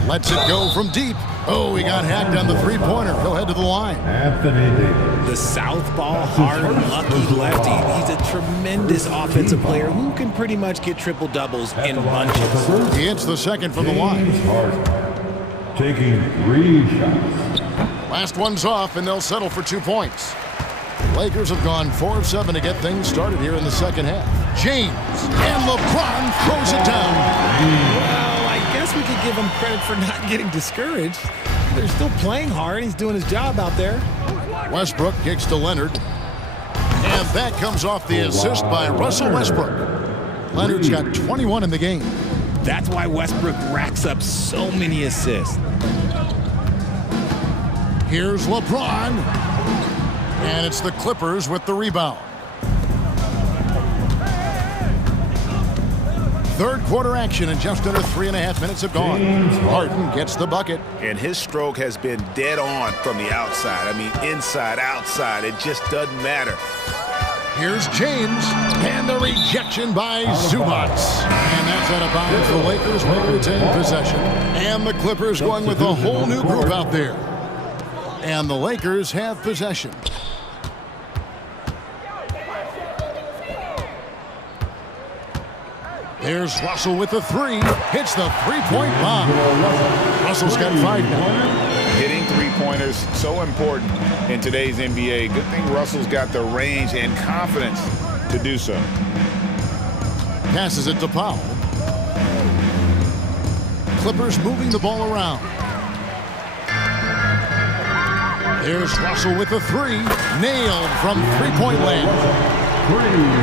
Lets it go from deep. Oh, he got hacked on the three-pointer. He'll head to the line. Anthony Davis. The southpaw, hard, lucky lefty. He's a tremendous offensive player who can pretty much get triple-doubles in bunches. He hits the second from the line. Taking 3 shots. Last one's off, and they'll settle for 2 points. Lakers have gone 4 of 7 to get things started here in the second half. James, and LeBron throws it down. I guess we could give him credit for not getting discouraged. They're still playing hard. He's doing his job out there. Westbrook kicks to Leonard. And that comes off the assist by Russell Westbrook. Leonard's got 21 in the game. That's why Westbrook racks up so many assists. Here's LeBron. And it's the Clippers with the rebound. Third quarter action, and just under 3.5 minutes have gone. Harden gets the bucket. And his stroke has been dead on from the outside. I mean, inside, outside, it just doesn't matter. Here's James, and the rejection by Zubac. And that's out of bounds. The Lakers will retain possession. And the Clippers going with a whole new group out there. And the Lakers have possession. There's Russell with the 3. Hits the 3-point bomb. Russell's got 5 now. Hitting 3-pointers, so important in today's NBA. Good thing Russell's got the range and confidence to do so. Passes it to Powell. Clippers moving the ball around. There's Russell with the 3. Nailed from 3-point land.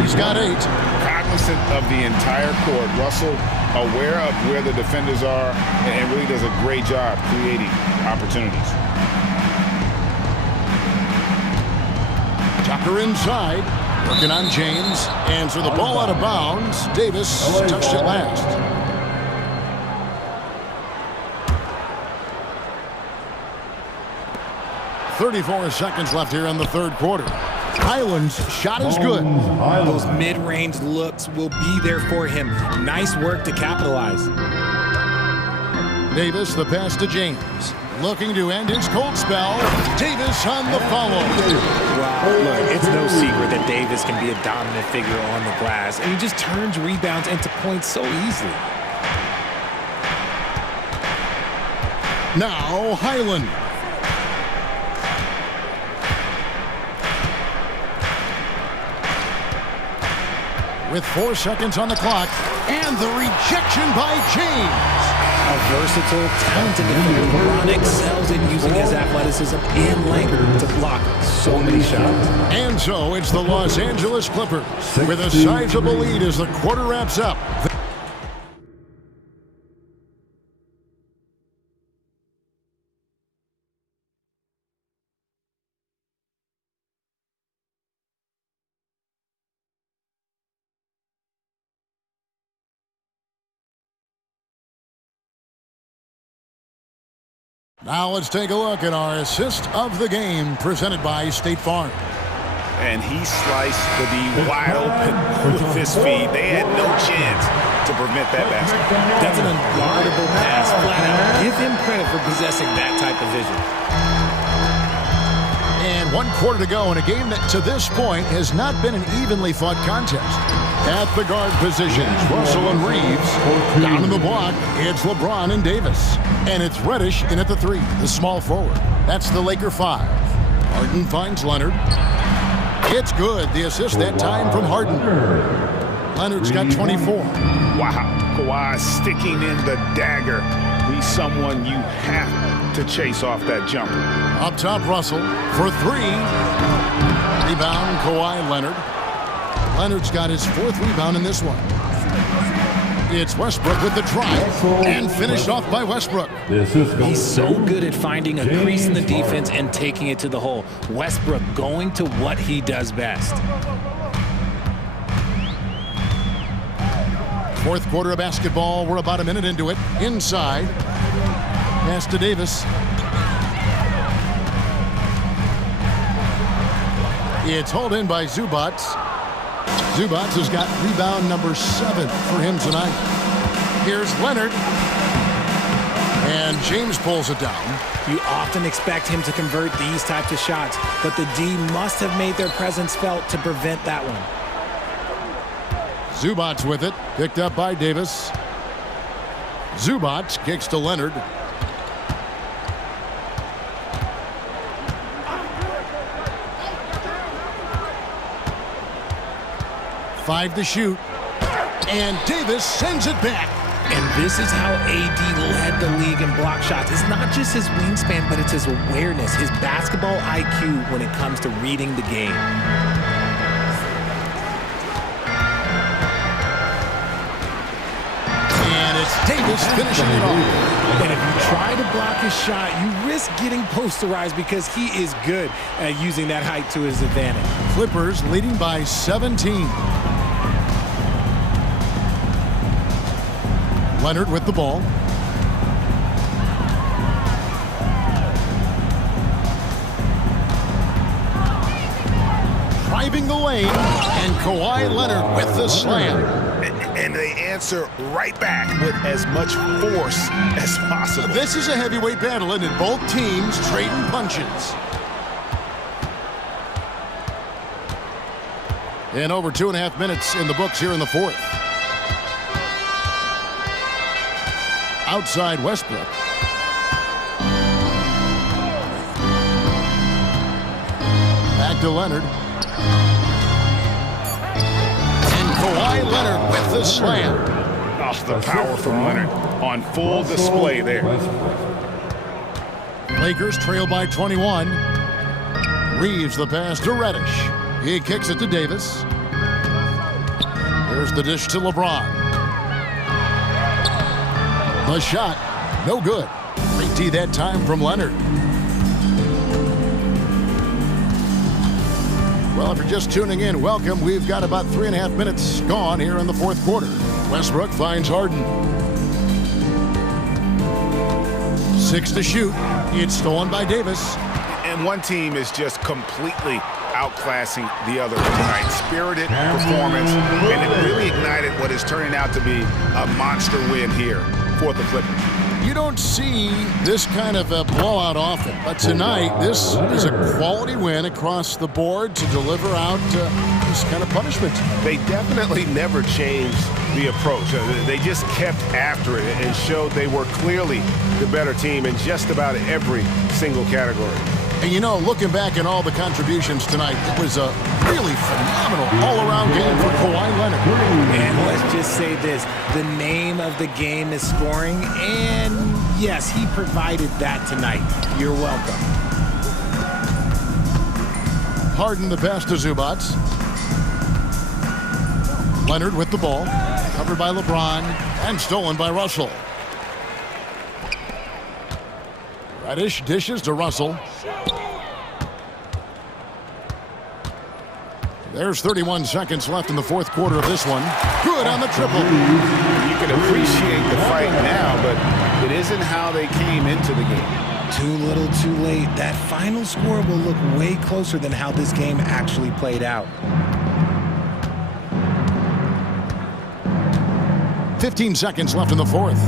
He's got 8. Cognizant of the entire court. Russell aware of where the defenders are and really does a great job creating opportunities. Tucker inside, working on James, and so the ball out of bounds. Davis touched it last. .34 seconds left here in the third quarter. Highland's shot is good. Those mid-range looks will be there for him. Nice work to capitalize. Davis, the pass to James. Looking to end his cold spell. Davis on the follow. Wow, look, it's no secret that Davis can be a dominant figure on the glass, and he just turns rebounds into points so easily. Now, Highland. With 4 seconds on the clock, and the rejection by James. A versatile, talented defender, LeBron excels in using his athleticism and length to block so many shots. And so it's the Los Angeles Clippers with a sizable lead as the quarter wraps up. Now let's take a look at our assist of the game presented by State Farm. and he sliced the D wide open with his feet. They had no chance to prevent that basket. That's an unguardable pass, flat out. Give him credit for possessing that type of vision. And 1 quarter to go in a game that to this point has not been an evenly fought contest. At the guard positions, Russell and Reeves. Down in the block, it's LeBron and Davis. And it's Reddish in at the 3, the small forward. That's the Laker 5. Harden finds Leonard. It's good. The assist that time from Harden. Leonard's got 24. Wow, Kawhi sticking in the dagger. He's someone you have to chase off that jumper. Up top, Russell for 3. Rebound, Kawhi Leonard. Leonard's got his 4th rebound in this one. It's Westbrook with the drive and finished off by Westbrook. He's so good at finding a crease in the defense and taking it to the hole. Westbrook going to what he does best. 4th quarter of basketball. We're about a minute into it. Inside. Pass to Davis. It's hauled in by Zubac. Zubac has got rebound number 7 for him tonight. Here's Leonard. And James pulls it down. You often expect him to convert these types of shots, but the D must have made their presence felt to prevent that one. Zubac with it. Picked up by Davis. Zubac kicks to Leonard. Five to shoot. And Davis sends it back. And this is how AD led the league in block shots. It's not just his wingspan, but it's his awareness, his basketball IQ when it comes to reading the game. And it's Davis finishing it off. And if you try to block his shot, you risk getting posterized because he is good at using that height to his advantage. Clippers leading by 17. Leonard with the ball. Driving the lane, and Kawhi Leonard with the slam. And they answer right back with as much force as possible. This is a heavyweight battle, and both teams trading punches. And over 2.5 minutes in the books here in the 4th. Outside Westbrook. Back to Leonard. And Kawhi Leonard with the slam. Oh, the power from Leonard on full display there. Lakers trail by 21. Reeves the pass to Reddish. He kicks it to Davis. Here's the dish to LeBron. The shot, no good. Great D that time from Leonard. Well, if you're just tuning in, welcome. We've got about 3.5 minutes gone here in the 4th quarter. Westbrook finds Harden. 6 to shoot. It's stolen by Davis. And one team is just completely outclassing the other tonight. Spirited performance, and it really ignited what is turning out to be a monster win here for the Clippers. You don't see this kind of a blowout often, but tonight this is a quality win across the board to deliver out this kind of punishment. They definitely never changed the approach. They just kept after it and showed they were clearly the better team in just about every single category. And you know, looking back at all the contributions tonight, it was a really phenomenal all-around game for Kawhi Leonard. And let's just say this, the name of the game is scoring, and yes, he provided that tonight. You're welcome. Harden the pass to Zubac. Leonard with the ball, covered by LeBron, and stolen by Russell. Reddish dishes to Russell. There's 31 seconds left in the 4th quarter of this one. Good on the triple. You can appreciate the fight now, but it isn't how they came into the game. Too little, too late. That final score will look way closer than how this game actually played out. 15 seconds left in the fourth.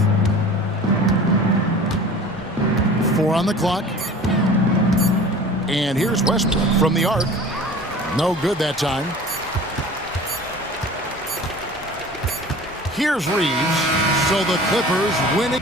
4 on the clock. And here's Westbrook from the arc. No good that time. Here's Reeves. So the Clippers win it.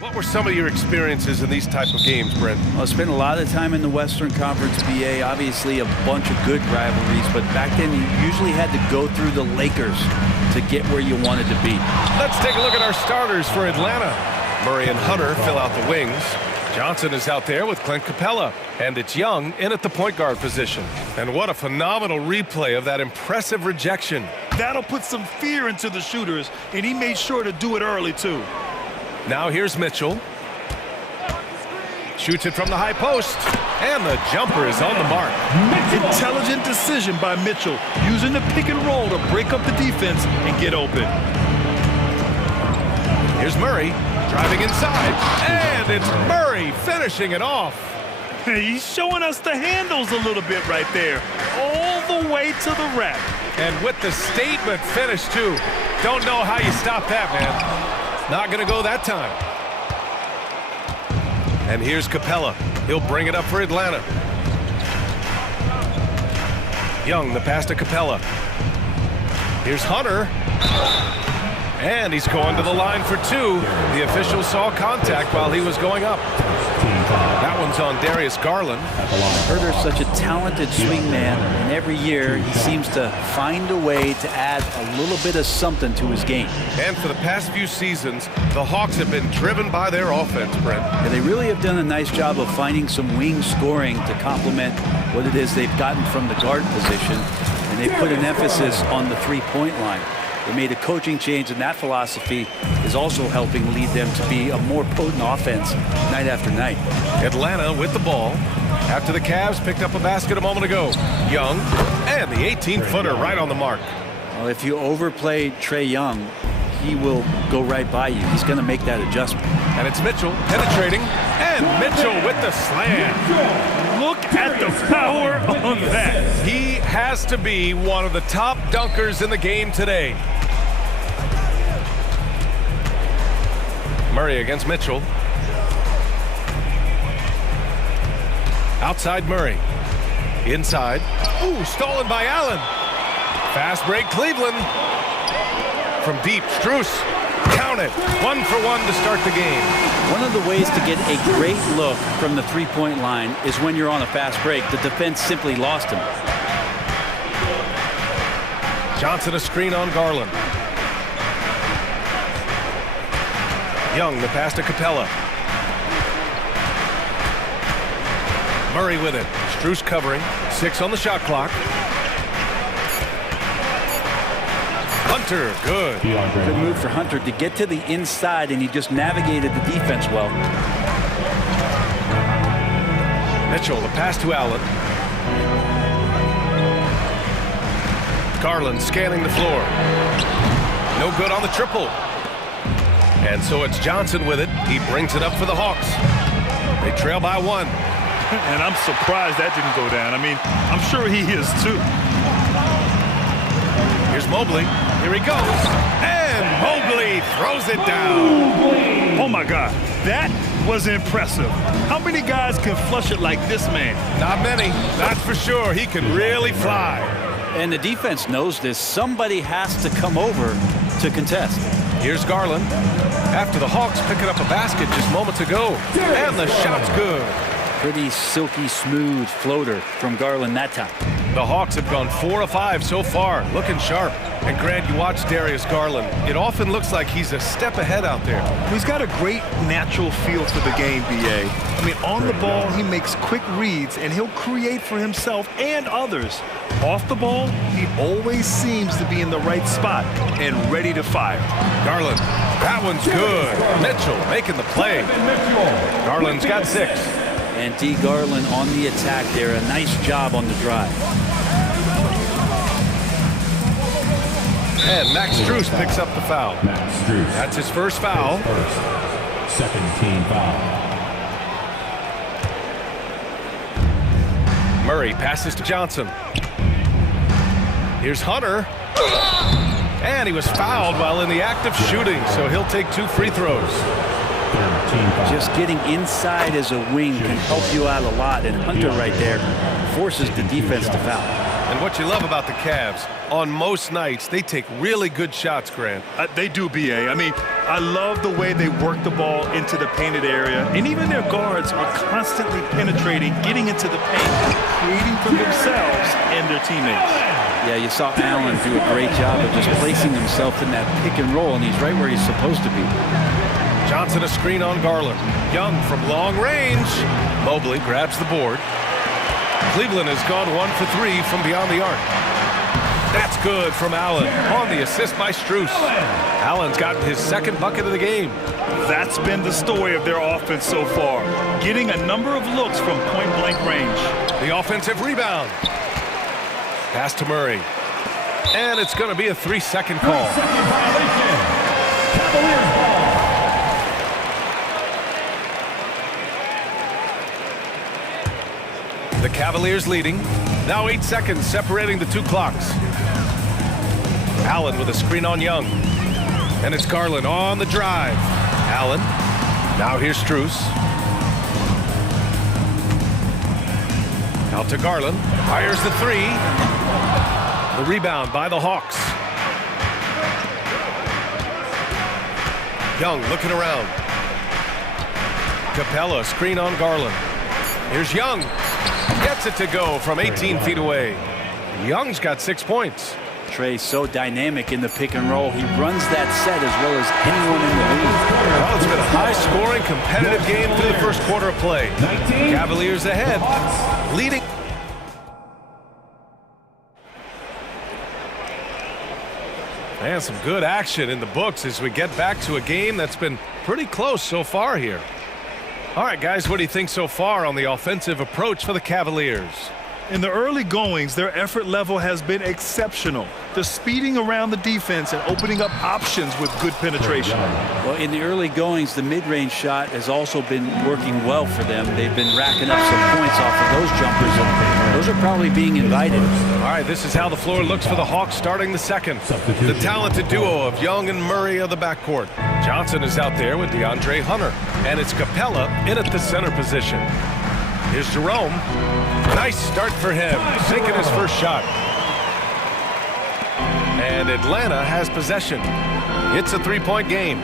What were some of your experiences in these type of games, Brent? I spent a lot of time in the Western Conference, BA. Obviously, a bunch of good rivalries, but back then you usually had to go through the Lakers to get where you wanted to be. Let's take a look at our starters for Atlanta. Murray and Hunter fill out the wings. Johnson is out there with Clint Capella, and it's Young in at the point guard position. And what a phenomenal replay of that impressive rejection. That'll put some fear into the shooters, and he made sure to do it early, too. Now here's Mitchell. Shoots it from the high post, and the jumper is on the mark. Intelligent decision by Mitchell, using the pick and roll to break up the defense and get open. Here's Murray, driving inside, and it's Murray finishing it off. He's showing us the handles a little bit right there, all the way to the rack. And with the statement finish, too. Don't know how you stop that, man. Not going to go that time. And here's Capella. He'll bring it up for Atlanta. Young, the pass to Capella. Here's Hunter. And he's going to the line for two. The official saw contact while he was going up. That one's on Darius Garland. Herter's such a talented swingman, and every year he seems to find a way to add a little bit of something to his game. And for the past few seasons, the Hawks have been driven by their offense, Brent. And they really have done a nice job of finding some wing scoring to complement what it is they've gotten from the guard position, and they put an emphasis on the three-point line. They made a coaching change, and that philosophy is also helping lead them to be a more potent offense night after night. Atlanta with the ball after the Cavs picked up a basket a moment ago. Young, and the 18-footer right on the mark. Well, if you overplay Trae Young, he will go right by you. He's going to make that adjustment. And it's Mitchell penetrating, and Mitchell with the slam. Look at the power on that. He has to be one of the top dunkers in the game today. Murray against Mitchell. Outside Murray. Inside. Ooh, stolen by Allen. Fast break Cleveland. From deep, Strus. Count it. 1 for 1 to start the game. One of the ways to get a great look from the three-point line is when you're on a fast break. The defense simply lost him. Johnson a screen on Garland. Young, the pass to Capella. Murray with it. Strus covering. 6 on the shot clock. Hunter, good. Good move for Hunter to get to the inside, and he just navigated the defense well. Mitchell, the pass to Allen. Garland scanning the floor. No good on the triple. And so it's Johnson with it. He brings it up for the Hawks. They trail by 1. And I'm surprised that didn't go down. I mean, I'm sure he is too. Here's Mobley. Here he goes. And Mobley throws it down. Oh, my God. That was impressive. How many guys can flush it like this man? Not many. That's for sure. He can really fly. And the defense knows this. Somebody has to come over to contest. Here's Garland. After the Hawks picking up a basket just moments ago. And the shot's good. Pretty silky smooth floater from Garland that time. The Hawks have gone 4 of 5 so far, looking sharp. And Grant, you watch Darius Garland. It often looks like he's a step ahead out there. He's got a great natural feel for the game, BA. I mean, on the ball, he makes quick reads, and he'll create for himself and others. Off the ball, he always seems to be in the right spot and ready to fire. Garland, that one's good. Mitchell making the play. Garland's got 6. And D. Garland on the attack there. A nice job on the drive. And Max Strus picks up the foul. That's his first foul. Second team foul. Murray passes to Johnson. Here's Hunter. And he was fouled while in the act of shooting, so he'll take 2 free throws. Just getting inside as a wing can help you out a lot, and Hunter right there forces the defense to foul. And what you love about the Cavs, on most nights, they take really good shots, Grant. They do, BA. I mean, I love the way they work the ball into the painted area, and even their guards are constantly penetrating, getting into the paint, creating for themselves and their teammates. Yeah, you saw Allen do a great job of just placing himself in that pick and roll, and he's right where he's supposed to be. Johnson a screen on Garland. Young from long range. Mobley grabs the board. Cleveland has gone 1 for 3 from beyond the arc. That's good from Allen on the assist by Strus. Allen's gotten his second bucket of the game. That's been the story of their offense so far, getting a number of looks from point-blank range. The offensive rebound. Pass to Murray. And it's going to be a 3-second call. The Cavaliers leading. Now 8 seconds separating the two clocks. Allen with a screen on Young. And it's Garland on the drive. Allen. Now here's Strus. Out to Garland. Fires the three. The rebound by the Hawks. Young looking around. Capella screen on Garland. Here's Young. Gets it to go from 18 feet away. Young's got 6 points. Trey's so dynamic in the pick and roll. He runs that set as well as anyone in the league. Well, it's been a high-scoring, competitive game through the first quarter of play. Cavaliers ahead, leading. And some good action in the books as we get back to a game that's been pretty close so far here. All right, guys, what do you think so far on the offensive approach for the Cavaliers? In the early goings, their effort level has been exceptional. They're speeding around the defense and opening up options with good penetration. Well, in the early goings, the mid-range shot has also been working well for them. They've been racking up some points off of those jumpers, and those are probably being invited. All right, this is how the floor looks for the Hawks starting the second. The talented duo of Young and Murray of the backcourt. Johnson is out there with DeAndre Hunter, and it's Capella in at the center position. Here's Jerome. Nice start for him, sinking his first shot. And Atlanta has possession. It's a 3-point game.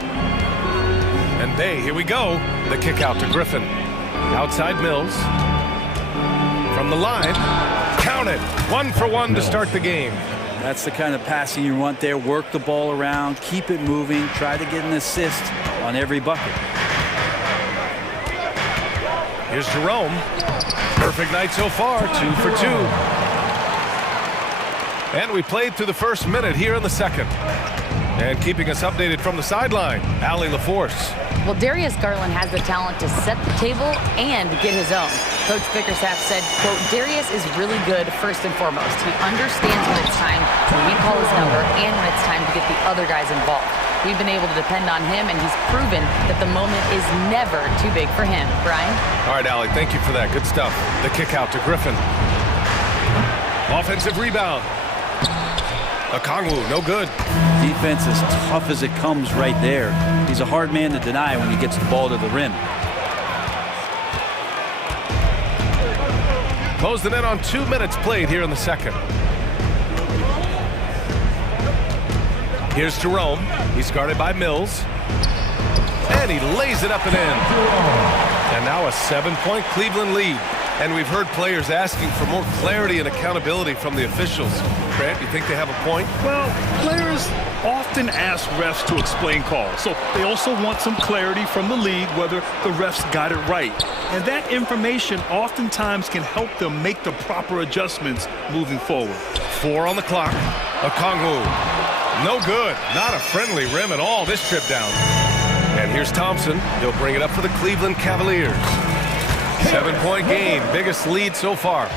And here we go. The kick out to Griffin. Outside Mills. From the line. Count it. 1 for 1 to start the game. That's the kind of passing you want there. Work the ball around, keep it moving, try to get an assist on every bucket. Here's Jerome. Perfect night so far, 2 for 2. And we played through the first minute here in the second. And keeping us updated from the sideline, Allie LaForce. Well, Darius Garland has the talent to set the table and get his own. Coach Bickerstaff said, quote, Darius is really good first and foremost. He understands when it's time to recall his number and when it's time to get the other guys involved. We've been able to depend on him, and he's proven that the moment is never too big for him. Brian? All right, Allie, thank you for that. Good stuff. The kick out to Griffin. Offensive rebound. Okongwu, no good. Defense as tough as it comes right there. He's a hard man to deny when he gets the ball to the rim. Closing in on 2 minutes played here in the second. Here's Jerome. He's guarded by Mills. And he lays it up and in. And now a 7-point Cleveland lead. And we've heard players asking for more clarity and accountability from the officials. Grant, you think they have a point? Well, players often ask refs to explain calls. So they also want some clarity from the league whether the refs got it right. And that information oftentimes can help them make the proper adjustments moving forward. 4 on the clock. Okongwu. No good. Not a friendly rim at all this trip down. And here's Thompson. He'll bring it up for the Cleveland Cavaliers. 7-point game. Biggest lead so far.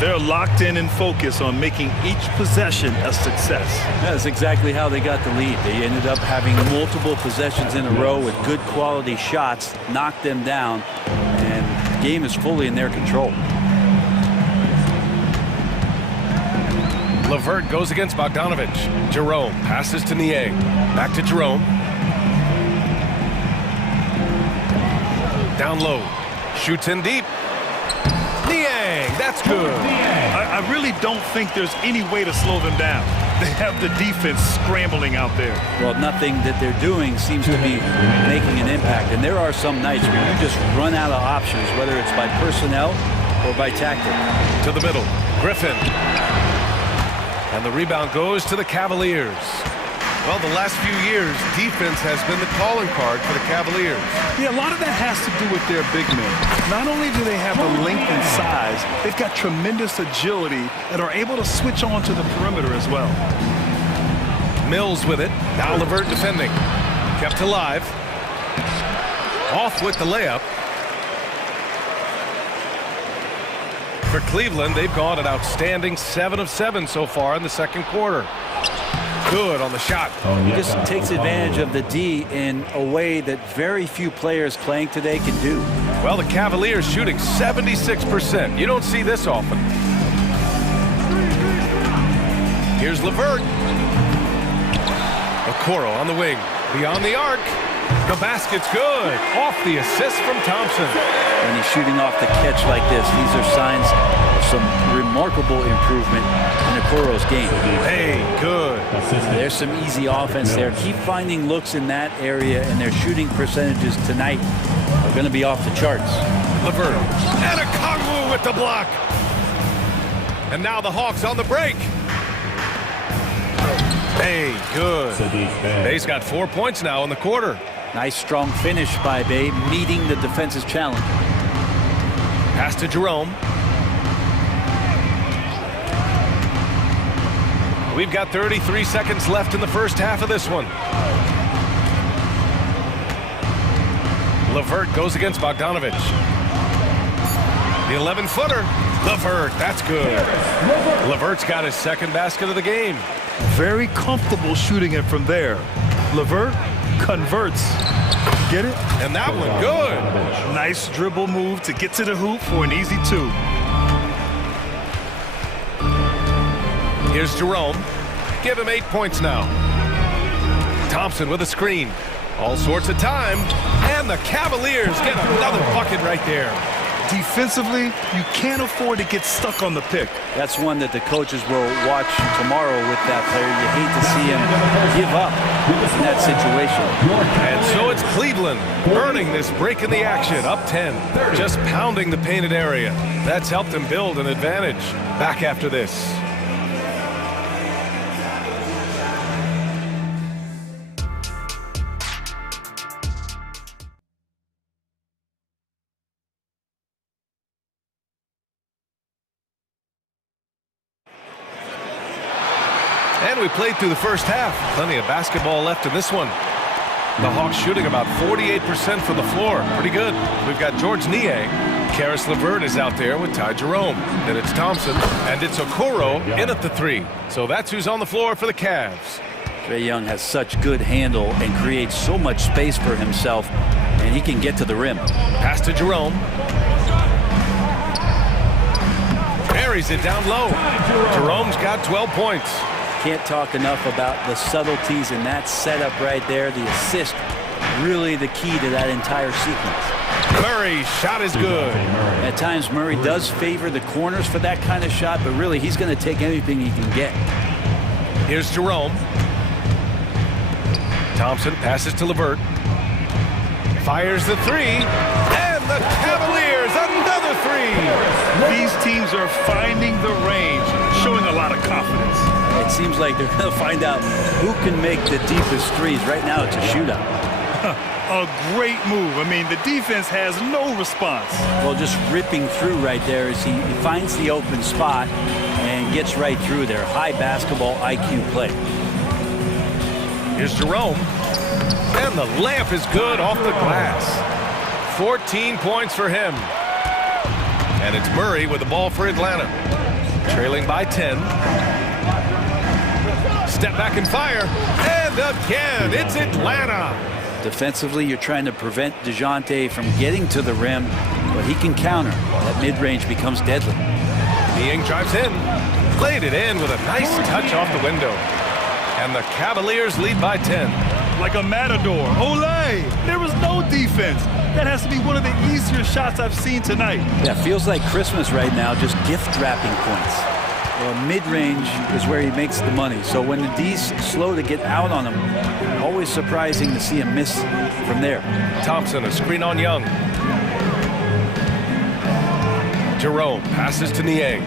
They're locked in and focused on making each possession a success. That's exactly how they got the lead. They ended up having multiple possessions in a row with good quality shots, knocked them down, and the game is fully in their control. LeVert goes against Bogdanovich. Jerome passes to Niang. Back to Jerome. Down low. Shoots in deep. Niang, that's good. I really don't think there's any way to slow them down. they have the defense scrambling out there. Well, nothing that they're doing seems to be making an impact. And there are some nights where you just run out of options, whether it's by personnel or by tactic. To the middle, Griffin. And the rebound goes to the Cavaliers. Well, the last few years, defense has been the calling card for the Cavaliers. Yeah, a lot of that has to do with their big men. Not only do they have the length and size, they've got tremendous agility and are able to switch on to the perimeter as well. Mills with it. Now LeVert defending. Kept alive. Off with the layup. For Cleveland, they've gone an outstanding 7 of 7 so far in the second quarter. Good on the shot. He just takes advantage of the D in a way that very few players playing today can do. Well, the Cavaliers shooting 76%. You don't see this often. Here's LeVert. Okoro on the wing. Beyond the arc. The basket's good. Off the assist from Thompson. When he's shooting off the catch like this, these are signs of some remarkable improvement in Okoro's game. Hey, good. There's some easy offense there. Keep finding looks in that area, and their shooting percentages tonight are going to be off the charts. LeVert. And a Kongwu with the block. And now the Hawks on the break. Hey, good. Bay's got 4 points now in the quarter. Nice strong finish by Bay, meeting the defense's challenge. Pass to Jerome. We've got 33 seconds left in the first half of this one. LeVert goes against Bogdanovich. The 11-footer. LeVert, that's good. LeVert's got his second basket of the game. Very comfortable shooting it from there. LeVert converts. Get it? And that one good. Nice dribble move to get to the hoop for an easy 2. Here's Jerome. Give him 8 points now. Thompson with a screen. All sorts of time. And the Cavaliers get another bucket right there. Defensively, you can't afford to get stuck on the pick. That's one that the coaches will watch tomorrow with that player. You hate to see him give up in that situation. And so it's Cleveland earning this break in the action, up 10. Just pounding the painted area. That's helped them build an advantage. Back after this. And we played through the first half. Plenty of basketball left in this one. The Hawks shooting about 48% from the floor. Pretty good. We've got George Niang. Karis LeVert is out there with Ty Jerome. Then it's Thompson. And it's Okoro in at the 3. So that's who's on the floor for the Cavs. Trae Young has such good handle and creates so much space for himself. And he can get to the rim. Pass to Jerome. Carries it down low. Jerome's got 12 points. Can't talk enough about the subtleties in that setup right there. The assist, really the key to that entire sequence. Murray's shot is good. At times, Murray does favor the corners for that kind of shot, but really, he's going to take anything he can get. Here's Jerome. Thompson passes to LeVert. Fires the 3. And the Cavaliers, another 3. These teams are finding the range, showing a lot of confidence. It seems like they're going to find out who can make the deepest threes. Right now, it's a shootout. A great move. I mean, the defense has no response. Well, just ripping through right there as he finds the open spot and gets right through there. High basketball IQ play. Here's Jerome. And the layup is good off the glass. 14 points for him. And it's Murray with the ball for Atlanta. Trailing by 10. Step back and fire. And again, it's Atlanta. Defensively, you're trying to prevent DeJounte from getting to the rim, but he can counter. That mid-range becomes deadly. Niang drives in. Played it in with a nice touch off the window. And the Cavaliers lead by 10. Like a matador. Olay! There was no defense. That has to be one of the easier shots I've seen tonight. Yeah, feels like Christmas right now, just gift wrapping points. Mid-range is where he makes the money. So when the D's slow to get out on him, always surprising to see him miss from there. Thompson, a screen on Young. Jerome passes to Niang.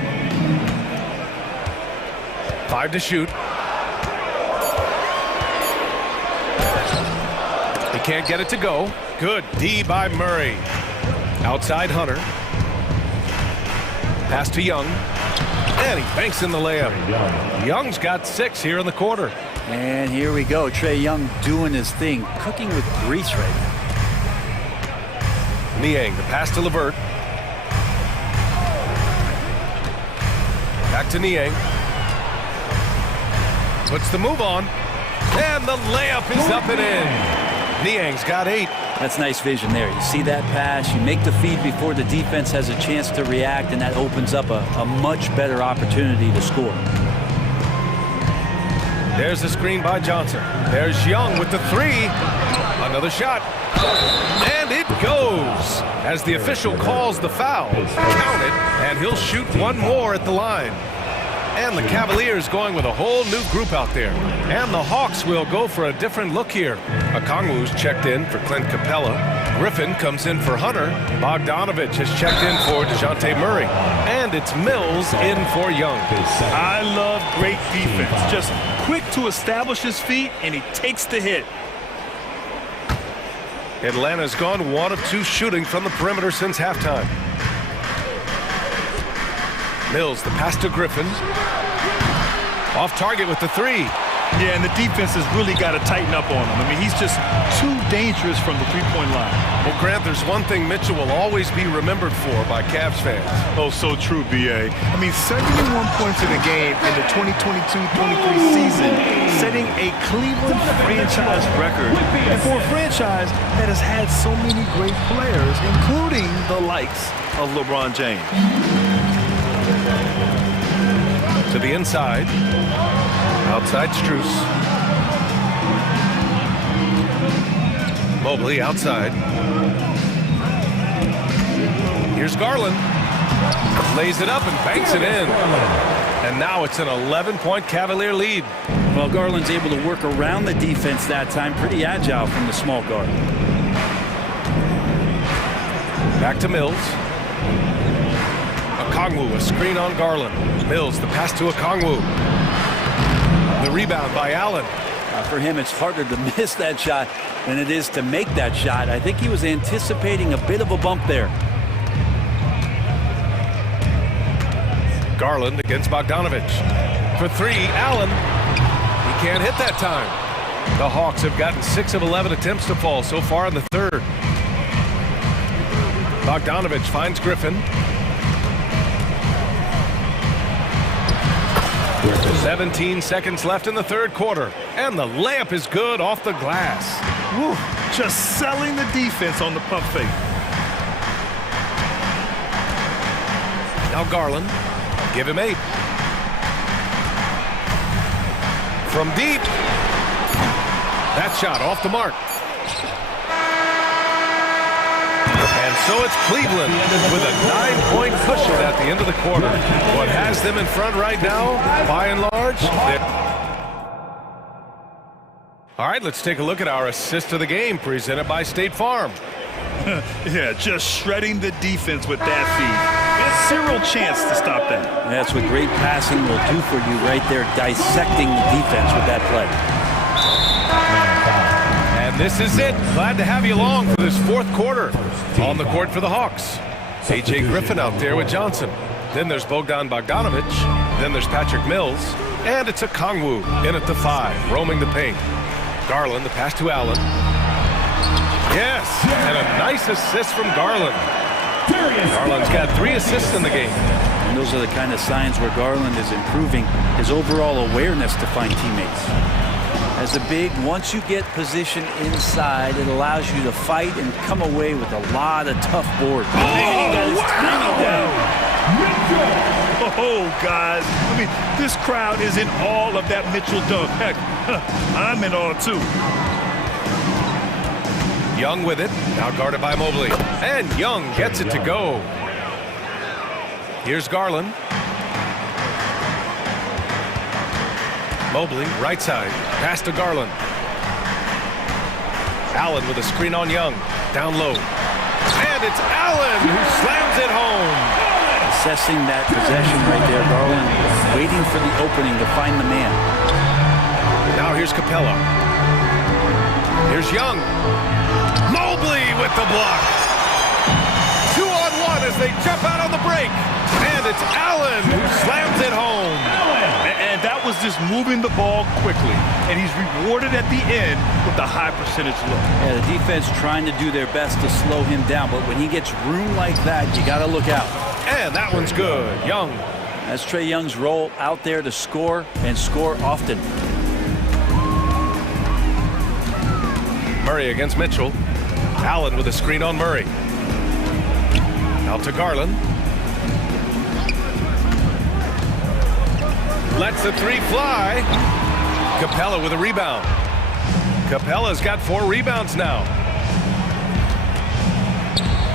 5 to shoot. He can't get it to go. Good D by Murray. Outside Hunter. Pass to Young. And he banks in the layup. Young's got 6 here in the quarter. And here we go. Trae Young doing his thing. Cooking with grease right now. Niang, the pass to LeVert. Back to Niang. Puts the move on. And the layup is up and in. Niang's got 8. That's nice vision there. You see that pass, you make the feed before the defense has a chance to react, and that opens up a much better opportunity to score. There's a screen by Johnson. There's Young with the 3. Another shot. And it goes as the official calls the foul. Count it, and he'll shoot one more at the line. And the Cavaliers going with a whole new group out there. And the Hawks will go for a different look here. Okongwu's checked in for Clint Capella. Griffin comes in for Hunter. Bogdanovich has checked in for DeJounte Murray. And it's Mills in for Young. I love great defense. Just quick to establish his feet, and he takes the hit. Atlanta's gone 1 of 2 shooting from the perimeter since halftime. Mills, the pass to Griffin. Off target with the 3. Yeah, and the defense has really got to tighten up on him. I mean, he's just too dangerous from the three-point line. Well, Grant, there's one thing Mitchell will always be remembered for by Cavs fans. Oh, so true, B.A. I mean, 71 points in a game in the 2022-23 season, setting a Cleveland franchise record. And for a franchise that has had so many great players, including the likes of LeBron James. To the inside. Outside Strus. Mobley outside. Here's Garland. Lays it up and banks it in. And now it's an 11-point Cavalier lead. Well, Garland's able to work around the defense that time. Pretty agile from the small guard. Back to Mills. Okongwu, a screen on Garland. Mills, the pass to Okongwu. The rebound by Allen. For him, it's harder to miss that shot than it is to make that shot. I think he was anticipating a bit of a bump there. Garland against Bogdanovich. For 3, Allen. He can't hit that time. The Hawks have gotten 6 of 11 attempts to fall so far in the third. Bogdanovich finds Griffin. 17 seconds left in the third quarter. And the layup is good off the glass. Woo, just selling the defense on the pump fake. Now Garland. Give him 8. From deep. That shot off the mark. And so it's Cleveland with a 9-point cushion at the end of the quarter. What has them in front right now, by and large, all right, let's take a look at our assist of the game presented by State Farm. Yeah, just shredding the defense with that feed. Zero chance to stop that. That's what great passing will do for you right there, dissecting the defense with that play. And this is it. Glad to have you along for this fourth quarter. On the court for the Hawks. A.J. Griffin out there with Johnson. Then there's Bogdan Bogdanovich. Then there's Patrick Mills. And it's Okongwu in at the 5, roaming the paint. Garland, the pass to Allen. Yes, and a nice assist from Garland. Garland's got 3 assists in the game. And those are the kind of signs where Garland is improving his overall awareness to find teammates. As a big, once you get position inside, it allows you to fight and come away with a lot of tough boards. Oh, guys. I mean, this crowd is in all of that Mitchell dunk. Heck, I'm in all too. Young with it, now guarded by Mobley. And Young gets it to go. Here's Garland. Mobley, right side. Pass to Garland. Allen with a screen on Young. Down low. And it's Allen who slams it home. Assessing that possession right there. Garland waiting for the opening to find the man. Now here's Capella. Here's Young. Mobley with the block. 2-on-1 as they jump out on the break. And it's Allen who slams it home. And that was just moving the ball quickly. And he's rewarded at the end with a high percentage look. Yeah, the defense trying to do their best to slow him down. But when he gets room like that, you got to look out. And that one's good. Young. That's Trae Young's role out there to score and score often. Murray against Mitchell. Allen with a screen on Murray. Out to Garland. Lets the three fly. Capella with a rebound. Capella's got 4 rebounds now.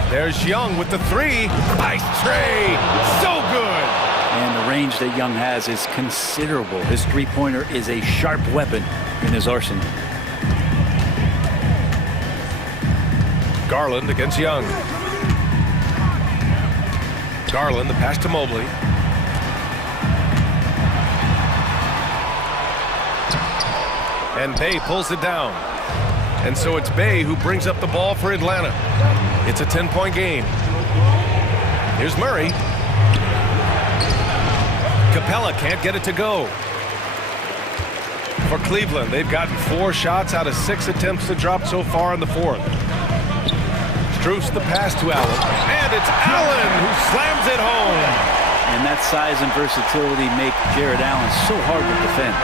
There's Young with the three. Nice Trae. So good. And the range that Young has is considerable. His three-pointer is a sharp weapon in his arsenal. Garland against Young. Garland, the pass to Mobley. And Bay pulls it down. And so it's Bay who brings up the ball for Atlanta. It's a 10-point game. Here's Murray. Capella can't get it to go. For Cleveland, they've gotten 4 shots out of 6 attempts to drop so far in the fourth. Strus the pass to Allen. And it's Allen who slams it home. And that size and versatility make Jared Allen so hard to defend.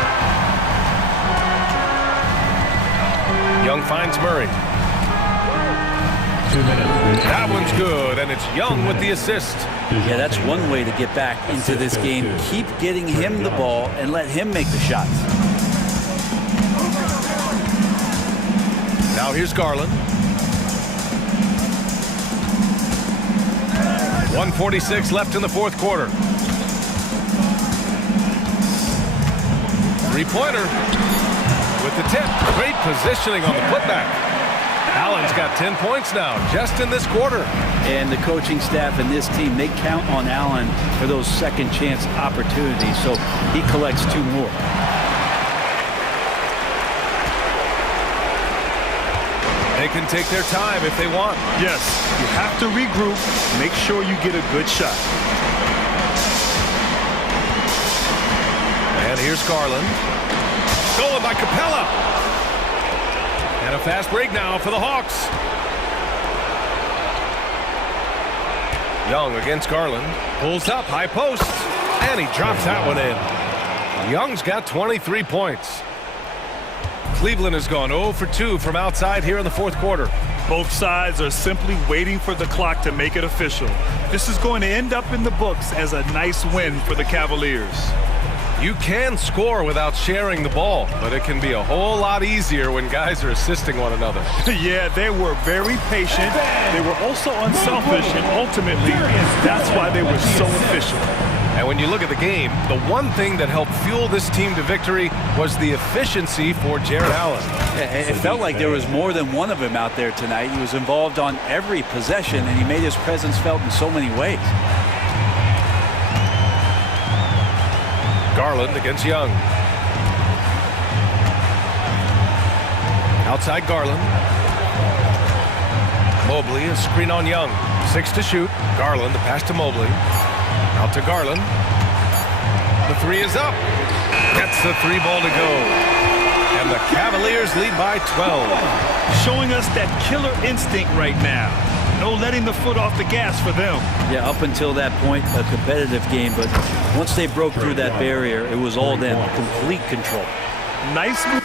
Young finds Murray. 2 minutes. That one's good, and it's Young with the assist. Yeah, that's one way to get back into this game. Keep getting him the ball and let him make the shots. Now here's Garland. 1:46 left in the fourth quarter. Three-pointer with the tip. Great positioning on the putback. Allen's got 10 points now, just in this quarter. And the coaching staff and this team, they count on Allen for those second chance opportunities, so he collects 2 more. They can take their time if they want. Yes, you have to regroup, make sure you get a good shot. And here's Garland. Stolen by Capella. And a fast break now for the Hawks. Young against Garland. Pulls up, high post. And he drops that one in. Young's got 23 points. Cleveland has gone 0 for 2 from outside here in the fourth quarter. Both sides are simply waiting for the clock to make it official. This is going to end up in the books as a nice win for the Cavaliers. You can score without sharing the ball, but it can be a whole lot easier when guys are assisting one another. Yeah, they were very patient. They were also unselfish, and ultimately, that's why they were so efficient. And when you look at the game, the one thing that helped fuel this team to victory was the efficiency for Jared Allen. It felt like there was more than one of him out there tonight. He was involved on every possession, and he made his presence felt in so many ways. Garland against Young. Outside Garland. Mobley, a screen on Young. 6 to shoot. Garland, the pass to Mobley. Out to Garland. The three is up. Gets the 3 ball to go. And the Cavaliers lead by 12. Showing us that killer instinct right now. No letting the foot off the gas for them. Yeah, up until that point, a competitive game, but once they broke through that barrier, it was all them, complete control. Nice move.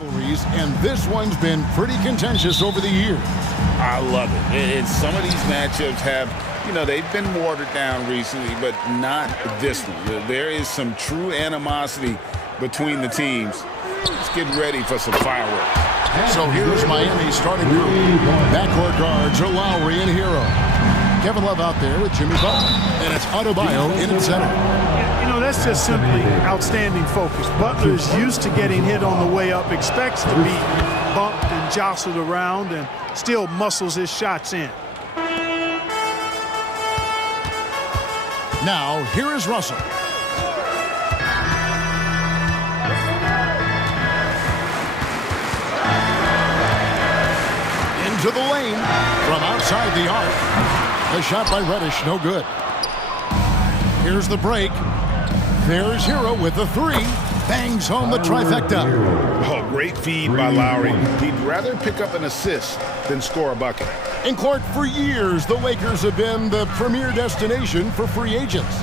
rivalries, and this one's been pretty contentious over the years. I love it. And some of these matchups have, you know, they've been watered down recently, but not this one. There is some true animosity between the teams. Let's get ready for some fireworks. So here's Miami's starting group. Backcourt guards are Lowry and Hero. Kevin Love out there with Jimmy Butler. And it's Adebayo in at center. You know, that's just simply outstanding focus. Butler is used to getting hit on the way up, expects to be bumped and jostled around, and still muscles his shots in. Now, here is Russell. Into the lane from outside the arc. A shot by Reddish, no good. Here's the break. There's Hero with the three. Bangs home the trifecta. Oh, great feed by Lowry. He'd rather pick up an assist than score a bucket. In court for years, the Lakers have been the premier destination for free agents.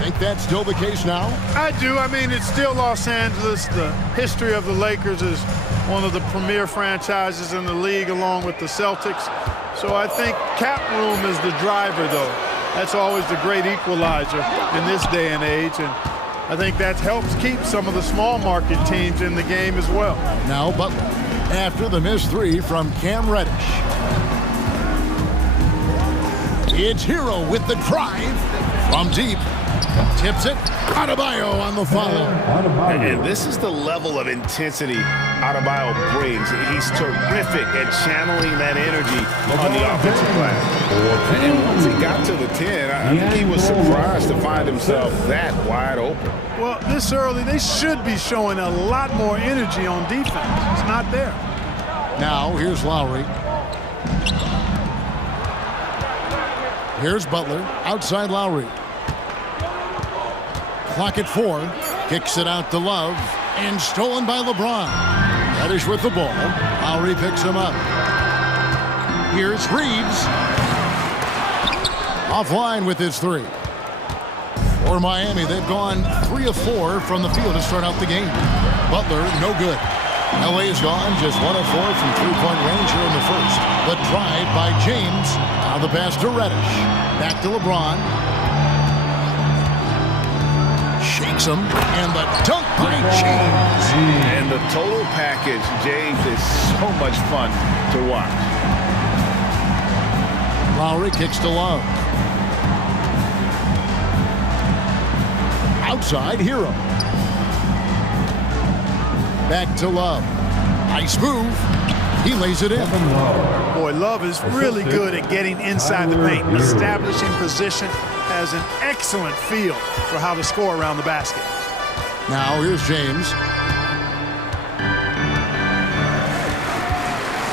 Think that's still the case now? I do. I mean, it's still Los Angeles. The history of the Lakers is one of the premier franchises in the league, along with the Celtics. So I think cap room is the driver, though. That's always the great equalizer in this day and age, and I think that helps keep some of the small market teams in the game as well. Now Butler, after the missed three from Cam Reddish. It's Hero with the drive from deep. Tips it. Adebayo on the follow. And this is the level of intensity Adebayo brings. He's terrific at channeling that energy on the offensive glass. And once he got to the 10, I think he was surprised to find himself that wide open. Well, this early, they should be showing a lot more energy on defense. It's not there. Now, here's Lowry. Here's Butler. Outside Lowry. Clock at 4. Kicks it out to Love. And stolen by LeBron. Reddish with the ball. Lowry picks him up. Here's Reeves. Offline with his three. For Miami, they've gone 3 of 4 from the field to start out the game. Butler, no good. LA is gone just 1 of 4 from three-point range here in the first. The drive by James. Now the pass to Reddish. Back to LeBron. Shakes him, and the dunk by James. And the total package, James, is so much fun to watch. Lowry kicks to Love. Outside, Hero. Back to Love. Nice move. He lays it in. Boy, Love is really good at getting inside the paint, establishing position, has an excellent feel for how to score around the basket. Now here's James.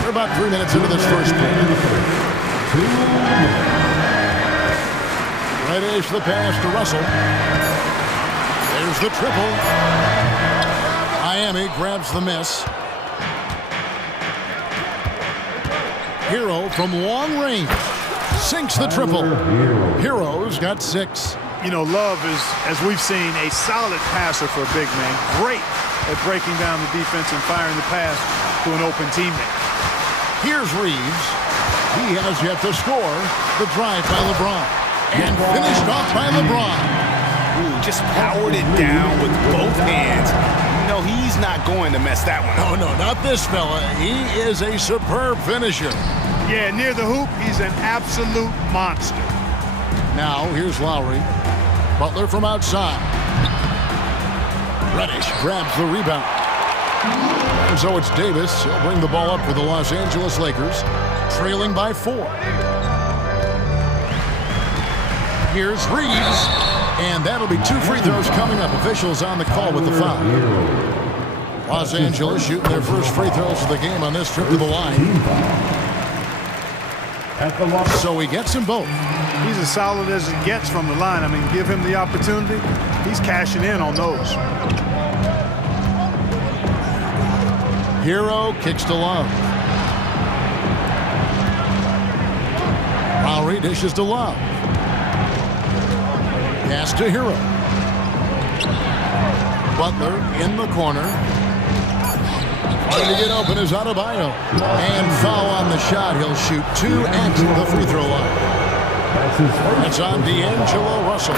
We're about 3 minutes into this first quarter. Reddish the pass to Russell. There's the triple. Miami grabs the miss. Hero from long range sinks the triple. Hero's got 6. You know, Love is, as we've seen, a solid passer for a big man. Great at breaking down the defense and firing the pass to an open teammate. Here's Reeves. He has yet to score. The drive by LeBron. And finished off by LeBron. Ooh, just powered it down with both hands. No, he's not going to mess that one up. No, not this fella. He is a superb finisher. Yeah, near the hoop, he's an absolute monster. Now, here's Lowry. Butler from outside. Reddish grabs the rebound. And so it's Davis. He'll bring the ball up for the Los Angeles Lakers, trailing by 4. Here's Reeves. And that'll be 2 free throws coming up. Officials on the call with the foul. Los Angeles shooting their first free throws of the game on this trip to the line. So he gets them both. He's as solid as it gets from the line. I mean, give him the opportunity. He's cashing in on those. Hero kicks to Love. Lowry dishes to Love. Pass to Hero. Butler in the corner. Trying to get open is Adebayo. And foul on the shot. He'll shoot 2 at the free throw line. It's on D'Angelo Russell.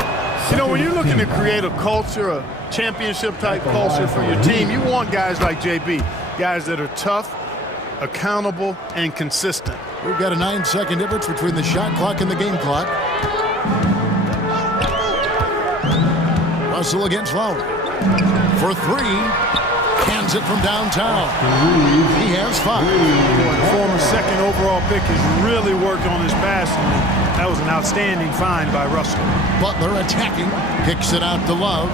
You know, when you're looking to create a culture, a championship-type culture for your team, you want guys like JB, guys that are tough, accountable, and consistent. We've got a 9-second difference between the shot clock and the game clock. Russell against Lowry. For 3. Hands it from downtown. He has 5. Former second overall pick has really worked on his passing. That was an outstanding find by Russell. Butler attacking. Kicks it out to Love.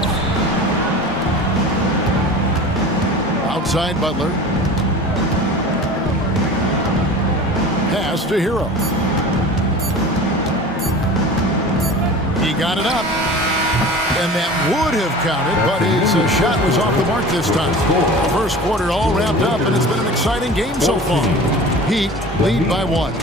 Outside Butler. Pass to Hero. He got it up. And that would have counted, but his shot was off the mark this time. The first quarter all wrapped up, and it's been an exciting game so far. Heat lead by 1.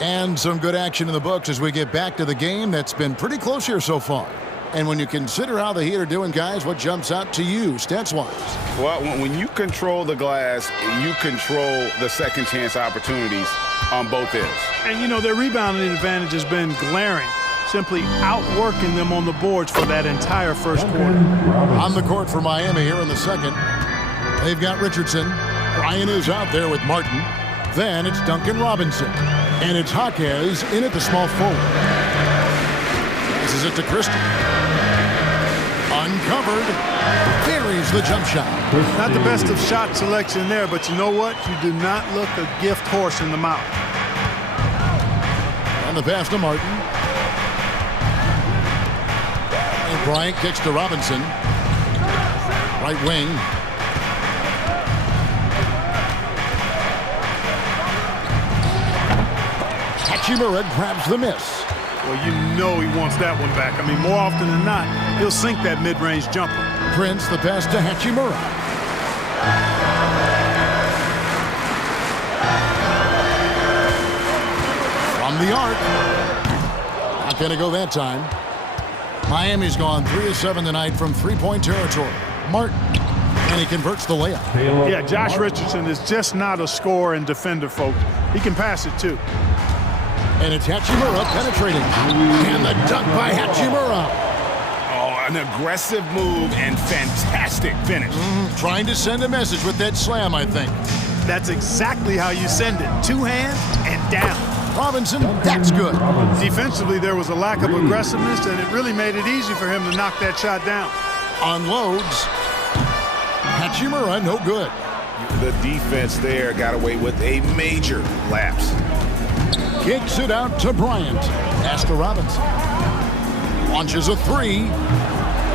And some good action in the books as we get back to the game that's been pretty close here so far. And when you consider how the Heat are doing, guys, what jumps out to you, stats-wise? Well, when you control the glass, you control the second chance opportunities on both ends. And, you know, their rebounding advantage has been glaring, simply outworking them on the boards for that entire first quarter. On the court for Miami here in the second. They've got Richardson. Ryan is out there with Martin. Then it's Duncan Robinson. And it's Jaquez in at the small forward. This is it to Christie. Uncovered. Buries the jump shot. Not the best of shot selection there, but you know what? You do not look a gift horse in the mouth. And the pass to Martin. And Bryant kicks to Robinson. Right wing. Hachimura grabs the miss. Well, you know he wants that one back. I mean, more often than not, he'll sink that mid-range jumper. Prince, the pass to Hachimura. From the arc. Not going to go that time. Miami's gone 3 of 7 tonight from three-point territory. Martin. And he converts the layup. Yeah, Josh Richardson is just not a scorer and defender, folks. He can pass it, too. And it's Hachimura penetrating. And the dunk by Hachimura. Oh, an aggressive move and fantastic finish. Trying to send a message with that slam, I think. That's exactly how you send it. 2 hands and down. Robinson, that's good. Defensively, there was a lack of aggressiveness, and it really made it easy for him to knock that shot down. Unloads. Hachimura, no good. The defense there got away with a major lapse. Kicks it out to Bryant. Pass to Robinson. Launches a 3.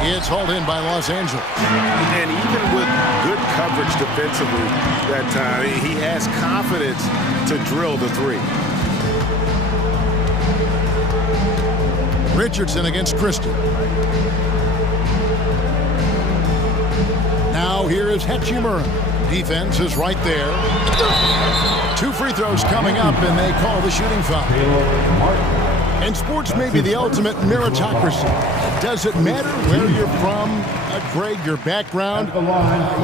It's hauled in by Los Angeles. And even with good coverage defensively that time, he has confidence to drill the 3. Richardson against Christie. Now here is Hachimura. Defense is right there. 2 free throws coming up, and they call the shooting foul. And sports may be the ultimate meritocracy. Does it matter where you're from, Greg, your background?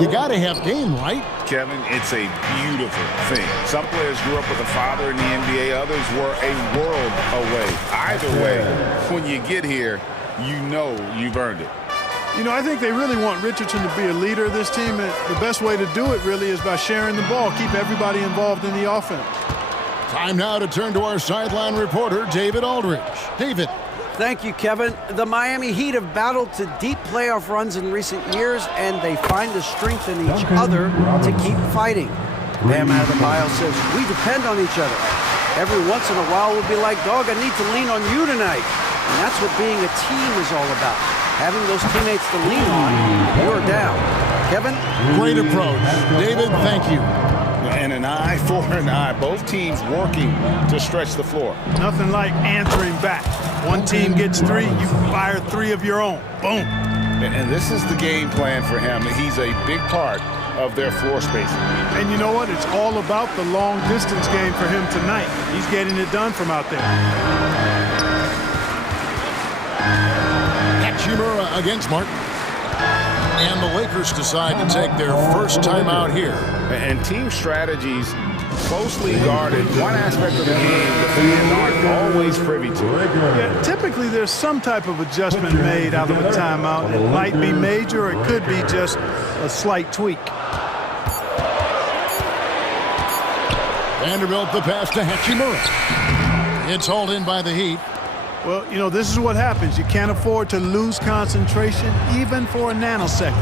You got to have game, right? Kevin, it's a beautiful thing. Some players grew up with a father in the NBA. Others were a world away. Either way, when you get here, you know you've earned it. You know, I think they really want Richardson to be a leader of this team, and the best way to do it really is by sharing the ball, keep everybody involved in the offense. Time now to turn to our sideline reporter, David Aldridge. David. Thank you, Kevin. The Miami Heat have battled to deep playoff runs in recent years, and they find the strength in each other to keep fighting. Bam Adebayo says, we depend on each other. Every once in a while we'll be like, dog, I need to lean on you tonight. And that's what being a team is all about. Having those teammates to lean on, you're down. Kevin? Great approach. David, thank you. And an eye for an eye. Both teams working to stretch the floor. Nothing like answering back. One team gets 3, you fire 3 of your own. Boom. And this is the game plan for him. He's a big part of their floor spacing. And you know what? It's all about the long distance game for him tonight. He's getting it done from out there. Hachimura against Martin. And the Lakers decide to take their first timeout here. And team strategies closely guarded. One aspect of the game the fans aren't always privy to. Yeah, typically there's some type of adjustment made out of a timeout. It might be major, or it could be just a slight tweak. Vanderbilt the pass to Hachimura. It's hauled in by the Heat. Well, you know, this is what happens. You can't afford to lose concentration even for a nanosecond.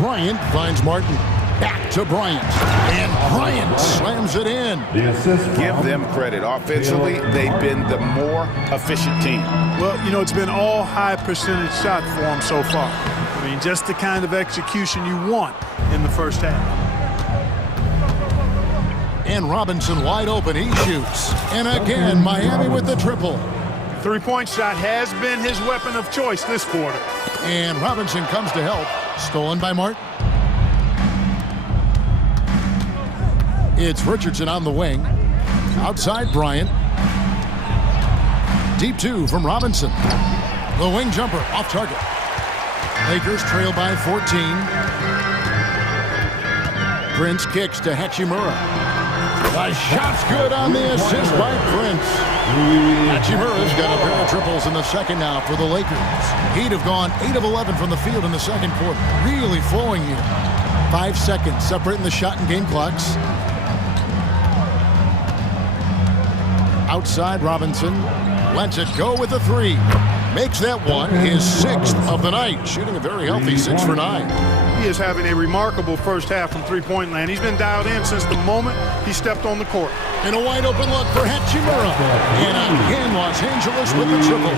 Bryant finds Martin. Back to Bryant. And Bryant slams it in. Give them credit. Offensively, they've been the more efficient team. Well, you know, it's been all high percentage shot for them so far. I mean, just the kind of execution you want in the first half. And Robinson wide open. He shoots. And again, Miami with the triple. Three-point shot has been his weapon of choice this quarter. And Robinson comes to help. Stolen by Martin. It's Richardson on the wing. Outside Bryant. Deep two from Robinson. The wing jumper off target. Lakers trail by 14. Prince kicks to Hachimura. The shot's good on the assist by Prince. Hachimura's got a pair of triples in the second now for the Lakers. He'd have gone 8 of 11 from the field in the second quarter. Really flowing here. 5 seconds separating the shot and game clocks. Outside Robinson. Lets it go with a three. Makes that one his 6th of the night. Shooting a very healthy 6 for 9. He is having a remarkable first half from three-point land. He's been dialed in since the moment he stepped on the court. And a wide open look for Hachimura. And again, Los Angeles with the triple.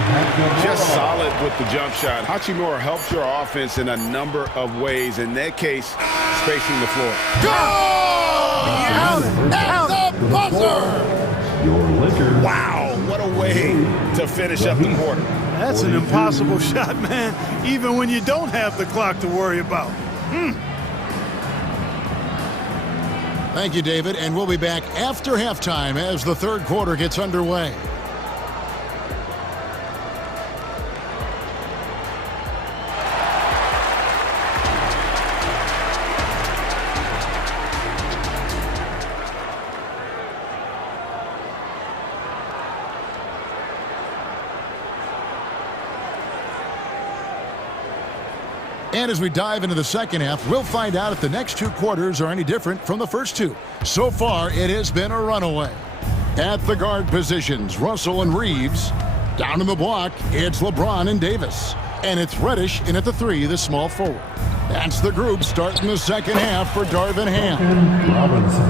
Just solid with the jump shot. Hachimura helps your offense in a number of ways. In that case, spacing the floor. Go! At the buzzer! Wow, what a way to finish up the quarter. That's an impossible shot, man, even when you don't have the clock to worry about. Thank you, David, and we'll be back after halftime as the third quarter gets underway. And as we dive into the second half, we'll find out if the next 2 quarters are any different from the first 2. So far, it has been a runaway. At the guard positions, Russell and Reeves. Down in the block, it's LeBron and Davis. And it's Reddish in at the 3, the small forward. That's the group starting the second half for Darvin Ham.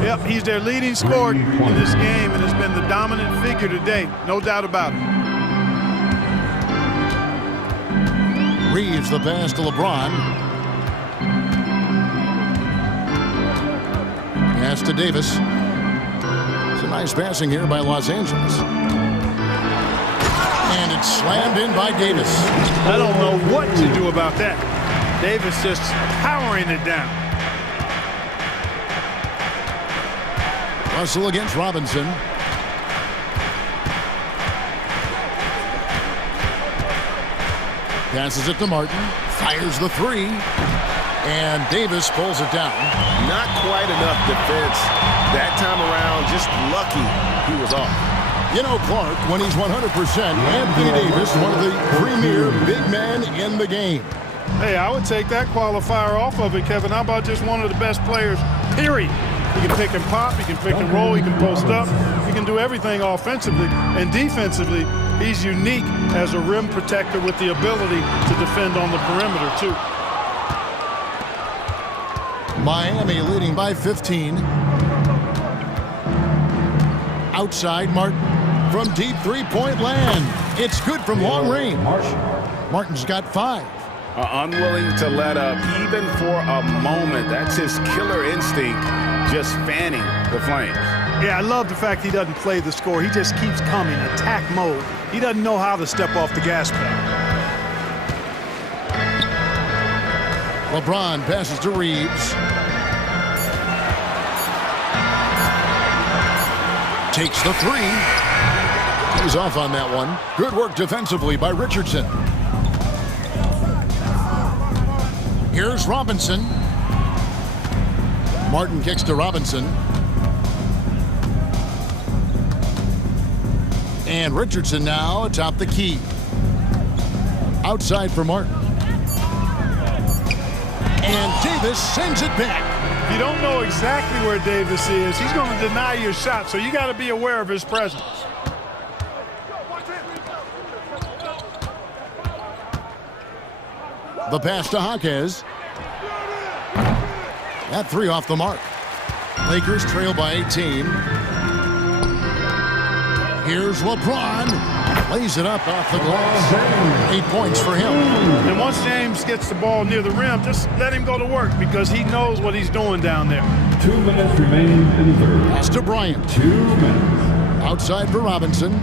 Yep, he's their leading scorer in this game and has been the dominant figure today. No doubt about it. Reeves the pass to LeBron. Pass to Davis. It's a nice passing here by Los Angeles. And it's slammed in by Davis. I don't know what to do about that. Davis just powering it down. Russell against Robinson. Passes it to Martin. Fires the 3. And Davis pulls it down. Not quite enough defense that time around. Just lucky he was off. You know, Clark, when he's 100%, Anthony Davis, one of the premier big men in the game. Hey, I would take that qualifier off of it, Kevin. How about just one of the best players, period? He can pick and pop, he can pick and roll, he can post up, he can do everything offensively. And defensively, he's unique as a rim protector with the ability to defend on the perimeter, too. Miami leading by 15. Outside Martin from deep three-point land. It's good from long range. Martin's got 5. Unwilling to let up even for a moment. That's his killer instinct, just fanning the flames. Yeah, I love the fact he doesn't play the score. He just keeps coming, attack mode. He doesn't know how to step off the gas pedal. LeBron passes to Reeves. Takes the 3. He's off on that one. Good work defensively by Richardson. Here's Robinson. Martin kicks to Robinson. And Richardson now atop the key. Outside for Martin. And Davis sends it back. If you don't know exactly where Davis is, he's going to deny your shot, so you got to be aware of his presence. The pass to Hawkes. That three off the mark. Lakers trail by 18. Here's LeBron. Lays it up off the glass. 8 points for him. And once James gets the ball near the rim, just let him go to work because he knows what he's doing down there. 2 minutes remaining in the third. Pass to Bryant. 2 minutes. Outside for Robinson.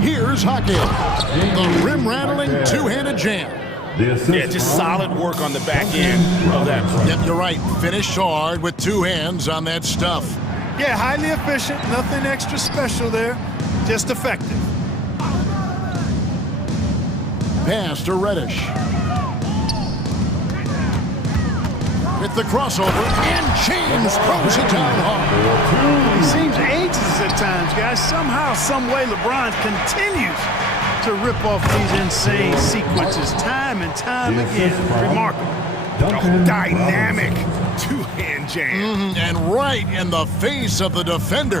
Here's Hawkes. The rim-rattling two-handed jam. Yeah, just solid work on the back end of that play. Yep, you're right. Finished hard with two hands on that stuff. Yeah, highly efficient. Nothing extra special there. Just effective. Pass to Reddish. With the crossover, and James throws it down hard. He seems ageless at times, guys. Somehow, some way, LeBron continues to rip off these insane sequences time and time again. Remarkable. Dynamic two-hand jam. And right in the face of the defender.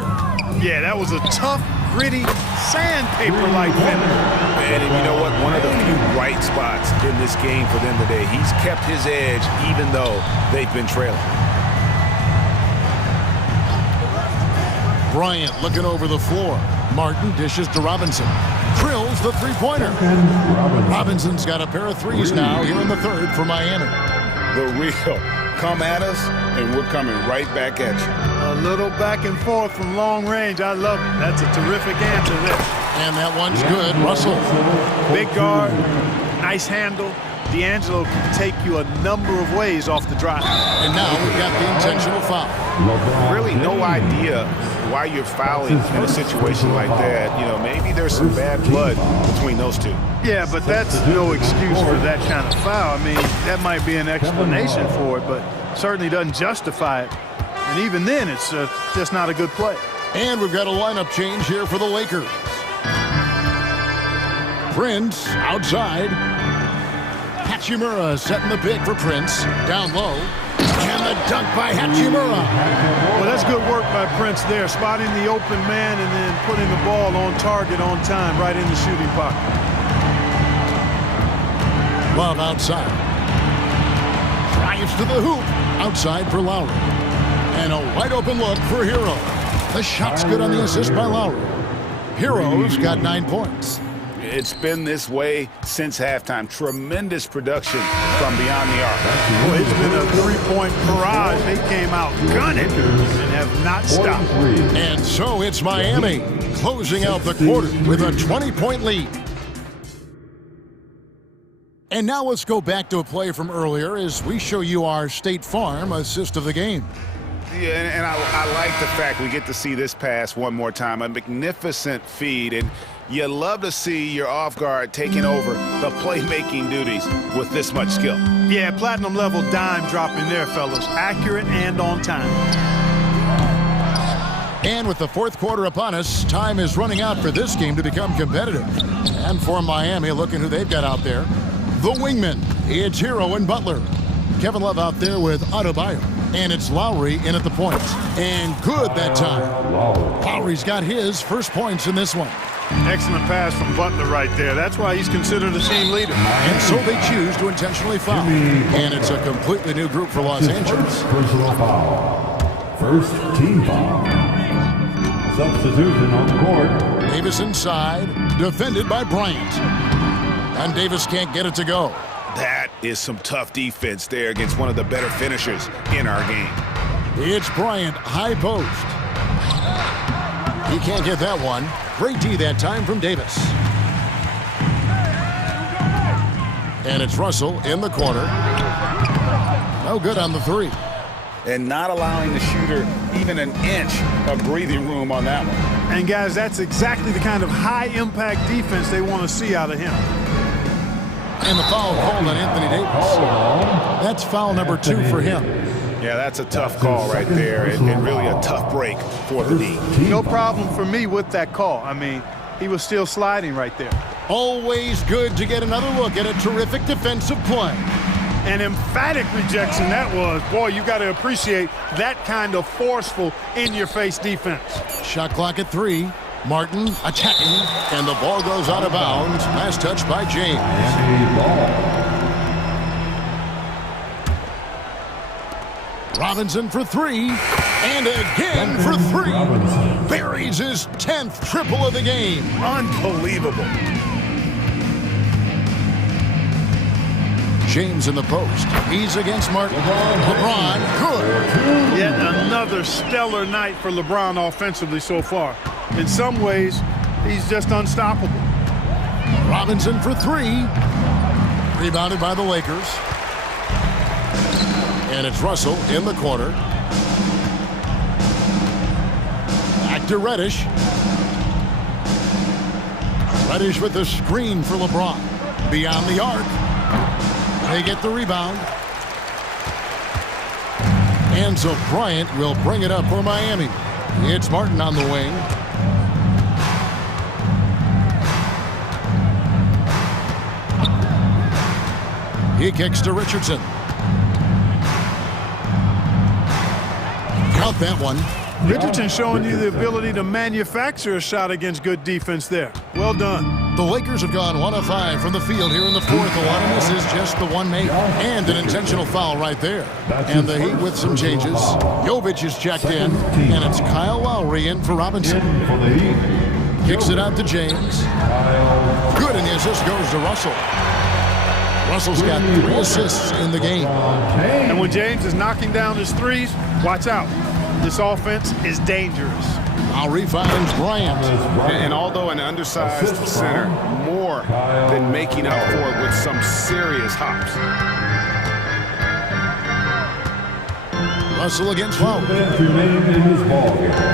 Yeah, that was a tough, gritty, sandpaper-like finish. Man, and you know what? One of the few bright spots in this game for them today. He's kept his edge even though they've been trailing. Bryant looking over the floor. Martin dishes to Robinson. Drills the three-pointer. Robinson's got a pair of threes now here in the third for Miami. The real come at us, and we're coming right back at you. A little back and forth from long range. I love it. That's a terrific answer there. And that one's good. Russell. Big guard, nice handle. D'Angelo can take you a number of ways off the drive. And now we've got the intentional foul. Really no idea why you're fouling in a situation like that. You know, maybe there's some bad blood between those two. Yeah, but that's no excuse for that kind of foul. I mean, that might be an explanation for it, but certainly doesn't justify it. And even then, it's just not a good play. And we've got a lineup change here for the Lakers. Prince outside. Hachimura setting the pick for Prince. Down low. And the dunk by Hachimura. Well, that's good work by Prince there, spotting the open man and then putting the ball on target on time right in the shooting pocket. Love outside. Drives to the hoop. Outside for Lowry. And a wide open look for Hero. The shot's good on the assist by Lowry. Hero's got 9 points. It's been this way since halftime. Tremendous production from beyond the arc. Well, it's been a three-point barrage. They came out gunning and have not stopped. And so it's Miami closing out the quarter with a 20-point lead. And now let's go back to a play from earlier as we show you our State Farm assist of the game. Yeah, and I like the fact we get to see this pass one more time. A magnificent feed, and you love to see your off guard taking over the playmaking duties with this much skill. Yeah, platinum level dime dropping there, fellas. Accurate and on time. And with the fourth quarter upon us, time is running out for this game to become competitive. And for Miami, looking who they've got out there. The wingmen, it's Hero and Butler. Kevin Love out there with Adebayo. And it's Lowry in at the points. And good that time. Lowry's got his first points in this one. Excellent pass from Butler right there. That's why he's considered a team leader. And so they choose to intentionally foul. And it's a completely new group for Los Angeles. Personal foul. First team foul. Substitution on the court. Davis inside, defended by Bryant. And Davis can't get it to go. That is some tough defense there against one of the better finishers in our game. It's Bryant, high post. He can't get that one. Great D that time from Davis. And it's Russell in the corner. No good on the three. And not allowing the shooter even an inch of breathing room on that one. And guys, that's exactly the kind of high-impact defense they want to see out of him. And the foul called on Anthony Davis. That's foul number 2 for him. Yeah, that's a tough call right there, and really a tough break for the D. No problem for me with that call. I mean, he was still sliding right there. Always good to get another look at a terrific defensive play. An emphatic rejection that was. Boy, you got to appreciate that kind of forceful, in-your-face defense. Shot clock at 3. Martin attacking, and the ball goes out of bounds. Last touch by James. Robinson for 3, and again for 3. Buries his 10th triple of the game. Unbelievable. James in the post. He's against Martin. LeBron, good. Yet another stellar night for LeBron offensively so far. In some ways, he's just unstoppable. Robinson for 3. Rebounded by the Lakers. And it's Russell in the corner. Back to Reddish. Reddish with the screen for LeBron. Beyond the arc. They get the rebound. And so Bryant will bring it up for Miami. It's Martin on the wing. He kicks to Richardson. Count that one. Richardson showing you the ability to manufacture a shot against good defense there. Well done. The Lakers have gone 1 of 5 from the field here in the fourth. A lot of this is just the one made. And an intentional foul right there. And the Heat with some changes. Jovic is checked in. And it's Kyle Lowry in for Robinson. Kicks it out to James. Good, and the assist goes to Russell. Russell's got 3 assists in the game. And when James is knocking down his threes, watch out. This offense is dangerous. Lowry finds Bryant. And although an undersized center, more than making up for it with some serious hops. Russell against Lowry.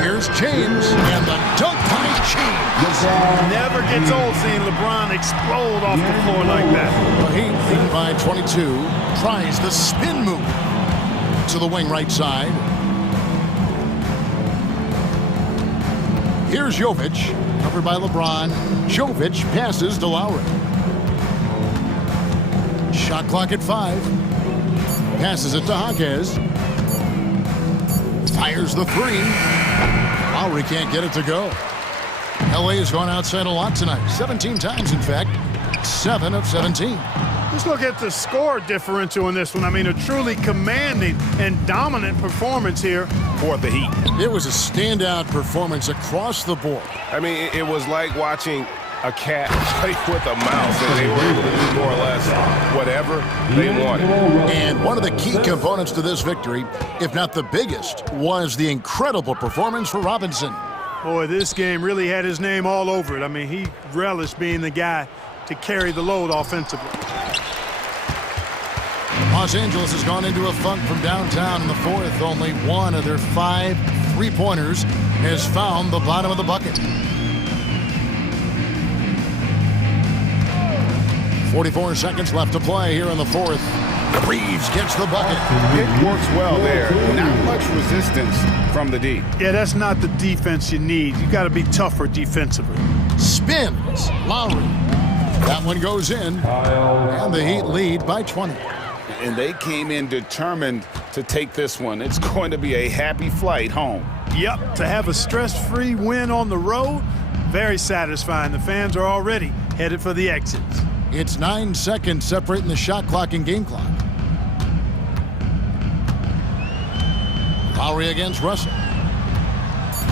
Here's James, and the dunk by James. Never gets old seeing LeBron explode off the floor like that. The Heat lead by 22. Tries the spin move to the wing right side. Here's Jovic, covered by LeBron. Jovic passes to Lowry. Shot clock at 5. Passes it to Hawkes. Fires the 3. Lowry can't get it to go. LA has gone outside a lot tonight. 17 times, in fact. 7 of 17. Let's look at the score differential in this one. I mean, a truly commanding and dominant performance here for the Heat. It was a standout performance across the board. I mean, it was like watching a cat play with a mouse, and they were able to do more or less whatever they wanted. And one of the key components to this victory, if not the biggest, was the incredible performance for Robinson. Boy, this game really had his name all over it. I mean, he relished being the guy to carry the load offensively. Los Angeles has gone into a funk from downtown in the fourth. Only one of their 5 3-pointers has found the bottom of the bucket. 44 seconds left to play here in the fourth. Reeves gets the bucket. It works well there. Not much resistance from the D. Yeah, that's not the defense you need. You got to be tougher defensively. Spins. Lowry. That one goes in. And the Heat lead by 20. And they came in determined to take this one. It's going to be a happy flight home. Yep, to have a stress-free win on the road, very satisfying. The fans are already headed for the exits. It's 9 seconds separating the shot clock and game clock. Lowry against Russell.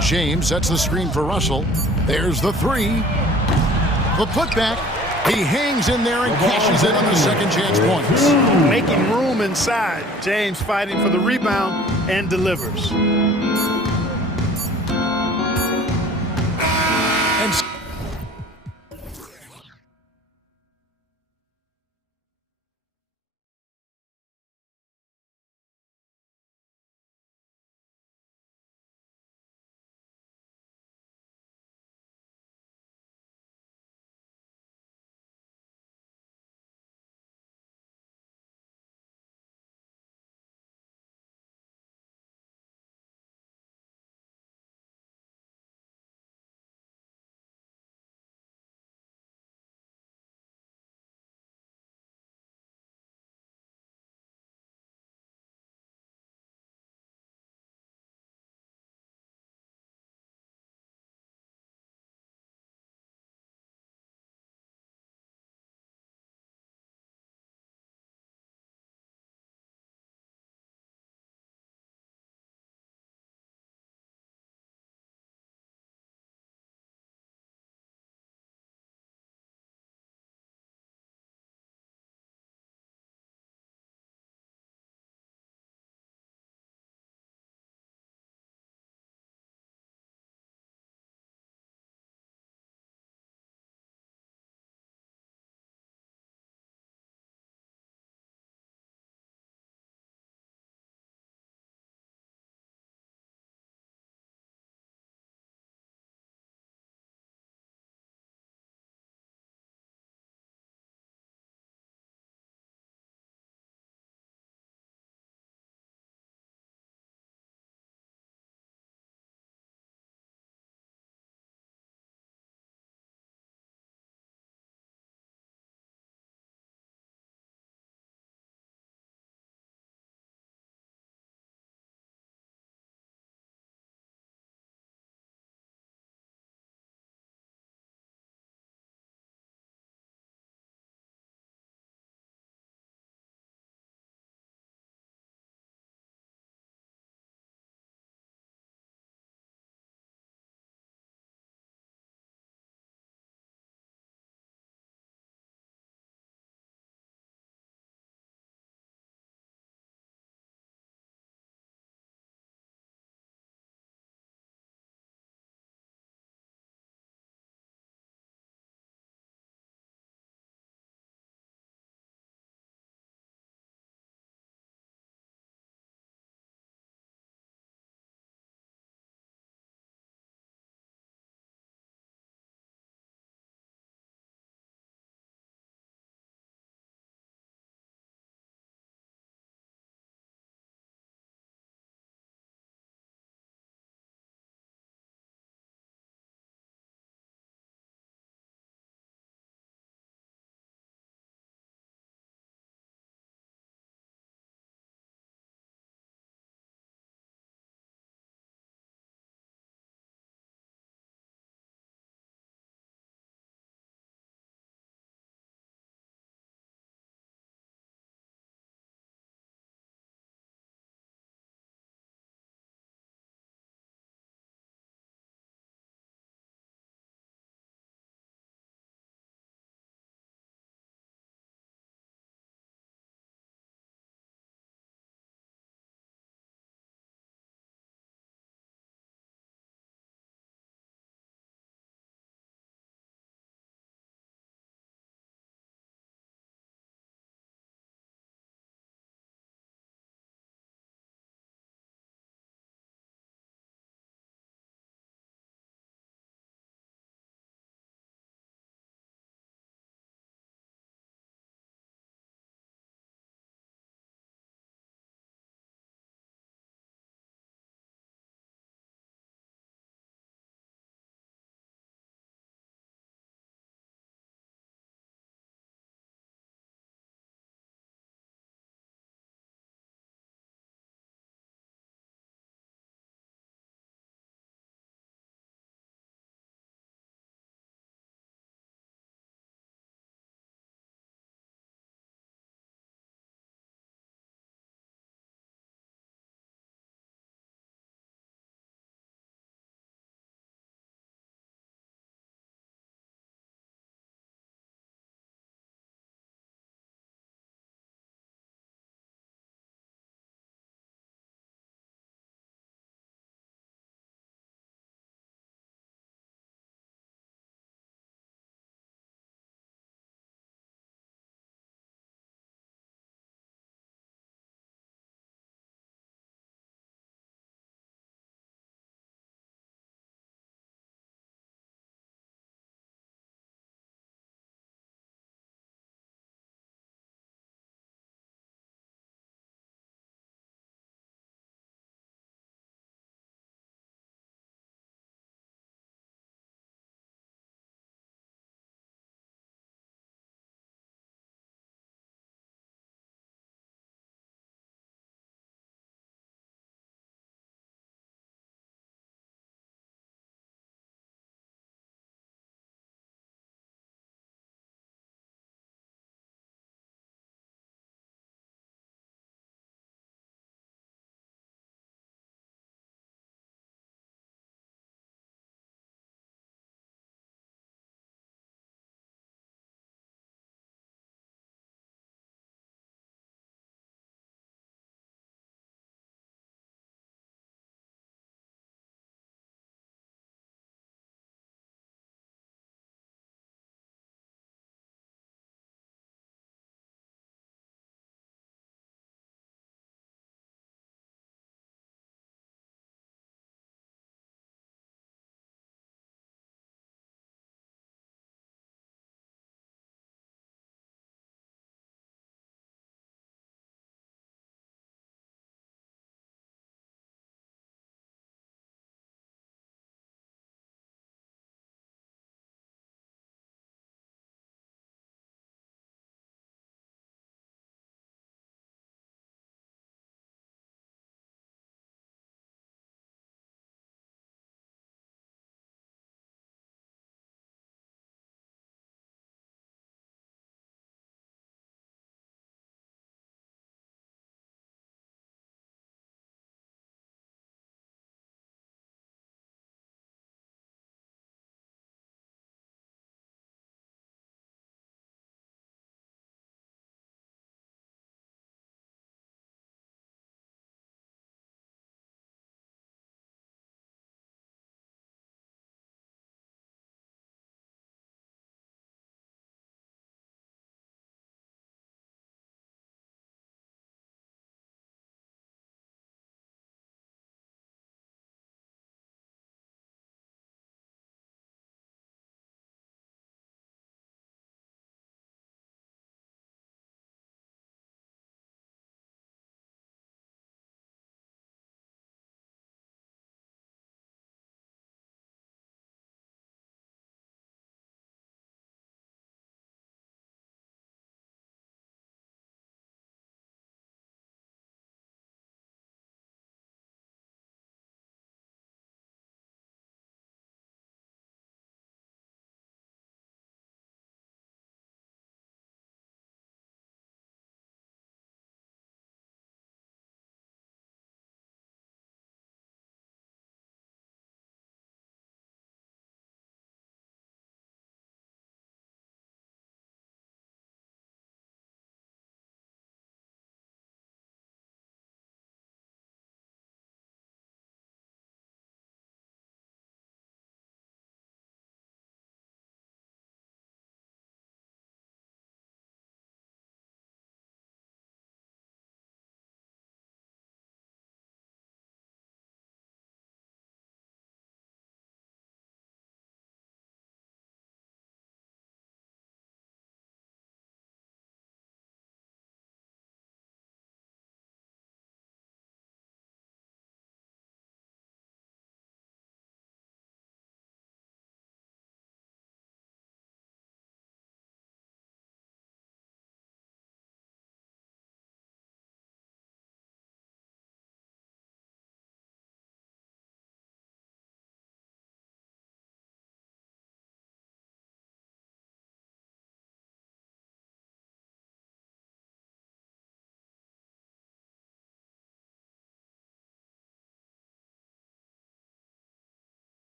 James sets the screen for Russell. There's the 3. The putback. He hangs in there and cashes in on the second chance points. Making room inside. James fighting for the rebound and delivers.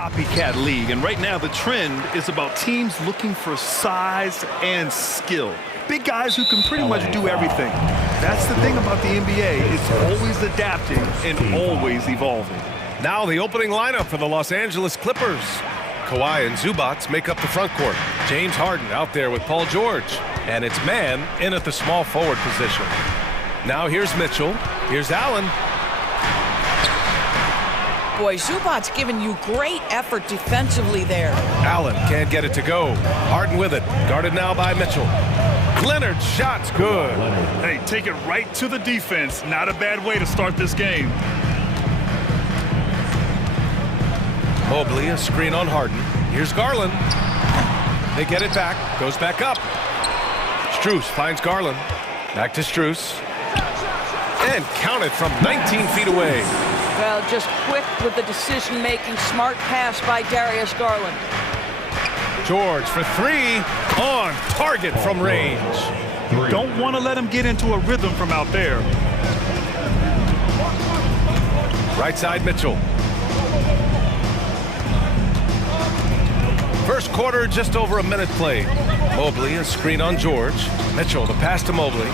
copycat league, and right now the trend is about teams looking for size and skill. Big guys who can pretty much do everything. That's the thing about the NBA. It's always adapting and always evolving. Now the opening lineup for the Los Angeles Clippers. Kawhi and Zubac make up the front court. James Harden out there with Paul George. And it's man in at the small forward position. Now here's Mitchell. Here's Allen. Boy, Zubac's giving you great effort defensively there. Allen can't get it to go. Harden with it. Guarded now by Mitchell. Leonard's shot's good. Hey, take it right to the defense. Not a bad way to start this game. Mobley, a screen on Harden. Here's Garland. They get it back. Goes back up. Strus finds Garland. Back to Strus. And counted from 19 feet away. Well, just quick with the decision-making. Smart pass by Darius Garland. George for three. On target from range. You don't want to let him get into a rhythm from out there. Right side Mitchell. First quarter, just over a minute played. Mobley, a screen on George. Mitchell, the pass to Mobley.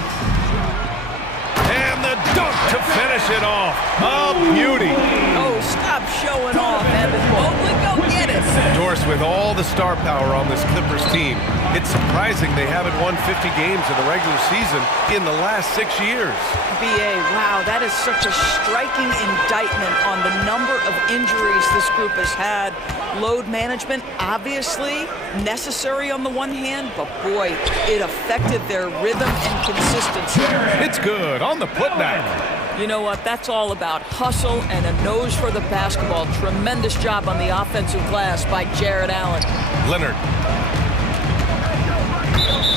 And the dunk to finish it off. A beauty. Oh, stop showing off, Evan Mobley. Go get it. Doris with all the star power on this Clippers team. It's surprising they haven't won 50 games in the regular season in the last 6 years. BA, wow, that is such a striking indictment on the number of injuries this group has had. Load management, obviously necessary on the one hand, but boy, it affected their rhythm and consistency. It's good on the putback. You know what? That's all about hustle and a nose for the basketball. Tremendous job on the offensive glass by Jared Allen. Leonard.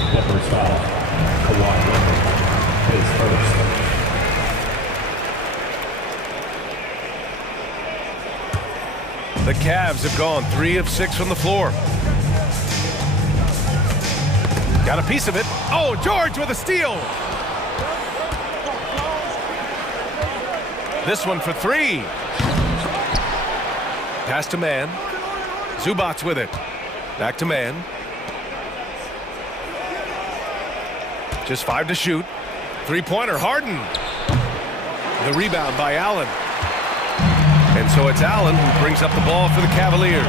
Clippers foul. Kawhi Leonard. His first. The Cavs have gone 3 of 6 from the floor. Got a piece of it. Oh, George with a steal. This one for three. Pass to man. Zubac with it. Back to man. Just 5 to shoot. Three-pointer, Harden. The rebound by Allen. And so it's Allen who brings up the ball for the Cavaliers.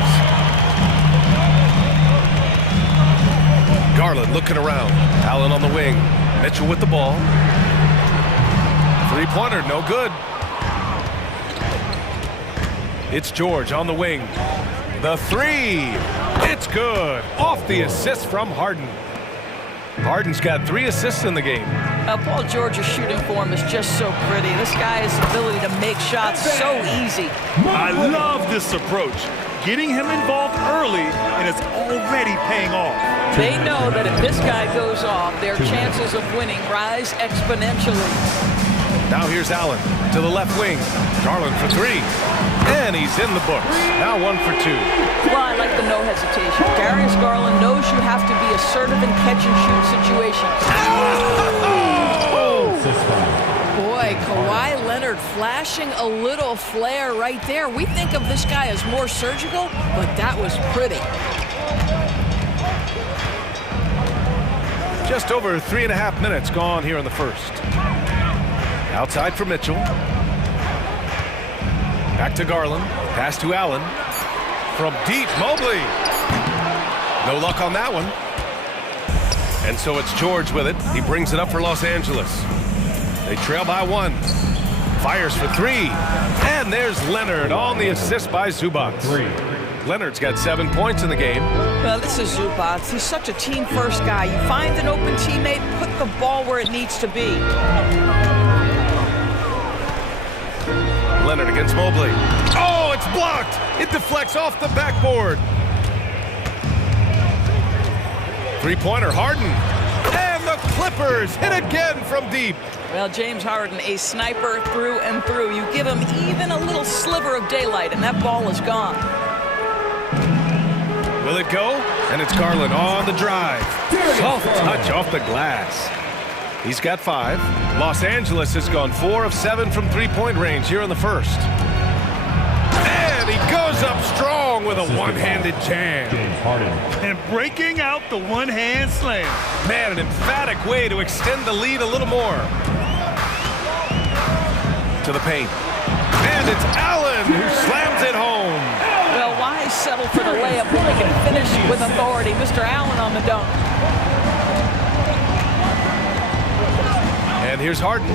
Garland looking around. Allen on the wing. Mitchell with the ball. Three-pointer, no good. It's George on the wing. The three. It's good. Off the assist from Harden. Harden's got 3 assists in the game. Paul George's shooting form is just so pretty. This guy's ability to make shots so easy. I love this approach. Getting him involved early, and it's already paying off. They know that if this guy goes off, their chances of winning rise exponentially. Now here's Allen to the left wing. Garland for 3. And he's in the books. Now 1 for 2. Well, I like the no hesitation. Darius Garland knows you have to be assertive in catch-and-shoot situations. Boy, Kawhi Leonard flashing a little flair right there. We think of this guy as more surgical, but that was pretty. Just over 3.5 minutes gone here in the first. Outside for Mitchell. Back to Garland. Pass to Allen. From deep, Mobley. No luck on that one. And so it's George with it. He brings it up for Los Angeles. They trail by 1. Fires for 3. And there's Leonard on the assist by Zubac. Leonard's got 7 points in the game. Well, this is Zubac. He's such a team-first guy. You find an open teammate, put the ball where it needs to be. Leonard against Mobley. Oh, it's blocked. It deflects off the backboard. Three-pointer, Harden. And the Clippers hit again from deep. Well, James Harden, a sniper through and through. You give him even a little sliver of daylight, and that ball is gone. Will it go? And it's Garland on the drive. Soft touch off the glass. He's got 5. Los Angeles has gone 4 of 7 from three-point range here in the first. And he goes up strong along with a one-handed jam. And breaking out the one-hand slam. Man, an emphatic way to extend the lead a little more. To the paint. And it's Allen who slams it home. Well, why settle for the layup when we can finish with authority? Mr. Allen on the dunk. And here's Harden.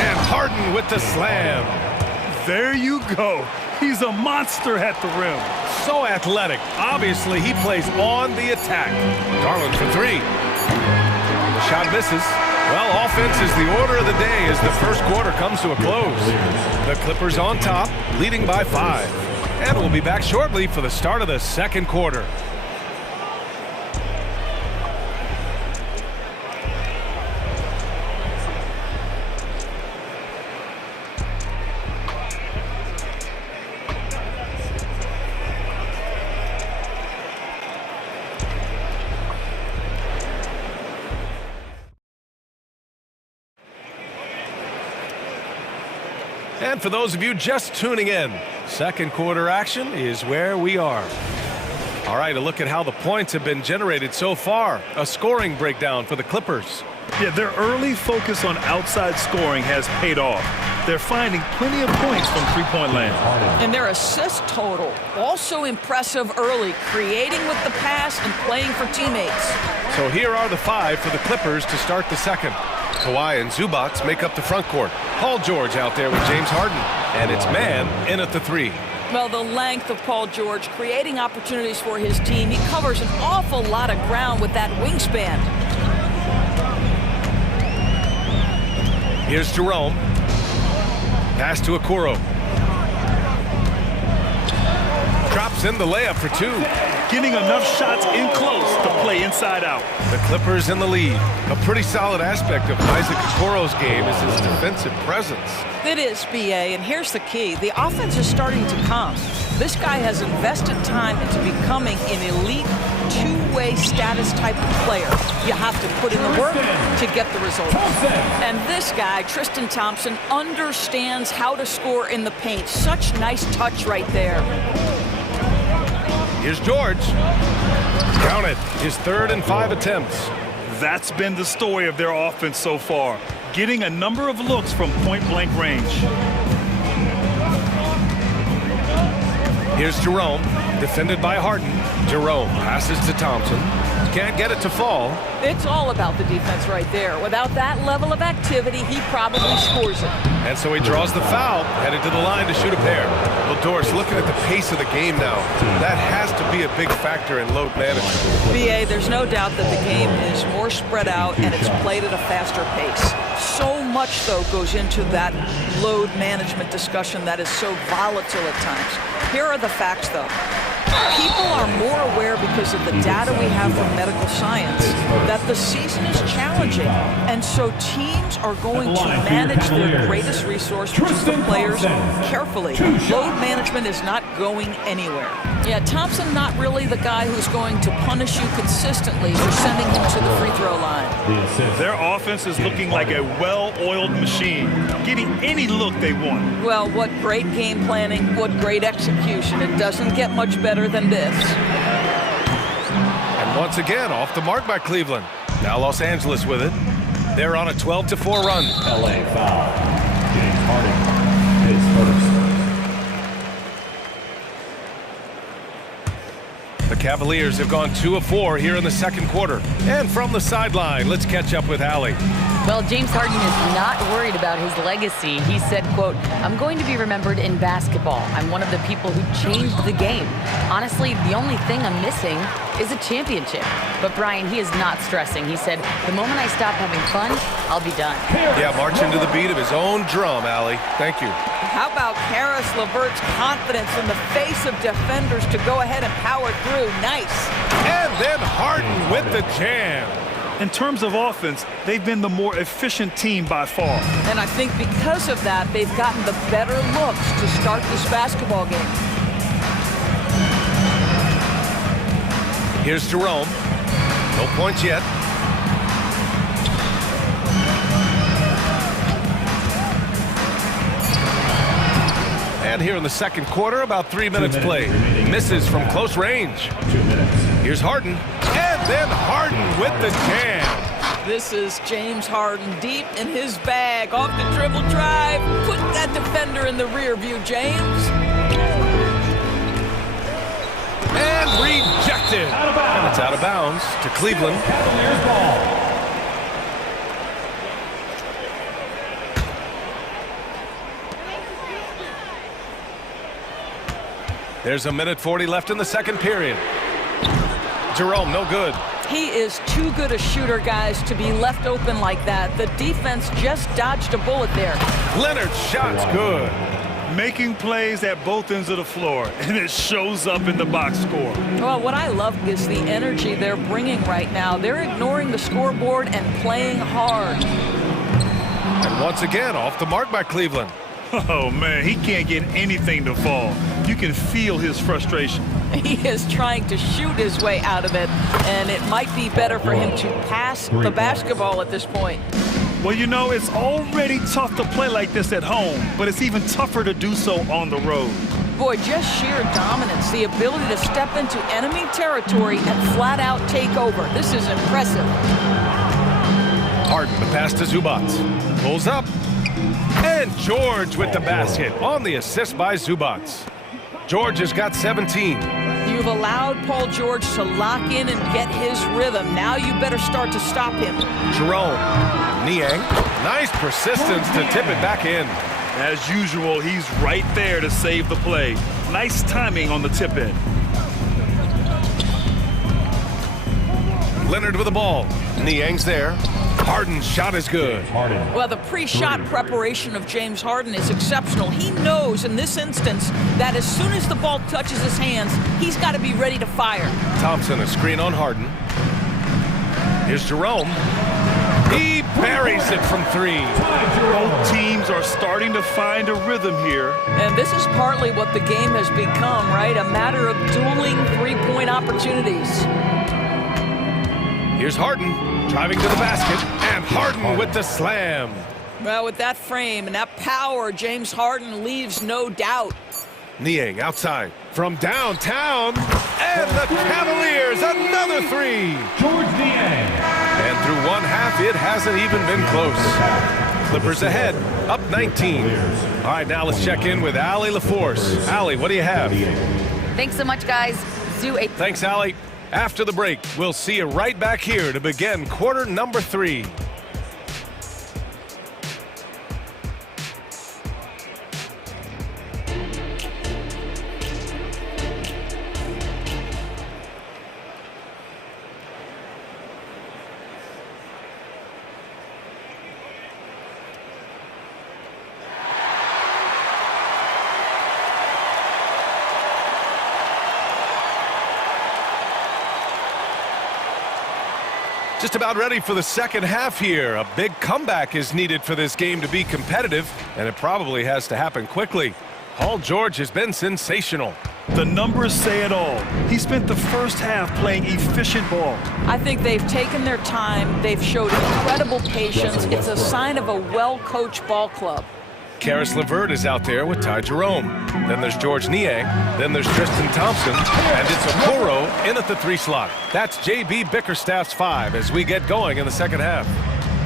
And Harden with the slam. There you go. He's a monster at the rim. So athletic. Obviously, he plays on the attack. Garland for three. The shot misses. Well, offense is the order of the day as the first quarter comes to a close. The Clippers on top, leading by 5. And we'll be back shortly for the start of the second quarter. And for those of you just tuning in, second quarter action is where we are. All right, a look at how the points have been generated so far. A scoring breakdown for the Clippers. Yeah, their early focus on outside scoring has paid off. They're finding plenty of points from three-point land. And their assist total, also impressive early, creating with the pass and playing for teammates. So here are the 5 for the Clippers to start the second. Kawhi and Zubac make up the front court. Paul George out there with James Harden. And it's man in at the 3. Well, the length of Paul George creating opportunities for his team. He covers an awful lot of ground with that wingspan. Here's Jerome. Pass to Okoro. Drops in the layup for 2. Getting enough shots in close to play inside out. The Clippers in the lead. A pretty solid aspect of Isaac Okoro's game is his defensive presence. It is, B.A., and here's the key. The offense is starting to come. This guy has invested time into becoming an elite two-way status type of player. You have to put in the work to get the results. And this guy, Tristan Thompson, understands how to score in the paint. Such nice touch right there. Here's George. Count it. His 3rd and 5 attempts. That's been the story of their offense so far. Getting a number of looks from point-blank range. Here's Jerome. Defended by Harden. Jerome passes to Thompson. Can't get it to fall. It's all about the defense right there. Without that level of activity, he probably scores it. And so he draws the foul, headed to the line to shoot a pair. Well, Doris, looking at the pace of the game now, that has to be a big factor in load management. B.A., there's no doubt that the game is more spread out and it's played at a faster pace. So much, though, goes into that load management discussion that is so volatile at times. Here are the facts, though. People are more aware because of the data we have from medical science that the season is challenging. And so teams are going to manage their greatest resource, which is the players, carefully. Load management is not going anywhere. Yeah, Thompson not really the guy who's going to punish you consistently for sending him to the free throw line. Their offense is looking like a well-oiled machine, getting any look they want. Well, what great game planning, what great execution. It doesn't get much better than this. And once again, off the mark by Cleveland. Now Los Angeles with it. They're on a 12-4 run. LA foul. James Harden is first. The Cavaliers have gone 2 of 4 here in the second quarter. And from the sideline, let's catch up with Allie. Well, James Harden is not worried about his legacy. He said, quote, "I'm going to be remembered in basketball. I'm one of the people who changed the game. Honestly, the only thing I'm missing is a championship." But Brian, he is not stressing. He said, "The moment I stop having fun, I'll be done." Yeah, marching to the beat of his own drum, Allie. Thank you. How about Karis LeVert's confidence in the face of defenders to go ahead and power through? Nice. And then Harden with the jam. In terms of offense, they've been the more efficient team by far. And I think because of that, they've gotten the better looks to start this basketball game. Here's Jerome. No points yet. And here in the second quarter, about 3 minutes played. Misses from close range. Here's Harden, and then Harden with the jam. This is James Harden deep in his bag. Off the dribble drive. Put that defender in the rear view, James. And rejected. And it's out of bounds to Cleveland. There's a minute 40 left in the second period. Jerome, no good. He is too good a shooter, guys, to be left open like that. The defense just dodged a bullet there. Leonard's shot's good. Making plays at both ends of the floor, and it shows up in the box score. Well, what I love is the energy they're bringing right now. They're ignoring the scoreboard and playing hard. And once again, off the mark by Cleveland. Oh, man, he can't get anything to fall. You can feel his frustration. He is trying to shoot his way out of it, and it might be better for him to pass the basketball at this point. Well, you know, it's already tough to play like this at home, but it's even tougher to do so on the road. Boy, just sheer dominance, the ability to step into enemy territory and flat out take over. This is impressive. Harden, the pass to Zubac. Pulls up. And George with the basket on the assist by Zubac. George has got 17. You've allowed Paul George to lock in and get his rhythm. Now you better start to stop him. Jerome. Niang. Nice persistence to tip it back in. As usual, he's right there to save the play. Nice timing on the tip in. Leonard with the ball. Niang's there. Harden's shot is good. Well, the pre-shot preparation of James Harden is exceptional. He knows in this instance that as soon as the ball touches his hands, he's got to be ready to fire. Thompson, a screen on Harden. Here's Jerome. He buries it from three. Both teams are starting to find a rhythm here. And this is partly what the game has become, right? A matter of dueling three-point opportunities. Here's Harden driving to the basket, and Harden with the slam. Well, with that frame and that power, James Harden leaves no doubt. Niang outside from downtown, and the Cavaliers another three. George Niang. And through one half, it hasn't even been close. Clippers ahead, up 19. All right, now let's check in with Allie LaForce. Allie, what do you have? Thanks so much, guys. Thanks, Allie. After the break, we'll see you right back here to begin quarter number 3. Just about ready for the second half here. A big comeback is needed for this game to be competitive, and it probably has to happen quickly. Paul George has been sensational. The numbers say it all. He spent the first half playing efficient ball. I think they've taken their time. They've showed incredible patience. It's a sign of a well-coached ball club. Karis LeVert is out there with Ty Jerome. Then there's George Niang. Then there's Tristan Thompson. And it's Okoro in at the 3 slot. That's J.B. Bickerstaff's 5 as we get going in the second half.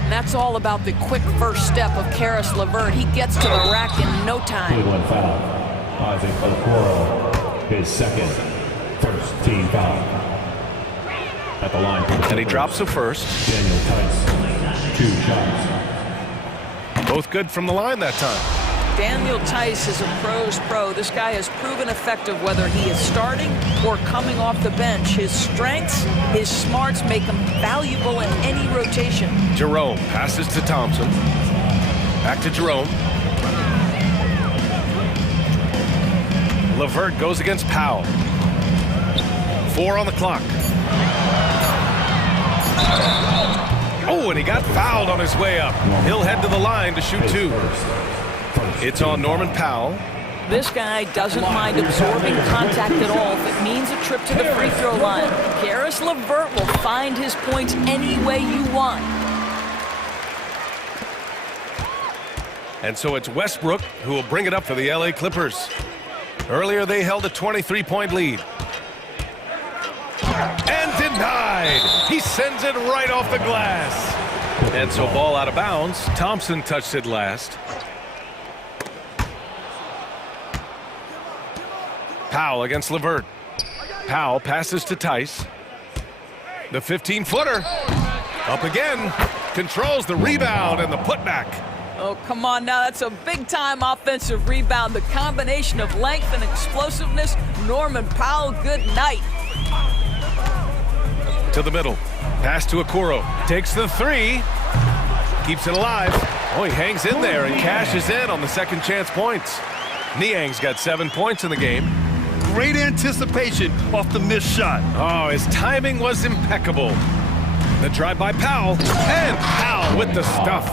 And that's all about the quick first step of Karis LeVert. He gets to the rack in no time. Cleveland foul. Isaac Okoro, his second, first team foul. At the line for the and he drops the first. Daniel Tice, 2 shots. Both good from the line that time. Daniel Tice is a pro's pro. This guy has proven effective whether he is starting or coming off the bench. His strengths, his smarts make him valuable in any rotation. Jerome passes to Thompson. Back to Jerome. LeVert goes against Powell. 4 on the clock. Oh, and he got fouled on his way up. He'll head to the line to shoot 2. It's on Norman Powell. This guy doesn't mind absorbing contact at all if it means a trip to the free throw line. Karis LeVert will find his points any way you want. And so it's Westbrook who will bring it up for the LA Clippers. Earlier they held a 23-point lead. And denied. He sends it right off the glass. And so ball out of bounds. Thompson touched it last. Powell against LeVert. Powell passes to Tice. The 15-footer. Up again. Controls the rebound and the putback. Oh, come on now. That's a big-time offensive rebound. The combination of length and explosiveness. Norman Powell, good night. To the middle. Pass to Okoro. Takes the three. Keeps it alive. Oh, he hangs in there and cashes in on the second chance points. Niang's got 7 points in the game. Great anticipation off the missed shot. Oh, his timing was impeccable. The drive by Powell. And Powell with the stuff.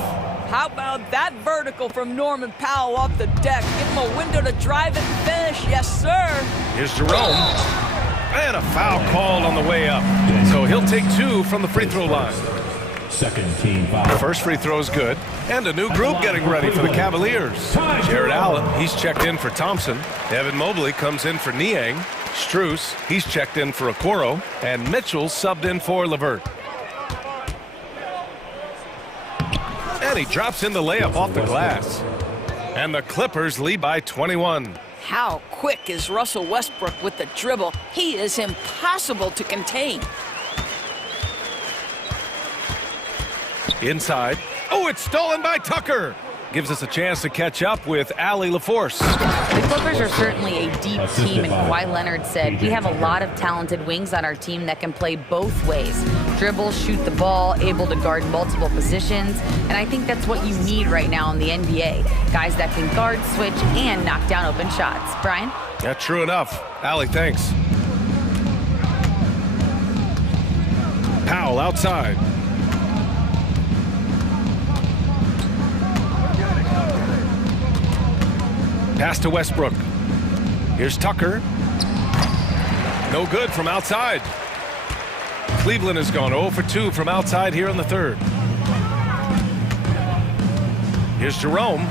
How about that vertical from Norman Powell off the deck? Give him a window to drive and finish. Yes, sir. Here's Jerome. And a foul called on the way up. So he'll take 2 from the free throw line. Second team foul. First free throw is good. And a new group getting ready for the Cavaliers. Jared Allen, he's checked in for Thompson. Evan Mobley comes in for Niang. Strus, he's checked in for Okoro. And Mitchell subbed in for LeVert. And he drops in the layup off the glass. And the Clippers lead by 21. How quick is Russell Westbrook with the dribble? He is impossible to contain. Inside. Oh, it's stolen by Tucker. Gives us a chance to catch up with Allie LaForce. The Clippers are certainly a deep team, and Kawhi Leonard said, we have a lot of talented wings on our team that can play both ways. Dribble, shoot the ball, able to guard multiple positions, and I think that's what you need right now in the NBA. Guys that can guard, switch, and knock down open shots. Brian? Yeah, true enough. Allie, thanks. Powell outside. Pass to Westbrook. Here's Tucker. No good from outside. Cleveland has gone 0 for 2 from outside here in the third. Here's Jerome.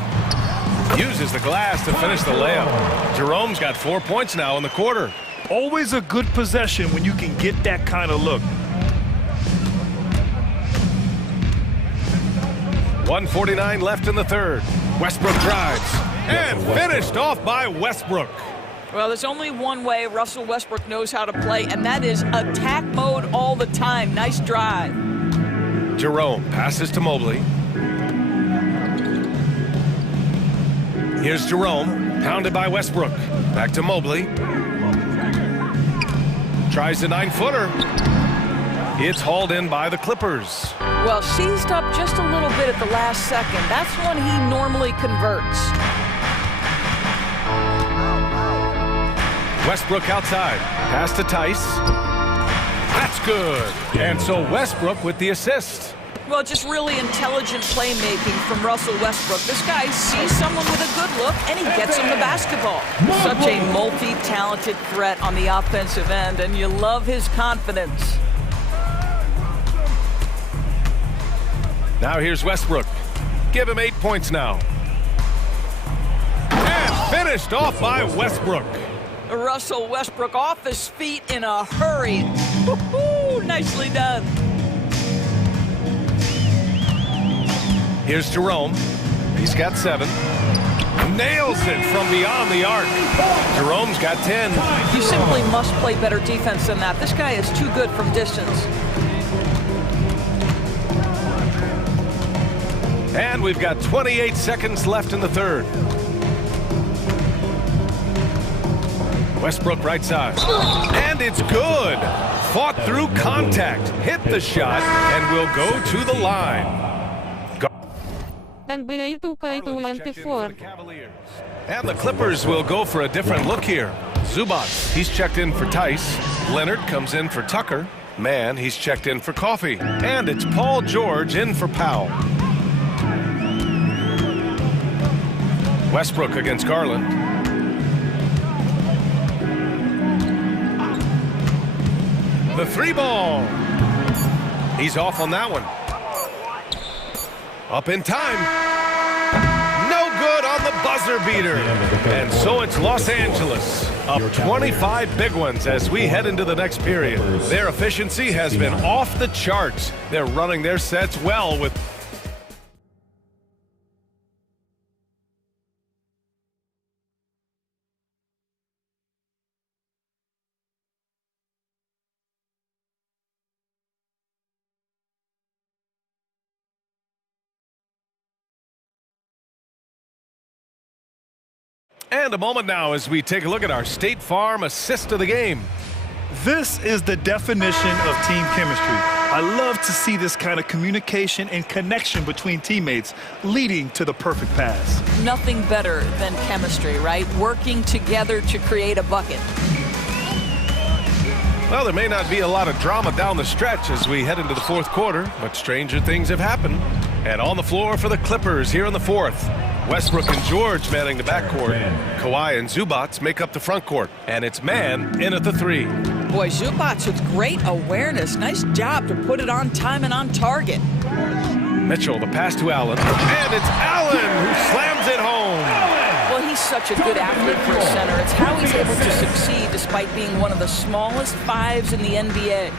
Uses the glass to finish the layup. Jerome's got 4 points now in the quarter. Always a good possession when you can get that kind of look. 1:49 left in the third. Westbrook drives. And finished off by Westbrook. Well, there's only one way Russell Westbrook knows how to play, and that is attack mode all the time. Nice drive. Jerome passes to Mobley. Here's Jerome, pounded by Westbrook. Back to Mobley. Tries the 9-footer. It's hauled in by the Clippers. Well, seized up just a little bit at the last second. That's when he normally converts. Westbrook outside. Pass to Tice. That's good. And so Westbrook with the assist. Well, just really intelligent playmaking from Russell Westbrook. This guy sees someone with a good look, and he gets him the basketball. Such a multi-talented threat on the offensive end, and you love his confidence. Now here's Westbrook. Give him 8 points now. And finished off by Westbrook. Russell Westbrook off his feet in a hurry. Woo-hoo, nicely done. Here's Jerome. He's got 7. Nails it from beyond the arc. Jerome's got 10. You simply must play better defense than that. This guy is too good from distance. And we've got 28 seconds left in the third. Westbrook right side. And it's good. Fought through contact. Hit the shot and will go to the line. NBA 2K24. And the Clippers will go for a different look here. Zubac, he's checked in for Tice. Leonard comes in for Tucker. Mann, he's checked in for Coffee. And it's Paul George in for Powell. Westbrook against Garland. The 3-ball. He's off on that one. Up in time. No buzzer beater. And so it's Los Angeles, up 25 big ones as we head into the next period. Their efficiency has been off the charts. They're running their sets well with... And a moment now as we take a look at our State Farm assist of the game. This is the definition of team chemistry. I love to see this kind of communication and connection between teammates leading to the perfect pass. Nothing better than chemistry, right? Working together to create a bucket. Well, there may not be a lot of drama down the stretch as we head into the fourth quarter, but stranger things have happened. And on the floor for the Clippers here in the fourth, Westbrook and George manning the backcourt. Kawhi and Zubats make up the front court. And it's man in at the three. Boy, Zubats with great awareness. Nice job to put it on time and on target. Mitchell, the pass to Allen. And it's Allen who slams it home. Well, he's such a good athlete for a center. It's how he's able to succeed despite being one of the smallest fives in the NBA.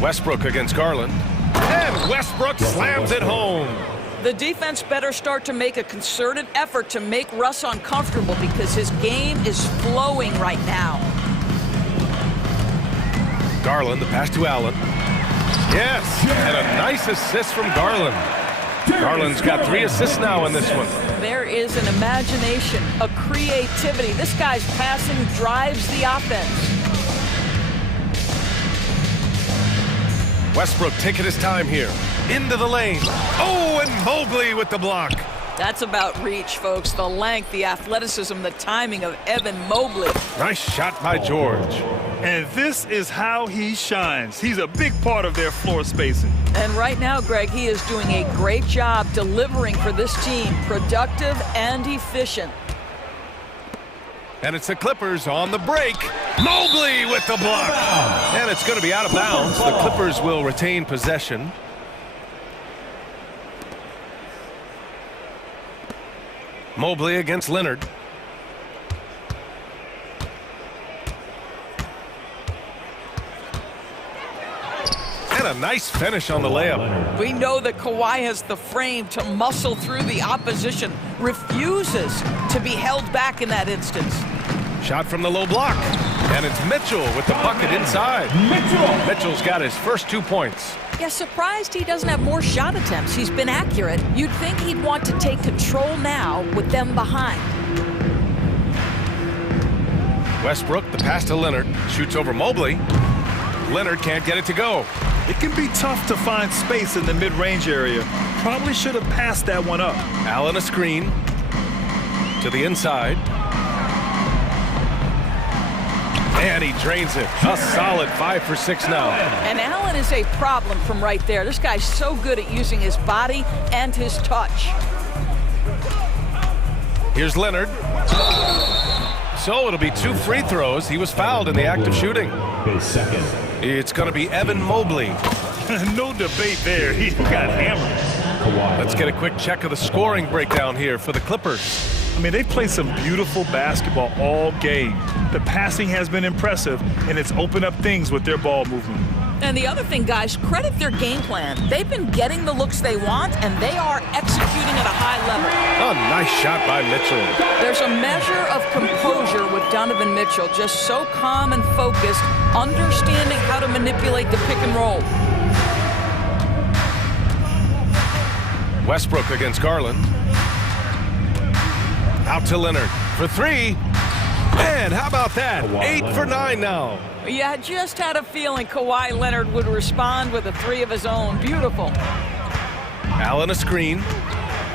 Westbrook against Garland. And Westbrook slams it home. The defense better start to make a concerted effort to make Russ uncomfortable because his game is flowing right now. Garland, the pass to Allen. Yes, and a nice assist from Garland. Garland's got 3 assists now in this one. There is an imagination, a creativity. This guy's passing drives the offense. Westbrook taking his time here. Into the lane. Oh, and Mobley with the block. That's about reach, folks. The length, the athleticism, the timing of Evan Mobley. Nice shot by George. And this is how he shines. He's a big part of their floor spacing. And right now, Greg, he is doing a great job delivering for this team. Productive and efficient. And it's the Clippers on the break. Mobley with the block. And it's going to be out of bounds. The Clippers will retain possession. Mobley against Leonard. And a nice finish on the layup. We know that Kawhi has the frame to muscle through the opposition, refuses to be held back in that instance. Shot from the low block. And it's Mitchell with the bucket inside. Mitchell's got his first 2 points. Yeah, surprised he doesn't have more shot attempts. He's been accurate. You'd think he'd want to take control now with them behind. Westbrook, the pass to Leonard. Shoots over Mobley. Leonard can't get it to go. It can be tough to find space in the mid-range area. Probably should have passed that one up. Allen a screen. To the inside. And he drains it. A solid 5 for 6 now. And Allen is a problem from right there. This guy's so good at using his body and his touch. Here's Leonard. So it'll be 2 free throws. He was fouled in the act of shooting. It's going to be Evan Mobley. No debate there. He got hammered. Let's get a quick check of the scoring breakdown here for the Clippers. I mean, they played some beautiful basketball all game. The passing has been impressive, and it's opened up things with their ball movement. And the other thing, guys, credit their game plan. They've been getting the looks they want, and they are executing at a high level. A nice shot by Mitchell. There's a measure of composure with Donovan Mitchell, just so calm and focused, understanding how to manipulate the pick and roll. Westbrook against Garland. Out to Leonard for 3. And how about that? 8 for 9 now. Yeah, I just had a feeling Kawhi Leonard would respond with a 3 of his own. Beautiful. Allen a screen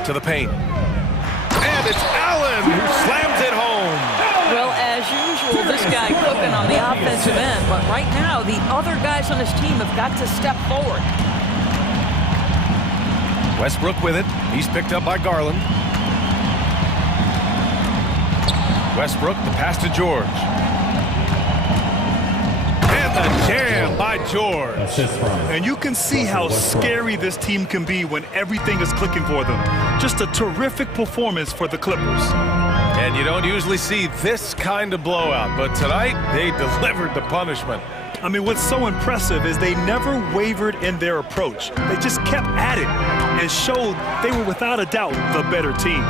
to the paint. And it's Allen who slams it home. Well, as usual, this guy cooking on the offensive end. But right now, the other guys on his team have got to step forward. Westbrook with it. He's picked up by Garland. Westbrook, the pass to George. And the jam rebound by George. And you can see how scary this team can be when everything is clicking for them. Just a terrific performance for the Clippers. And you don't usually see this kind of blowout, but tonight they delivered the punishment. I mean, what's so impressive is they never wavered in their approach. They just kept at it and showed they were without a doubt the better team.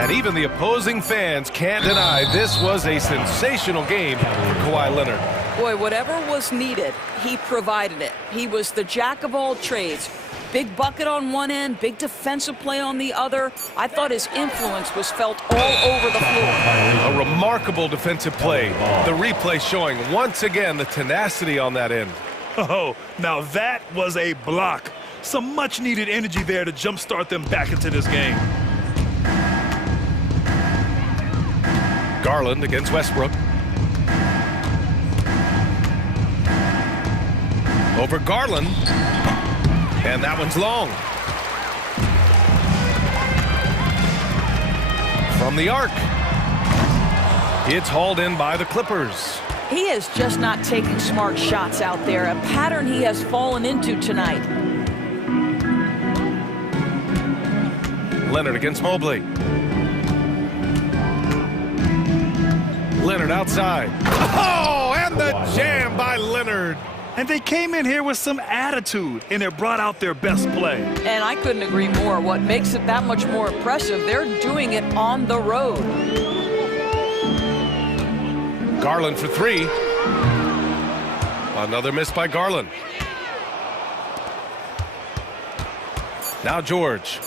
And even the opposing fans can't deny this was a sensational game for Kawhi Leonard. Boy, whatever was needed, he provided it. He was the jack of all trades. Big bucket on one end, big defensive play on the other. I thought his influence was felt all over the floor. A remarkable defensive play. The replay showing once again the tenacity on that end. Oh, now that was a block. Some much-needed energy there to jumpstart them back into this game. Garland against Westbrook. Over Garland. And that one's long. From the arc. It's hauled in by the Clippers. He is just not taking smart shots out there, a pattern he has fallen into tonight. Leonard against Mobley. Leonard outside. Oh, and the jam by Leonard. And they came in here with some attitude, and they brought out their best play. And I couldn't agree more. What makes it that much more impressive, they're doing it on the road. Garland for three. Another miss by Garland. Now George.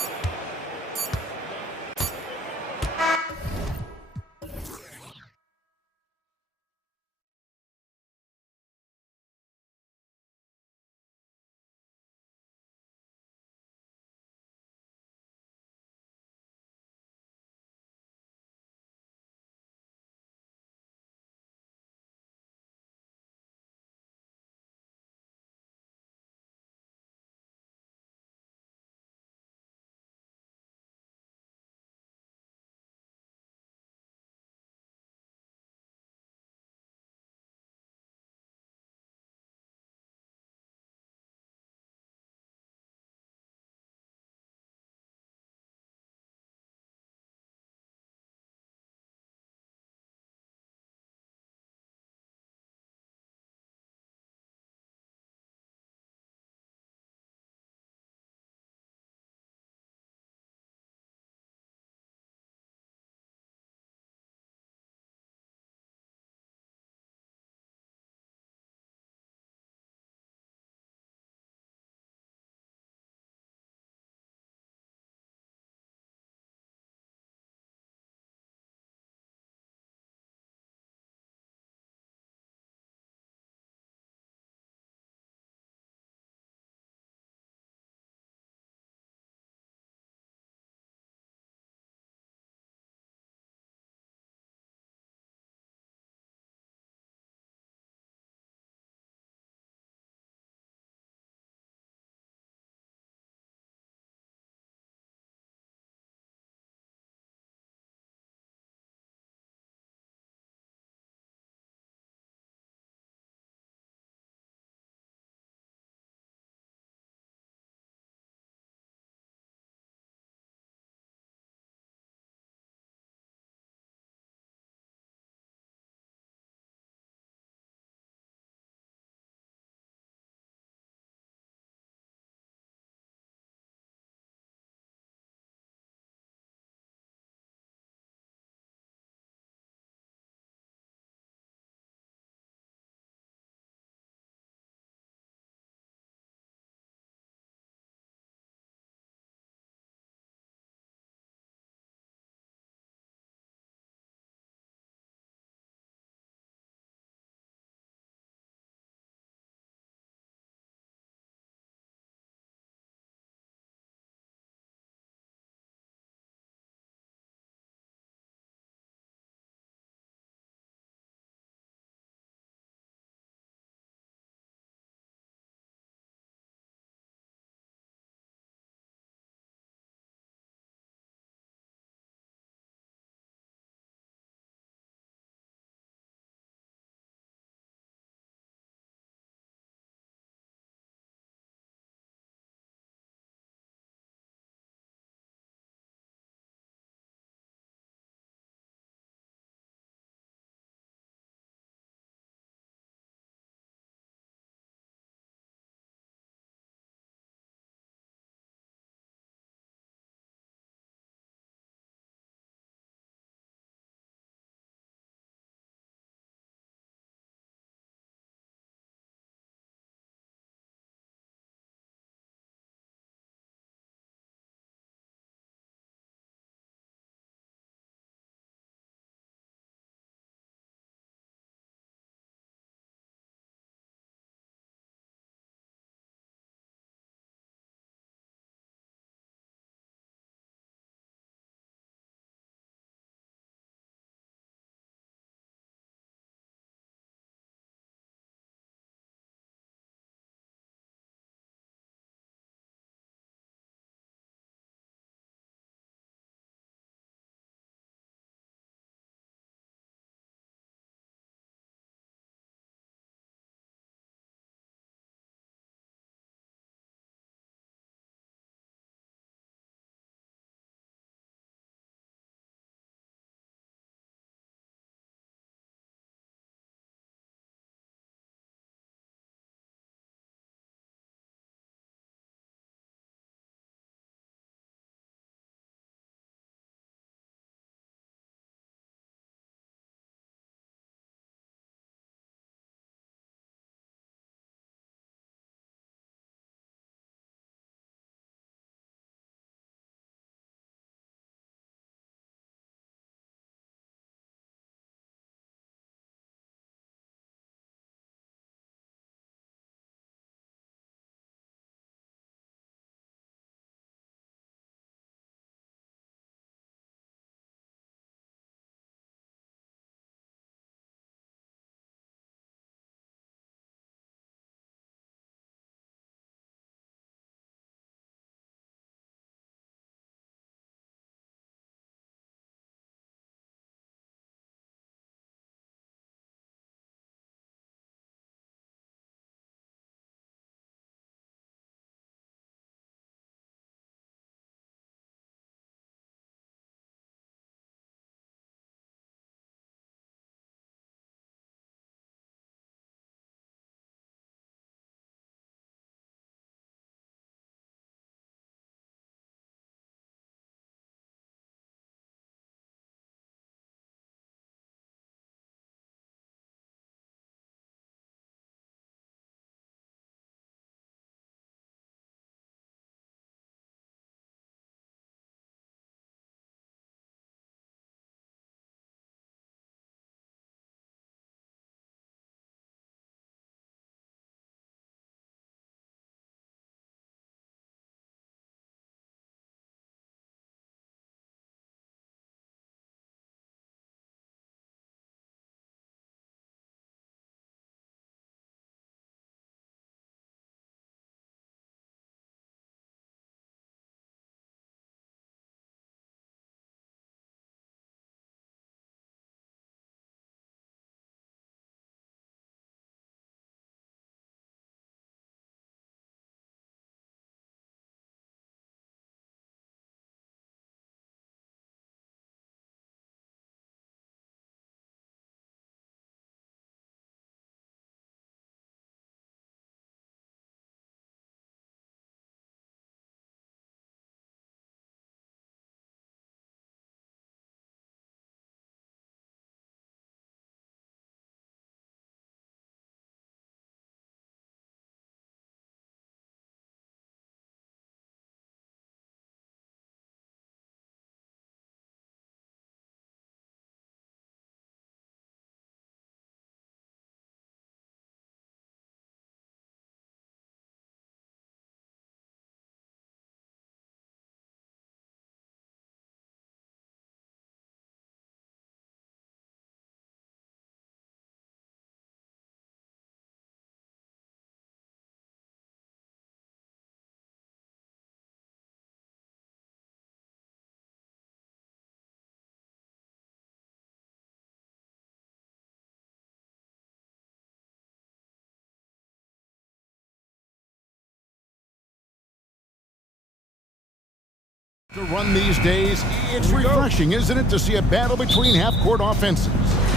To run these days, it's refreshing, isn't it, to see a battle between half-court offenses?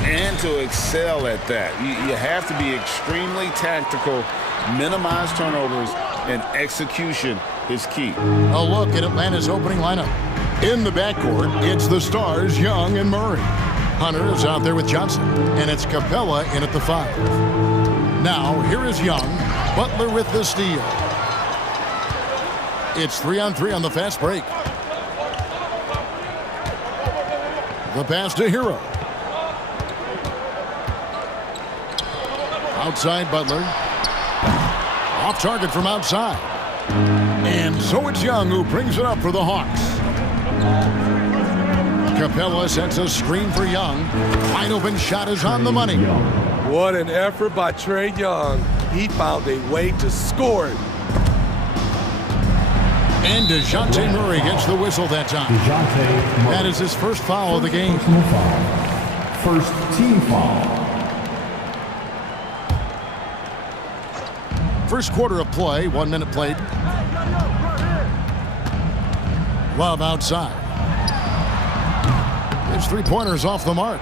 And to excel at that. You have to be extremely tactical, minimize turnovers, and execution is key. A look at Atlanta's opening lineup. In the backcourt, it's the stars, Young and Murray. Hunter is out there with Johnson, and it's Capella in at the 5. Now, here is Young. Butler with the steal. It's 3-on-3 on the fast break. The pass to Hero. Outside Butler. Off target from outside. And so it's Young who brings it up for the Hawks. Capella sets a screen for Young. Wide open shot is on the money. What an effort by Trae Young. He found a way to score it. And DeJounte Murray gets the whistle that time. That is his first foul of the game. First team foul. First quarter of play, 1 minute played. Love outside. His three-pointers off the mark.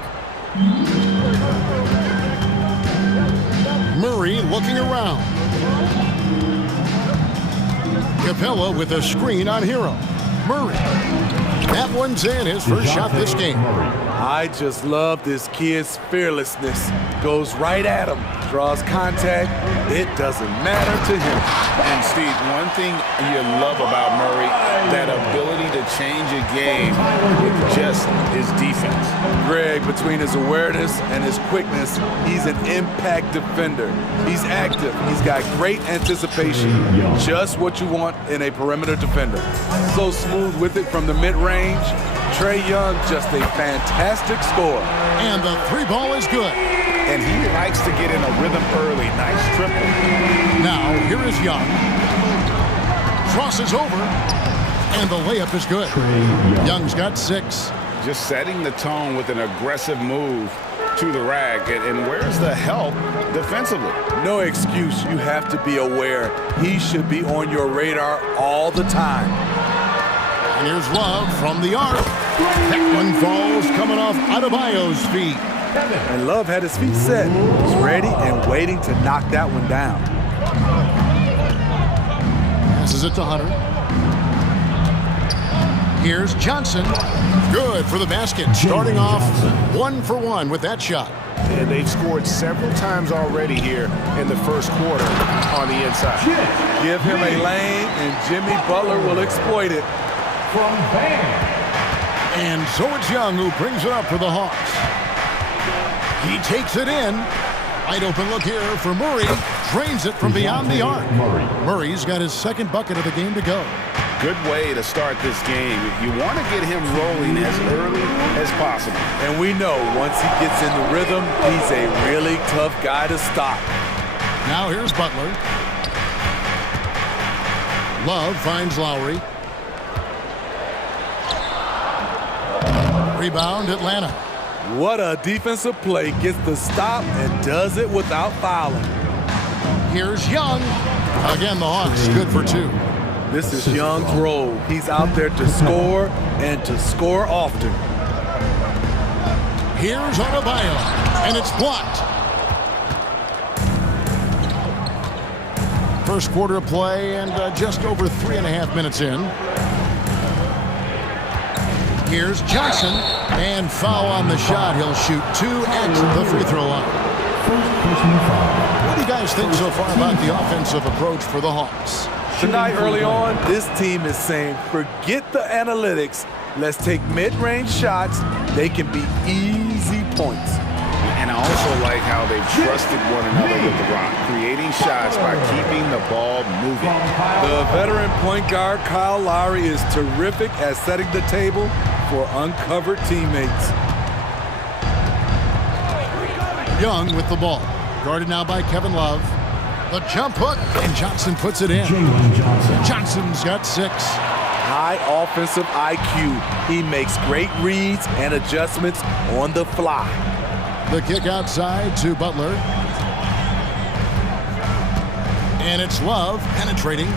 Murray looking around. Capella with a screen on Hero. Murray. That one's in, his first shot this game. I just love this kid's fearlessness. Goes right at him, draws contact. It doesn't matter to him. And Steve, one thing you love about Murray, that ability to change a game with just his defense. Greg, between his awareness and his quickness, he's an impact defender. He's active. He's got great anticipation. Just what you want in a perimeter defender. So smooth with it from the mid-range. Trae Young, just a fantastic scorer. And the three ball is good. And he likes to get in a rhythm early. Nice triple. Now, here is Young. Crosses over. And the layup is good. Young's got 6. Just setting the tone with an aggressive move to the rack. And where's the help defensively? No excuse. You have to be aware. He should be on your radar all the time. And here's Love from the arc. That one falls coming off Adebayo's feet. And Love had his feet set. He's ready and waiting to knock that one down. Passes it to Hunter. Here's Johnson. Good for the basket. Starting off 1 for 1 with that shot. And they've scored several times already here in the first quarter on the inside. Give him a lane and Jimmy Butler will exploit it. From Bam. And so it's Young who brings it up for the Hawks. He takes it in. Wide open look here for Murray. Drains it from beyond the arc. Murray's got his second bucket of the game to go. Good way to start this game. You want to get him rolling as early as possible. And we know once he gets in the rhythm, he's a really tough guy to stop. Now here's Butler. Love finds Lowry. Rebound, Atlanta. What a defensive play. Gets the stop and does it without fouling. Here's Young. Again, the Hawks good for 2. This is Young's role. He's out there to score and to score often. Here's Adebayo, and it's blocked. First quarter of play and just over 3.5 minutes in. Here's Johnson, and foul on the shot. He'll shoot 2 at the free throw line. What do you guys think so far about the offensive approach for the Hawks? Tonight, early on, this team is saying, forget the analytics. Let's take mid-range shots. They can be easy points. And I also like how they've trusted one another with the rock, creating shots by keeping the ball moving. The veteran point guard, Kyle Lowry, is terrific at setting the table for uncovered teammates. Young with the ball. Guarded now by Kevin Love. The jump hook, and Johnson puts it in. Johnson's got 6. High offensive IQ. He makes great reads and adjustments on the fly. The kick outside to Butler. And it's Love penetrating.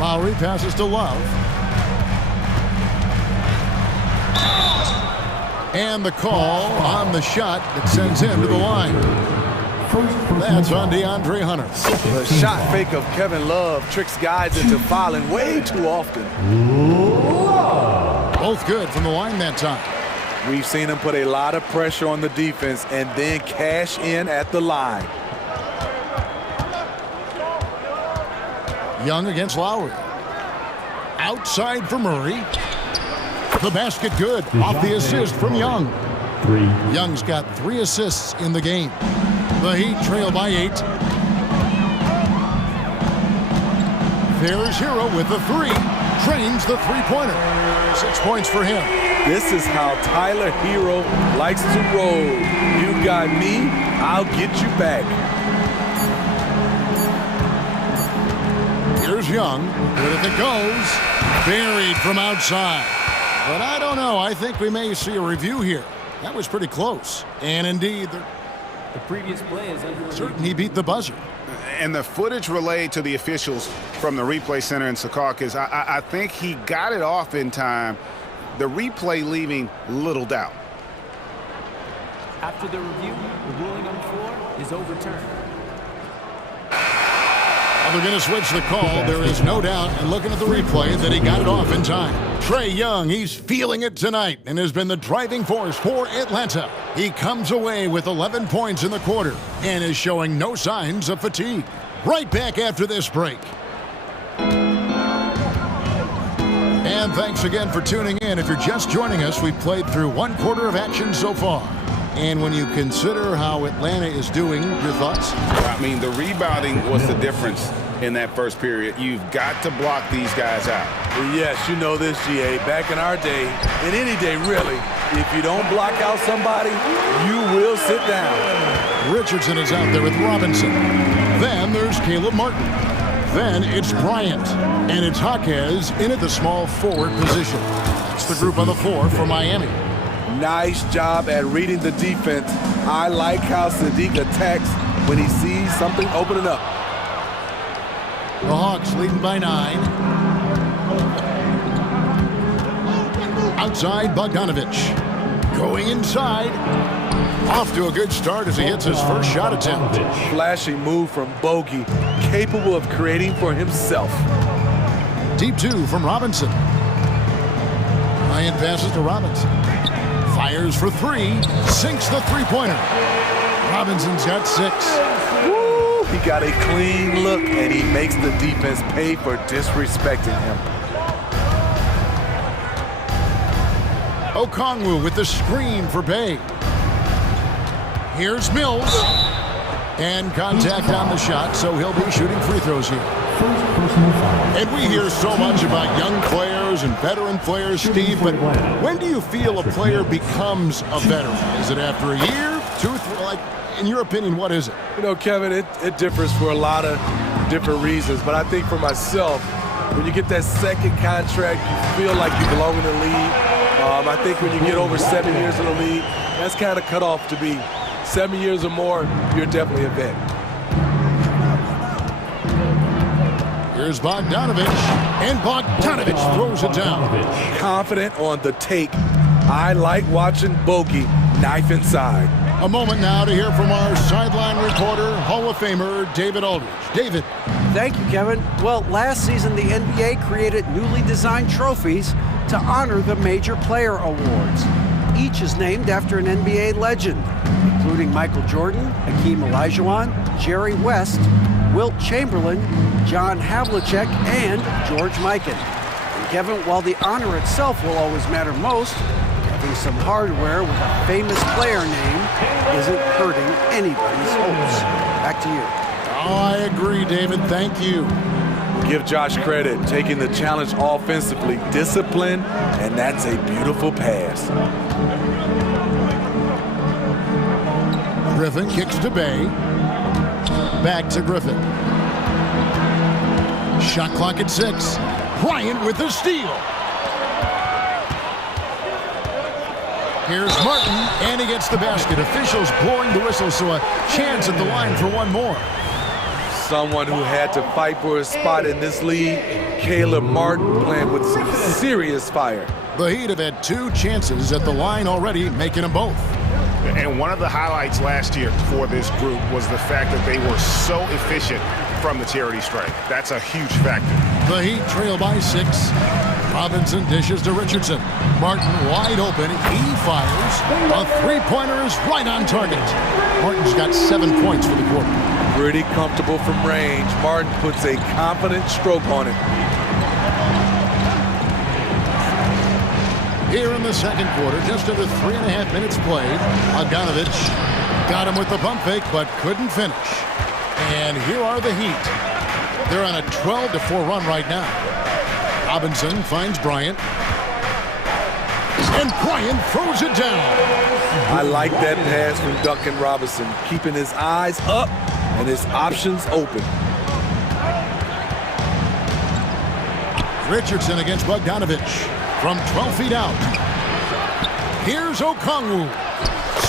Lowry passes to Love. And the call on the shot that sends him to the line. That's on DeAndre Hunter. The shot fake of Kevin Love tricks guys into fouling way too often. Both good from the line that time. We've seen him put a lot of pressure on the defense and then cash in at the line. Young against Lowry. Outside for Murray. The basket good. Off the assist from Young. Young's got 3 assists in the game. The Heat trail by 8. There's Hero with the 3. Trains the three-pointer. 6 points for him. This is how Tyler Hero likes to roll. You got me, I'll get you back. Here's Young. Good if it goes. Buried from outside. But I don't know. I think we may see a review here. That was pretty close. And indeed, the previous play is under certain he beat the buzzer. And the footage relayed to the officials from the replay center in Secaucus, I think he got it off in time. The replay leaving little doubt. After the review, the ruling on the floor is overturned. Well, they're going to switch the call. There is no doubt, and looking at the replay, that he got it off in time. Trae Young, he's feeling it tonight and has been the driving force for Atlanta. He comes away with 11 points in the quarter and is showing no signs of fatigue. Right back after this break. And thanks again for tuning in. If you're just joining us, we've played through 1 quarter of action so far. And when you consider how Atlanta is doing, your thoughts? I mean, the rebounding was the difference in that first period. You've got to block these guys out. Yes, you know this, GA. Back in our day, and any day really, if you don't block out somebody, you will sit down. Richardson is out there with Robinson. Then there's Caleb Martin. Then it's Bryant. And it's Jaquez in at the small forward position. That's the group on the floor for Miami. Nice job at reading the defense. I like how Sadiq attacks when he sees something opening up. The Hawks leading by 9. Outside, Bogdanovich. Going inside. Off to a good start as he hits his first shot attempt. Flashy move from Bogey, capable of creating for himself. Deep 2 from Robinson. Bryant passes to Robinson. Fires for 3. Sinks the three-pointer. Robinson's got 6. Woo! He got a clean look, and he makes the defense pay for disrespecting him. Okongwu with the screen for Bay. Here's Mills. And contact on the shot, so he'll be shooting free throws here. And we hear so much about young players and veteran players, Steve, but when do you feel a player becomes a veteran? Is it after a year, 2, 3? Like, in your opinion, what is it? You know, Kevin, it differs for a lot of different reasons, but I think for myself, when you get that second contract, you feel like you belong in the league. I think when you get over 7 years in the league, that's kind of cut off to be 7 years or more, you're definitely a vet. Here's Bogdanovich, and Bogdanovich throws it down. Confident on the take. I like watching Bogey knife inside. A moment now to hear from our sideline reporter, Hall of Famer David Aldridge. David. Thank you, Kevin. Well, last season the NBA created newly designed trophies to honor the major player awards. Each is named after an NBA legend, including Michael Jordan, Hakeem Olajuwon, Jerry West, Wilt Chamberlain, John Havlicek, and George Mikan. And Kevin, while the honor itself will always matter most, having some hardware with a famous player name isn't hurting anybody's hopes. Back to you. Oh, I agree, David. Thank you. Give Josh credit, taking the challenge offensively, discipline, and that's a beautiful pass. Griffin kicks to Bay. Back to Griffin. Shot clock at 6. Bryant with the steal. Here's Martin, and he gets the basket. Officials blowing the whistle, so a chance at the line for one more. someone who had to fight for his spot in this league, Caleb Martin playing with some serious fire. The Heat have had 2 chances at the line already, making them both. And one of the highlights last year for this group was the fact that they were so efficient from the charity stripe. That's a huge factor. The Heat trail by 6. Robinson dishes to Richardson. Martin wide open. He fires. A 3-pointer is right on target. Martin's got 7 points for the quarter. Pretty comfortable from range. Martin puts a confident stroke on it. Here in the second quarter, just under 3.5 minutes played, Bogdanovich got him with the pump fake, but couldn't finish. And here are the Heat. They're on a 12-4 run right now. Robinson finds Bryant. And Bryant throws it down. I like that pass from Duncan Robinson, keeping his eyes up and his options open. Richardson against Bogdanovich. From 12 feet out. Here's Okongwu.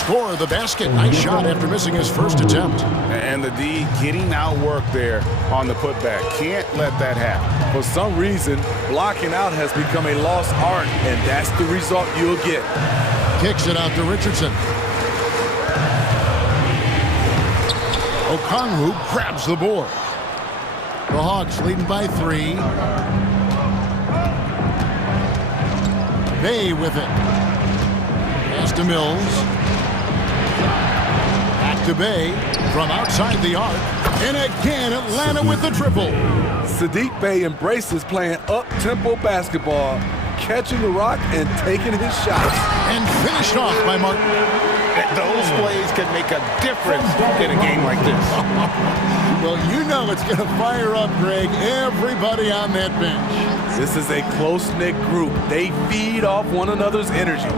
Score the basket. Nice shot after missing his first attempt. And the D getting outworked there on the putback. Can't let that happen. For some reason, blocking out has become a lost art, and that's the result you'll get. Kicks it out to Richardson. Okongwu grabs the board. The Hawks leading by 3. Bay with it. Pass to Mills. Back to Bay from outside the arc. And again, Atlanta with the triple. Saddiq Bey embraces playing up-tempo basketball, catching the rock and taking his shots. And finished off by Martin. Those plays can make a difference in a game like this. Well, you know it's going to fire up, Greg, everybody on that bench. This is a close-knit group. They feed off one another's energy.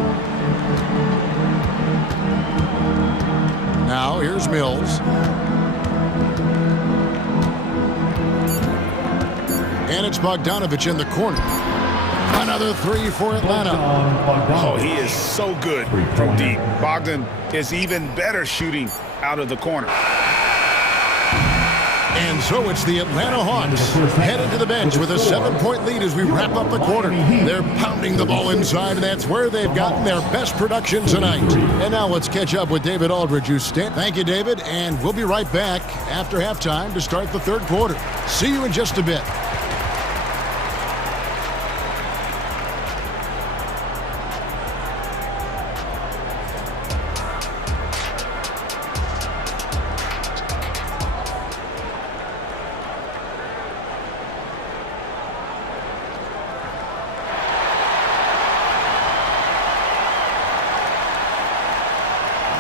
Now, here's Mills. And it's Bogdanovich in the corner. Another 3 for Atlanta. Oh, he is so good from deep. Bogdan is even better shooting out of the corner. And so it's the Atlanta Hawks headed to the bench with a 7-point lead as we wrap up the quarter. They're pounding the ball inside, and that's where they've gotten their best production tonight. And now let's catch up with David Aldridge, who's Thank you, David, and we'll be right back after halftime to start the third quarter. See you in just a bit.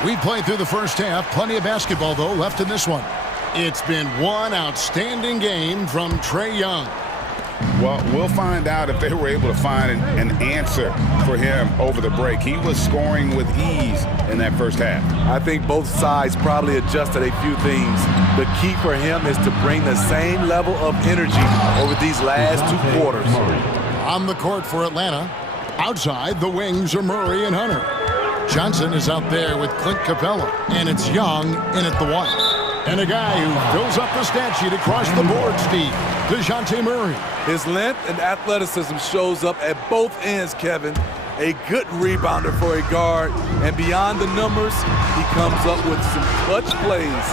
We played through the first half. Plenty of basketball, though, left in this one. It's been one outstanding game from Trae Young. Well, we'll find out if they were able to find an answer for him over the break. He was scoring with ease in that first half. I think both sides probably adjusted a few things. The key for him is to bring the same level of energy over these last 2 quarters. On the court for Atlanta. Outside, the wings are Murray and Hunter. Johnson is out there with Clint Capella, and it's Young in at the 1. And a guy who fills up the stat sheet across the board, Steve, DeJounte Murray. His length and athleticism shows up at both ends, Kevin. A good rebounder for a guard, and beyond the numbers, he comes up with some clutch plays.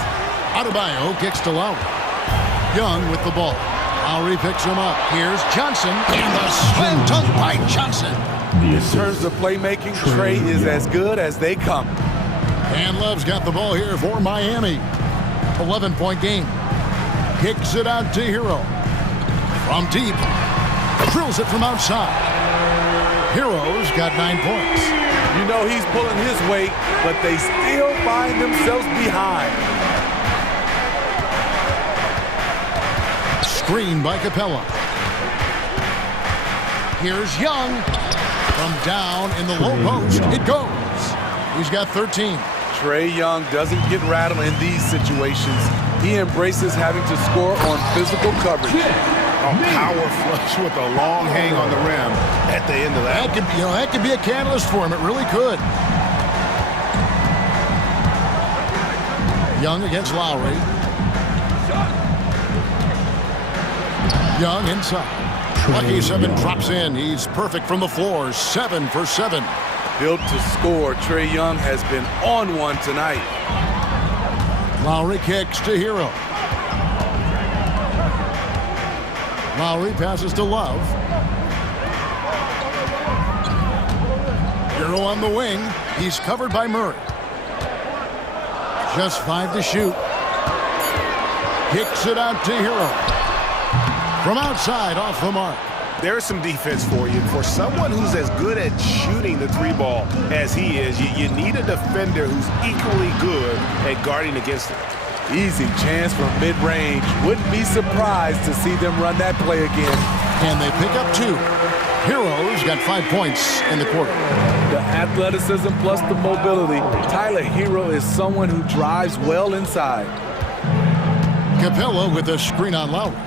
Adebayo kicks to Lowry. Young with the ball. Lowry picks him up. Here's Johnson, and the slam dunk by Johnson. In terms of playmaking, Trae is as good as they come. And Love's got the ball here for Miami. 11-point game. Kicks it out to Hero. From deep. Drills it from outside. Hero's got 9 points. You know he's pulling his weight, but they still find themselves behind. Screen by Capella. Here's Young. From down in the low post, it goes. He's got 13. Trae Young doesn't get rattled in these situations. He embraces having to score on physical coverage. A power flush with a long hang on the rim at the end of that. That could be a catalyst for him. It really could. Young against Lowry. Young inside. Lucky 7 drops in. He's perfect from the floor. 7 for 7. Built to score. Trae Young has been on one tonight. Lowry kicks to Hero. Lowry passes to Love. Hero on the wing. He's covered by Murray. Just 5 to shoot. Kicks it out to Hero. From outside, off the mark. There's some defense for you. For someone who's as good at shooting the 3-ball as he is, you need a defender who's equally good at guarding against it. Easy chance from mid-range. Wouldn't be surprised to see them run that play again. And they pick up 2. Hero's got 5 points in the quarter. The athleticism plus the mobility. Tyler Hero is someone who drives well inside. Capella with a screen on Lowry.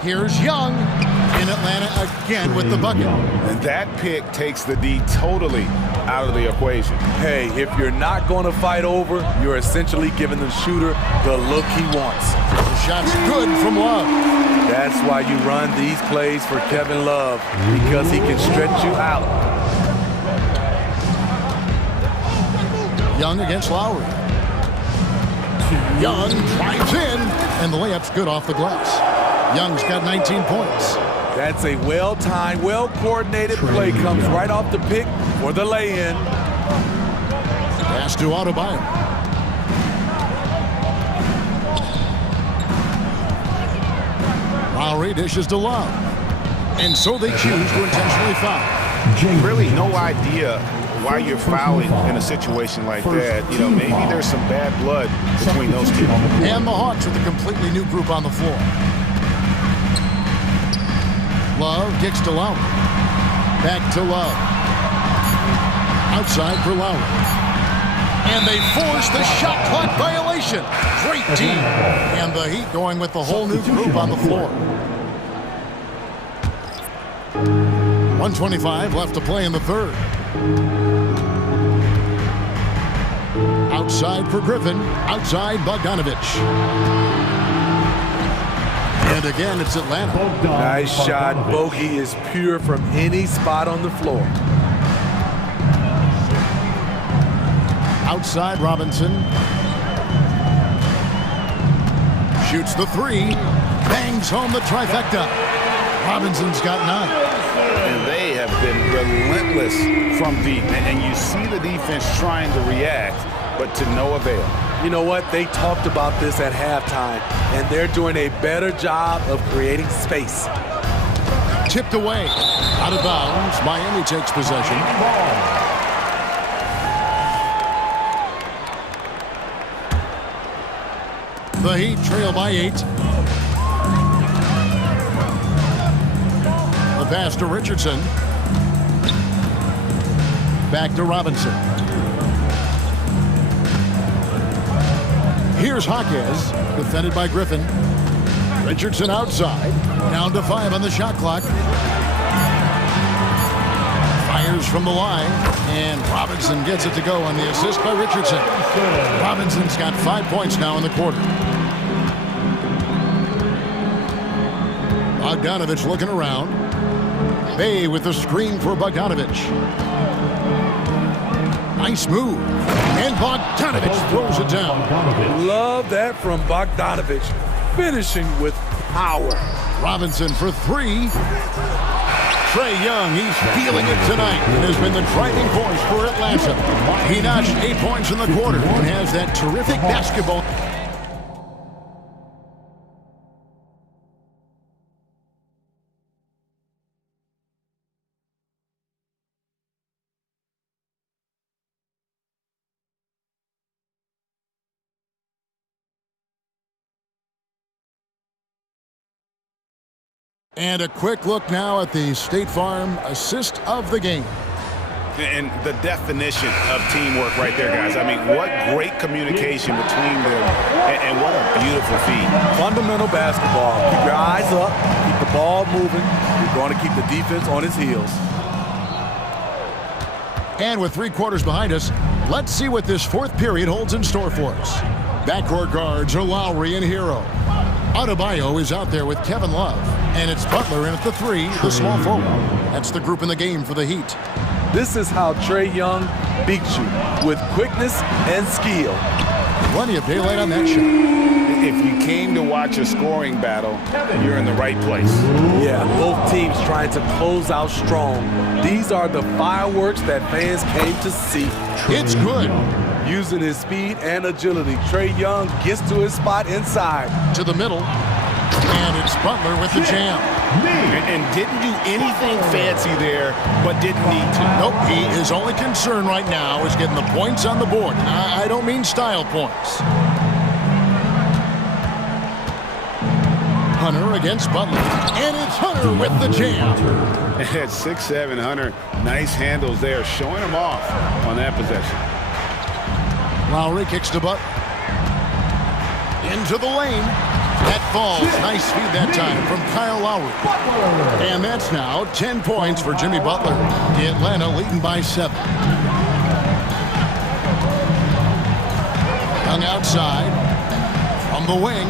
Here's Young in Atlanta again with the bucket. And that pick takes the D totally out of the equation. Hey, if you're not going to fight over, you're essentially giving the shooter the look he wants. The shot's good from Love. That's why you run these plays for Kevin Love, because he can stretch you out. Young against Lowry. Young drives in, and the layup's good off the glass. Young's got 19 points. That's a well-timed, well-coordinated play. Comes right off the pick for the lay-in. Pass to Adebayo. Lowry dishes to Love. And so they choose to intentionally foul. Really no idea why you're fouling in a situation like that. You know, maybe there's some bad blood between those two. And the Hawks with a completely new group on the floor. Love kicks to Lowry. Back to Love. Outside for Lowry. And they force the shot clock violation. Great team. And the Heat going with the whole new group on the floor. 1:25 left to play in the third. Outside for Griffin. Outside Bogdanovich. And again, it's Atlanta. Nice shot. Bogey is pure from any spot on the floor. Outside Robinson. Shoots the 3. Bangs home the trifecta. Robinson's got 9. And they have been relentless from deep. And you see the defense trying to react, but to no avail. You know what? They talked about this at halftime, and they're doing a better job of creating space. Tipped away. Out of bounds. Miami takes possession. The Heat trail by 8. The pass to Richardson. Back to Robinson. Here's Hawkes, defended by Griffin. Richardson outside. Down to 5 on the shot clock. Fires from the line. And Robinson gets it to go on the assist by Richardson. Robinson's got 5 points now in the quarter. Bogdanovich looking around. Bay with the screen for Bogdanovich. Nice move. And Bogdanovich throws it down. Love that from Bogdanovich. Finishing with power. Robinson for 3. Trae Young, he's feeling it tonight and has been the driving force for Atlanta. He notched 8 points in the quarter and has that terrific basketball. And a quick look now at the State Farm assist of the game. And the definition of teamwork right there, guys. I mean, what great communication between them, and what a beautiful feed. Fundamental basketball. Keep your eyes up, keep the ball moving. You're going to keep the defense on its heels. And with 3 quarters behind us, let's see what this fourth period holds in store for us. Backcourt guards are Lowry and Hero. Adebayo is out there with Kevin Love. And it's Butler in at the 3, the small forward. That's the group in the game for the Heat. This is how Trae Young beats you, with quickness and skill. Plenty of daylight on that shot. If you came to watch a scoring battle, you're in the right place. Yeah, both teams trying to close out strong. These are the fireworks that fans came to see. It's good. Using his speed and agility, Trae Young gets to his spot inside. To the middle. And it's Butler with the jam. And didn't do anything fancy there, but didn't need to. Nope, his only concern right now is getting the points on the board. And I don't mean style points. Hunter against Butler. And it's Hunter with the jam. At 6'7", Hunter, nice handles there, showing him off on that possession. Lowry kicks to Butler. Into the lane. That falls. Nice feed that time from Kyle Lowry. And that's now 10 points for Jimmy Butler. The Atlanta leading by 7. Young outside. From the wing.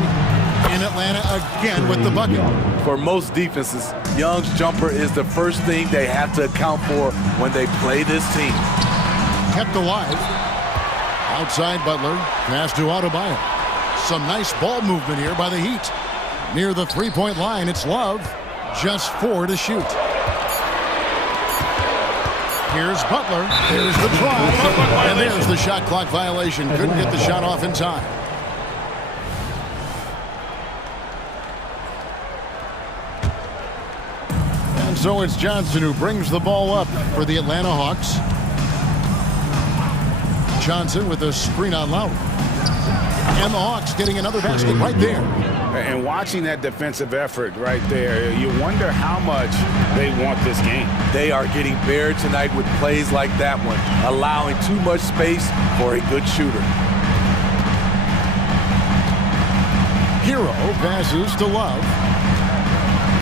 In Atlanta again with the bucket. For most defenses, Young's jumper is the first thing they have to account for when they play this team. Kept alive. Outside Butler. Pass to Adebayo. Some nice ball movement here by the Heat. Near the three-point line, it's Love. Just 4 to shoot. Here's Butler. There's the drive. And there's the shot clock violation. Couldn't get the shot off in time. And so it's Johnson who brings the ball up for the Atlanta Hawks. Johnson with a screen on Lowry. And the Hawks getting another basket right there. And watching that defensive effort right there, you wonder how much they want this game. They are getting buried tonight with plays like that one, allowing too much space for a good shooter. Hero passes to Love.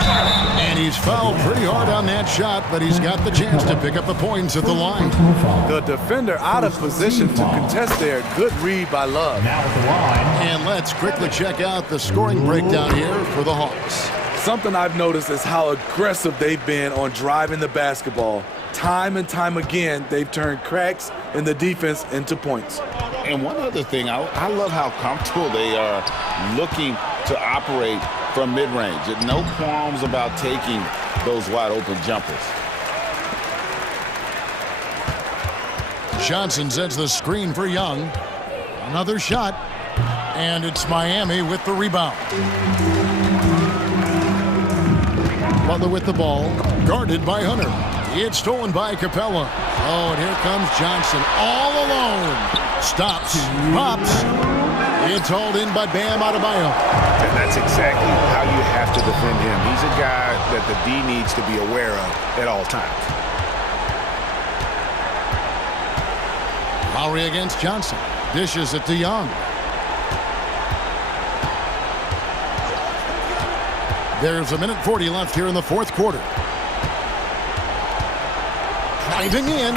And he's fouled pretty hard on that shot, but he's got the chance to pick up the points at the line. The defender out of position to contest there. Good read by Love. Now at the line. And let's quickly check out the scoring breakdown here for the Hawks. Something I've noticed is how aggressive they've been on driving the basketball. Time and time again, they've turned cracks in the defense into points. And one other thing, I love how comfortable they are looking to operate from mid-range. No qualms about taking those wide-open jumpers. Johnson sets the screen for Young. Another shot. And it's Miami with the rebound. Butler with the ball. Guarded by Hunter. It's stolen by Capella. Oh, and here comes Johnson all alone. Stops. Pops. It's hauled in by Bam Adebayo. And that's exactly how you have to defend him. He's a guy that the D needs to be aware of at all times. Lowry against Johnson. Dishes it to Young. There's 1:40 left here in the fourth quarter. Driving in.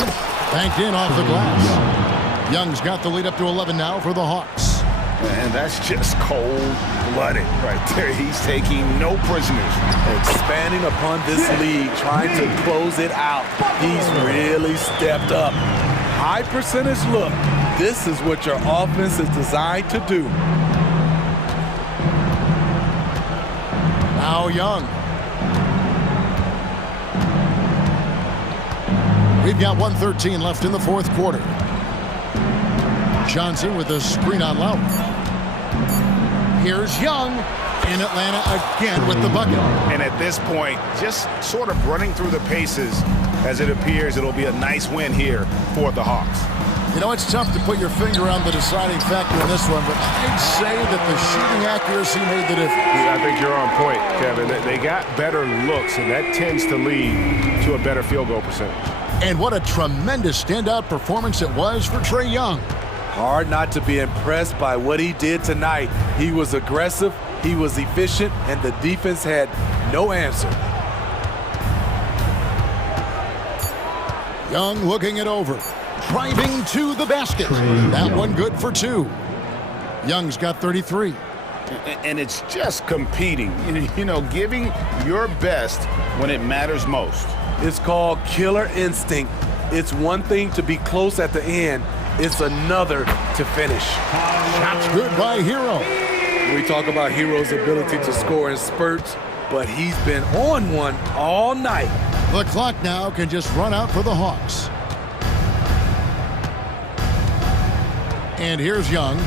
Banked in off the glass. Young's got the lead up to 11 now for the Hawks. And that's just cold-blooded right there. He's taking no prisoners. Expanding upon this lead, trying to close it out. He's really stepped up. High percentage look. This is what your offense is designed to do. Now Young. We've got 1:13 left in the fourth quarter. Johnson with a screen on Lowry. Here's Young in Atlanta again with the bucket. And at this point, just sort of running through the paces as it appears it'll be a nice win here for the Hawks. You know, it's tough to put your finger on the deciding factor in this one, but I'd say that the shooting accuracy made the difference. Yeah, I think you're on point, Kevin. They got better looks, and that tends to lead to a better field goal percentage. And what a tremendous standout performance it was for Trae Young. Hard not to be impressed by what he did tonight. He was aggressive, he was efficient, and the defense had no answer. Young looking it over. Driving to the basket. That one good for 2. Young's got 33. And it's just competing, you know, giving your best when it matters most. It's called killer instinct. It's one thing to be close at the end. It's another to finish. Shots good by Hero. We talk about Hero's ability to score in spurts, but he's been on one all night. The clock now can just run out for the Hawks. And here's Young.